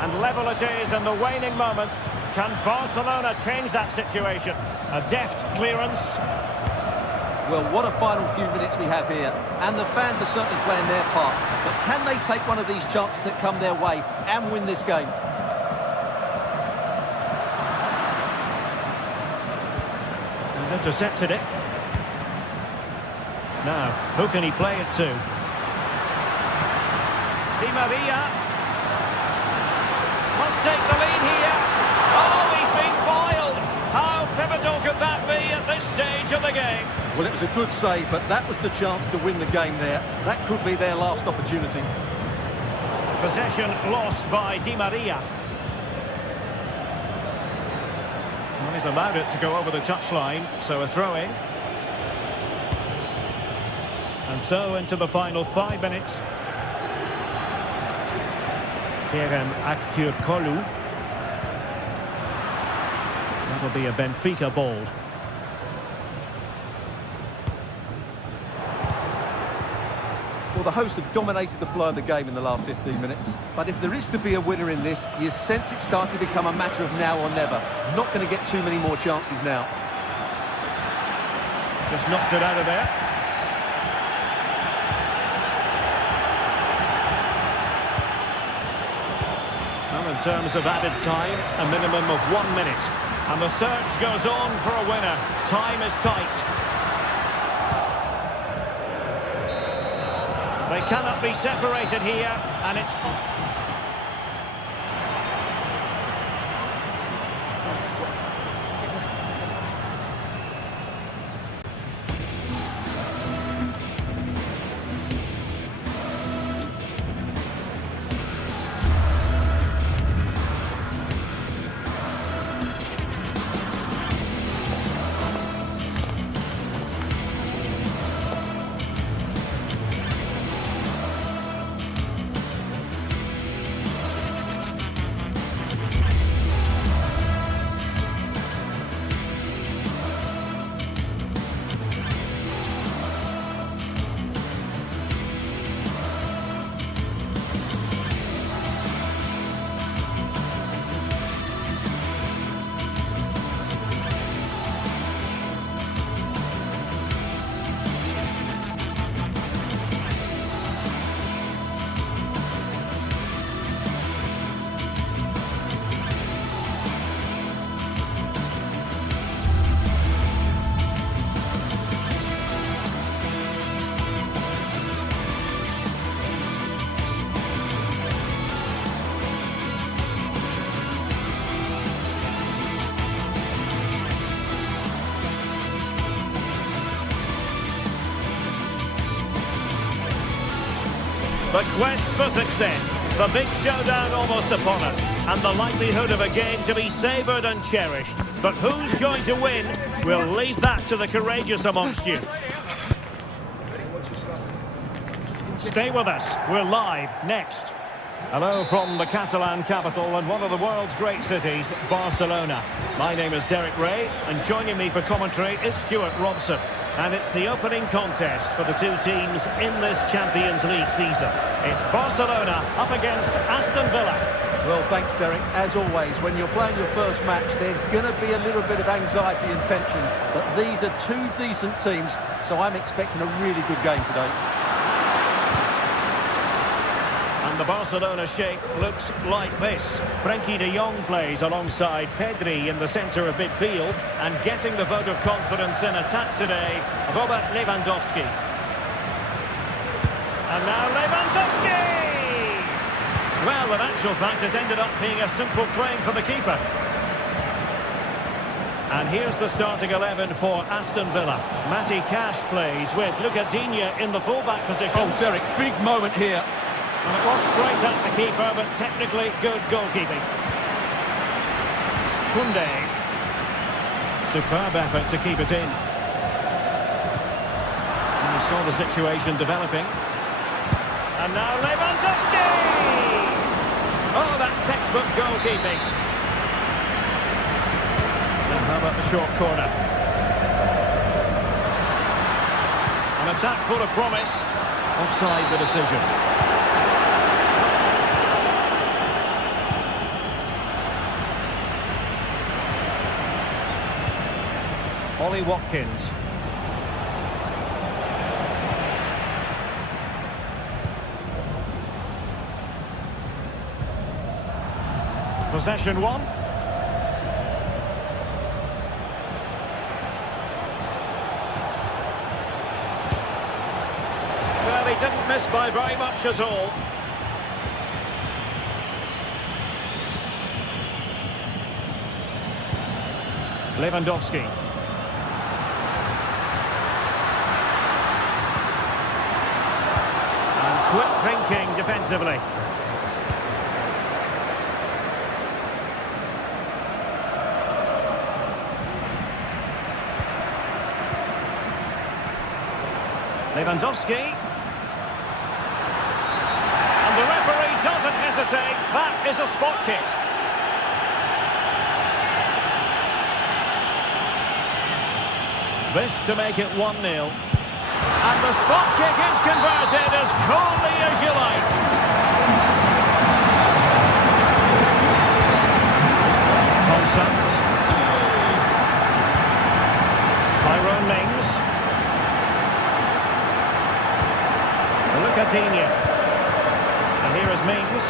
And level it is in the waning moments. Can Barcelona change that situation? A deft clearance. Well, what a final few minutes we have here. And the fans are certainly playing their part. But can they take one of these chances that come their way and win this game? Intercepted it. Now, who can he play it to? Di Maria. Must take the lead here. Oh, he's been foiled. How pivotal could that be at this stage of the game? Well, it was a good save, but that was the chance to win the game there. That could be their last opportunity. Possession lost by Di Maria. Well, he's allowed it to go over the touchline, so a throw-in. And so into the final 5 minutes. Kerem Aktürkoğlu. That'll be a Benfica ball. Well, the hosts have dominated the flow of the game in the last 15 minutes. But if there is to be a winner in this, you sense it's starting to become a matter of now or never. Not going to get too many more chances now. Just knocked it out of there. Well, in terms of added time, a minimum of 1 minute. And the search goes on for a winner. Time is tight. They cannot be separated here, and it's... The quest for success. The big showdown almost upon us, and the likelihood of a game to be savoured and cherished. But who's going to win? We'll leave that to the courageous amongst you. Stay with us. We're live next. Hello from the Catalan capital and one of the world's great cities, Barcelona. My name is Derek Ray, and joining me for commentary is Stuart Robson. And it's the opening contest for the two teams in this Champions League season. It's Barcelona up against Aston Villa. Well, thanks, Derek. As always, when you're playing your first match, there's going to be a little bit of anxiety and tension. But these are two decent teams, so I'm expecting a really good game today. And the Barcelona shape looks like this. Frenkie de Jong plays alongside Pedri in the centre of midfield, and getting the vote of confidence in attack today, Robert Lewandowski. And now Lewandowski! Well, in actual fact, it ended up being a simple claim for the keeper. And here's the starting 11 for Aston Villa. Matty Cash plays with Luca Digne in the full-back position. Oh, Derek, big moment here. And it was straight at the keeper, but technically good goalkeeping. Koundé. Superb effort to keep it in. And you saw the situation developing. And now Lewandowski! Oh, that's textbook goalkeeping. Now how about the short corner? An attack full of promise. Offside the decision. Ollie Watkins. Possession one. Well, he didn't miss by very much at all. Lewandowski. Quick thinking defensively. Lewandowski. And the referee doesn't hesitate. That is a spot kick. This to make it 1-0. And the spot kick is converted as coolly as you like. Thompson. Tyrone Mings. Luca Digne. And here is Mings.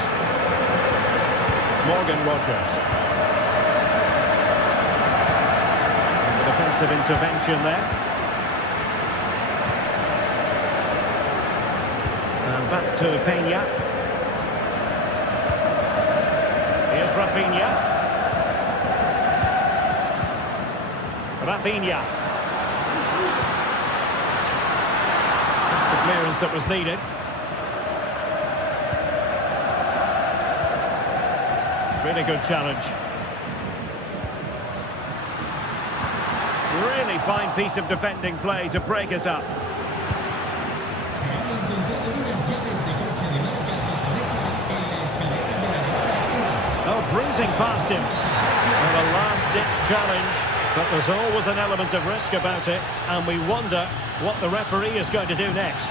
Morgan Rogers. And the defensive intervention there. And back to Peña. Here's Rafinha. Rafinha. That's the clearance that was needed. Really good challenge. Really fine piece of defending play to break us up. Oh, breezing past him. Well, a last-ditch challenge, but there's always an element of risk about it, and we wonder what the referee is going to do next.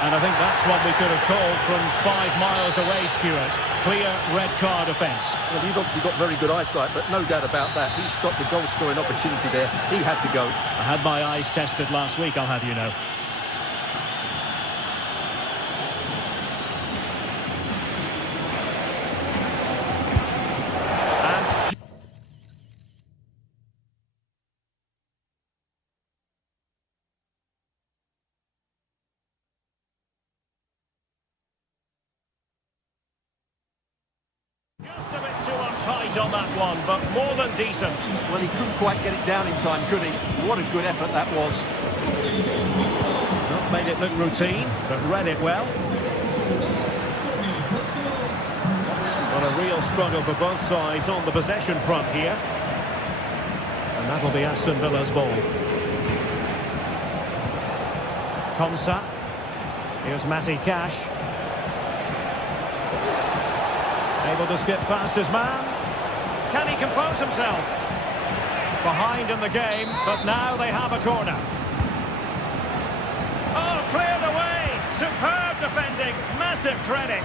And I think that's what we could have called from 5 miles away, Stuart. Clear red card offence. Well, you've obviously got very good eyesight, but no doubt about that. He stopped the goal-scoring opportunity there. He had to go. I had my eyes tested last week, I'll have you know. Just a bit too much height on that one, but more than decent. Well, he couldn't quite get it down in time, could he? What a good effort that was. Not made it look routine, but read it well. Well, a real struggle for both sides on the possession front here. And that'll be Aston Villa's ball. Konsa. Here's Matty Cash. Able to skip past his man. Can he compose himself? Behind in the game, but now they have a corner. Oh, cleared away! Superb defending, massive credit.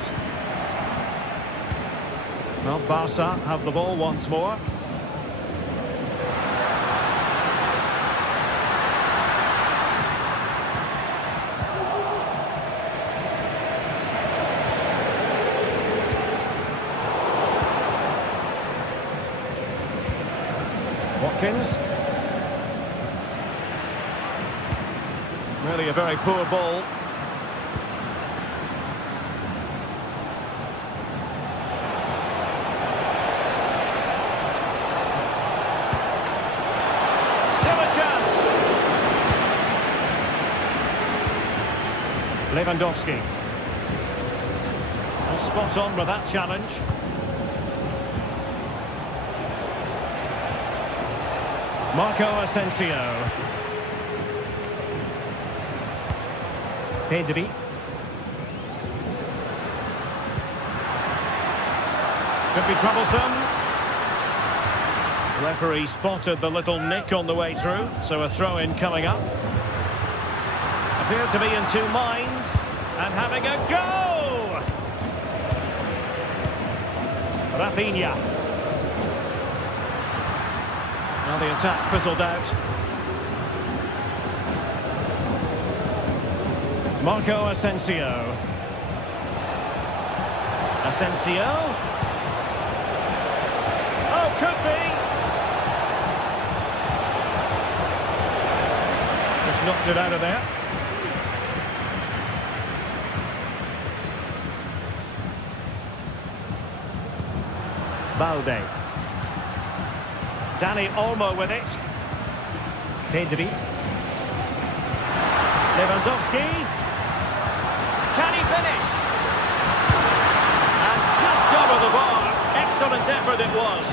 Well, Barca have the ball once more. Watkins. Really a very poor ball. Still a chance. Lewandowski. Well, spot on with that challenge. Marco Asensio. Pedri. Could be troublesome. Referee spotted the little nick on the way through, so a throw-in coming up. Appear to be in two minds and having a go! Rafinha. Now the attack fizzled out. Marco Asensio. Asensio. Oh, could be. Just knocked it out of there. Balde. Dani Olmo with it. Pedri. Lewandowski. Can he finish? And just over the bar. Excellent effort it was.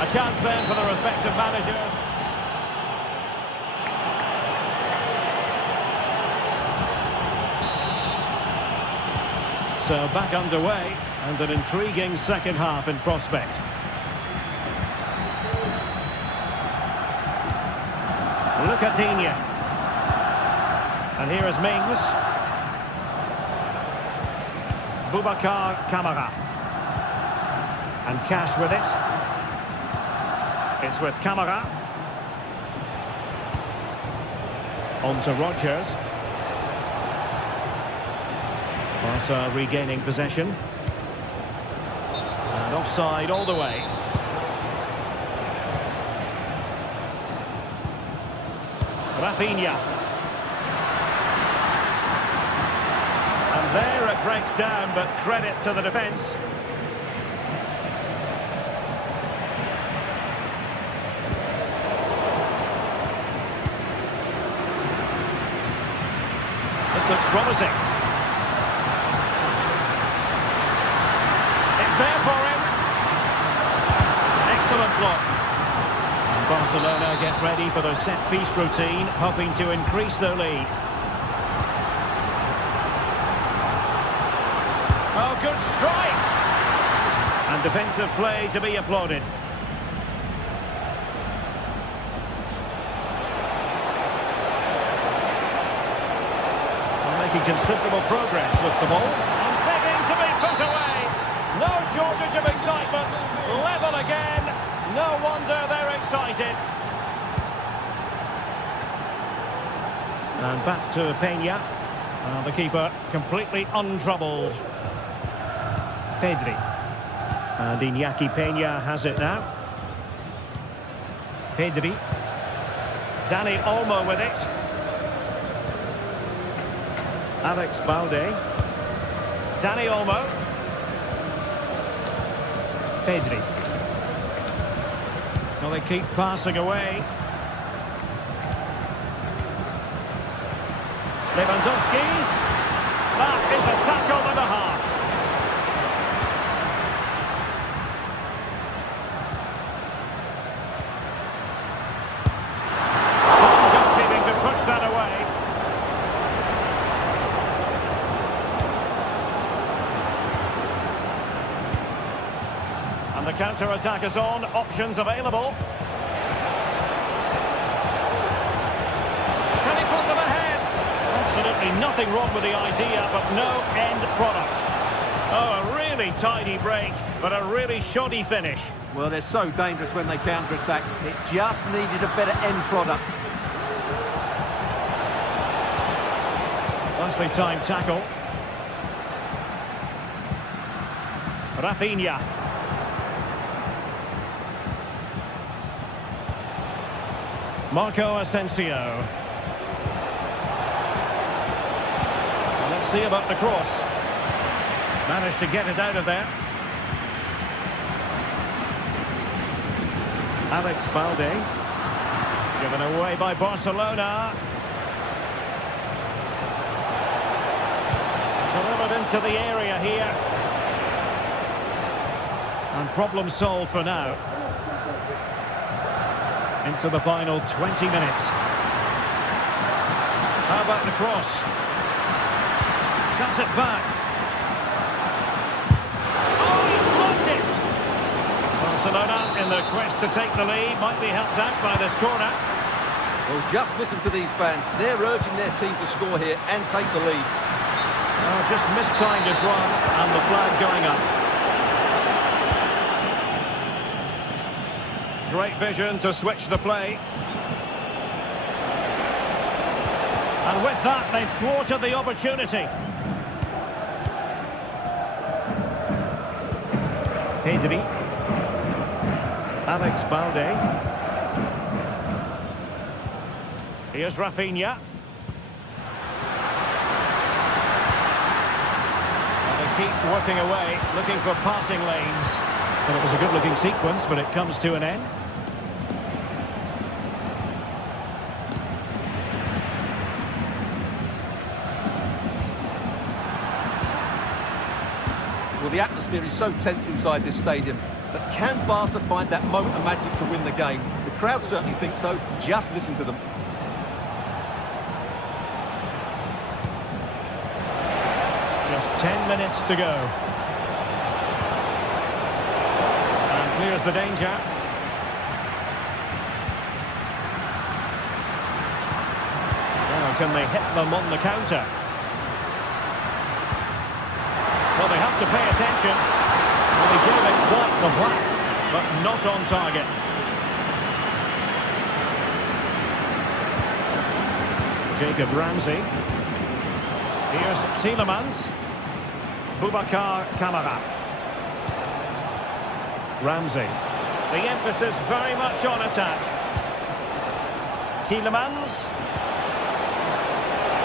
A chance then for the respective managers. So back underway, and an intriguing second half in prospect. Look at Digne. And here is Mings. Boubacar Kamara. And Cash with it. It's with Kamara. On to Rodgers. Barca regaining possession. And offside all the way. Rafinha. And there it breaks down, but credit to the defence. This looks promising. It's there for him. Excellent block. Barcelona get ready for their set-piece routine, hoping to increase their lead. Oh, good strike! And defensive play to be applauded. They're making considerable progress with the ball. And begging to be put away. No shortage of excitement. Level again. No wonder they're excited. And back to Peña. The keeper completely untroubled. Pedri. And Iñaki Peña has it now. Pedri. Dani Olmo with it. Alex Balde. Dani Olmo. Pedri. Well, they keep passing away. Lewandowski. is a tackle and a half. Goalkeeping to push that away. And the counter-attack is on. Options available. Can he put them ahead? Absolutely nothing wrong with the idea, but no end product. Oh, a really tidy break, but a really shoddy finish. Well, they're so dangerous when they counter-attack. It just needed a better end product. Nicely timed tackle. Rafinha. Marco Asensio. Well, let's see about the cross. Managed to get it out of there. Alex Balde. Given away by Barcelona. Delivered into the area here. And problem solved for now. Into the final 20 minutes. How about the cross? Cuts it back. Oh, he's blocked it! Barcelona, in the quest to take the lead, might be helped out by this corner. Well, just listen to these fans. They're urging their team to score here and take the lead. Oh, just mistimed his run, and the flag going up. Great vision to switch the play. And with that, they've thwarted the opportunity. Pedri. Alex Balde. Here's Rafinha. And they keep working away, looking for passing lanes. Well, it was a good-looking sequence, but it comes to an end. Well, the atmosphere is so tense inside this stadium. But can Barca find that moment of magic to win the game? The crowd certainly think so. Just listen to them. Just 10 minutes to go. And clears the danger. Now, can they hit them on the counter? Well, they have to pay attention. Well, they gave it quite the whack, but not on target. Jacob Ramsey. Here's Tielemans. Boubacar Kamara. Ramsey. The emphasis very much on attack. Tielemans.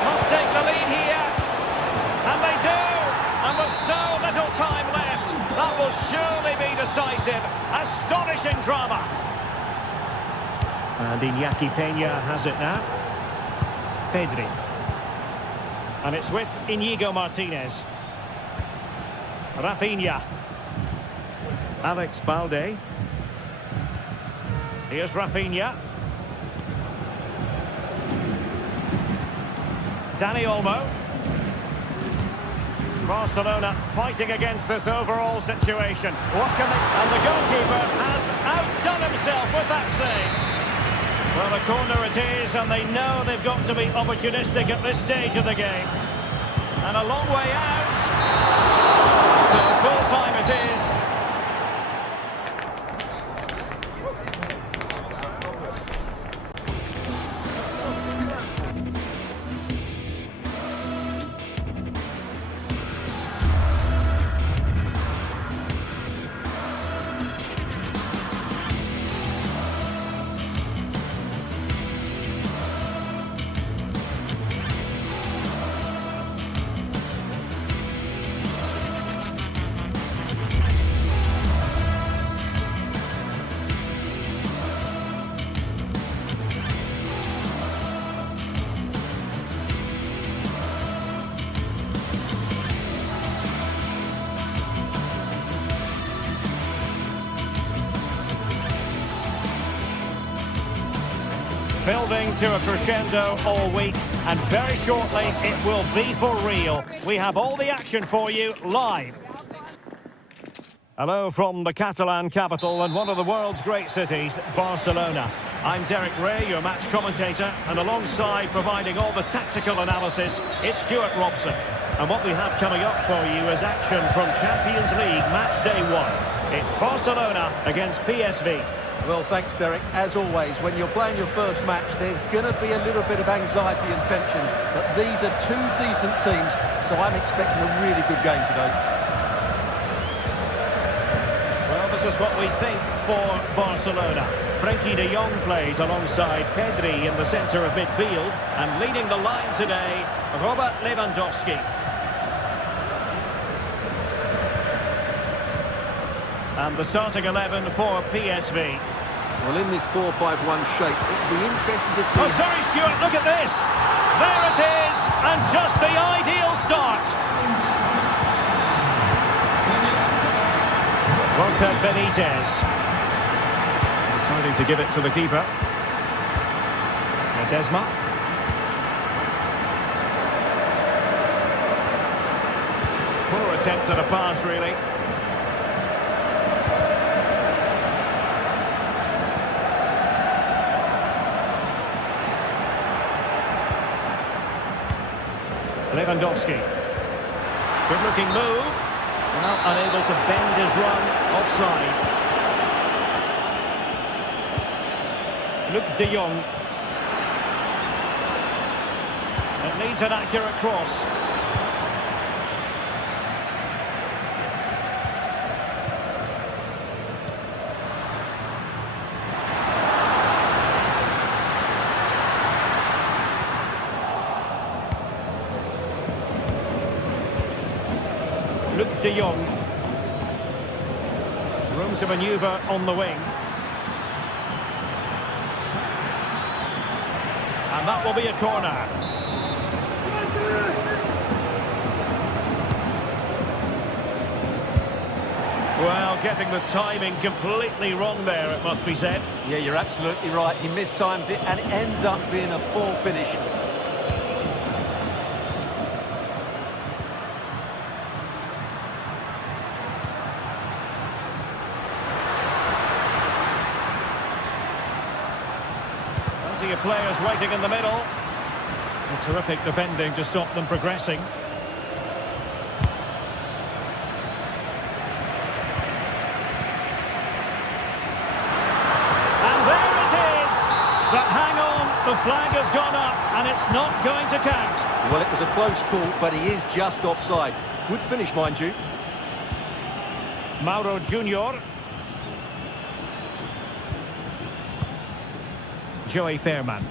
Must take the lead here. And they do. And with so little time left, that will surely be decisive. Astonishing drama. And Iñaki Peña has it now. Pedri. And it's with Inigo Martinez. Rafinha. Alex Balde. Here's Rafinha. Dani Olmo. Barcelona fighting against this overall situation. What can they... And the goalkeeper has outdone himself with that save. Well, the corner it is, and they know they've got to be opportunistic at this stage of the game. And a long way out. So full time it is. building to a crescendo all week, and very shortly it will be for real. We have all the action for you live. Hello from the Catalan capital and one of the world's great cities, Barcelona. I'm Derek Ray, your match commentator, and alongside providing all the tactical analysis, it's Stuart Robson. And what we have coming up for you is action from Champions League match day 1. It's Barcelona against PSV. Well, thanks, Derek. As always, when you're playing your first match, there's going to be a little bit of anxiety and tension. But these are two decent teams, so I'm expecting a really good game today. Well, this is what we think for Barcelona. Frenkie de Jong plays alongside Pedri in the centre of midfield, and leading the line today, Robert Lewandowski. And the starting 11 for PSV. Well, in this 4-5-1 shape, it'll be interesting to see... Oh, sorry, Stuart, look at this! There it is, and just the ideal start. Walter Benitez. Deciding to give it to the keeper. Desma. Poor attempt at a pass, really. Lewandowski. Good-looking move. Well, unable to bend his run. Offside. Luc de Jong. It needs an accurate cross. Luc de Jong. Room to manoeuvre on the wing. And that will be a corner. Well, getting the timing completely wrong there, it must be said. Yeah, you're absolutely right. He mistimes it, and it ends up being a poor finish. Plenty of players waiting in the middle. A terrific defending to stop them progressing. But hang on, the flag has gone up and it's not going to count. Well, it was a close call, but he is just offside. Good finish, mind you. Mauro Junior. Joey Fairman.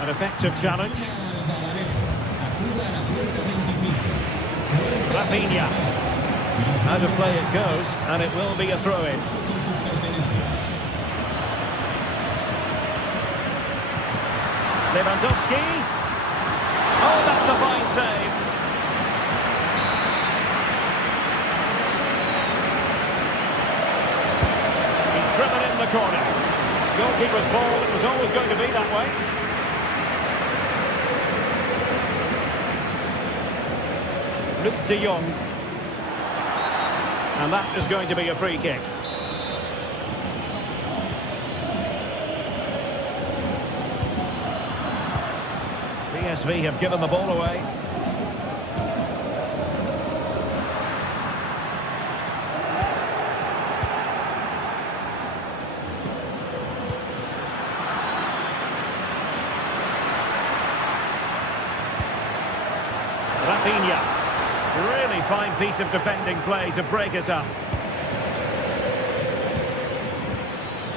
An effective challenge. Rafinha. How to play it goes, and it will be a throw-in. Lewandowski. Oh, that's a fine save. He's driven in the corner. Goalkeeper's ball, it was always going to be that way. Luc de Jong. And that is going to be a free kick. PSV have given the ball away. Rafinha. Really fine piece of defending play to break it up.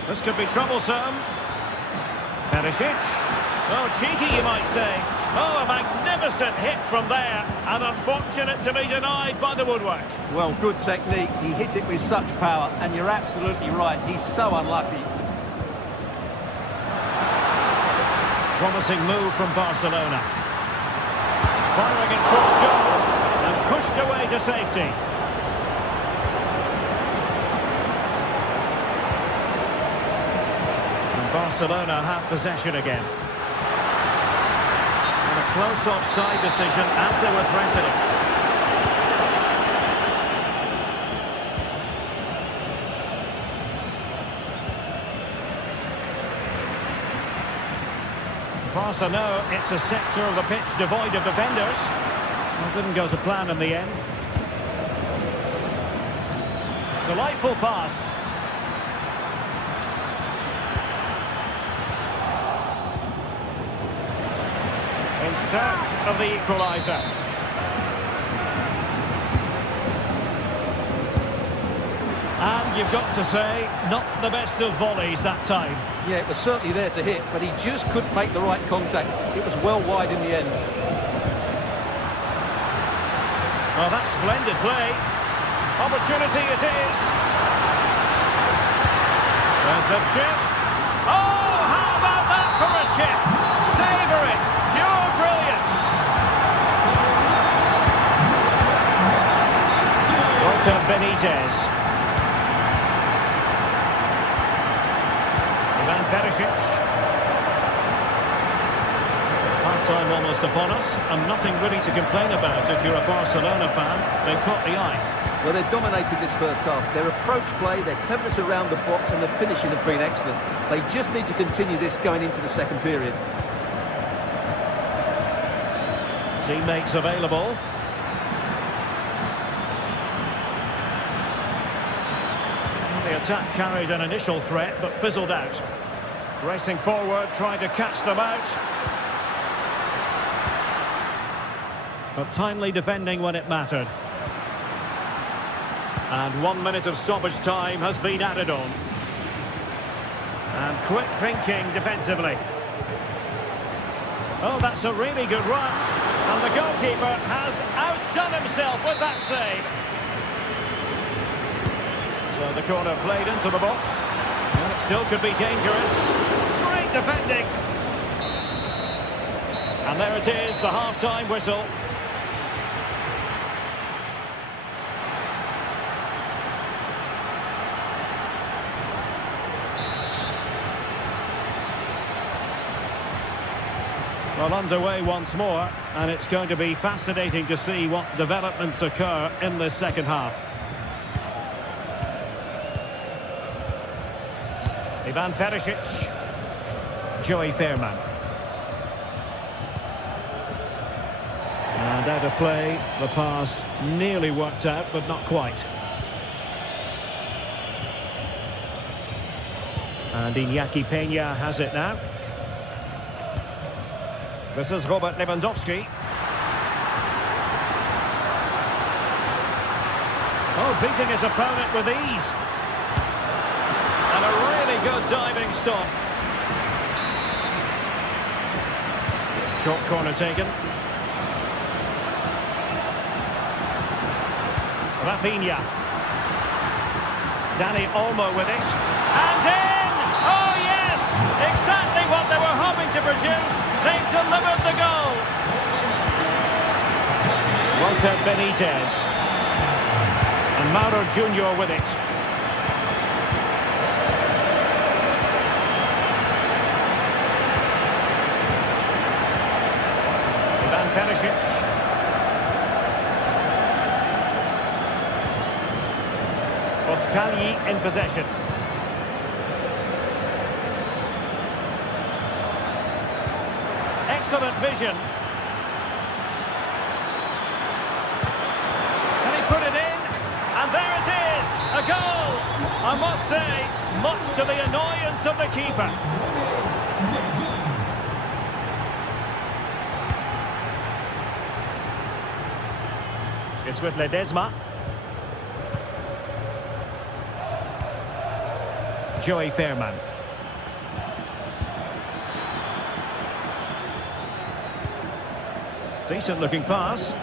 This could be troublesome. Perisic. Oh, cheeky, you might say. Oh, a magnificent hit from there, and unfortunate to be denied by the woodwork. Well, good technique. He hit it with such power, and you're absolutely right. He's so unlucky. Promising move from Barcelona. Firing it towards goal, and pushed away to safety. And Barcelona have possession again. And a close offside decision as they were threatening. Barca know it's a sector of the pitch devoid of defenders. Well, didn't go to plan in the end. Delightful pass. In search of the equaliser. And you've got to say, not the best of volleys that time. Yeah, it was certainly there to hit, but he just couldn't make the right contact. It was well wide in the end. Well, that's splendid play. Opportunity it is. There's the chip. Oh, how about that for a chip? Savour it. Pure brilliance. Walter Benitez. Ivan Perisic. Half-time almost upon us, and nothing really to complain about if you're a Barcelona fan. They've caught the eye. Well, they've dominated this first half. Their approach play, their cleverness around the box and the finishing have been excellent. They just need to continue this going into the second period. Teammates available. The attack carried an initial threat, but fizzled out. Racing forward, trying to catch them out. But timely defending when it mattered. And 1 minute of stoppage time has been added on. And quick thinking defensively. Oh, that's a really good run. And the goalkeeper has outdone himself with that save. So the corner played into the box. And it still could be dangerous. Great defending. And there it is, the half-time whistle. Well, underway once more, and it's going to be fascinating to see what developments occur in this second half. Ivan Perisic. Joey Fairman. And out of play, the pass nearly worked out, but not quite. And Iñaki Peña has it now. This is Robert Lewandowski. Oh, beating his opponent with ease. And a really good diving stop. Short corner taken. Rafinha. Dani Olmo with it. And in! Oh, yes! Exactly what they were hoping to produce. They've delivered the goal. Walter Benitez. And Mauro Junior with it. Ivan Perisic. Oskali in possession. Excellent vision. Can he put it in? And there it is, a goal. I must say, much to the annoyance of the keeper. It's with Ledesma. Joey Fairman. Decent looking pass.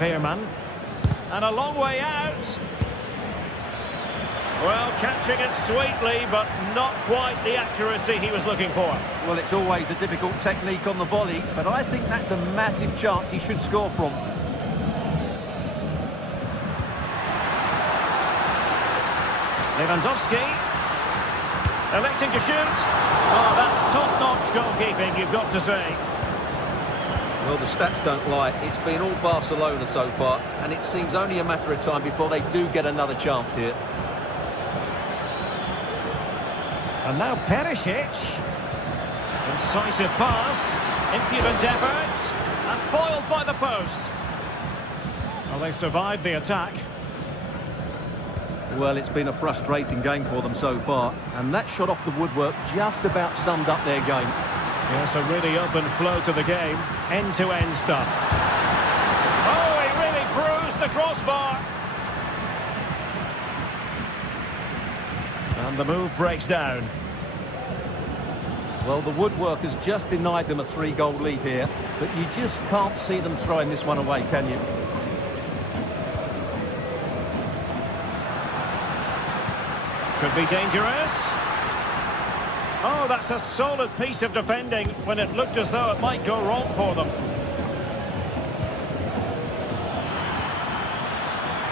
Fairman. And a long way out. Well, catching it sweetly, but not quite the accuracy he was looking for. Well, it's always a difficult technique on the volley, but I think that's a massive chance he should score from. Lewandowski. Electing to shoot. Oh, that's top-notch goalkeeping, you've got to say. Well, the stats don't lie. It's been all Barcelona so far, and it seems only a matter of time before they do get another chance here. And now Perisic. Incisive pass. Impudent effort. And foiled by the post. Well, they survived the attack. Well, it's been a frustrating game for them so far, and that shot off the woodwork just about summed up their game. Yes, a really open flow to the game. End-to-end stuff. Oh, he really bruised the crossbar. And the move breaks down. Well, the woodwork has just denied them a 3-goal lead here, but you just can't see them throwing this one away, can you? Could be dangerous. Oh, that's a solid piece of defending when it looked as though it might go wrong for them.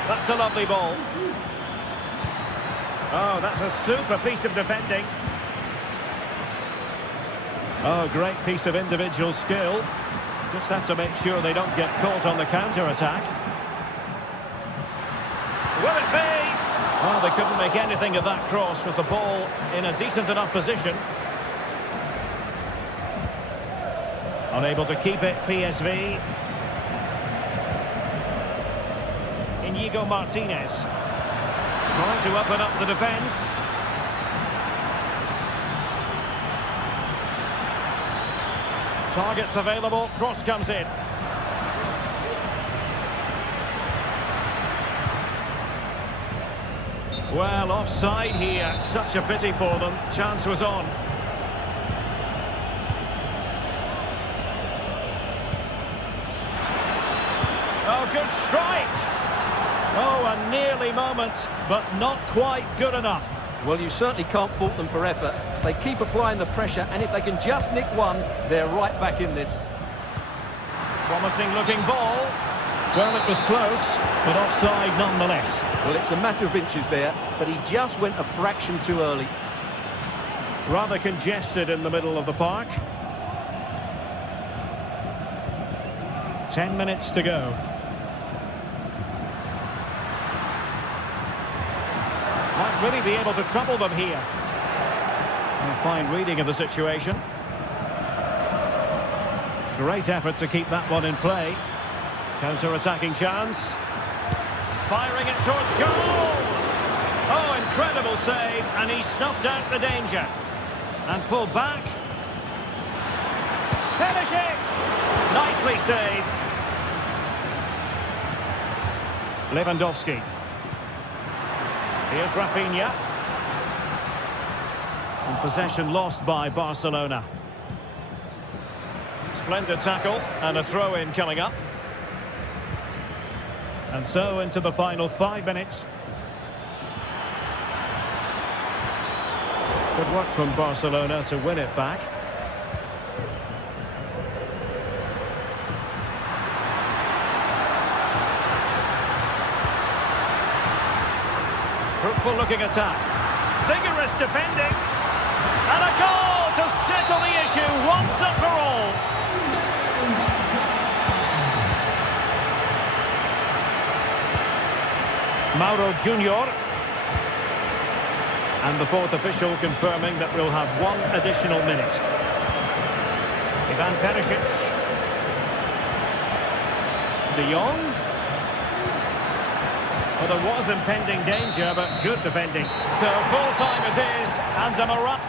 That's a lovely ball. Oh, that's a super piece of defending. Oh, great piece of individual skill. Just have to make sure they don't get caught on the counter-attack. Will it be? Oh, they couldn't make anything of that cross with the ball in a decent enough position. Unable to keep it, PSV. Inigo Martinez. Trying to open up the defence. Targets available, cross comes in. Well, offside here, such a pity for them. Chance was on. Oh, good strike. Oh, a nearly moment, but not quite good enough. Well, you certainly can't fault them for effort. They keep applying the pressure, and if they can just nick one, they're right back in this. Promising looking ball. Well, it was close, but offside nonetheless. Well, it's a matter of inches there, but he just went a fraction too early. Rather congested in the middle of the park. 10 minutes to go. Might really be able to trouble them here. A fine reading of the situation. Great effort to keep that one in play. Counter-attacking chance. Firing it towards goal! Oh, incredible save, and he snuffed out the danger. And pulled back. Perisic! Nicely saved. Lewandowski. Here's Rafinha. And possession lost by Barcelona. Splendid tackle, and a throw-in coming up. And so into the final 5 minutes. Good work from Barcelona to win it back. Fruitful looking attack. Vigorous defending. And a goal to settle the issue once and for all. Mauro Junior. And the fourth official confirming that we'll have 1 additional minute. Ivan Perisic. De Jong. Well, there was impending danger, but good defending. So full time it is, and a Morata.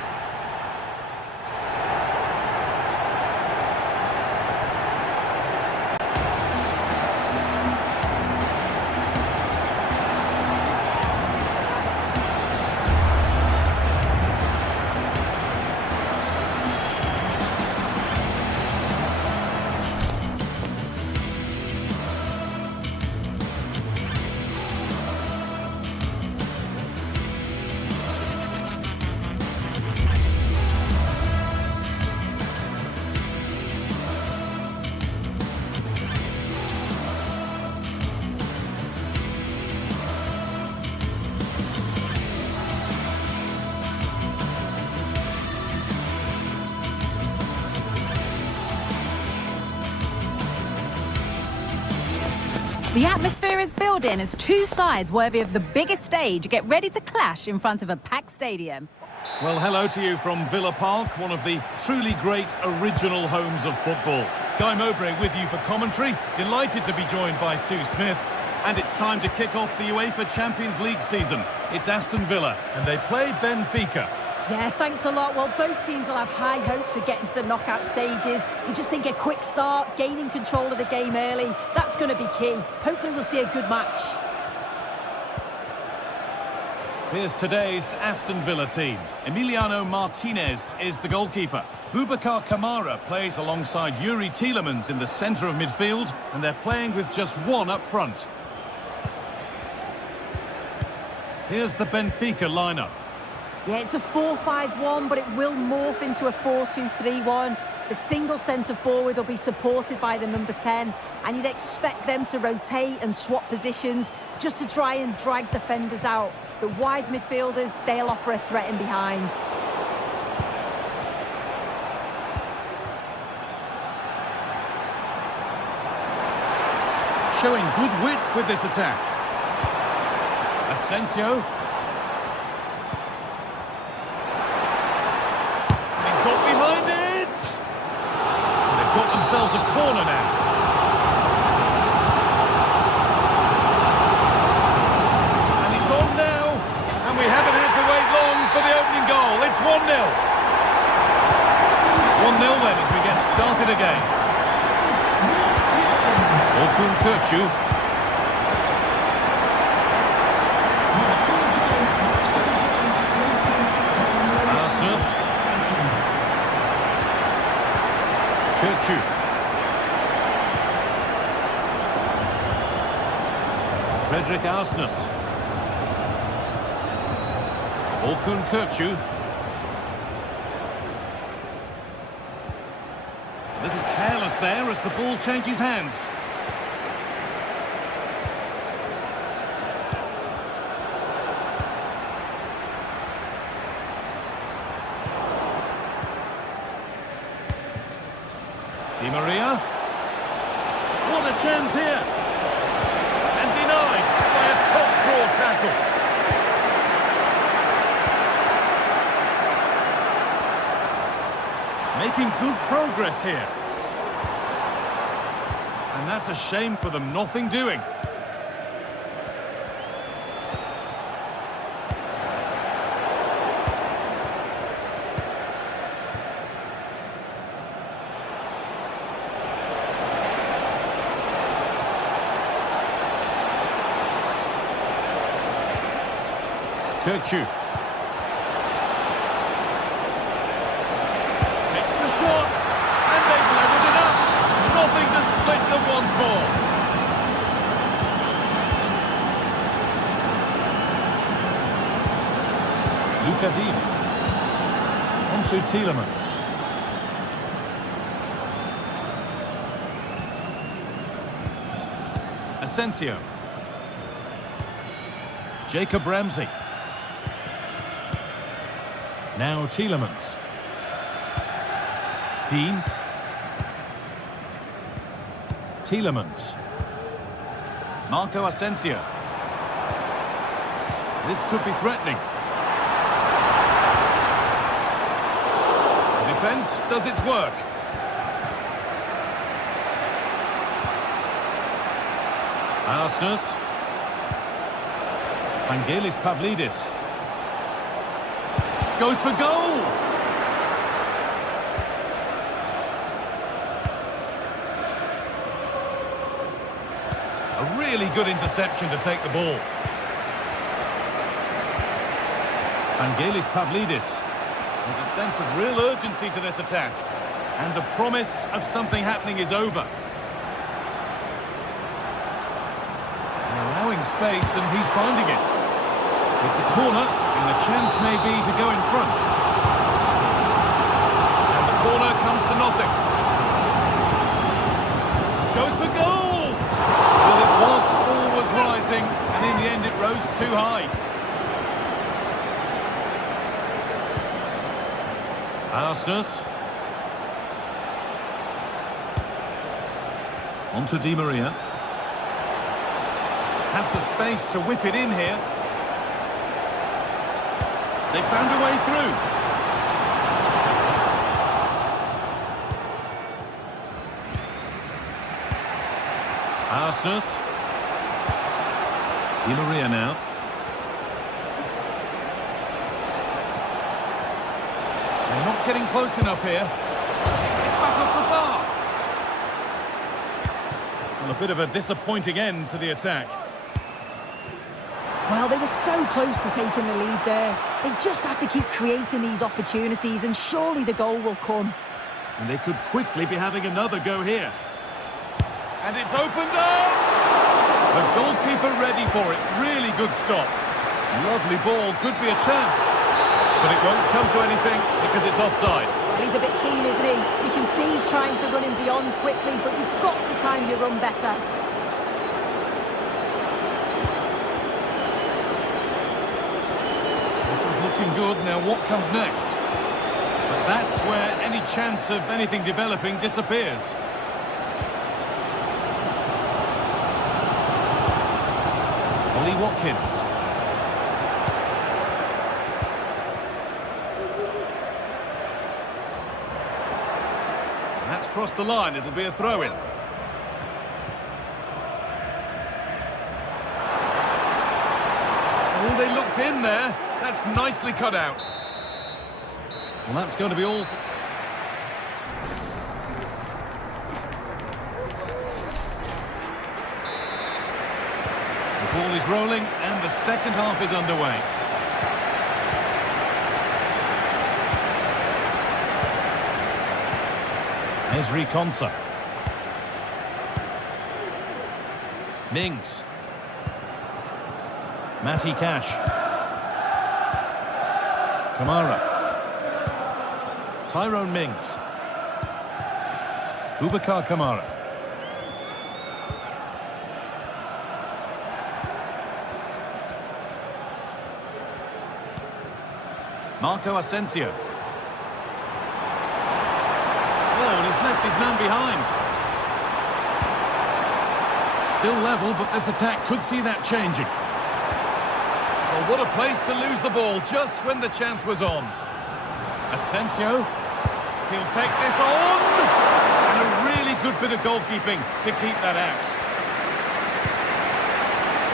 The atmosphere is building as two sides worthy of the biggest stage get ready to clash in front of a packed stadium. Well, hello to you from Villa Park, one of the truly great original homes of football. Guy Mowbray with you for commentary. Delighted to be joined by Sue Smith. And it's time to kick off the UEFA Champions League season. It's Aston Villa, and they play Benfica. Yeah, thanks a lot. Well, both teams will have high hopes of getting to the knockout stages. You just think a quick start, gaining control of the game early, that's going to be key. Hopefully we'll see a good match. Here's today's Aston Villa team. Emiliano Martinez is the goalkeeper. Boubacar Kamara plays alongside Yuri Tielemans in the centre of midfield, and they're playing with just one up front. Here's the Benfica lineup. Yeah, it's a 4-5-1, but it will morph into a 4-2-3-1. The single centre-forward will be supported by the number 10, and you'd expect them to rotate and swap positions just to try and drag defenders out. But wide midfielders, they'll offer a threat in behind. Showing good width with this attack. Asensio. He's got behind it! And they've got themselves a corner now. And he's on now. And we haven't had to wait long for the opening goal. It's 1-0. 1-0 then as we get started again. Orkun Kökçü. Kökçü. Fredrik Arsnes. Orkun Kökçü. A little careless there as the ball changes hands. Di Maria. What a chance here. And denied by a top-draw tackle. Making good progress here. And that's a shame for them, nothing doing. Kökçü. Makes the shot, and they've levelled it up. Nothing to split them once more. Luka Dean. On to Tielemans. Asensio. Jacob Ramsey. Now Tielemans. Dean. Tielemans. Marco Asensio. This could be threatening. The defence does its work. Arsnes. Vangelis Pavlidis. Goes for goal! A really good interception to take the ball. Vangelis Pavlidis. There's a sense of real urgency to this attack. And the promise of something happening is over. And allowing space, and he's finding it. It's a corner, and the chance may be to go in front. And the corner comes to nothing. Goes for goal! Well, it was rising, and in the end it rose too high. Arsnes. On to Di Maria. Has the space to whip it in here. They found a way through. Arsenal. Villarreal now. They're not getting close enough here. It's back off the bar. Well, a bit of a disappointing end to the attack. Well, they were so close to taking the lead there. They just have to keep creating these opportunities and surely the goal will come. And they could quickly be having another go here. And it's opened up! The goalkeeper ready for it. Really good stop. Lovely ball. Could be a chance. But it won't come to anything because it's offside. Well, he's a bit keen, isn't he? You can see he's trying to run him beyond quickly, but you've got to time your run better. This is looking good. Now what comes next? But that's where any chance of anything developing disappears. Ollie Watkins. That's crossed the line. It'll be a throw-in. Oh, they looked in there. That's nicely cut out. Well, that's going to be all. The ball is rolling and the second half is underway. Ezri Konsa. Mings. Matty Cash. Kamara. Tyrone Mings. Boubacar Kamara. Marco Asensio. Oh, and he's left his man behind. Still level, but this attack could see that changing. Well, what a place to lose the ball just when the chance was on. Asensio. He'll take this on. And a really good bit of goalkeeping to keep that out.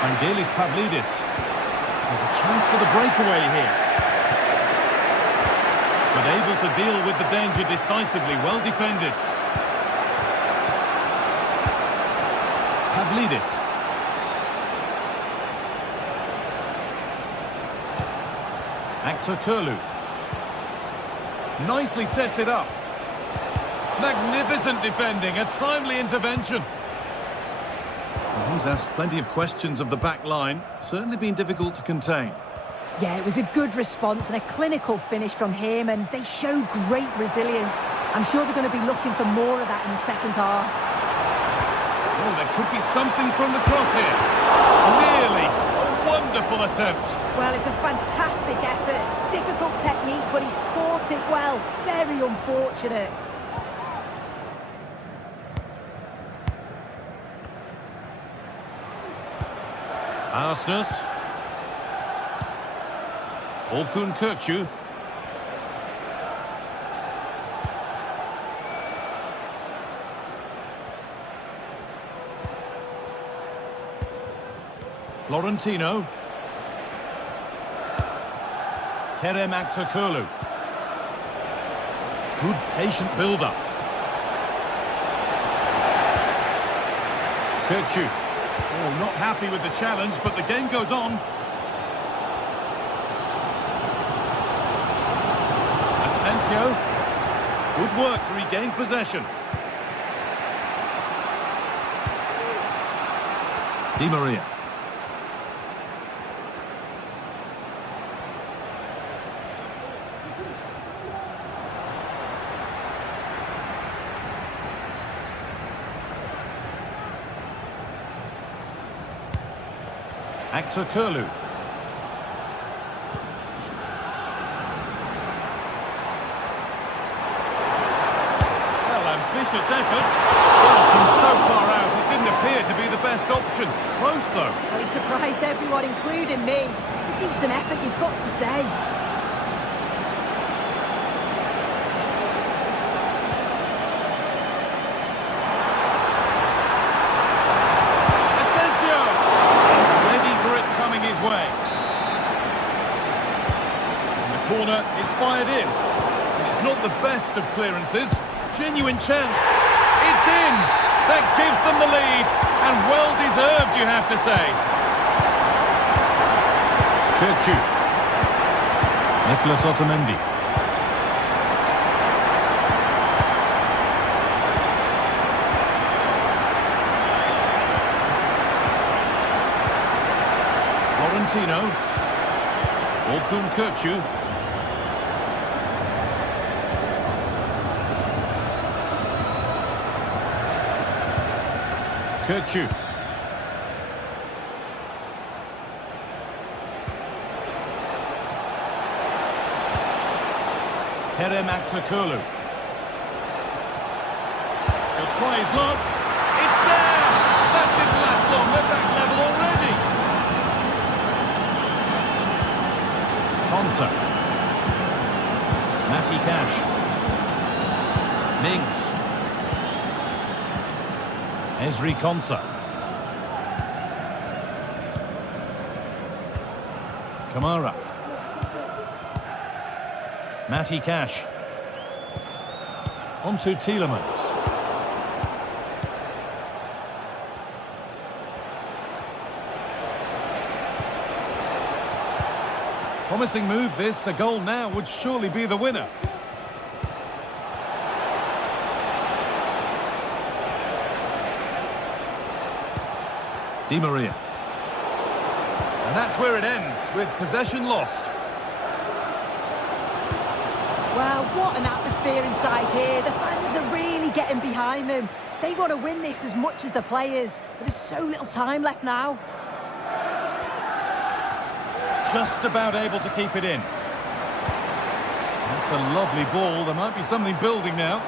Vangelis Pavlidis. There's a chance for the breakaway here. But able to deal with the danger decisively. Well defended. Pavlidis. Actor Kurlu. Nicely sets it up. Magnificent defending. A timely intervention. Well, he's asked plenty of questions of the back line. Certainly been difficult to contain. Yeah, it was a good response and a clinical finish from him, and they show great resilience. I'm sure they're going to be looking for more of that in the second half. Oh, there could be something from the cross here. Nearly. A wonderful attempt. Well, it's a fantastic effort. Difficult technique, but he's caught it well. Very unfortunate. Arsenal. Orkun Kökçü. Florentino. Kerem Aktürkoğlu. Good patient build-up. Kökçü. Oh, not happy with the challenge, but the game goes on. Asensio. Good work to regain possession. Di Maria. Aktürkoğlu. Well, ambitious effort. Well, from so far out, it didn't appear to be the best option. Close, though. Well, he surprised everyone, including me. It's a decent effort, you've got to say. Asensio! Ready for it coming his way. And the corner is fired in. And it's not the best of clearances. Genuine chance. It's in! That gives them the lead. And well-deserved, you have to say. Kirchu. Nicolas Otamendi. Florentino. Orkun Kirchu. Kirchu. Kerem Aktürkoğlu. He'll try his luck. It's there! That didn't last long. They're back level already. Konsa. Matty Cash. Mings. Ezri Konsa. Kamara. Matty Cash. On to Tielemans. Promising move this. A goal now would surely be the winner. Di Maria. And that's where it ends, with possession lost. Well, what an atmosphere inside here. The fans are really getting behind them. They want to win this as much as the players. But there's so little time left now. Just about able to keep it in. That's a lovely ball. There might be something building now.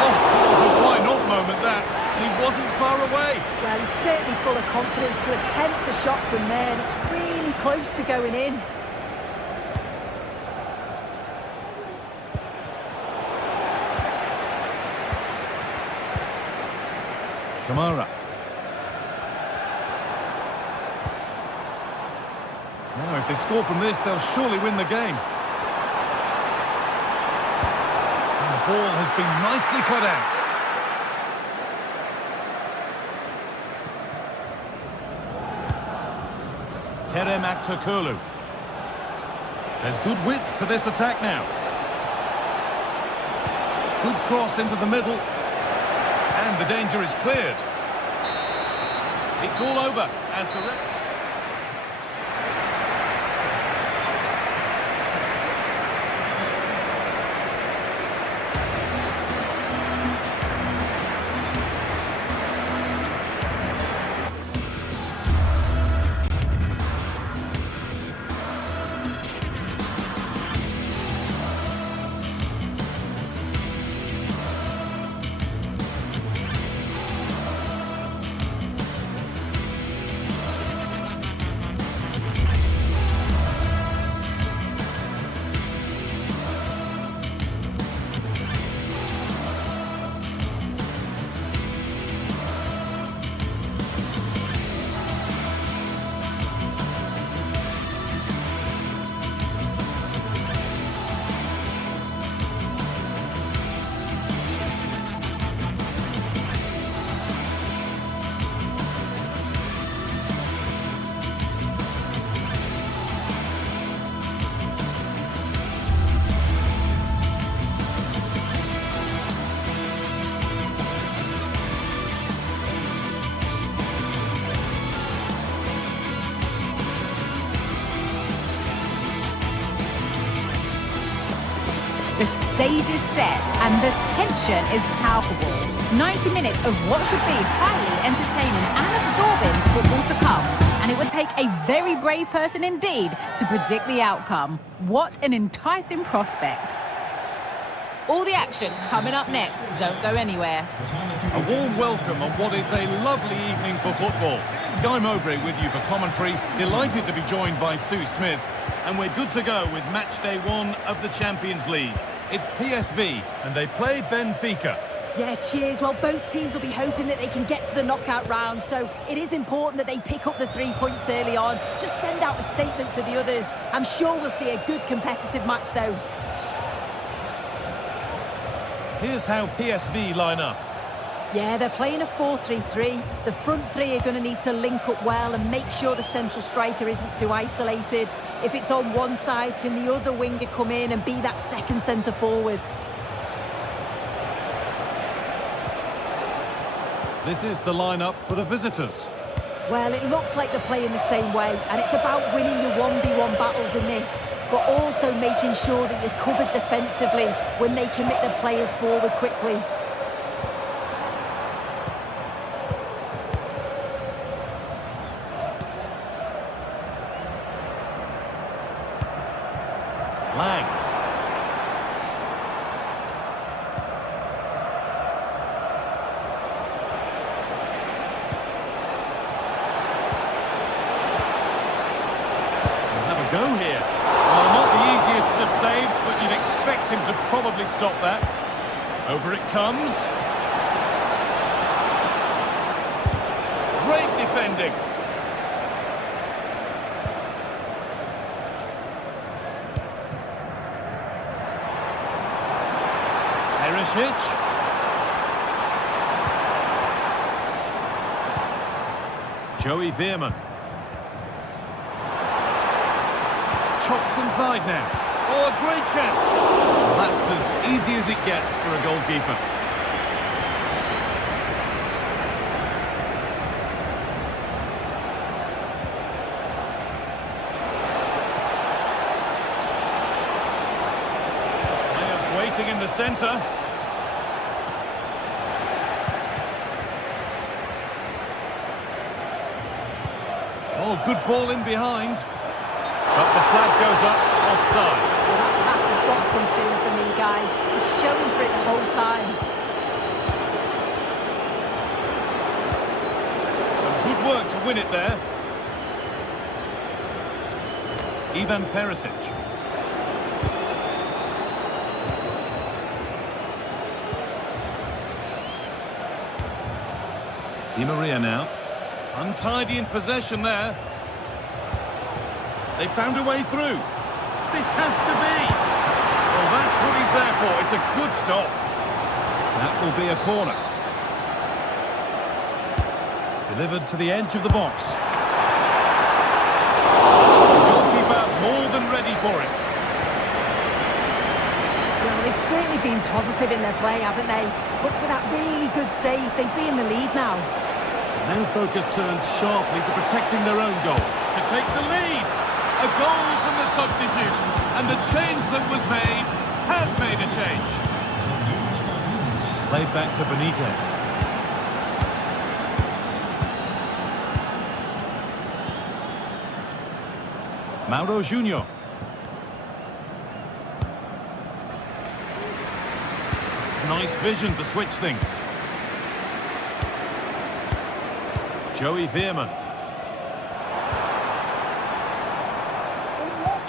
Oh, what a why not moment that. He wasn't far away. Well, he's certainly full of confidence to attempt a shot from there. And it's really close to going in. Kamara. Now, if they score from this, they'll surely win the game. And the ball has been nicely cut out. Kerem Aktürkoğlu. There's good width to this attack now. Good cross into the middle. And the danger is cleared. It's all over as the... The stage is set and the tension is palpable. 90 minutes of what should be highly entertaining and absorbing football to come. And it would take a very brave person indeed to predict the outcome. What an enticing prospect. All the action coming up next. Don't go anywhere. A warm welcome on what is a lovely evening for football. Guy Mowbray with you for commentary. Delighted to be joined by Sue Smith. And we're good to go with match day 1 of the Champions League. It's PSV and they play Benfica. Yeah, cheers. Well, both teams will be hoping that they can get to the knockout round, so it is important that they pick up the 3 points early on. Just send out a statement to the others. I'm sure we'll see a good competitive match, though. Here's how PSV line up. Yeah, they're playing a 4-3-3. The front three are going to need to link up well and make sure the central striker isn't too isolated. If it's on one side, can the other winger come in and be that second centre forward? This is the lineup for the visitors. Well, it looks like they're playing the same way, and it's about winning your 1v1 battles in this, but also making sure that you're covered defensively when they commit their players forward quickly. Lang. Go here. Well, not the easiest of saves, but you'd expect him to probably stop that. Over it comes. Great defending. Perisic. Joey Veerman. Chops inside now. Oh, a great chance. That's as easy as it gets for a goalkeeper. Players waiting in the centre. Oh, good ball in behind. But the flag goes up offside. Well, that pass has got to come soon for me, Guy. He's showing for it the whole time. Some good work to win it there. Ivan Perisic. Di Maria now. Untidy in possession there. They found a way through. This has to be. Well, that's what he's there for. It's a good stop. That will be a corner. Delivered to the edge of the box. The goalkeeper more than ready for it. Well, they've certainly been positive in their play, haven't they? But for that really good save, they'd be in the lead now. Now focus turns sharply to protecting their own goal. To take the lead. A goal from the substitute, and the change that was made has made a change. Played back to Benitez. Mauro Junior. Nice vision to switch things. Joey Veerman.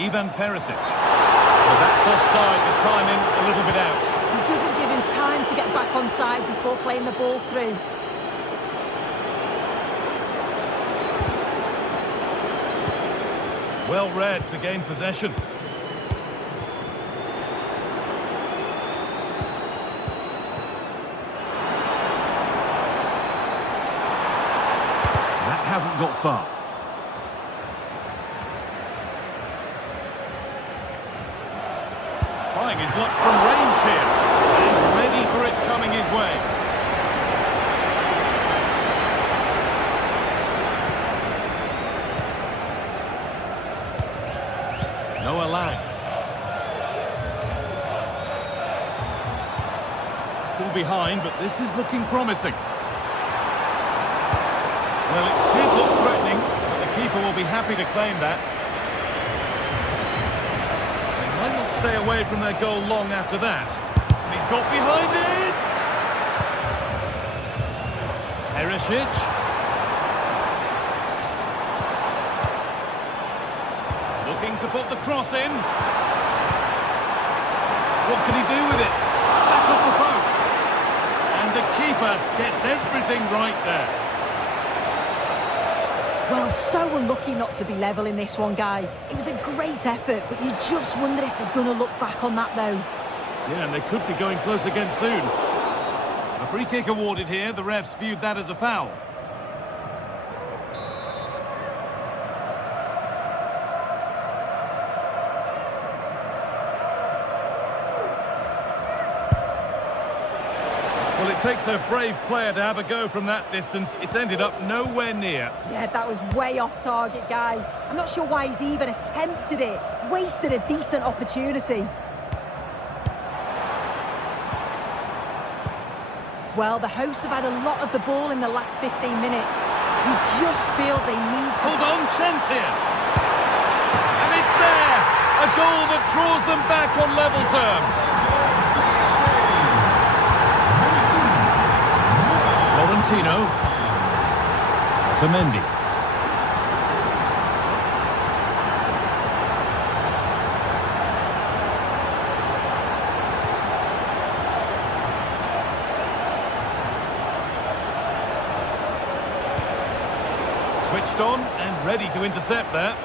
Ivan Perisic. Well, that's offside, the timing a little bit out. He doesn't give him time to get back on side before playing the ball through. Well read to gain possession. That hasn't got far. Trying his luck from range here, and ready for it coming his way. Noah Lang. Still behind, but this is looking promising. Well, it did look threatening, but the keeper will be happy to claim that. They might not stay away from their goal long after that. And got behind it! Perisic. Looking to put the cross in. What can he do with it? Back off the post. And the keeper gets everything right there. Well, so unlucky not to be level in this one, Guy. It was a great effort, but you just wonder if they're going to look back on that, though. Yeah, and they could be going close again soon. A free kick awarded here. The refs viewed that as a foul. Well, it takes a brave player to have a go from that distance. It's ended up nowhere near. Yeah, that was way off target, Guy. I'm not sure why he's even attempted it. Wasted a decent opportunity. Well, the hosts have had a lot of the ball in the last 15 minutes. You just feel they need to... Hold on, chance here. And it's there! A goal that draws them back on level terms. Florentino. Otamendi. Switched on and ready to intercept there.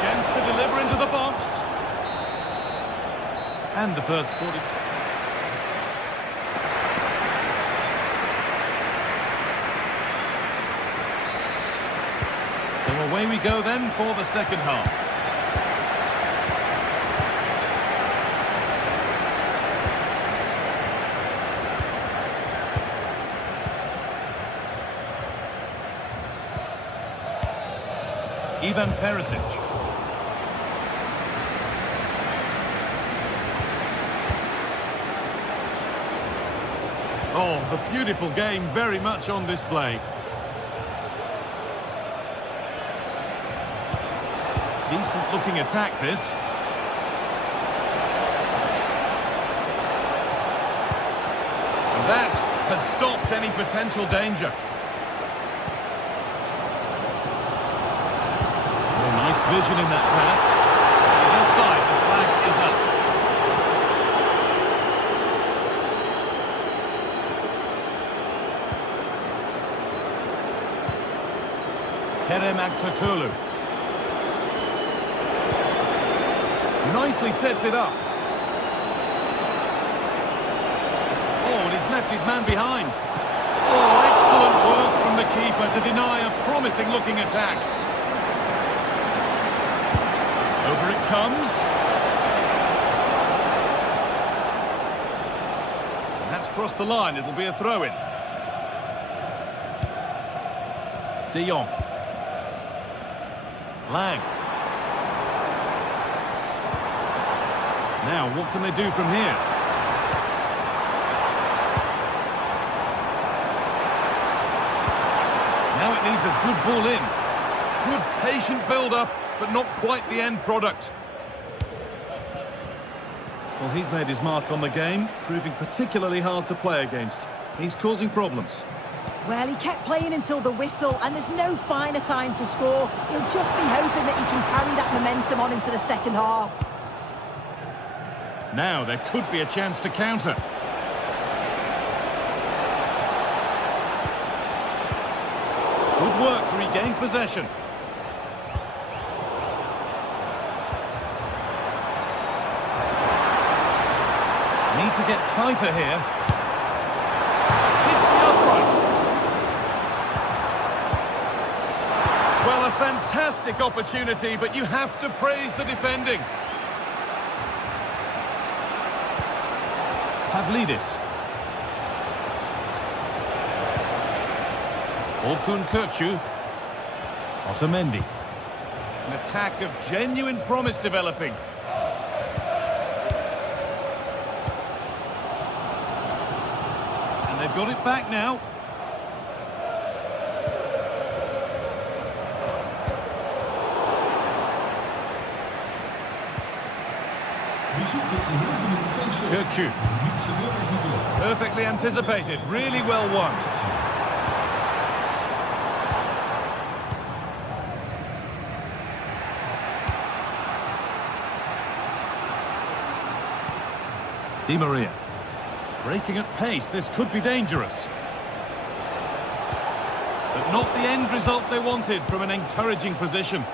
Chance to deliver into the box. And the first 40... So away we go then for the second half. Ivan Perisic. Oh, the beautiful game very much on display. Decent looking attack this. And that has stopped any potential danger. Vision in that pass. He's inside, the flag is up. Kerem Aktürkoğlu. Nicely sets it up. Oh, and he's left his man behind. Oh, excellent work from the keeper to deny a promising looking attack. Over it comes. And that's crossed the line. It'll be a throw-in. De Jong. Lang. Now, what can they do from here? Now it needs a good ball in. Good patient build-up, but not quite the end product. Well, he's made his mark on the game, proving particularly hard to play against. He's causing problems. Well, he kept playing until the whistle, and there's no finer time to score. He'll just be hoping that he can carry that momentum on into the second half. Now there could be a chance to counter. Good work to regain possession. Need to get tighter here. Hits the upright. Well, a fantastic opportunity, but you have to praise the defending. Pavlidis. Orkun Kökçü. Otamendi. An attack of genuine promise developing. And they've got it back now. We should get the rhythm in the defence. Kirkju. Perfectly anticipated, really well won. Di Maria. Breaking at pace, this could be dangerous. But not the end result they wanted from an encouraging position.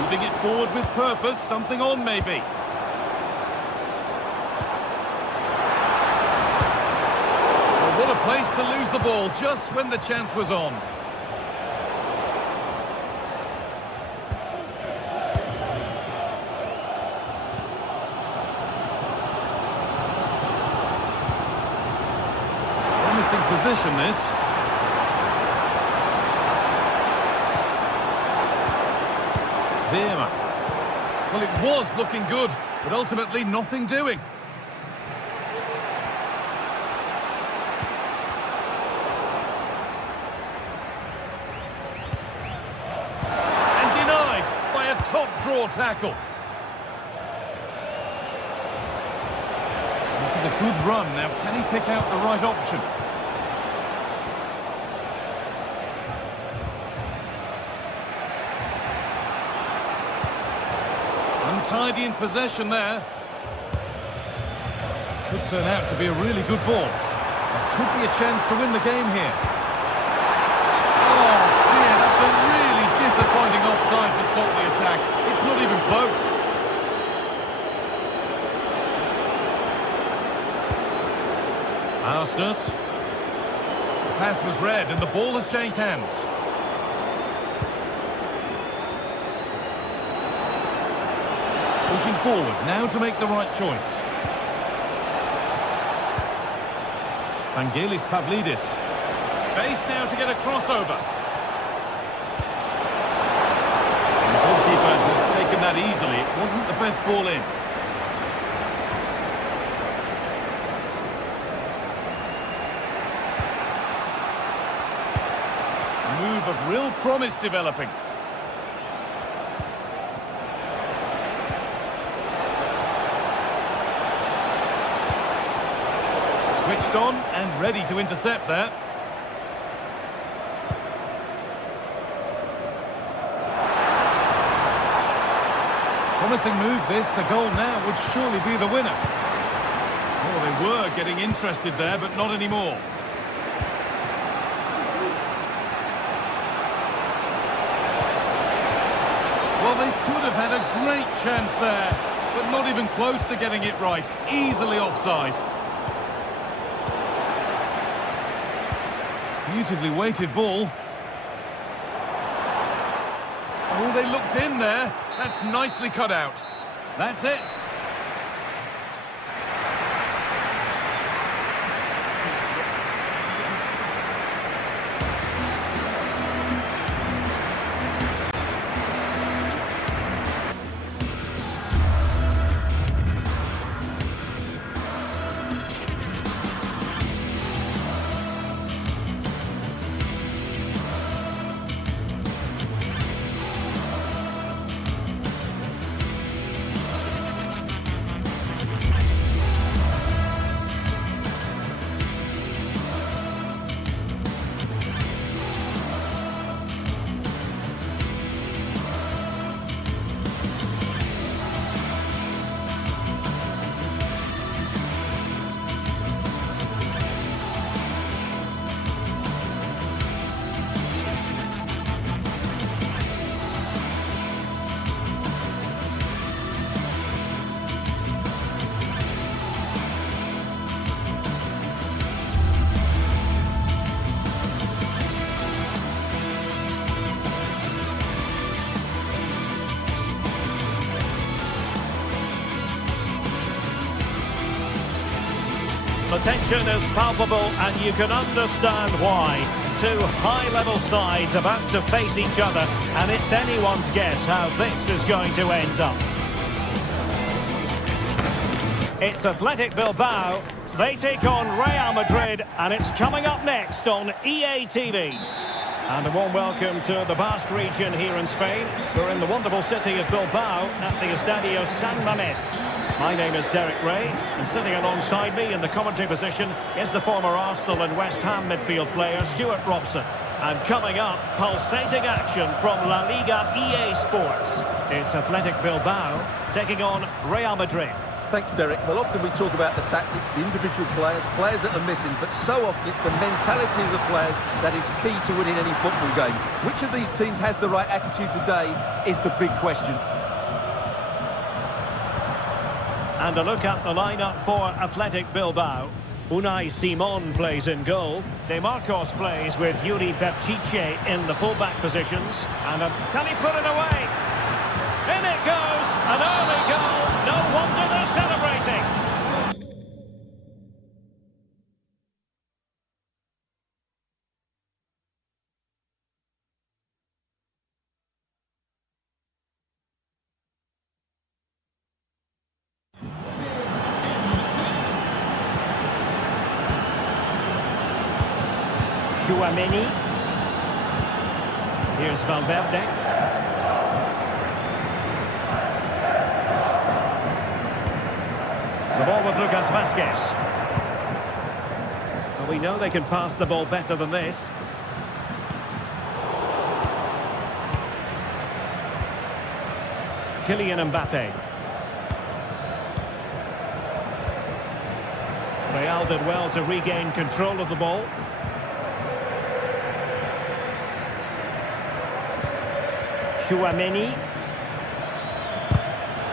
Moving it forward with purpose, something on maybe. Well, what a place to lose the ball just when the chance was on. Position this. Villarreal. Well, it was looking good, but ultimately nothing doing. And denied by a top draw tackle. This is a good run. Now, can he pick out the right option? Untidy in possession there. Could turn out to be a really good ball. There could be a chance to win the game here. Oh dear, that's a really disappointing offside to stop the attack. It's not even close. Aston. The pass was read and the ball has changed hands. Pushing forward now to make the right choice. Vangelis Pavlidis. Space now to get a crossover. And the goalkeeper has taken that easily. It wasn't the best ball in. A move of real promise developing. Switched on and ready to intercept that. Promising move this. The goal now would surely be the winner. Oh, they were getting interested there, but not anymore. Well, they could have had a great chance there, but not even close to getting it right. Easily offside. Beautifully weighted ball. Oh, they looked in there. That's nicely cut out. That's it. The tension is palpable and you can understand why. Two high-level sides about to face each other, and it's anyone's guess how this is going to end up. It's Athletic Bilbao they take on Real Madrid, and it's coming up next on EA TV. And a warm welcome to the Basque region here in Spain. We're in the wonderful city of Bilbao at the Estadio San Mamés. My name is Derek Ray, and sitting alongside me in the commentary position is the former Arsenal and West Ham midfield player Stuart Robson. And coming up, pulsating action from La Liga EA Sports. It's Athletic Bilbao taking on Real Madrid. Thanks, Derek. Well, often we talk about the tactics, the individual players that are missing, but so often it's the mentality of the players that is key to winning any football game. Which of these teams has the right attitude today is the big question. And a look at the lineup for Athletic Bilbao. Unai Simon plays in goal. De Marcos plays with Yuri Berchiche in the fullback positions. And can he put it away? In it goes, an early goal. No wonder they're celebrating. Chouameni. Here's Valverde. The ball with Lucas Vázquez. Well, we know they can pass the ball better than this. Kylian Mbappe. Real did well to regain control of the ball. Chouameni.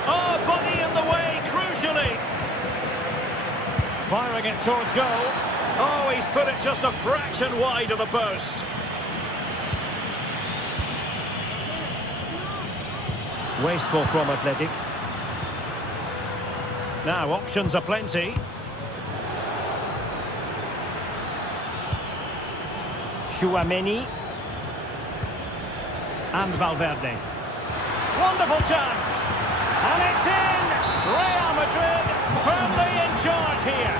Oh, body in the way, crucially. Firing it towards goal. Oh, he's put it just a fraction wide of the post. Wasteful from Athletic. Now, options are plenty. Chouameni. And Valverde. Wonderful chance. And it's in. Real Madrid firmly in charge here.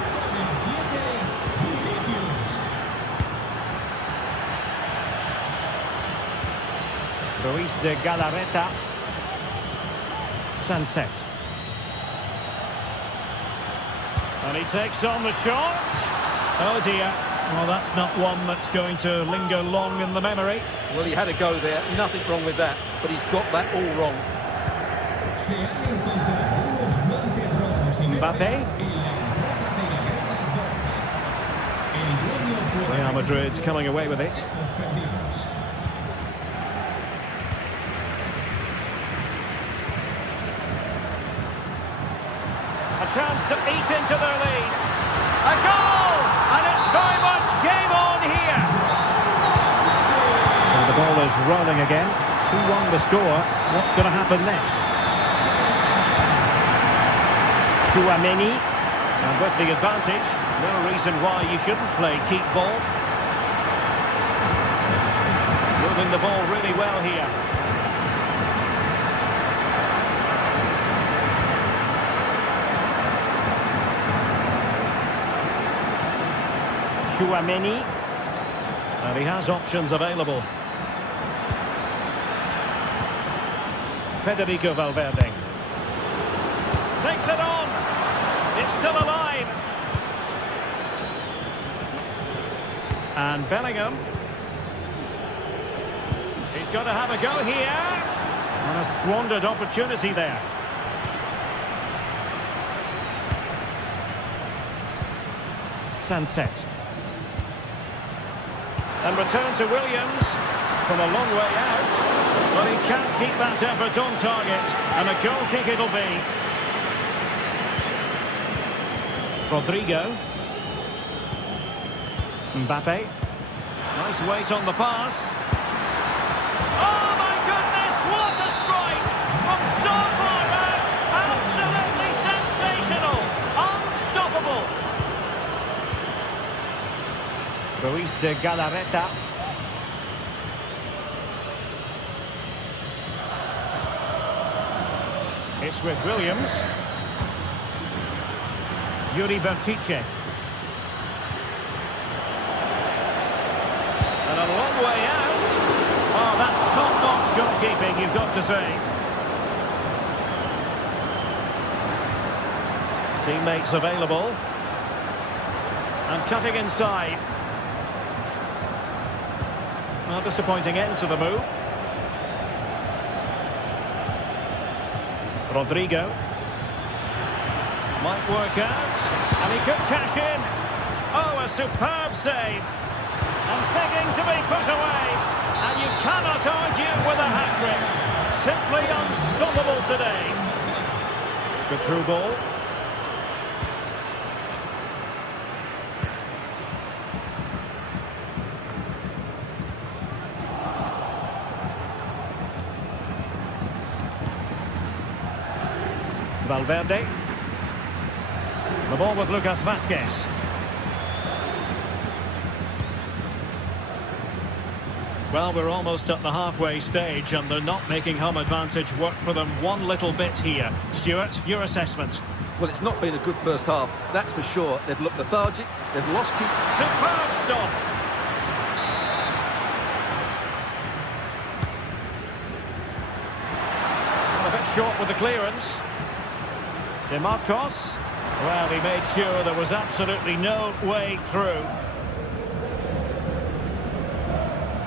Ruiz de Galarreta. Sunset. And he takes on the shot. Oh dear. Well, that's not one that's going to linger long in the memory. Well, he had a go there. Nothing wrong with that. But he's got that all wrong. Mbappe. Real Madrid coming away with it. A chance to eat into their lead. A goal! And it's very much game on here. So the ball is rolling again. 2-1 the score. What's going to happen next? Chouameni. And with the advantage, no reason why you shouldn't play keep ball. Moving the ball really well here. Chouameni, and he has options available. Federico Valverde takes it on. It's still alive. And Bellingham. He's got to have a go here. And a squandered opportunity there. Sunset. And return to Williams from a long way out. But he can't keep that effort on target. And a goal kick it'll be. Rodrigo. Mbappe. Nice weight on the pass. Oh my goodness, what a strike! From so far out. Absolutely sensational. Unstoppable. Ruiz de Galarreta. It's with Williams. Yuri Berchiche. a long way out. Oh, that's top-notch goalkeeping, you've got to say. Teammates available. And cutting inside. Well, disappointing end to the move. Rodrigo. Might work out. And he could cash in. Oh, a superb save. And begging to be put away. And you cannot argue with a hat-trick. Simply unstoppable today. Good through ball. Valverde. The ball with Lucas Vázquez. Well, we're almost at the halfway stage and they're not making home advantage work for them one little bit here. Stuart, your assessment? Well, it's not been a good first half, that's for sure. They've looked lethargic, they've lost keep. Superb stop. A bit short with the clearance. De Marcos. Well, he made sure there was absolutely no way through.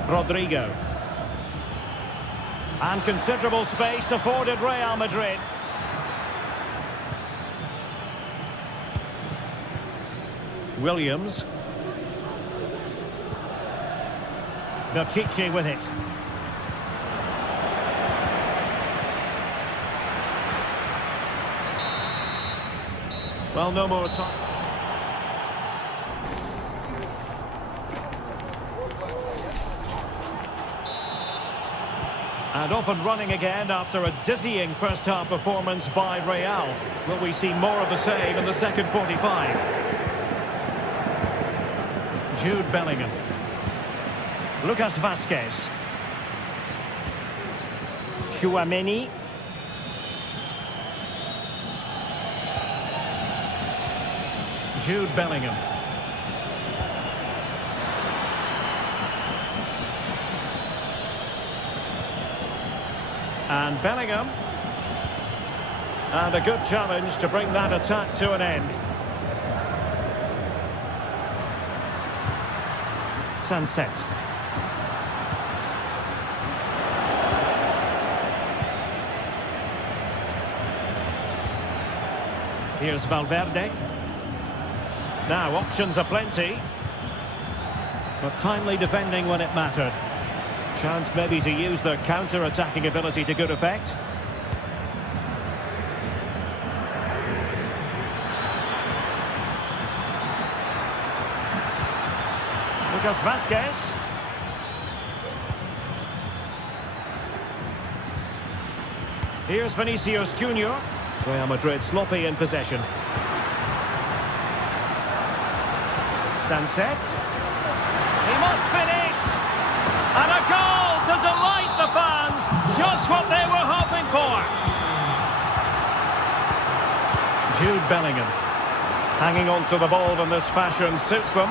Rodrigo. And considerable space afforded Real Madrid. Williams. Berchiche with it. Well, no more time. And off and running again after a dizzying first-half performance by Real. Will we see more of the same in the second 45? Jude Bellingham. Lucas Vázquez. Tchouaméni. Jude Bellingham. And Bellingham. And a good challenge to bring that attack to an end. Sunset. Here's Valverde. Now, options are plenty. But timely defending when it mattered. Chance maybe to use their counter-attacking ability to good effect. Lucas Vázquez. Here's Vinicius Junior. Real Madrid sloppy in possession. Sunset. He must finish. And a goal to delight the fans. Just what they were hoping for. Jude Bellingham. Hanging on to the ball in this fashion suits them.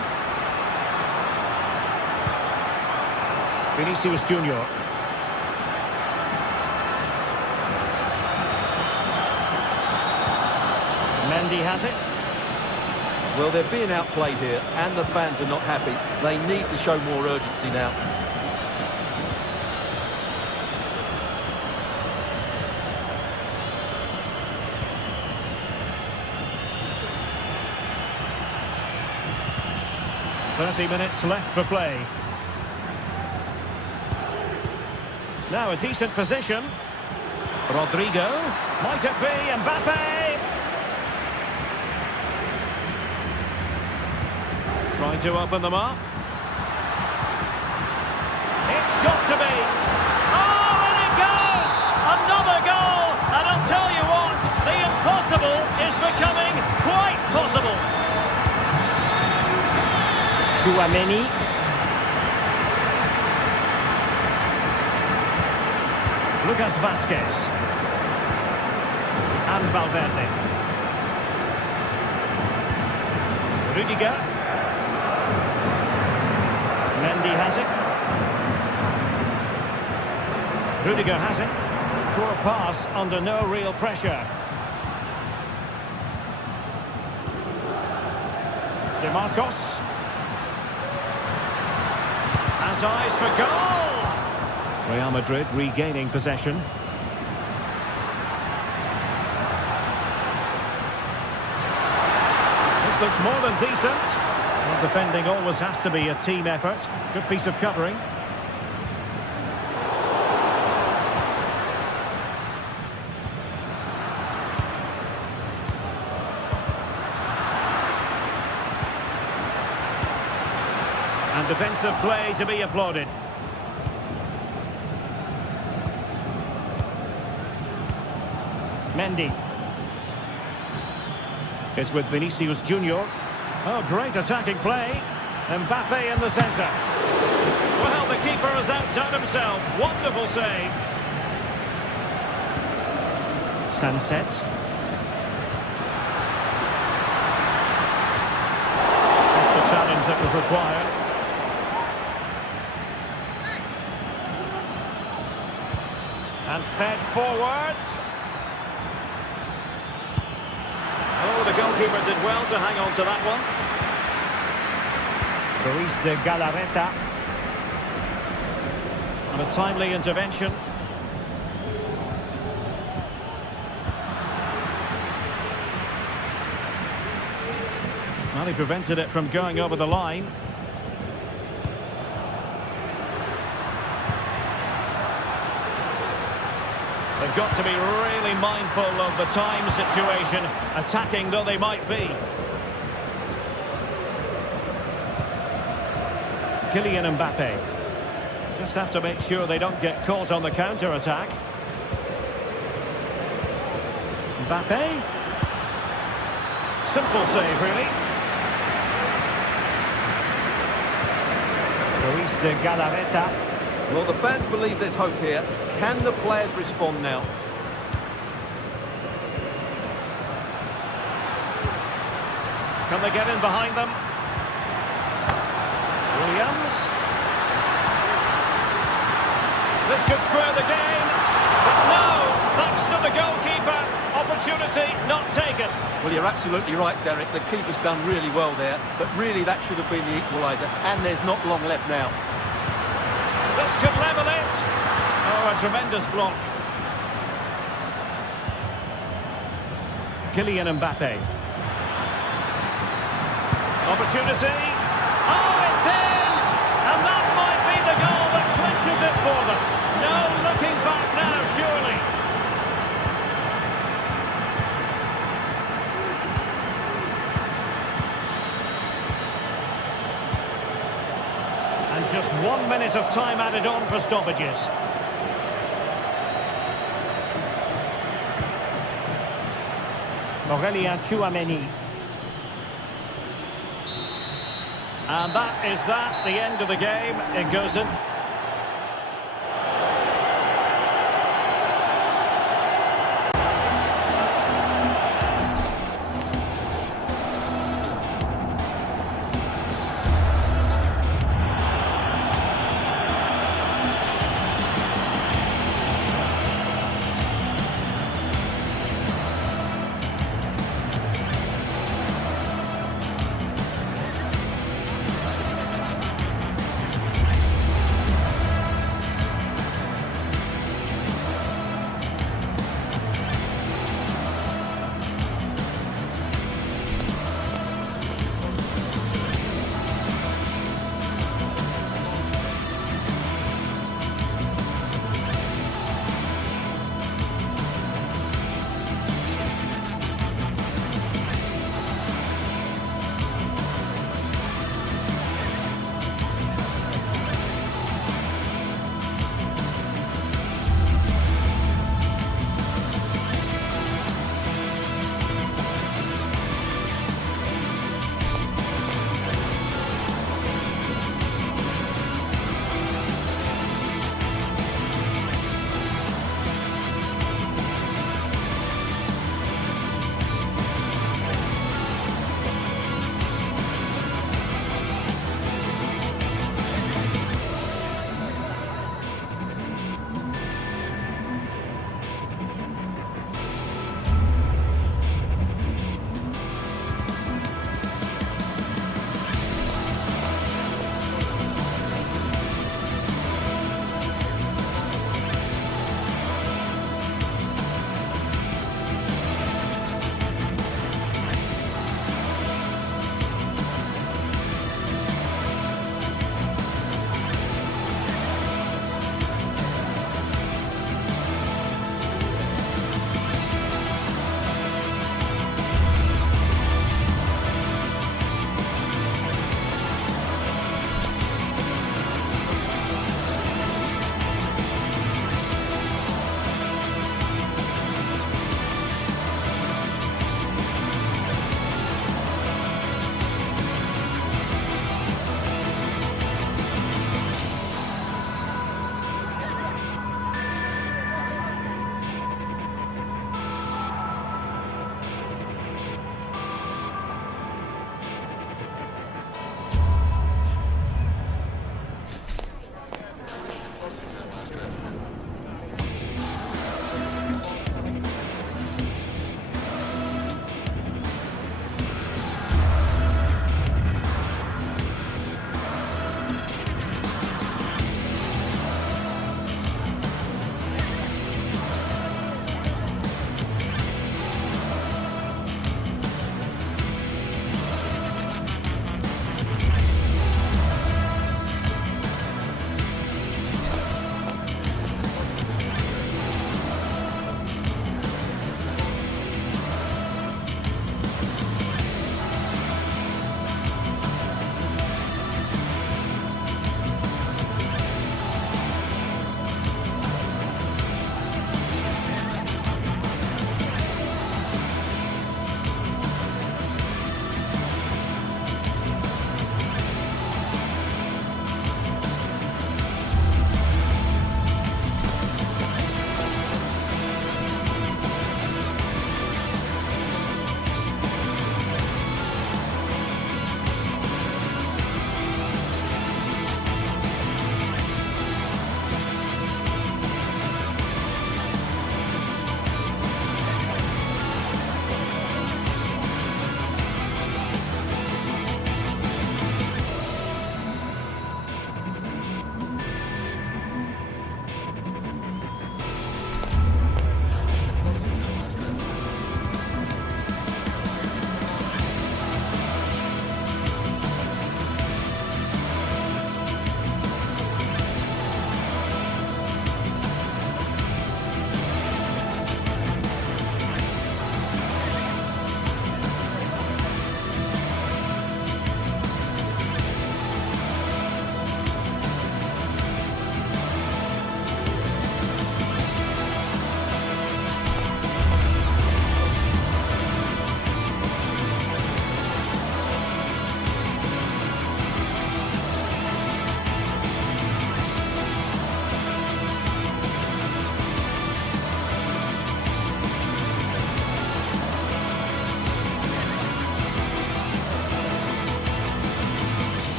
Vinicius Junior. Mendy has it. Well, they're being outplayed here, and the fans are not happy. They need to show more urgency now. "30 minutes left for play. Now a decent position. Rodrigo. Might it be Mbappe? Trying to open them up. It's got to be. Oh, and it goes! Another goal! And I'll tell you what, the impossible is becoming quite possible. Tchouaméni. Lucas Vázquez. And Valverde. Rudiger. Mendy has it. Rudiger has it. Poor pass under no real pressure. DeMarcos. Has eyes for goal! Real Madrid regaining possession. This looks more than decent. Well, defending always has to be a team effort. Good piece of covering. And defensive play to be applauded. Mendy. It's with Vinicius Junior. Oh, great attacking play. Mbappe in the centre. Well, the keeper has outdone himself. Wonderful save. Sunset. That's the challenge that was required. And fed forwards. Oh, the goalkeeper did well to hang on to that one. Ruiz de Galarreta. And a timely intervention. Well, he prevented it from going over the line. They've got to be really mindful of the time situation, attacking though they might be. Kylian Mbappe. Just have to make sure they don't get caught on the counter-attack. Mbappe. Simple save, really. Ruiz de Galarreta. Well, the fans believe there's hope here. Can the players respond now? Can they get in behind them? Williams. This could square the game. But no, thanks to the goalkeeper. Opportunity not taken. Well, you're absolutely right, Derek. The keeper's done really well there. But really, that should have been the equaliser. And there's not long left now. This could level it. Oh, a tremendous block. Kylian Mbappe. Opportunity. Oh, it's in! And that might be the goal that clinches it for them. No looking back now, surely. And just 1 minute of time added on for stoppages. Aurélien Tchouameni. And that is that, the end of the game. It goes in.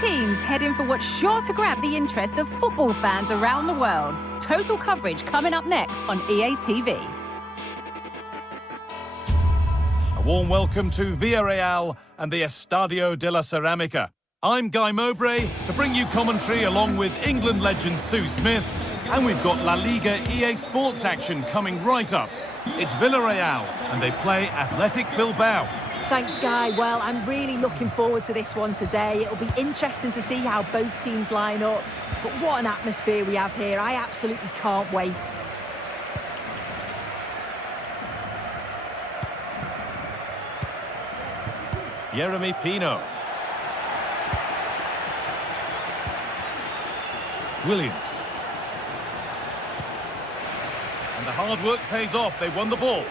teams head in for what's sure to grab the interest of football fans around the world. Total coverage coming up next on EA TV. A warm welcome to Villarreal and the Estadio de la Ceramica. I'm Guy Mowbray to bring you commentary along with England legend Sue Smith, and we've got La Liga EA Sports action coming right up. It's Villarreal and they play Athletic Bilbao. Thanks, Guy. Well, I'm really looking forward to this one today. It'll be interesting to see how both teams line up. But what an atmosphere we have here. I absolutely can't wait. Jeremy Pino. Williams. And the hard work pays off. They won the ball.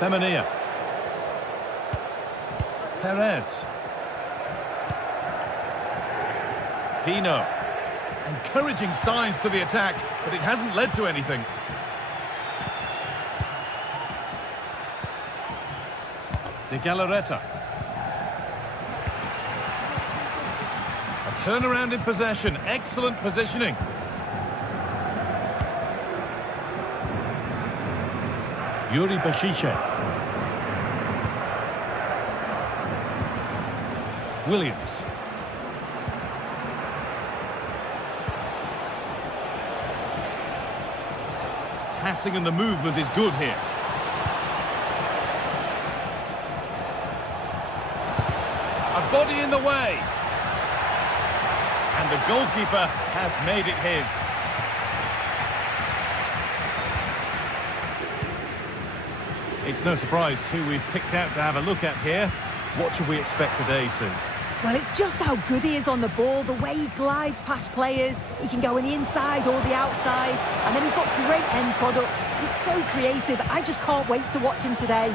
Femenia. Perez. Pino. Encouraging signs to the attack, but it hasn't led to anything. De Galarreta. A turnaround in possession. Excellent positioning. Yuri Bashiche. Williams. Passing and the movement is good here. A body in the way. And the goalkeeper has made it his. It's no surprise who we've picked out to have a look at here. What should we expect today, Sue? Well, it's just how good he is on the ball, the way he glides past players. He can go on the inside or the outside, and then he's got great end product. He's so creative. I just can't wait to watch him today.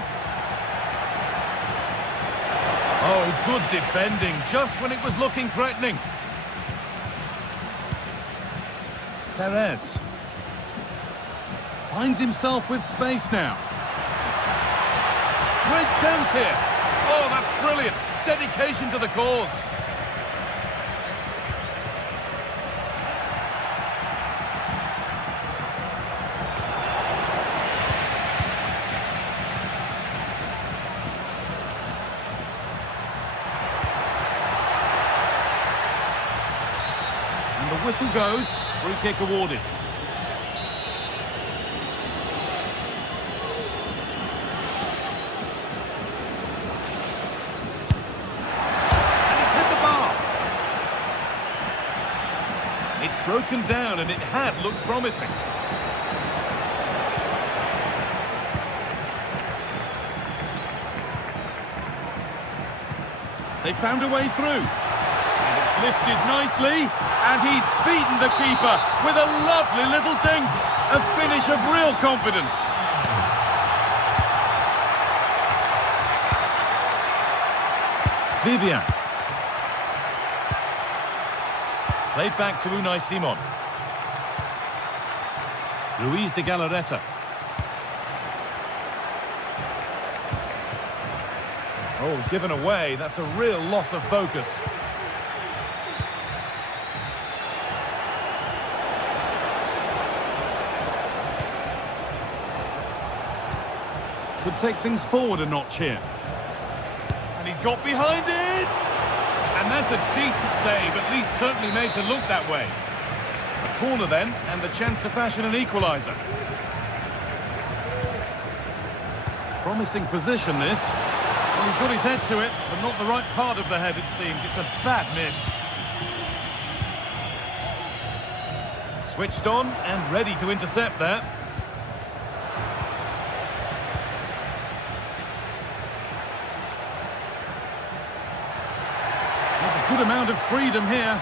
Oh, good defending, just when it was looking threatening. Perez. Finds himself with space now. Great chance here. Oh, that's brilliant. Dedication to the cause. And the whistle goes. Free kick awarded. Broken down, and it had looked promising. They found a way through. And it's lifted nicely, and he's beaten the keeper with a lovely little dink. A finish of real confidence. Vivian. Played back to Unai Simon. Luis de Galarreta. Oh, given away. That's a real loss of focus. Could take things forward a notch here. And he's got behind it! And that's a decent save, at least certainly made to look that way. A corner then, and the chance to fashion an equaliser. Promising position, this. Well, he's got his head to it, but not the right part of the head, it seems. It's a bad miss. Switched on and ready to intercept that. Good amount of freedom here.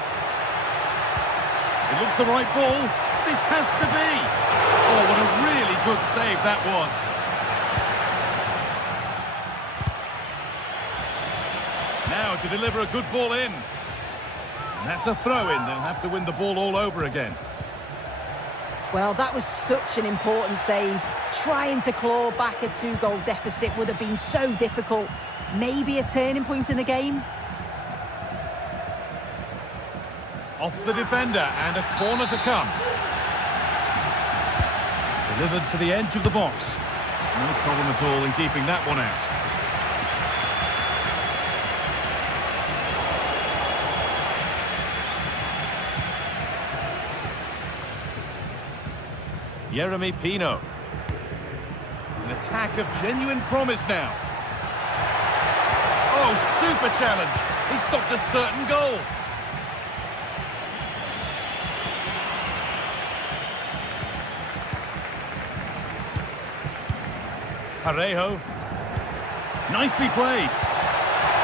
It looks the right ball. This has to be. Oh, what a really good save that was. Now to deliver a good ball in. And that's a throw-in. They'll have to win the ball all over again. Well, that was such an important save. Trying to claw back a 2-goal deficit would have been so difficult. Maybe a turning point in the game. Off the defender and a corner to come. Delivered to the edge of the box. No problem at all in keeping that one out. Yeremy Pino. An attack of genuine promise now. Oh, super challenge. He stopped a certain goal. Parejo. Nicely played.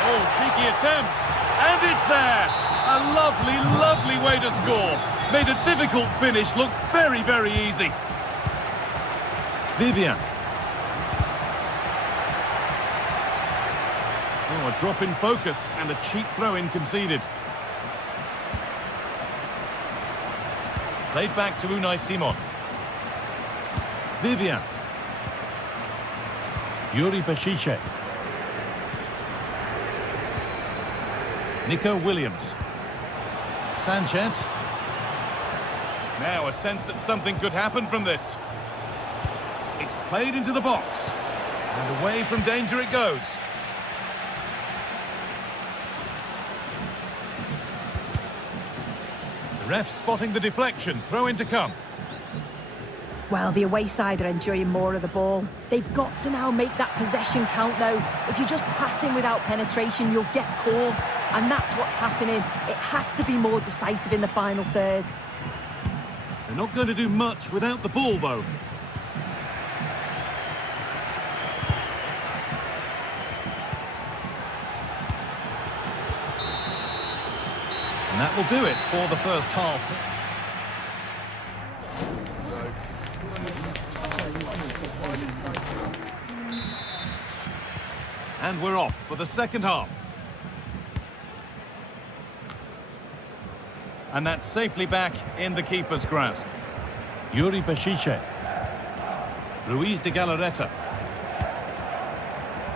Oh, cheeky attempt. And it's there. A lovely, lovely way to score. Made a difficult finish look very, very easy. Vivian. Oh, a drop in focus and a cheap throw-in conceded. Played back to Unai Simon. Vivian. Yuri Pachiche. Nico Williams. Sanchez. Now a sense that something could happen from this. It's played into the box. And away from danger it goes. The ref spotting the deflection. Throw in to come. Well, the away side are enjoying more of the ball. They've got to now make that possession count, though. If you're just passing without penetration, you'll get caught. And that's what's happening. It has to be more decisive in the final third. They're not going to do much without the ball, though. And that will do it for the first half. And we're off for the second half. And that's safely back in the keeper's grasp. Yuri Pachiche. Ruiz de Galarreta.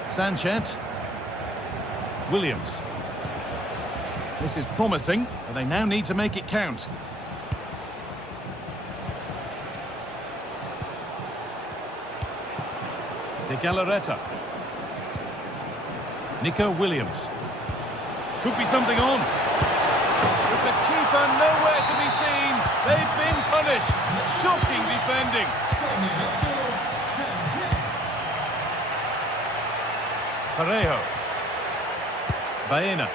Sanchez. Williams. This is promising, but they now need to make it count. De Galarreta. Nico Williams. Could be something on. With the keeper nowhere to be seen. They've been punished. Shocking defending. Parejo. Baena.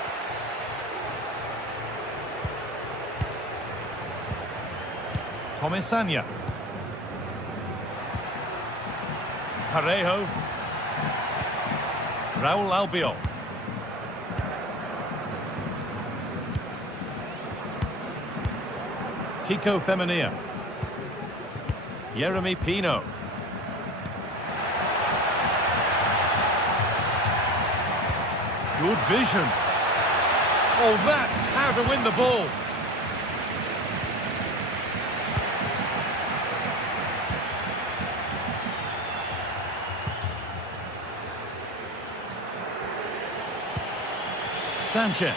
Comisania. Parejo. Raul Albiol. Kiko Femenia. Yeremy Pino. Good vision. Oh, that's how to win the ball. Sanchez.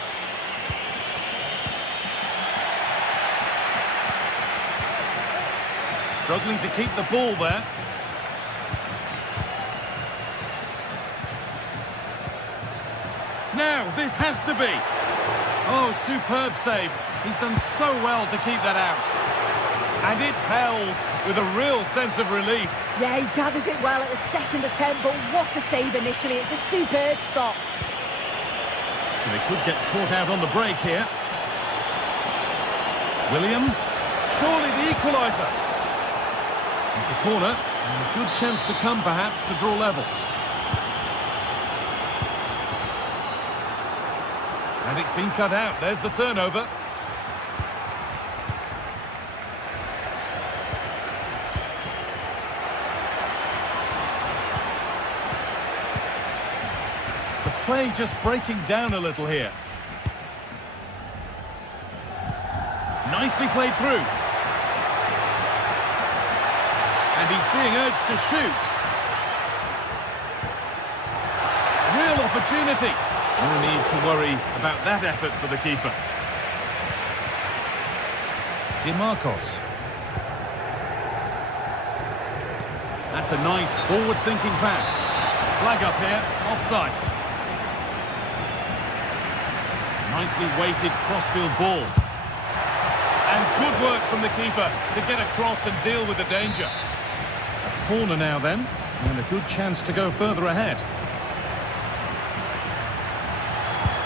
Struggling to keep the ball there. Now, this has to be. Oh, superb save. He's done so well to keep that out. And it's held with a real sense of relief. Yeah, he gathers it well at the second attempt, but what a save initially. It's a superb stop. They could get caught out on the break here. Williams, surely the equaliser. Into the corner, and a good chance to come perhaps to draw level. And it's been cut out. There's the turnover. Play just breaking down a little here. Nicely played through. And he's being urged to shoot. Real opportunity. No need to worry about that effort for the keeper. DeMarcos. That's a nice forward-thinking pass. Flag up here, offside. Nicely weighted crossfield ball. And good work from the keeper to get across and deal with the danger. A corner now then, and a good chance to go further ahead.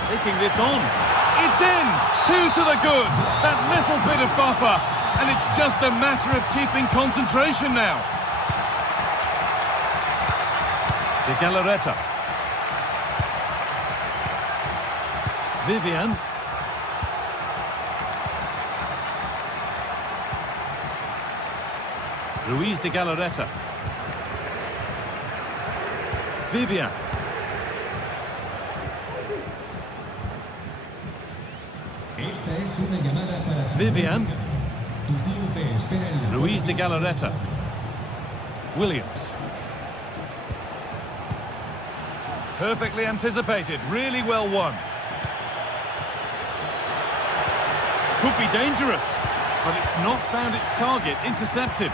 Taking this on. It's in! 2 to the good. That little bit of buffer. And it's just a matter of keeping concentration now. De Galarreta. Vivian. Ruiz de Galarreta. Vivian. Vivian. Ruiz de Galarreta. Williams. Perfectly anticipated, really well won. Could be dangerous, but it's not found its target. Intercepted.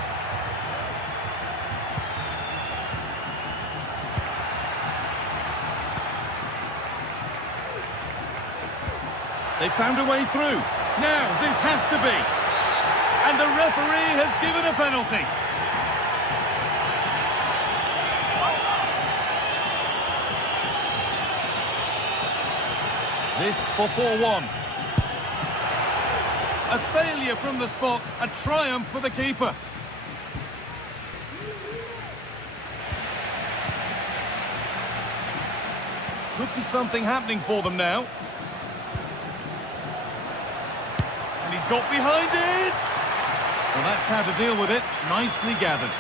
They found a way through. Now, this has to be. And the referee has given a penalty. This for 4-1. A failure from the spot, a triumph for the keeper. Could be something happening for them now. And he's got behind it! Well, that's how to deal with it. Nicely gathered.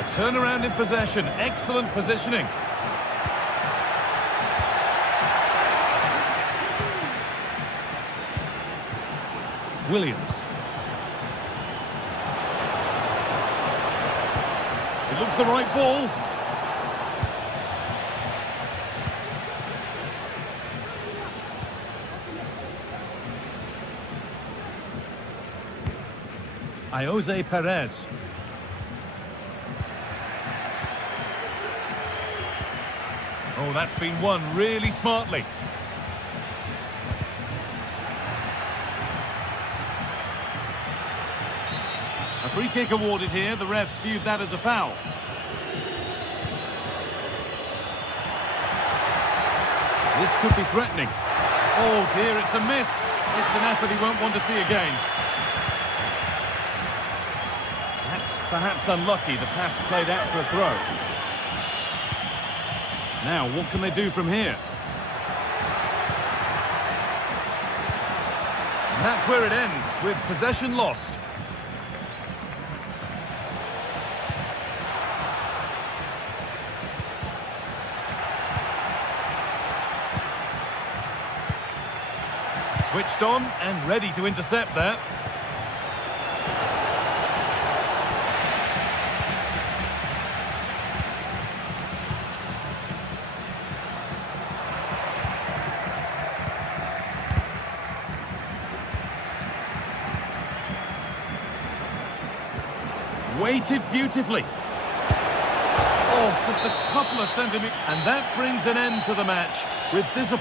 A turnaround in possession. Excellent positioning. Williams. It looks the right ball. Jose Perez. Oh, that's been won really smartly. A free kick awarded here. The refs viewed that as a foul. This could be threatening. Oh dear, it's a miss. It's an effort he won't want to see again. That's perhaps unlucky. The pass played out for a throw. Now, what can they do from here? And that's where it ends, with possession lost. Switched on and ready to intercept there. Weighted beautifully. Oh, just a couple of centimetres. And that brings an end to the match with this.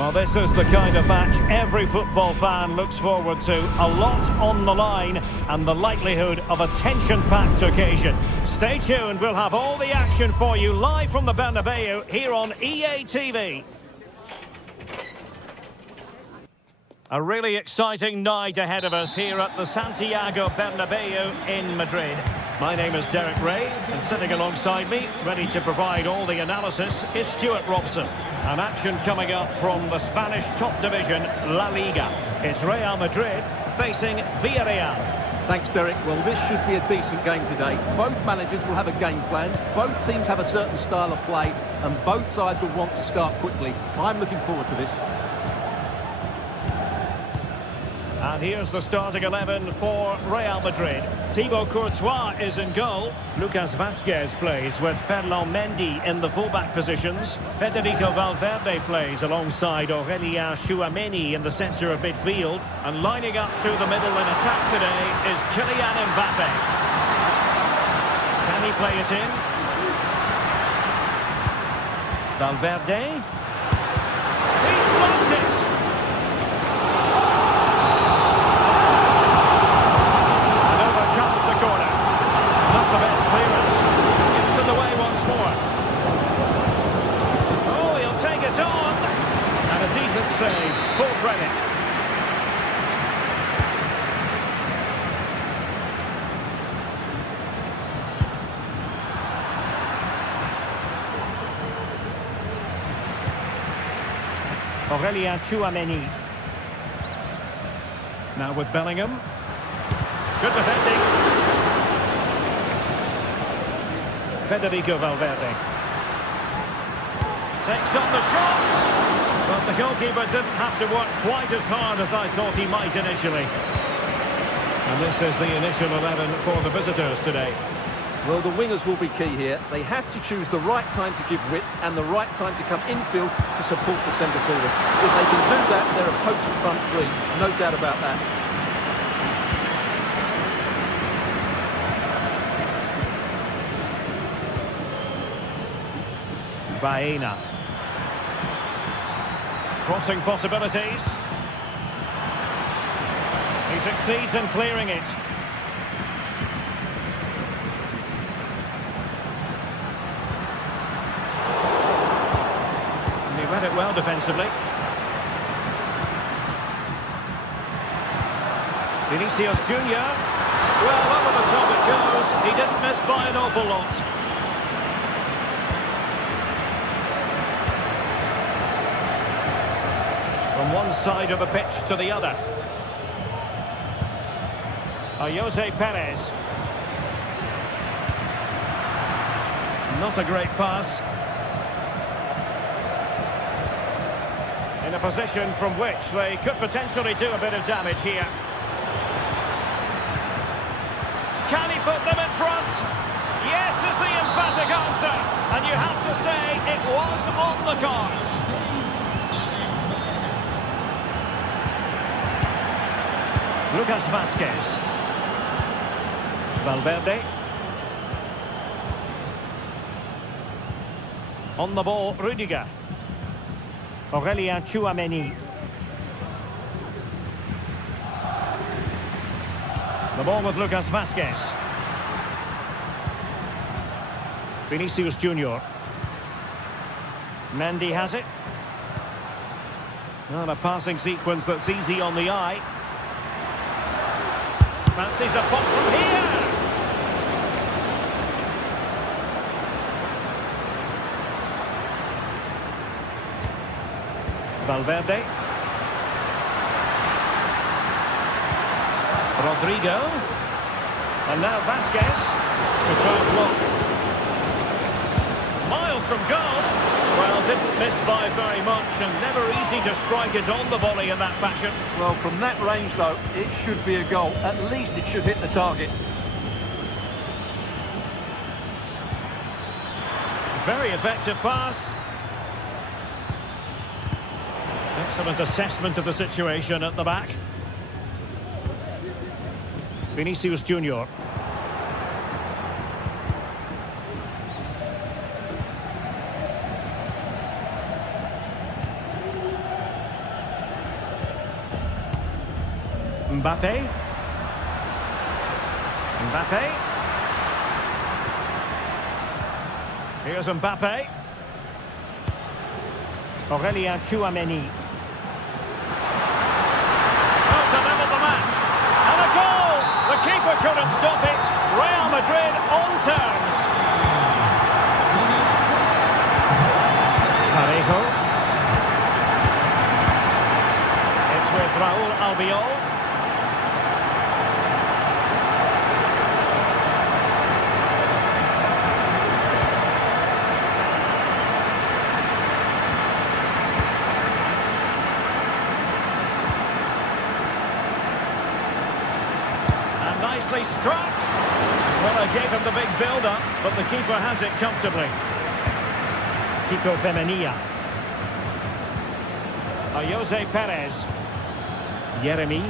Well, this is the kind of match every football fan looks forward to. A lot on the line and the likelihood of a tension-packed occasion. Stay tuned, we'll have all the action for you live from the Bernabeu here on EA TV. A really exciting night ahead of us here at the Santiago Bernabeu in Madrid. My name is Derek Ray, and sitting alongside me, ready to provide all the analysis, is Stuart Robson. An action coming up from the Spanish top division, La Liga. It's Real Madrid facing Villarreal. Thanks, Derek. Well, this should be a decent game today. Both managers will have a game plan, both teams have a certain style of play, and both sides will want to start quickly. I'm looking forward to this. And here's the starting 11 for Real Madrid. Thibaut Courtois is in goal. Lucas Vazquez plays with Ferland Mendy in the fullback positions. Federico Valverde plays alongside Aurélien Tchouameni in the centre of midfield. And lining up through the middle in attack today is Kylian Mbappe. Can he play it in? Valverde. He's blocked it! Save, full credit. Aurélien Tchouameni. Now with Bellingham. Good defending. Federico Valverde. Takes on the shot. But the goalkeeper didn't have to work quite as hard as I thought he might initially. And this is the initial 11 for the visitors today. Well, the wingers will be key here. They have to choose the right time to give width and the right time to come infield to support the centre forward. If they can do that, they're a potent front three. No doubt about that. Baena. Crossing possibilities. He succeeds in clearing it. And he read it well defensively. Vinicius Junior. Well, over the top it goes. He didn't miss by an awful lot. From one side of the pitch to the other. Jose Perez. Not a great pass. In a position from which they could potentially do a bit of damage here. Can he put them in front? Yes is the emphatic answer. And you have to say it was on the cards. Lucas Vazquez. Valverde. On the ball, Rudiger. Aurélien Tchouameni. The ball with Lucas Vazquez. Vinicius Junior. Mendy has it. Not a passing sequence that's easy on the eye. Fancies a pop from here. Valverde. Rodrigo. And now Vazquez to try and block. Miles from goal. Well, didn't miss by very much and never easy to strike it on the volley in that fashion. Well, from that range, though, it should be a goal. At least it should hit the target. Very effective pass. Excellent assessment of the situation at the back. Vinicius Junior. Mbappe. Mbappe. Here's Mbappe. Aurélien Tchouameni. Oh, to level the match. And a goal! The keeper couldn't stop it. Real Madrid on terms. Parejo. It's with Raúl Albiol. Nicely struck. Well, I gave him the big build-up, but the keeper has it comfortably. Kiko Femenia. Jose Perez. Yeremi.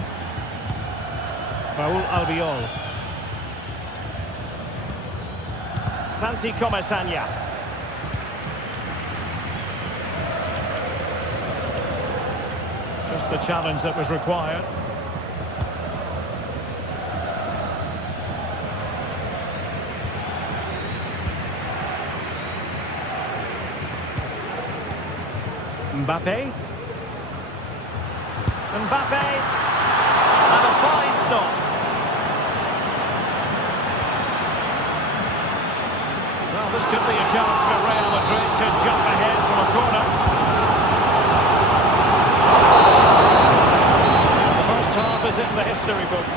Raúl Albiol. Santi Comesaña. Just the challenge that was required. Mbappe. Mbappe. And a fine stop. Well, this could be a chance for Real Madrid to jump ahead from a corner. The first half is in the history books.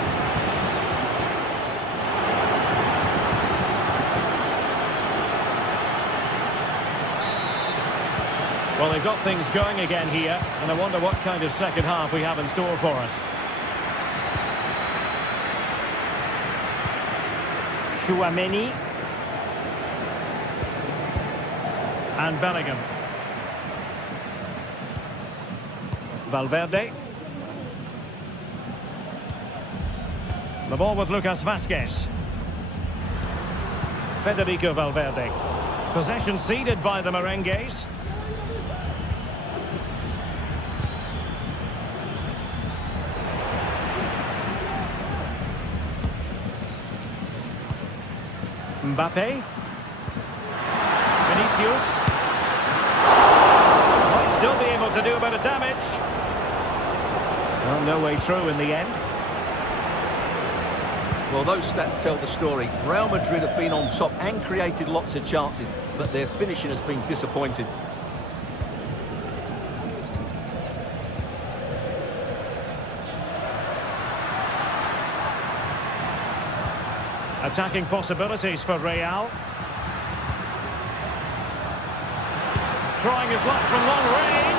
Well, they've got things going again here, and I wonder what kind of second half we have in store for us. Tchouameni. And Bellingham. Valverde. The ball with Lucas Vázquez. Federico Valverde. Possession ceded by the Merengues. Mbappe. Vinicius. Might still be able to do a bit of damage. Well, no way through in the end. Well, those stats tell the story. Real Madrid have been on top and created lots of chances, but their finishing has been disappointing. Attacking possibilities for Real. Trying his luck from long range.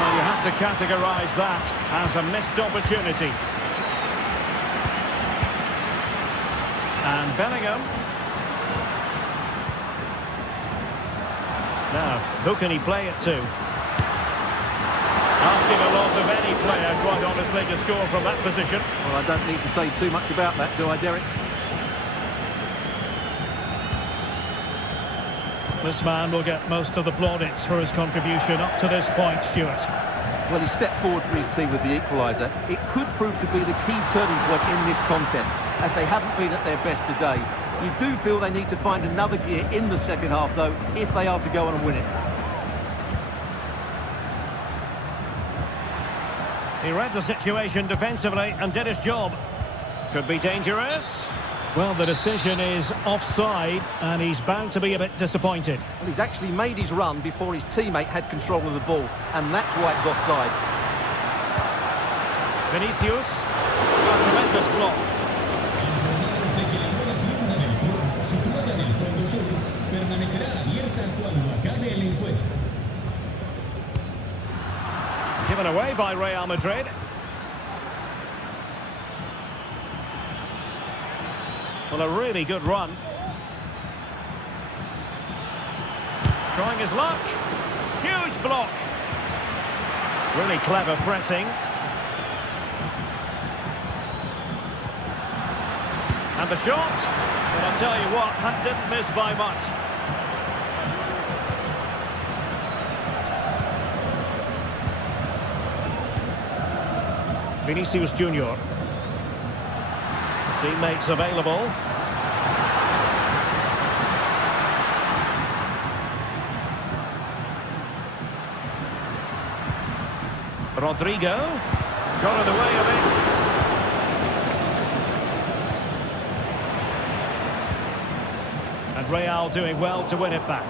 Well, you have to categorise that as a missed opportunity. And Bellingham. Now, who can he play it to? Asking a lot of any player, quite honestly, to score from that position. Well, I don't need to say too much about that, do I, Derek? This man will get most of the plaudits for his contribution up to this point, Stuart. Well, he stepped forward for his team with the equaliser. It could prove to be the key turning point in this contest, as they haven't been at their best today. You do feel they need to find another gear in the second half, though, if they are to go on and win it. He read the situation defensively and did his job. Could be dangerous. Well, the decision is offside, and he's bound to be a bit disappointed. Well, he's actually made his run before his teammate had control of the ball, and that's why it's offside. Vinicius. A tremendous block. Given away by Real Madrid. Well, a really good run. Trying his luck. Huge block. Really clever pressing. And the shot. But I'll tell you what, that didn't miss by much. Vinicius Junior. Teammates available. Rodrigo got in the way of it. And Real doing well to win it back.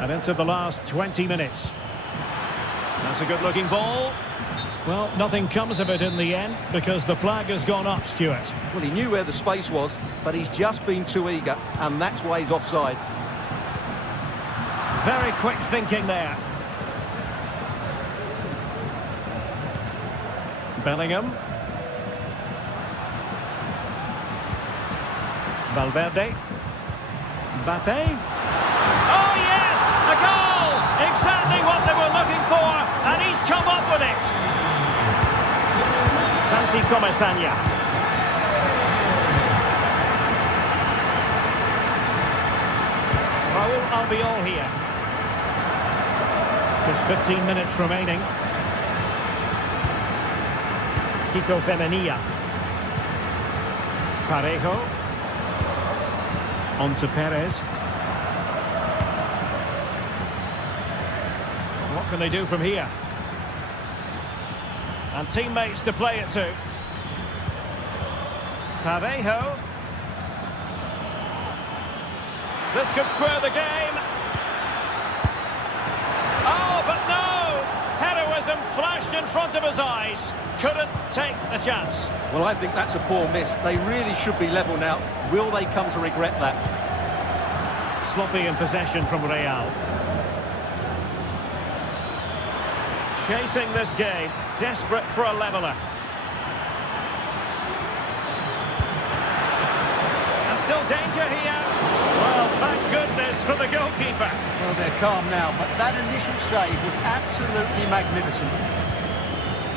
And into the last 20 minutes. That's a good-looking ball. Well, nothing comes of it in the end because the flag has gone up, Stuart. Well, he knew where the space was, but he's just been too eager, and that's why he's offside. Very quick thinking there. Bellingham. Valverde. Mbappe. Oh, yes! A goal! Exactly what they were looking for, and he's come up with it. Santi Comesaña. Raúl Albiol here. Just 15 minutes remaining. Kiko Femenia. Parejo. On to Perez. What can they do from here? And teammates to play it to. Parejo. This could square the game. Oh, but no! Heroism flashed in front of his eyes. Couldn't take the chance. Well, I think that's a poor miss. They really should be level now. Will they come to regret that? Sloppy in possession from Real. Chasing this game, desperate for a leveller. And still danger here. Well, thank goodness for the goalkeeper. Well, they're calm now, but that initial save was absolutely magnificent.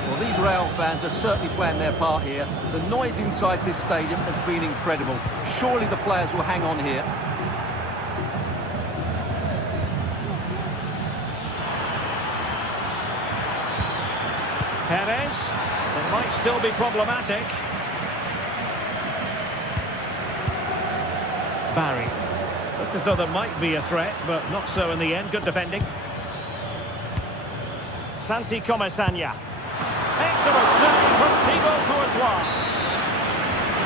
Well, these Real fans are certainly playing their part here. The noise inside this stadium has been incredible. Surely the players will hang on here. Perez. It might still be problematic. Barry. Looked as though there might be a threat, but not so in the end. Good defending. Santi Comesaña. Excellent save from Thibaut Courtois.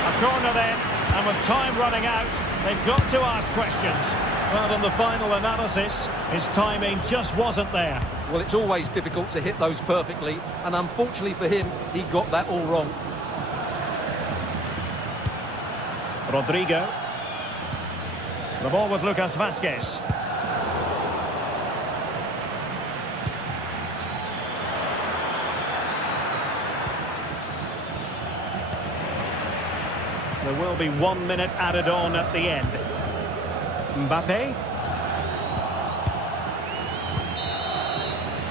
A corner then, and with time running out, they've got to ask questions. Well, in the final analysis, his timing just wasn't there. Well, it's always difficult to hit those perfectly, and unfortunately for him, he got that all wrong. Rodrigo. The ball with Lucas Vázquez. There will be 1 minute added on at the end. Mbappe.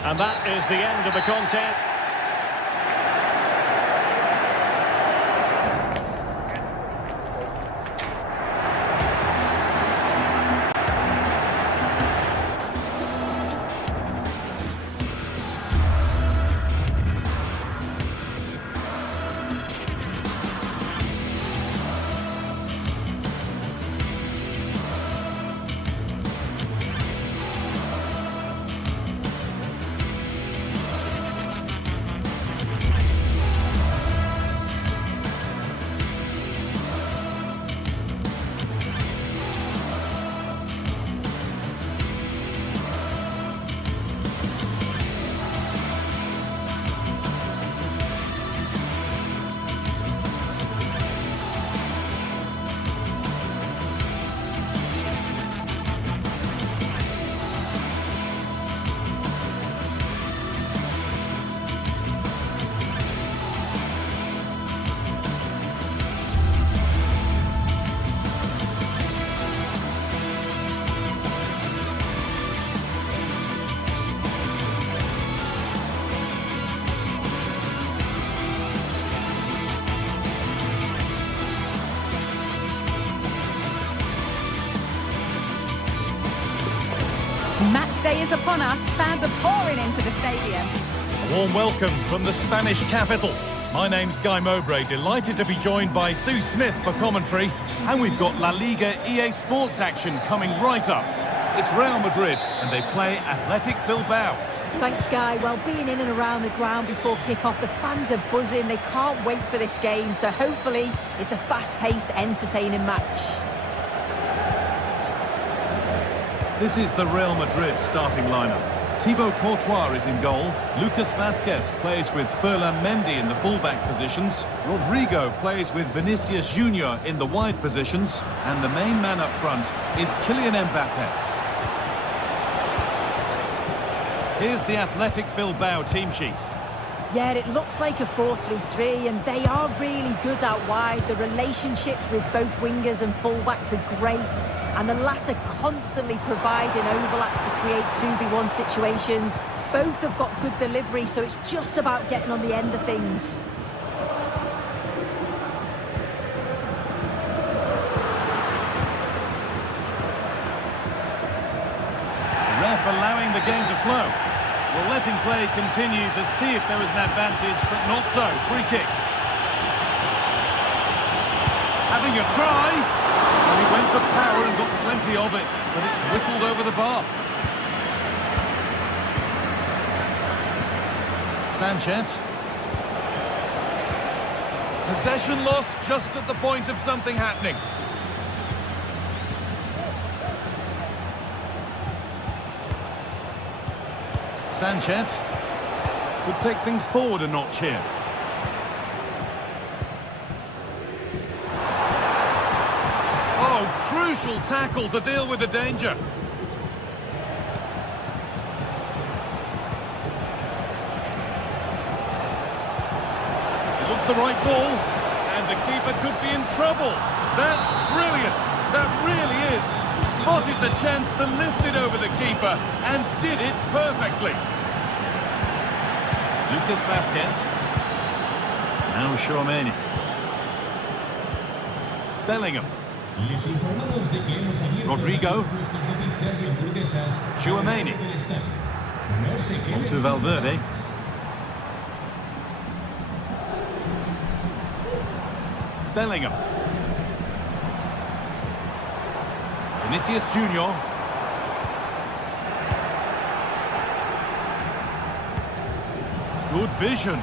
And that is the end of the contest. Match day is upon us. Fans are pouring into the stadium. A warm welcome from the Spanish capital. My name's Guy Mowbray, delighted to be joined by Sue Smith for commentary. And we've got La Liga EA Sports action coming right up. It's Real Madrid and they play Athletic Bilbao. Thanks, Guy. Well, being in and around the ground before kick-off, the fans are buzzing. They can't wait for this game, so hopefully it's a fast-paced, entertaining match. This is the Real Madrid starting lineup. Thibaut Courtois is in goal. Lucas Vazquez plays with Ferland Mendy in the fullback positions. Rodrigo plays with Vinicius Junior in the wide positions. And the main man up front is Kylian Mbappe. Here's the Athletic Bilbao team sheet. Yeah, it looks like a 4-3-3, and they are really good out wide. The relationships with both wingers and fullbacks are great, and the latter constantly providing overlaps to create 2v1 situations. Both have got good delivery, so it's just about getting on the end of things. The ref allowing the game to flow. Well, letting play continue to see if there was an advantage, but not so. Free kick. Having a try. And he went for power and got plenty of it, but it's whistled over the bar. Sanchez. Possession lost just at the point of something happening. Sanchez would take things forward a notch here. Oh, crucial tackle to deal with the danger. It looks the right ball, and the keeper could be in trouble. That's brilliant. That really is. Spotted the chance to lift it over the keeper and did it perfectly. Lucas Vazquez. Now Chouameni. Bellingham. Rodrigo. Chouameni. On to Valverde. Bellingham. Vinicius Junior. Good vision.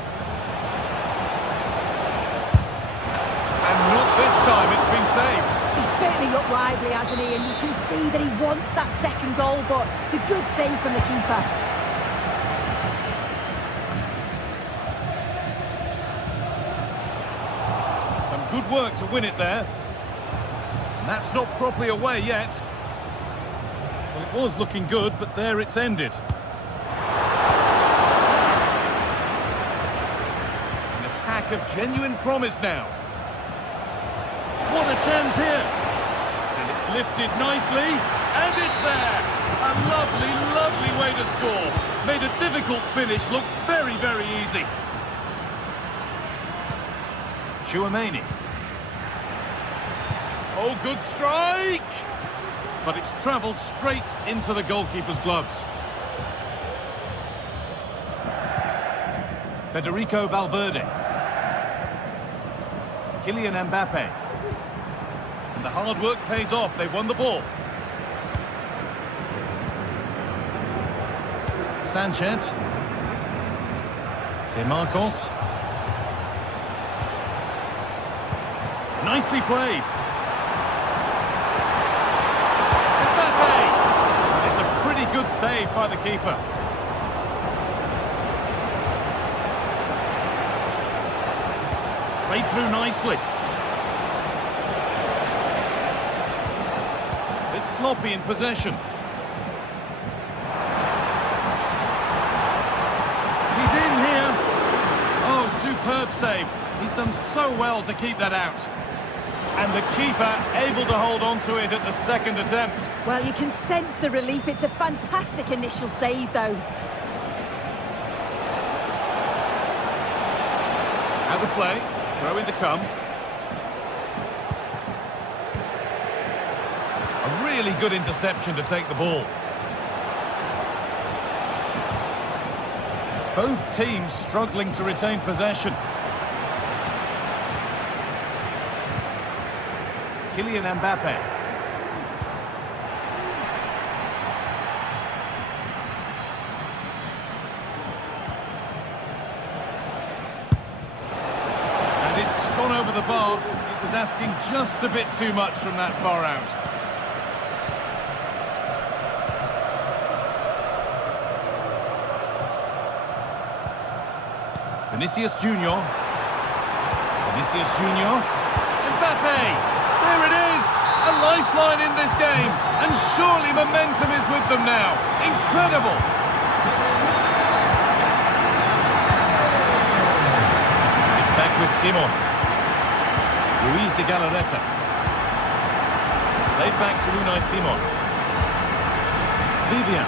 And not this time, it's been saved. He's certainly looked lively, hasn't he? And you can see that he wants that second goal, but it's a good save from the keeper. Some good work to win it there. And that's not properly away yet. Well, it was looking good, but there it's ended. An attack of genuine promise now. What a chance here. And it's lifted nicely, and it's there. A lovely, lovely way to score. Made a difficult finish look very, very easy. Chouameni. Oh, good strike! But it's travelled straight into the goalkeeper's gloves. Federico Valverde. Kylian Mbappe. And the hard work pays off. They've won the ball. Sanchez. De Marcos. Nicely played. Good save by the keeper. Played through nicely. Bit sloppy in possession. He's in here. Oh, superb save. He's done so well to keep that out. And the keeper able to hold on to it at the second attempt. Well, you can sense the relief. It's a fantastic initial save, though. Out of play. Throw in to come. A really good interception to take the ball. Both teams struggling to retain possession. Kylian Mbappe. And it's gone over the bar. It was asking just a bit too much from that far out. Vinicius Junior. Vinicius Junior. Mbappe! There it is! A lifeline in this game. And surely momentum is with them now. Incredible! It's back with Simon. Luis de Galarreta. Played back to Unai Simon. Vivian.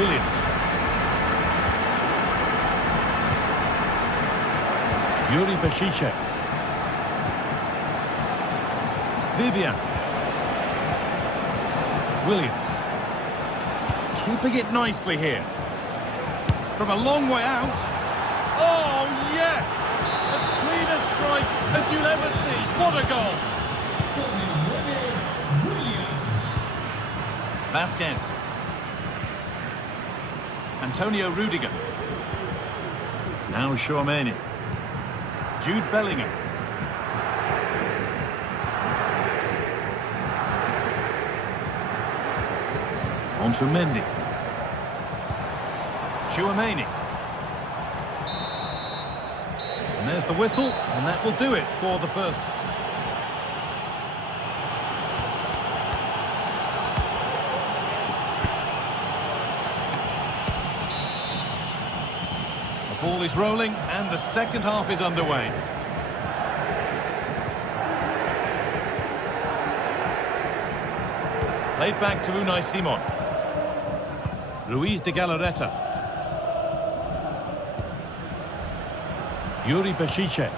Williams. Yuri Bešiček. Vivian. Williams. Keeping it nicely here. From a long way out. Oh, yes! As clean a strike as you'll ever see. What a goal! Vasquez. Antonio Rudiger. Now Tchouaméni. Jude Bellingham. On to Mendy. Tchouaméni. And there's the whistle, and that will do it for the first. The ball is rolling, and the second half is underway. Played back to Unai Simon. Luis de Galarreta. Yuri Bešiček.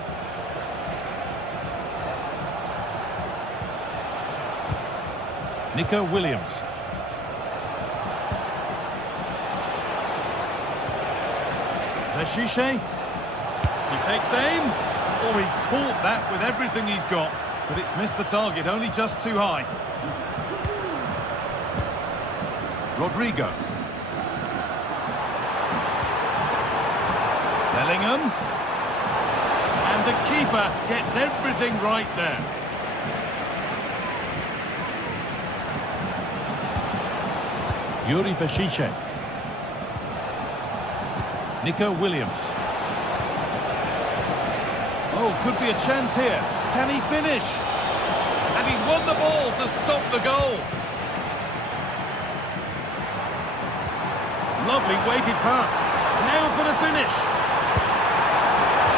Nico Williams. Bešiček. He takes aim. Oh, he caught that with everything he's got, but it's missed the target, only just too high. Rodrigo. Bellingham. And the keeper gets everything right there. Yuri Bešiček. Nico Williams. Oh, could be a chance here. Can he finish? And he's won the ball to stop the goal. Lovely weighted pass. Now for the finish.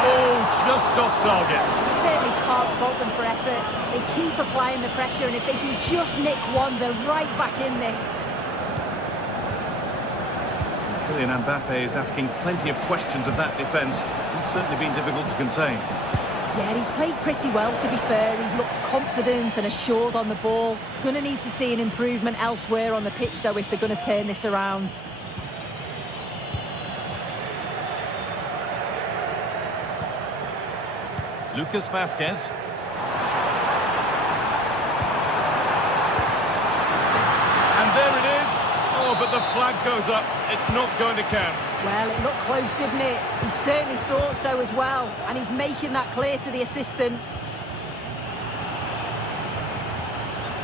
Oh, just off target. You certainly can't fault them for effort. They keep applying the pressure, and if they can just nick one, they're right back in this. Kylian Mbappe is asking plenty of questions of that defence. He's certainly been difficult to contain. Yeah, he's played pretty well, to be fair. He's looked confident and assured on the ball. Going to need to see an improvement elsewhere on the pitch, though, if they're going to turn this around. Lucas Vasquez. And there it is. Oh, but the flag goes up. It's not going to count. Well, it looked close, didn't it? He certainly thought so as well. And he's making that clear to the assistant.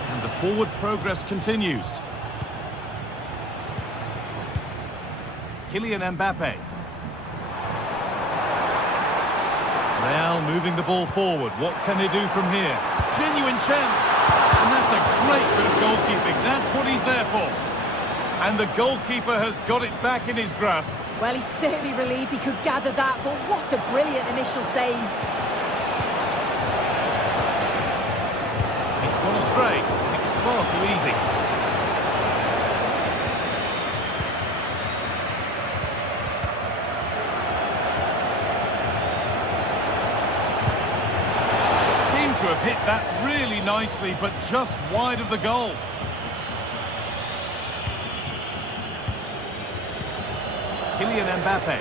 And the forward progress continues. Kylian Mbappe. Real moving the ball forward. What can they do from here? Genuine chance. And that's a great bit of goalkeeping. That's what he's there for. And the goalkeeper has got it back in his grasp. Well, he's certainly relieved he could gather that, but what a brilliant initial save. It's gone astray. It was far too easy. To have hit that really nicely, but just wide of the goal. Kylian Mbappe.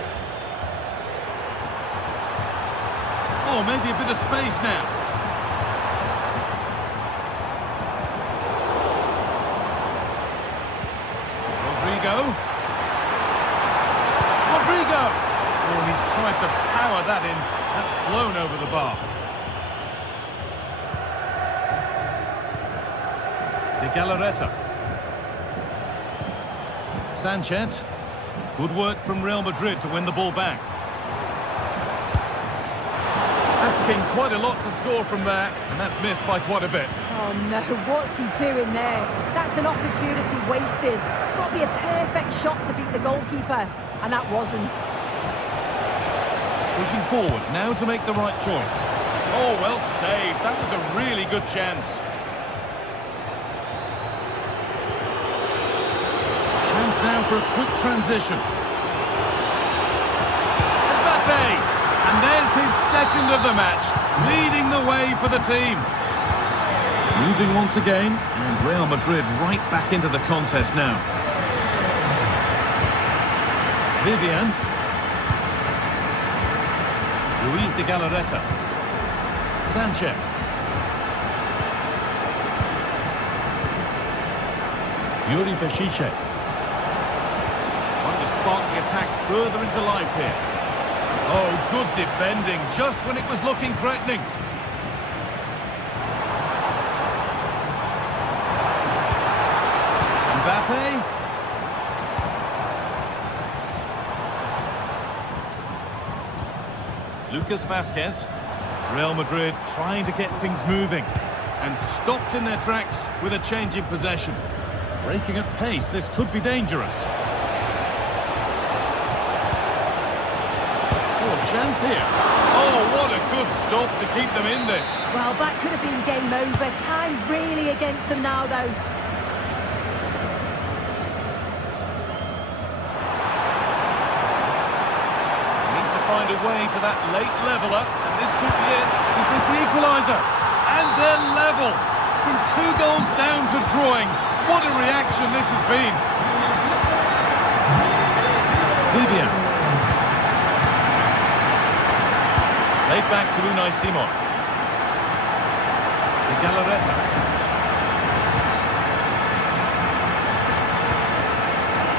Oh, maybe a bit of space now. Rodrigo! Oh, he's tried to power that in. That's flown over the bar. De Galarreta. Sanchez. Good work from Real Madrid to win the ball back. That's been quite a lot to score from there, and that's missed by quite a bit. Oh no, what's he doing there? That's an opportunity wasted. It's got to be a perfect shot to beat the goalkeeper, and that wasn't. Pushing forward, now to make the right choice. Oh, well saved. That was a really good chance. Chance now for a quick transition. Mbappe! And there's his second of the match, leading the way for the team. Moving once again, and Real Madrid right back into the contest now. Vivian. Luis de Galarreta. Sanchez. Yuri Bešiček. Trying to spark the attack further into life here. Oh, good defending, just when it was looking threatening. Mbappe. Lucas Vázquez. Real Madrid trying to get things moving and stopped in their tracks with a change in possession. Breaking at pace, this could be dangerous. Chance here. Oh, what a good stop to keep them in this. Well, that could have been game over. Time really against them now, though. Need to find a way to that late leveller, and this could be it. Is this the equaliser? And they're level. From 2 goals down to drawing. What a reaction this has been. Vivian. Laid back to Unai Simon. De Galarreta.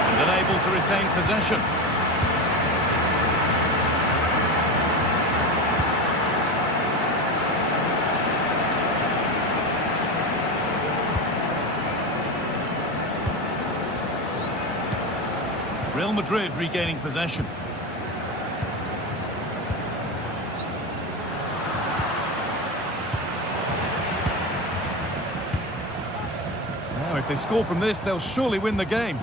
And unable to retain possession. Real Madrid regaining possession. If they score from this, they'll surely win the game.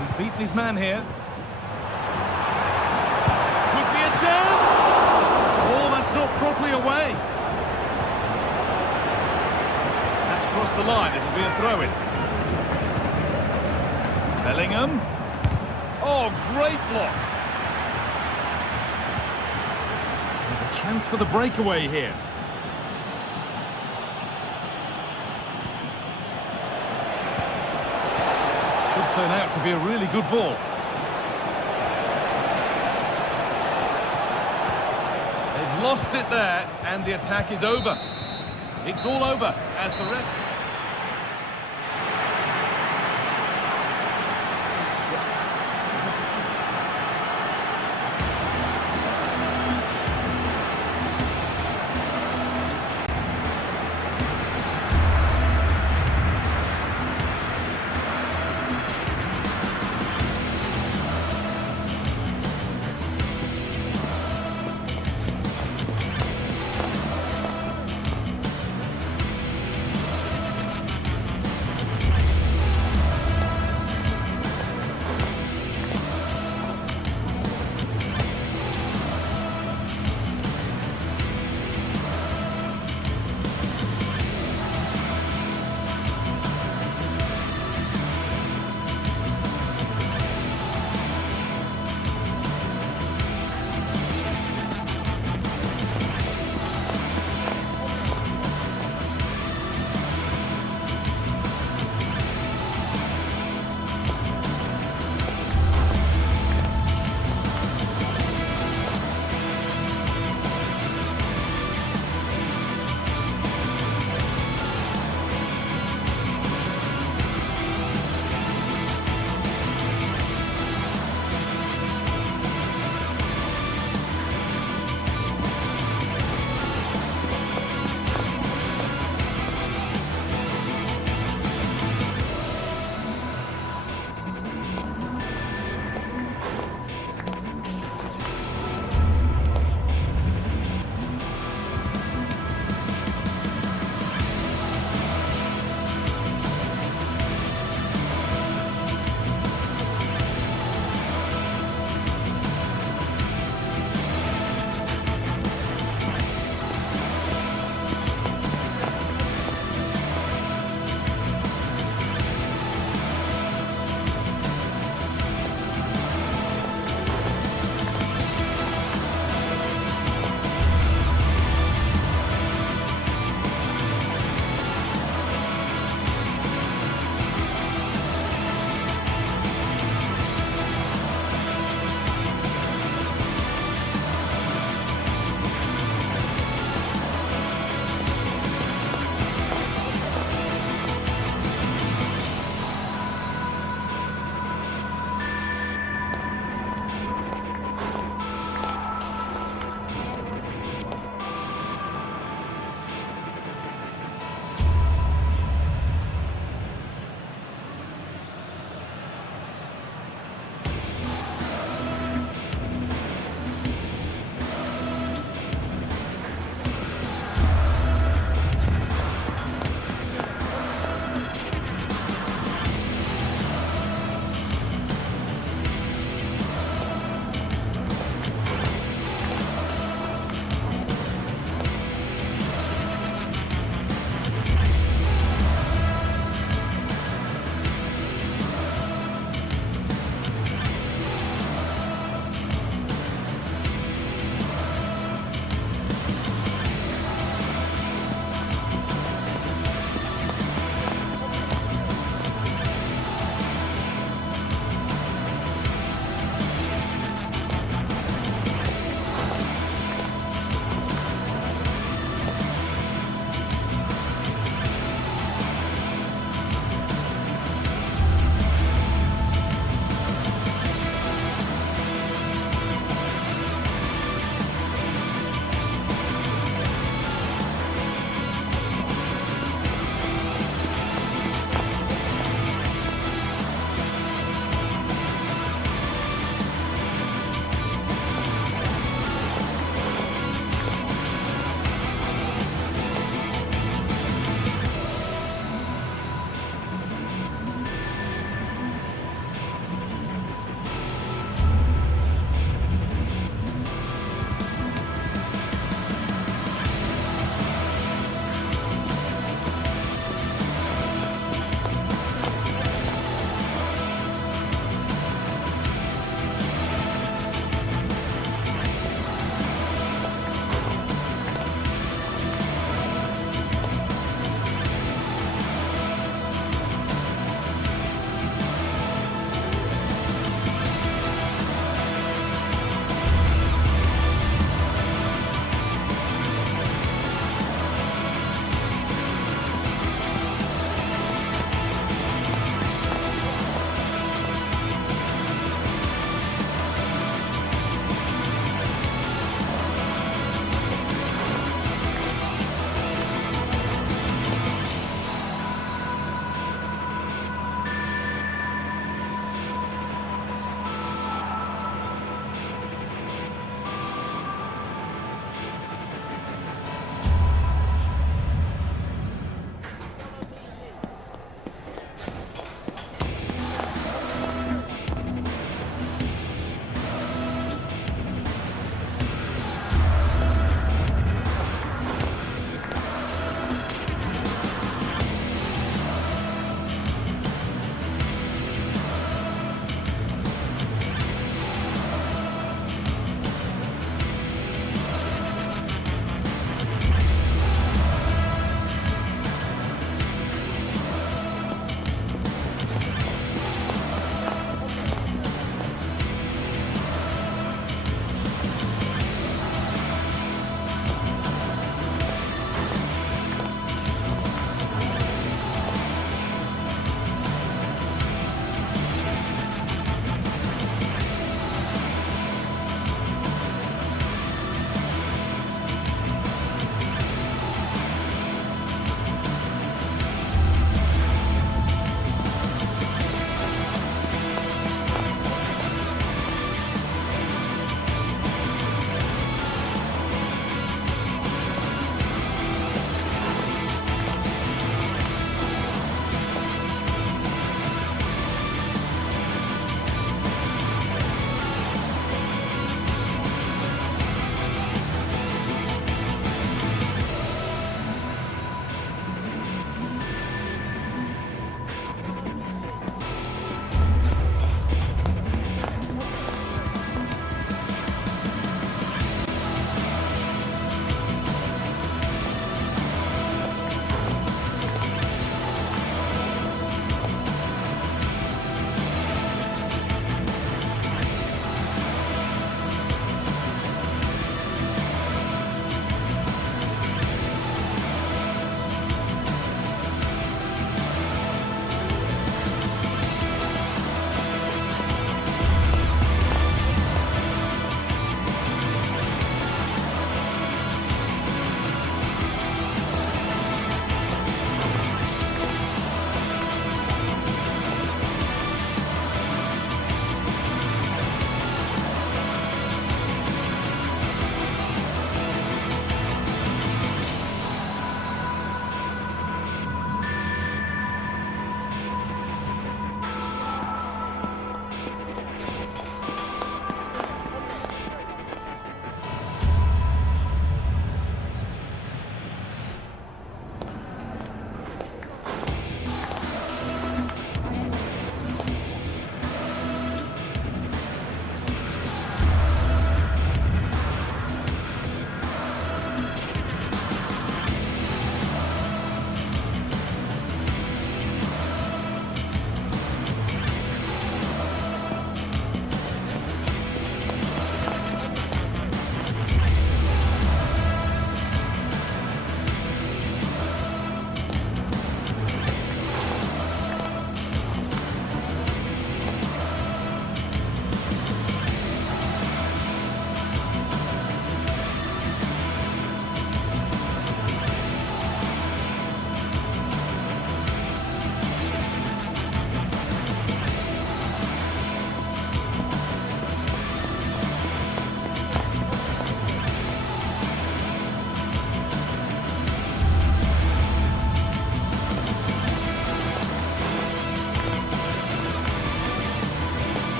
He's beaten his man here. Could be a chance! Oh, that's not properly away. That's crossed the line. It'll be a throw-in. Bellingham. Oh, great block. There's a chance for the breakaway here. Turn out to be a really good ball. They've lost it there, and the attack is over. It's all over as the ref.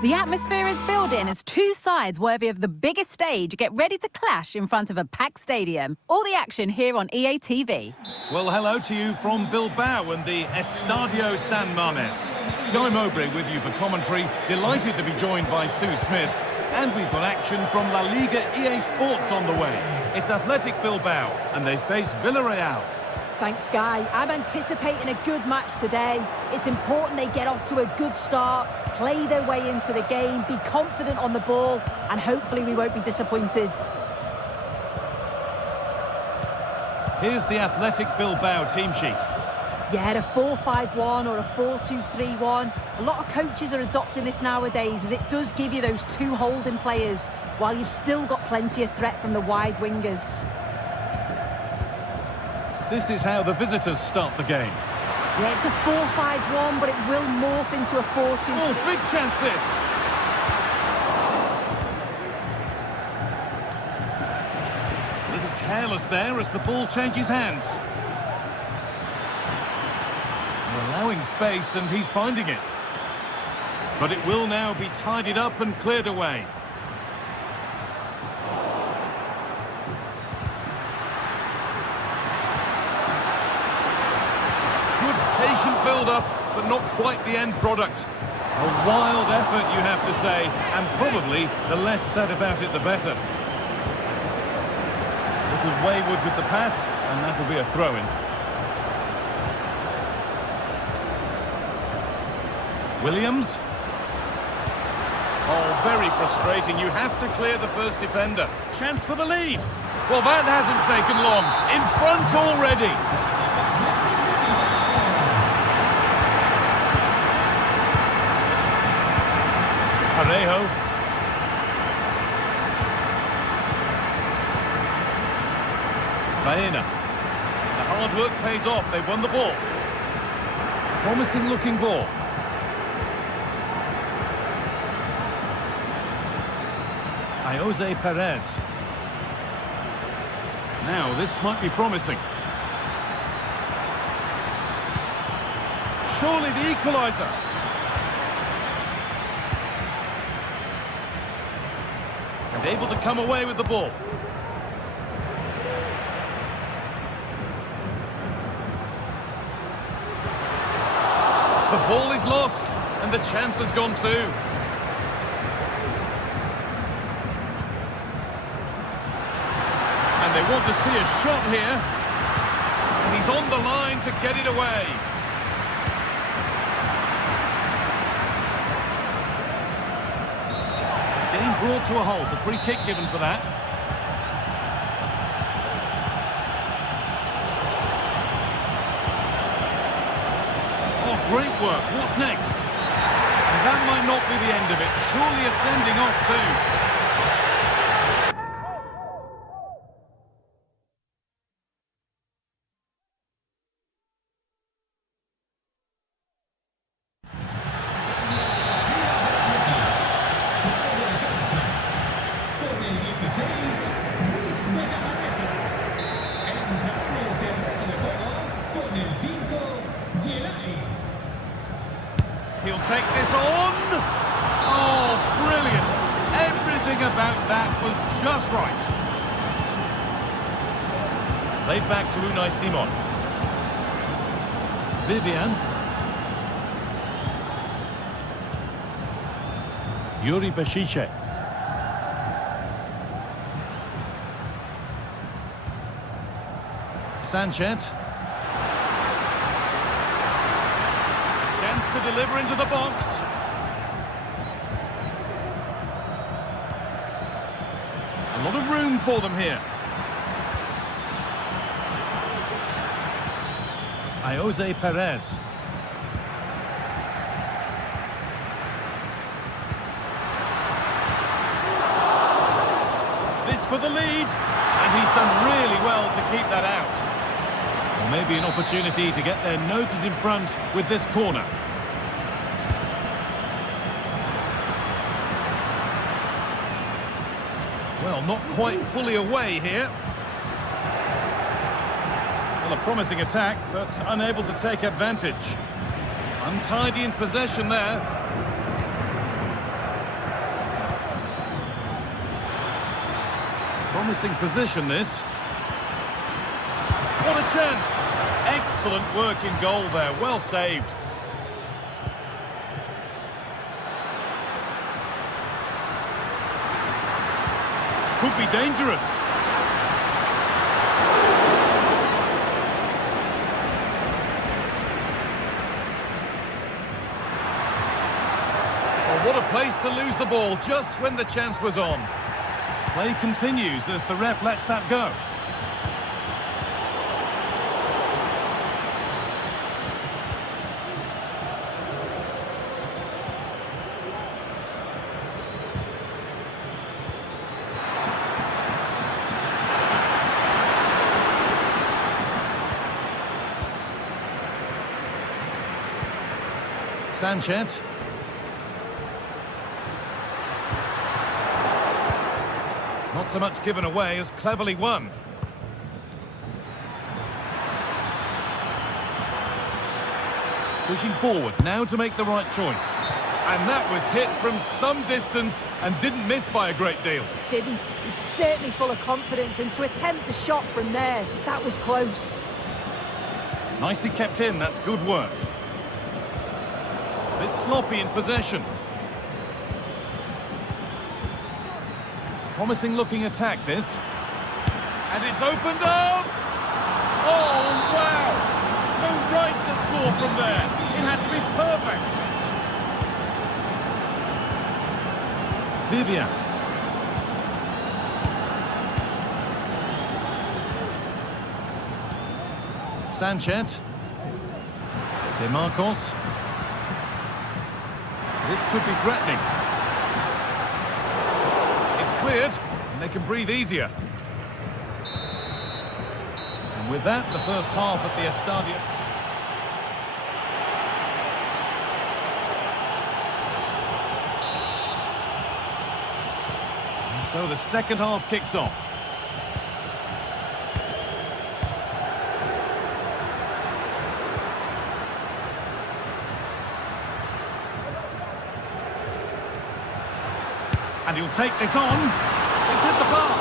The atmosphere is building as two sides worthy of the biggest stage get ready to clash in front of a packed stadium. All the action here on EA TV. Well, hello to you from Bilbao and the Estadio San Mamés. Guy Mowbray with you for commentary. Delighted to be joined by Sue Smith. And we've got action from La Liga EA Sports on the way. It's Athletic Bilbao and they face Villarreal. Thanks, Guy. I'm anticipating a good match today. It's important they get off to a good start, play their way into the game, be confident on the ball, and hopefully we won't be disappointed. Here's the Athletic Bilbao team sheet. Yeah, a 4-5-1 or a 4-2-3-1. A lot of coaches are adopting this nowadays as it does give you those two holding players while you've still got plenty of threat from the wide wingers. This is how the visitors start the game. Yeah, it's a 4-5-1, but it will morph into a 4-2-3. Oh, big chance this! A little careless there as the ball changes hands. Allowing space and he's finding it. But it will now be tidied up and cleared away. Build-up, but not quite the end product. A wild effort, you have to say, and probably the less said about it, the better. A little wayward with the pass, and that'll be a throw-in. Williams. Oh, very frustrating. You have to clear the first defender. Chance for the lead. Well, that hasn't taken long. In front already. Parejo. Baena. The hard work pays off. They've won the ball. Promising looking ball. Jose Perez. Now this might be promising. Surely the equaliser. And able to come away with the ball. The ball is lost, and the chance has gone too. And they want to see a shot here. And he's on the line to get it away. Game brought to a halt, a free kick given for that. Oh, great work. What's next? And that might not be the end of it. Surely a sending off too. He'll take this on. Oh, brilliant. Everything about that was just right. Played back to Unai Simon. Vivian. Yuri Bešice. Sanchez. To deliver into the box. A lot of room for them here. Jose Perez. This for the lead, and he's done really well to keep that out. Well, maybe an opportunity to get their noses in front with this corner. Well, not quite fully away here. Well, a promising attack, but unable to take advantage. Untidy in possession there. Promising position, this. What a chance! Excellent work in goal there, well saved. Could be dangerous. Oh, what a place to lose the ball just when the chance was on. Play continues as the ref lets that go. Sanchez. Not so much given away as cleverly won. Pushing forward now to make the right choice. And that was hit from some distance and didn't miss by a great deal. Didn't. He's certainly full of confidence, and to attempt the shot from there, that was close. Nicely kept in, that's good work. A bit sloppy in possession. Promising looking attack, this. And it's opened up! Oh, wow! No right to score from there. It had to be perfect. Vivian. Sanchez. DeMarcos. This could be threatening. It's cleared, and they can breathe easier. And with that, the first half at the Estadio. And so the second half kicks off. And he'll take this on. It's hit the bar.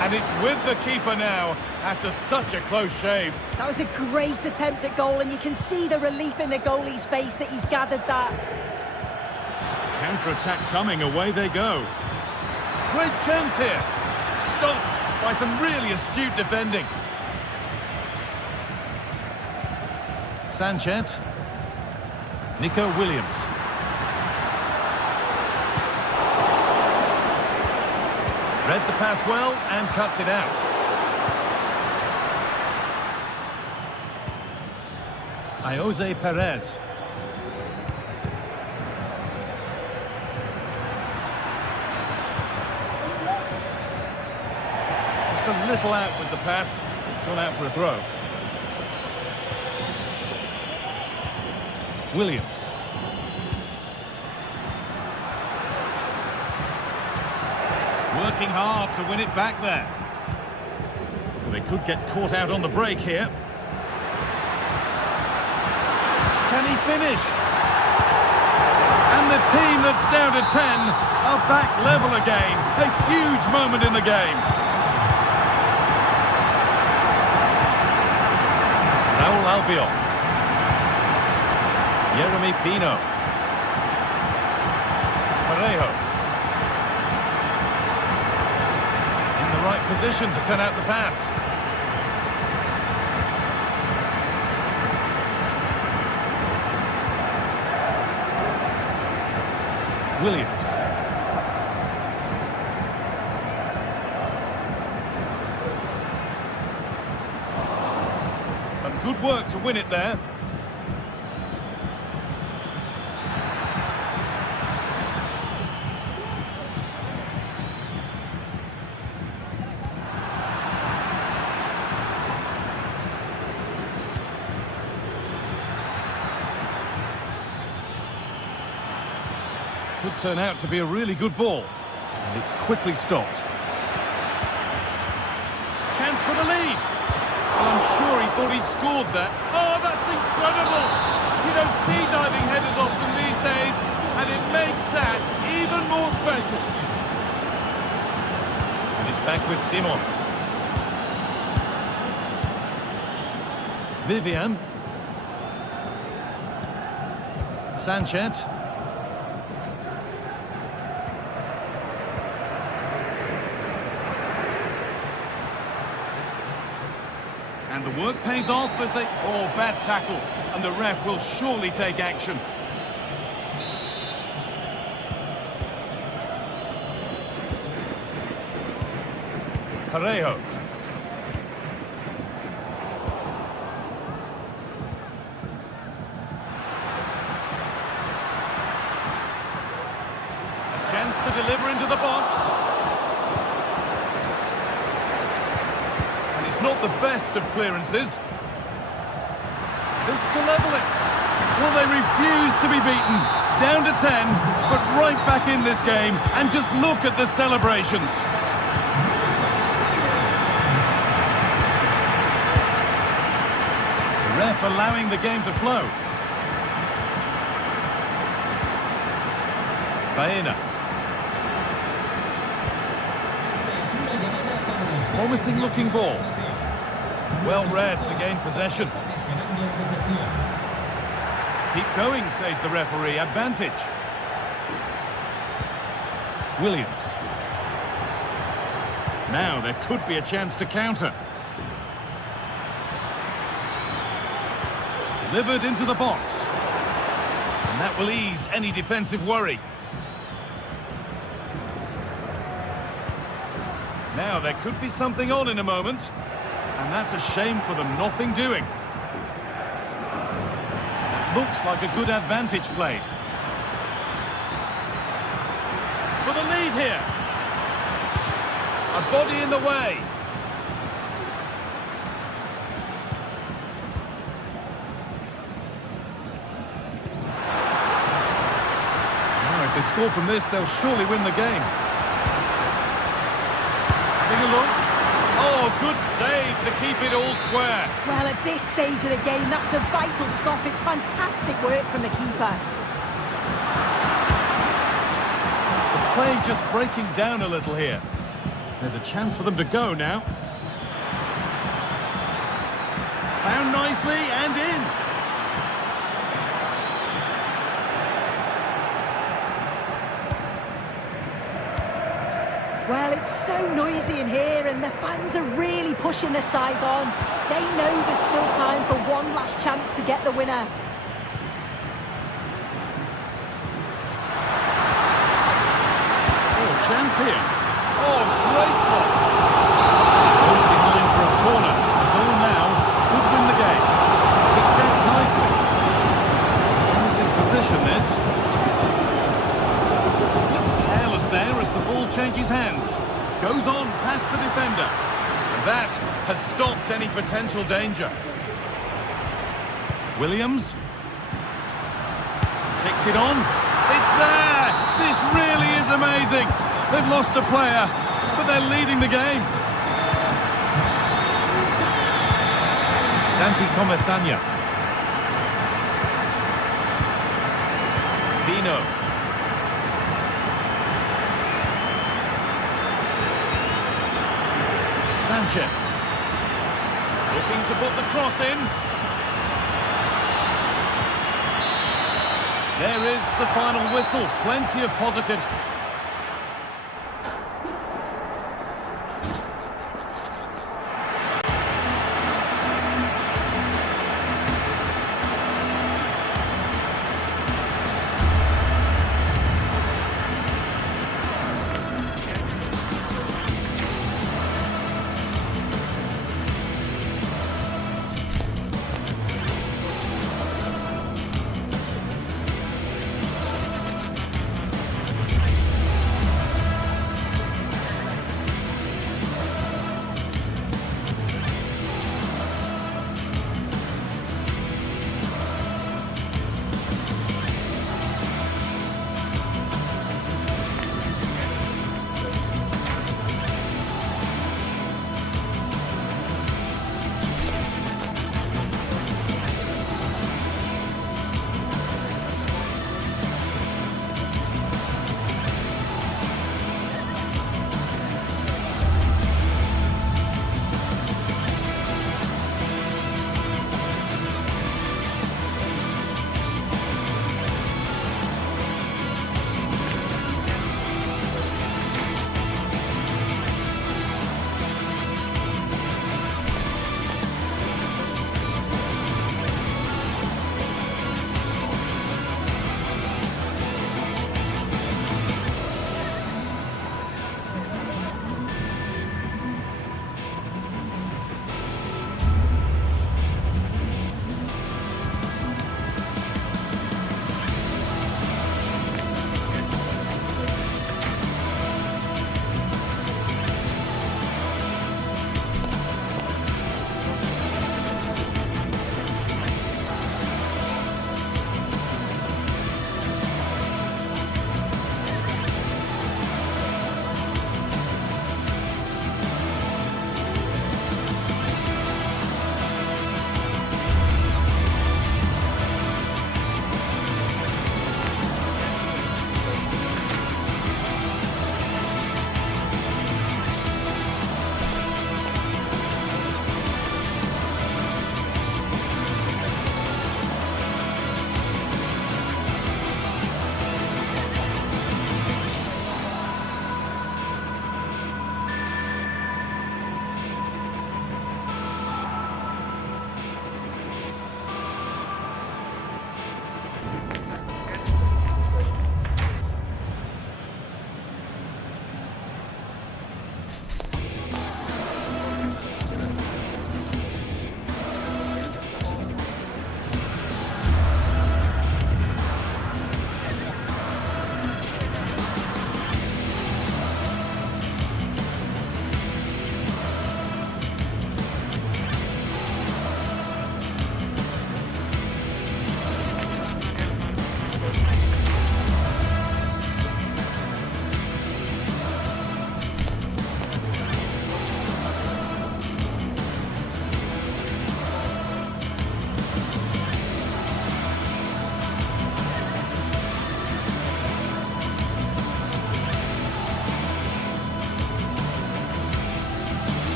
And it's with the keeper now after such a close shave. That was a great attempt at goal, and you can see the relief in the goalie's face that he's gathered that. Counter-attack coming, away they go. Great chance here. Stopped by some really astute defending. Sanchez. Nico Williams. Read the pass well and cuts it out. Jose Perez. Just a little out with the pass. It's gone out for a throw. Williams. Working hard to win it back there. Well, they could get caught out on the break here. Can he finish? And the team that's down to 10 are back level again. A huge moment in the game. Raul Albiol. Jeremy Pino. Parejo. Right position to cut out the pass. Williams. Some good work to win it there. Could turn out to be a really good ball. And it's quickly stopped. Chance for the lead. Well, I'm sure he thought he'd scored that. Oh, that's incredible. You don't see diving headers often these days, and it makes that even more special. And Back with Simon. Vivian. Sanchez. And the work pays off as they... Oh, bad tackle. And the ref will surely take action. Parejo. A chance to deliver into the box. And it's not the best of clearances. This to level it. Well, they refuse to be beaten. Down to 10, but right back in this game. And just look at the celebrations. Ref allowing the game to flow. Baena. Promising looking ball. Well read to gain possession. Keep going, says the referee. Advantage. Williams. Now there could be a chance to counter. Delivered into the box. And that will ease any defensive worry. Now there could be something on in a moment. And that's a shame for them, nothing doing. Looks like a good advantage played. For the lead here. A body in the way. If they score from this, they'll surely win the game. Having a look. Oh, good save to keep it all square. Well, at this stage of the game, that's a vital stop. It's fantastic work from the keeper. The play just breaking down a little here. There's a chance for them to go now. Found nicely and in. Well, it's so noisy in here and the fans are really pushing their side on. They know there's still time for one last chance to get the winner. Oh, chance here. Oh, great block. Goes behind for a corner. Goal now could win the game. Kicked out nicely. Promising position this. Careless there as the ball changes hands. Goes on past the defender. And that has stopped any potential danger. Williams. Takes it on. It's there! This really is amazing. They've lost a player, but they're leading the game. Santi Comesaña. Dino. Sanchez. Looking to put the cross in. There is the final whistle. Plenty of positives.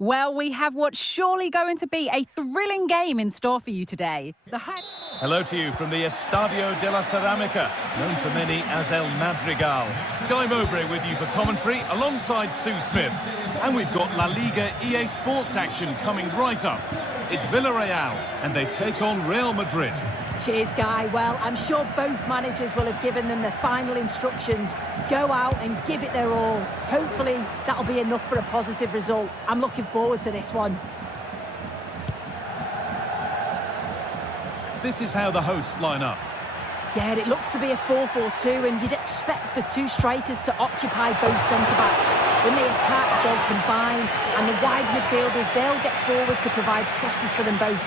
Well, we have what's surely going to be a thrilling game in store for you today. Hello to you from the Estadio de la Ceramica, known to many as El Madrigal. Guy Mowbray with you for commentary, alongside Sue Smith. And we've got La Liga EA Sports action coming right up. It's Villarreal, and they take on Real Madrid. Cheers, Guy. Well, I'm sure both managers will have given them their final instructions. Go out and give it their all. Hopefully, that'll be enough for a positive result. I'm looking forward to this one. This is how the hosts line up. Yeah, it looks to be a 4-4-2, and you'd expect the two strikers to occupy both centre-backs. When they attack, they'll combine, and the wide midfielders, they'll get forward to provide crosses for them both.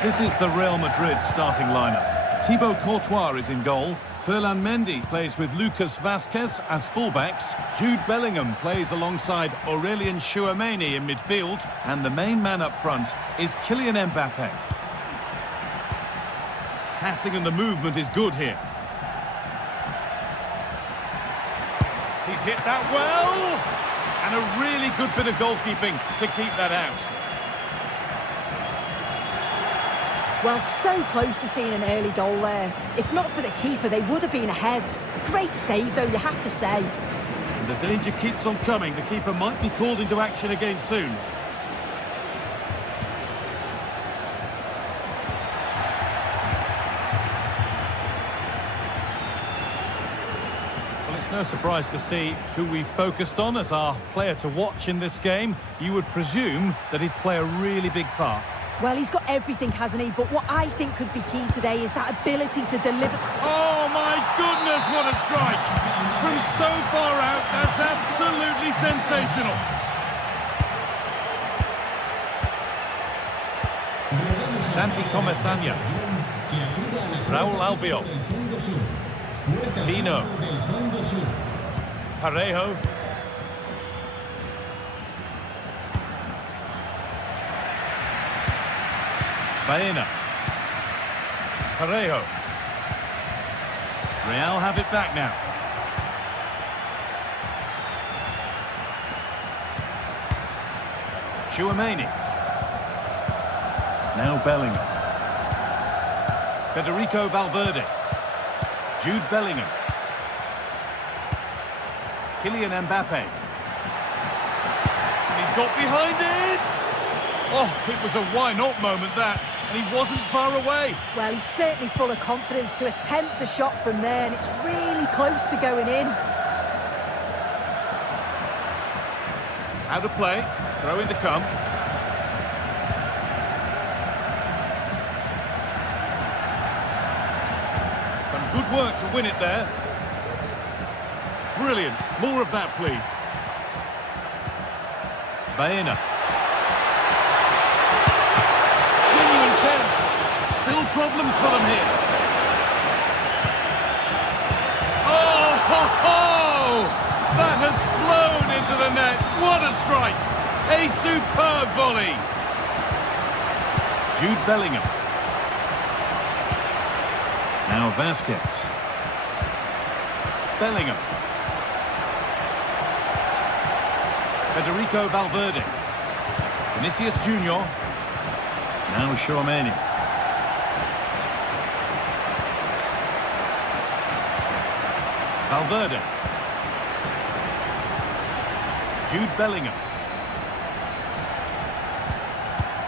This is the Real Madrid starting lineup. Thibaut Courtois is in goal. Ferland Mendy plays with Lucas Vazquez as fullbacks. Jude Bellingham plays alongside Aurelien Tchouameni in midfield. And the main man up front is Kylian Mbappe. Passing and the movement is good here. He's hit that well! And a really good bit of goalkeeping to keep that out. Well, so close to seeing an early goal there. If not for the keeper, they would have been ahead. Great save, though, you have to say. And the danger keeps on coming. The keeper might be called into action again soon. Well, it's no surprise to see who we focused on as our player to watch in this game. You would presume that he'd play a really big part. Well, he's got everything, hasn't he? But what I think could be key today is that ability to deliver. Oh, my goodness, what a strike! From so far out, that's absolutely sensational. Santi Comesanya. Raul Albiol. Pino. Parejo. Baena. Parejo. Real have it back now. Tchouameni. Now Bellingham. Federico Valverde. Jude Bellingham. Kylian Mbappe. He's got behind it! Oh, it was a why-not moment, that. And he wasn't far away. Well, he's certainly full of confidence to attempt a shot from there, and it's really close to going in. Out of play. Throw in to come. Some good work to win it there. Brilliant. More of that, please. Baena. Still problems for them here. Oh, ho, ho! That has flown into the net. What a strike! A superb volley. Jude Bellingham. Now Vazquez. Bellingham. Federico Valverde. Vinicius Junior. Now Tchouameni. Valverde. Jude Bellingham.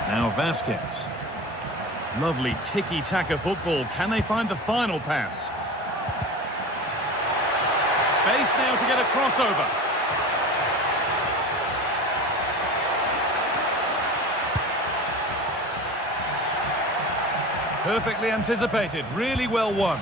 Now Vazquez. Lovely tiki-taka football. Can they find the final pass? Space now to get a crossover. Perfectly anticipated. Really well won.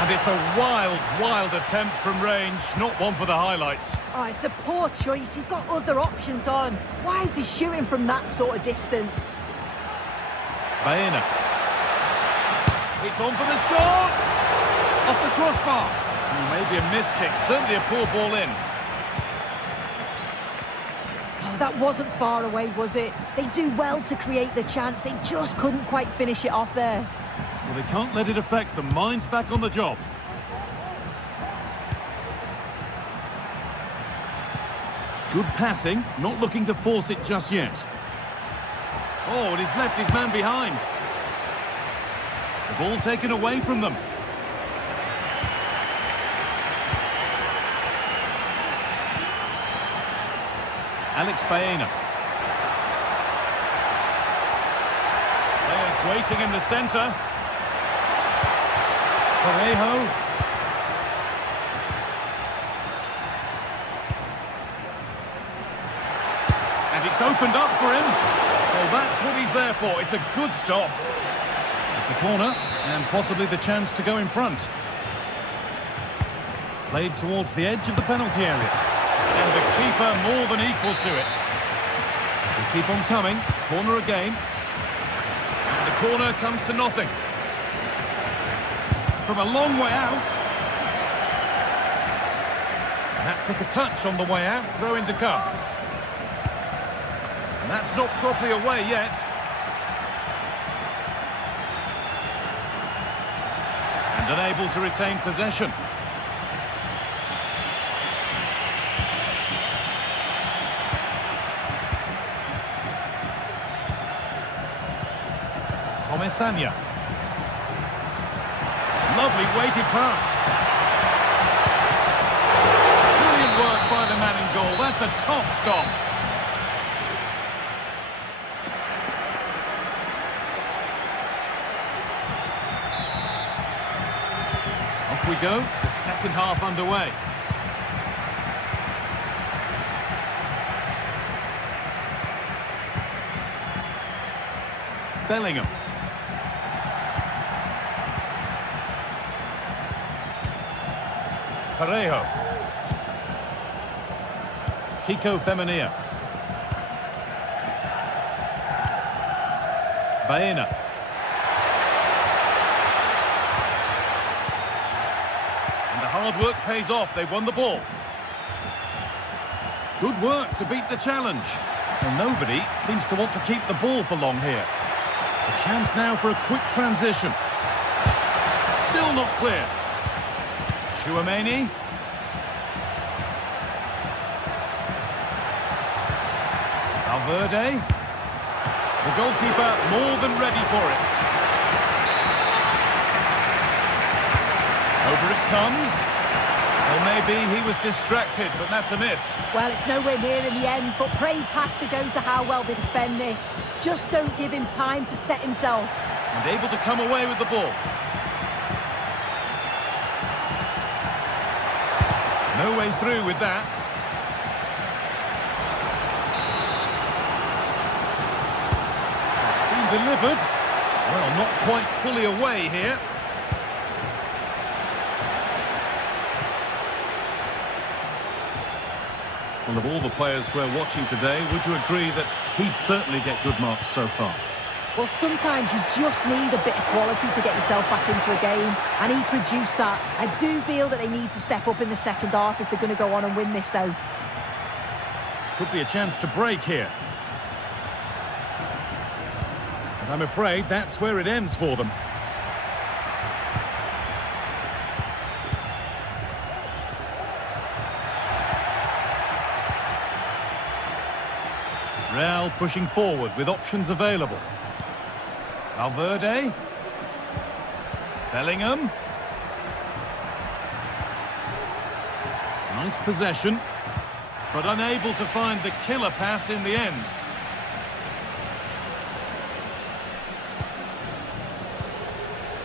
And it's a wild, wild attempt from range. Not one for the highlights. Oh, it's a poor choice. He's got other options on. Why is he shooting from that sort of distance? Baena. It's on for the shot! Off the crossbar. Maybe a missed kick. Certainly a poor ball in. Oh, that wasn't far away, was it? They do well to create the chance. They just couldn't quite finish it off there. Well, they can't let it affect them. Mind's back on the job. Good passing, not looking to force it just yet. Oh, and he's left his man behind. The ball taken away from them. Alex Baena. Players waiting in the centre. Parejo. And it's opened up for him. Well, that's what he's there for. It's a good stop. It's a corner, and possibly the chance to go in front. Played towards the edge of the penalty area. And the keeper more than equal to it. They keep on coming. Corner again. And the corner comes to nothing. From a long way out. And that took a touch on the way out. Throw in to come. And that's not properly away yet. And unable to retain possession. Sanya. Lovely weighted pass. Brilliant work by the man in goal. That's a top stop. Off we go. The second half underway. Bellingham. Parejo. Kiko Femenia. Baena. And the hard work pays off. They've won the ball. Good work to beat the challenge. And nobody seems to want to keep the ball for long here. A chance now for a quick transition. Still not clear. Chouameni. Valverde. The goalkeeper more than ready for it. Over it comes. Well, maybe he was distracted, but that's a miss. Well, it's nowhere near in the end, but praise has to go to how well they defend this. Just don't give him time to set himself. And able to come away with the ball. No way through with that. It's been delivered. Well, not quite fully away here. Well, of all the players we're watching today, would you agree that he'd certainly get good marks so far? Well, sometimes you just need a bit of quality to get yourself back into a game, and he produced that. I do feel that they need to step up in the second half if they're going to go on and win this, though. Could be a chance to break here. And I'm afraid that's where it ends for them. Real pushing forward with options available. Valverde. Bellingham. Nice possession, but unable to find the killer pass in the end.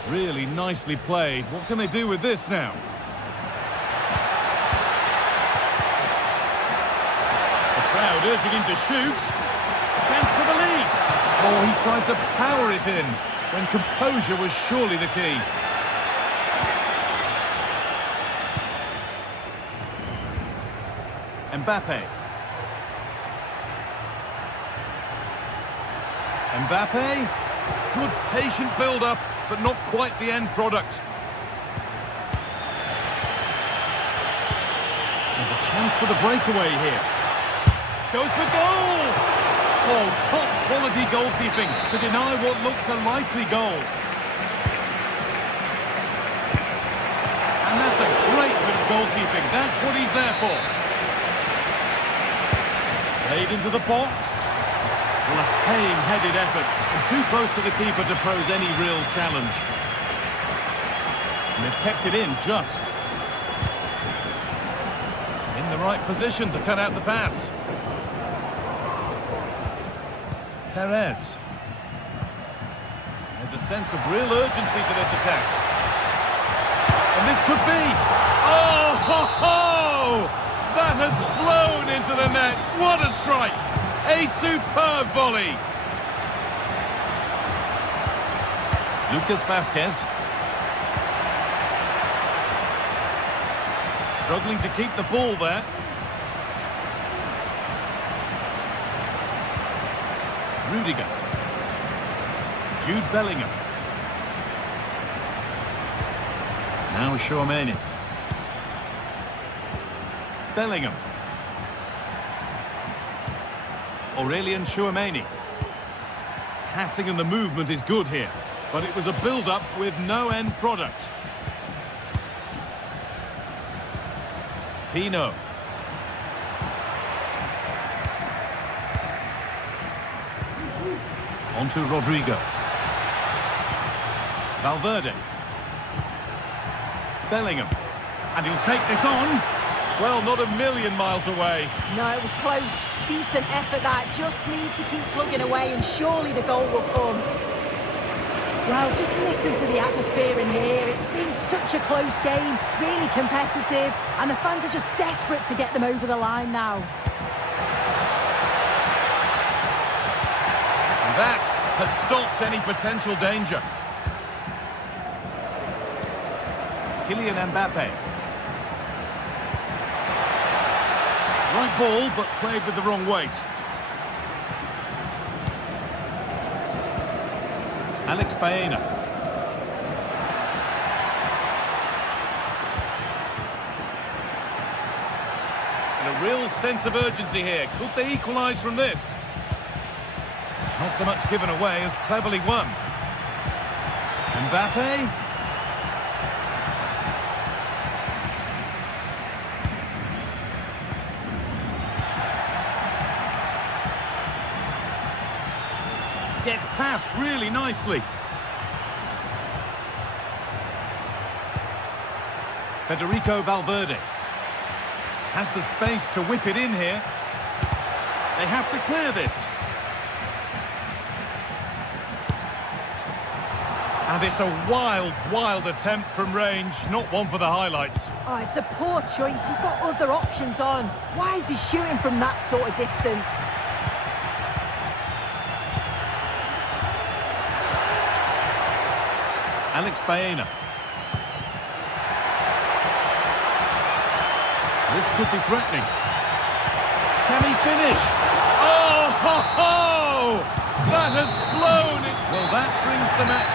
Really nicely played. What can they do with this now? The crowd urging him to shoot. Chance for the lead. Oh, he tried to power it in when composure was surely the key. Mbappe. Mbappe. Good patient build-up, but not quite the end product. There's a chance for the breakaway here. Goes for goal! Oh, top-quality goalkeeping to deny what looked a likely goal. And that's a great bit of goalkeeping. That's what he's there for. Played into the box. Well, a tame-headed effort, and too close to the keeper to pose any real challenge. And they've kept it in just. In the right position to cut out the pass. Perez. There's a sense of real urgency to this attack. And this could be... Oh, ho, ho! That has flown into the net. What a strike! A superb volley. Lucas Vázquez. Struggling to keep the ball there. Rudiger. Jude Bellingham. Now Tchouaméni. Bellingham. Aurélien Tchouaméni. Passing and the movement is good here, but it was a build-up with no end product. Pino. On to Rodrigo. Valverde. Bellingham. And he'll take this on. Well, not a million miles away. No, it was close. Decent effort that. Just needs to keep plugging away and surely the goal will come. Well, just listen to the atmosphere in here. It's been such a close game, really competitive, and the fans are just desperate to get them over the line now. And that has stopped any potential danger. Kylian Mbappe. Right ball, but played with the wrong weight. Alex Baena. And a real sense of urgency here. Could they equalise from this? Not so much given away as cleverly won. Mbappe. Gets past really nicely. Federico Valverde has the space to whip it in here. They have to clear this. And it's a wild, wild attempt from range, not one for the highlights. Oh, it's a poor choice. He's got other options on. Why is he shooting from that sort of distance? Alex Baena. This could be threatening. Can he finish? Oh, ho, ho! That has flown it. Well, that brings the match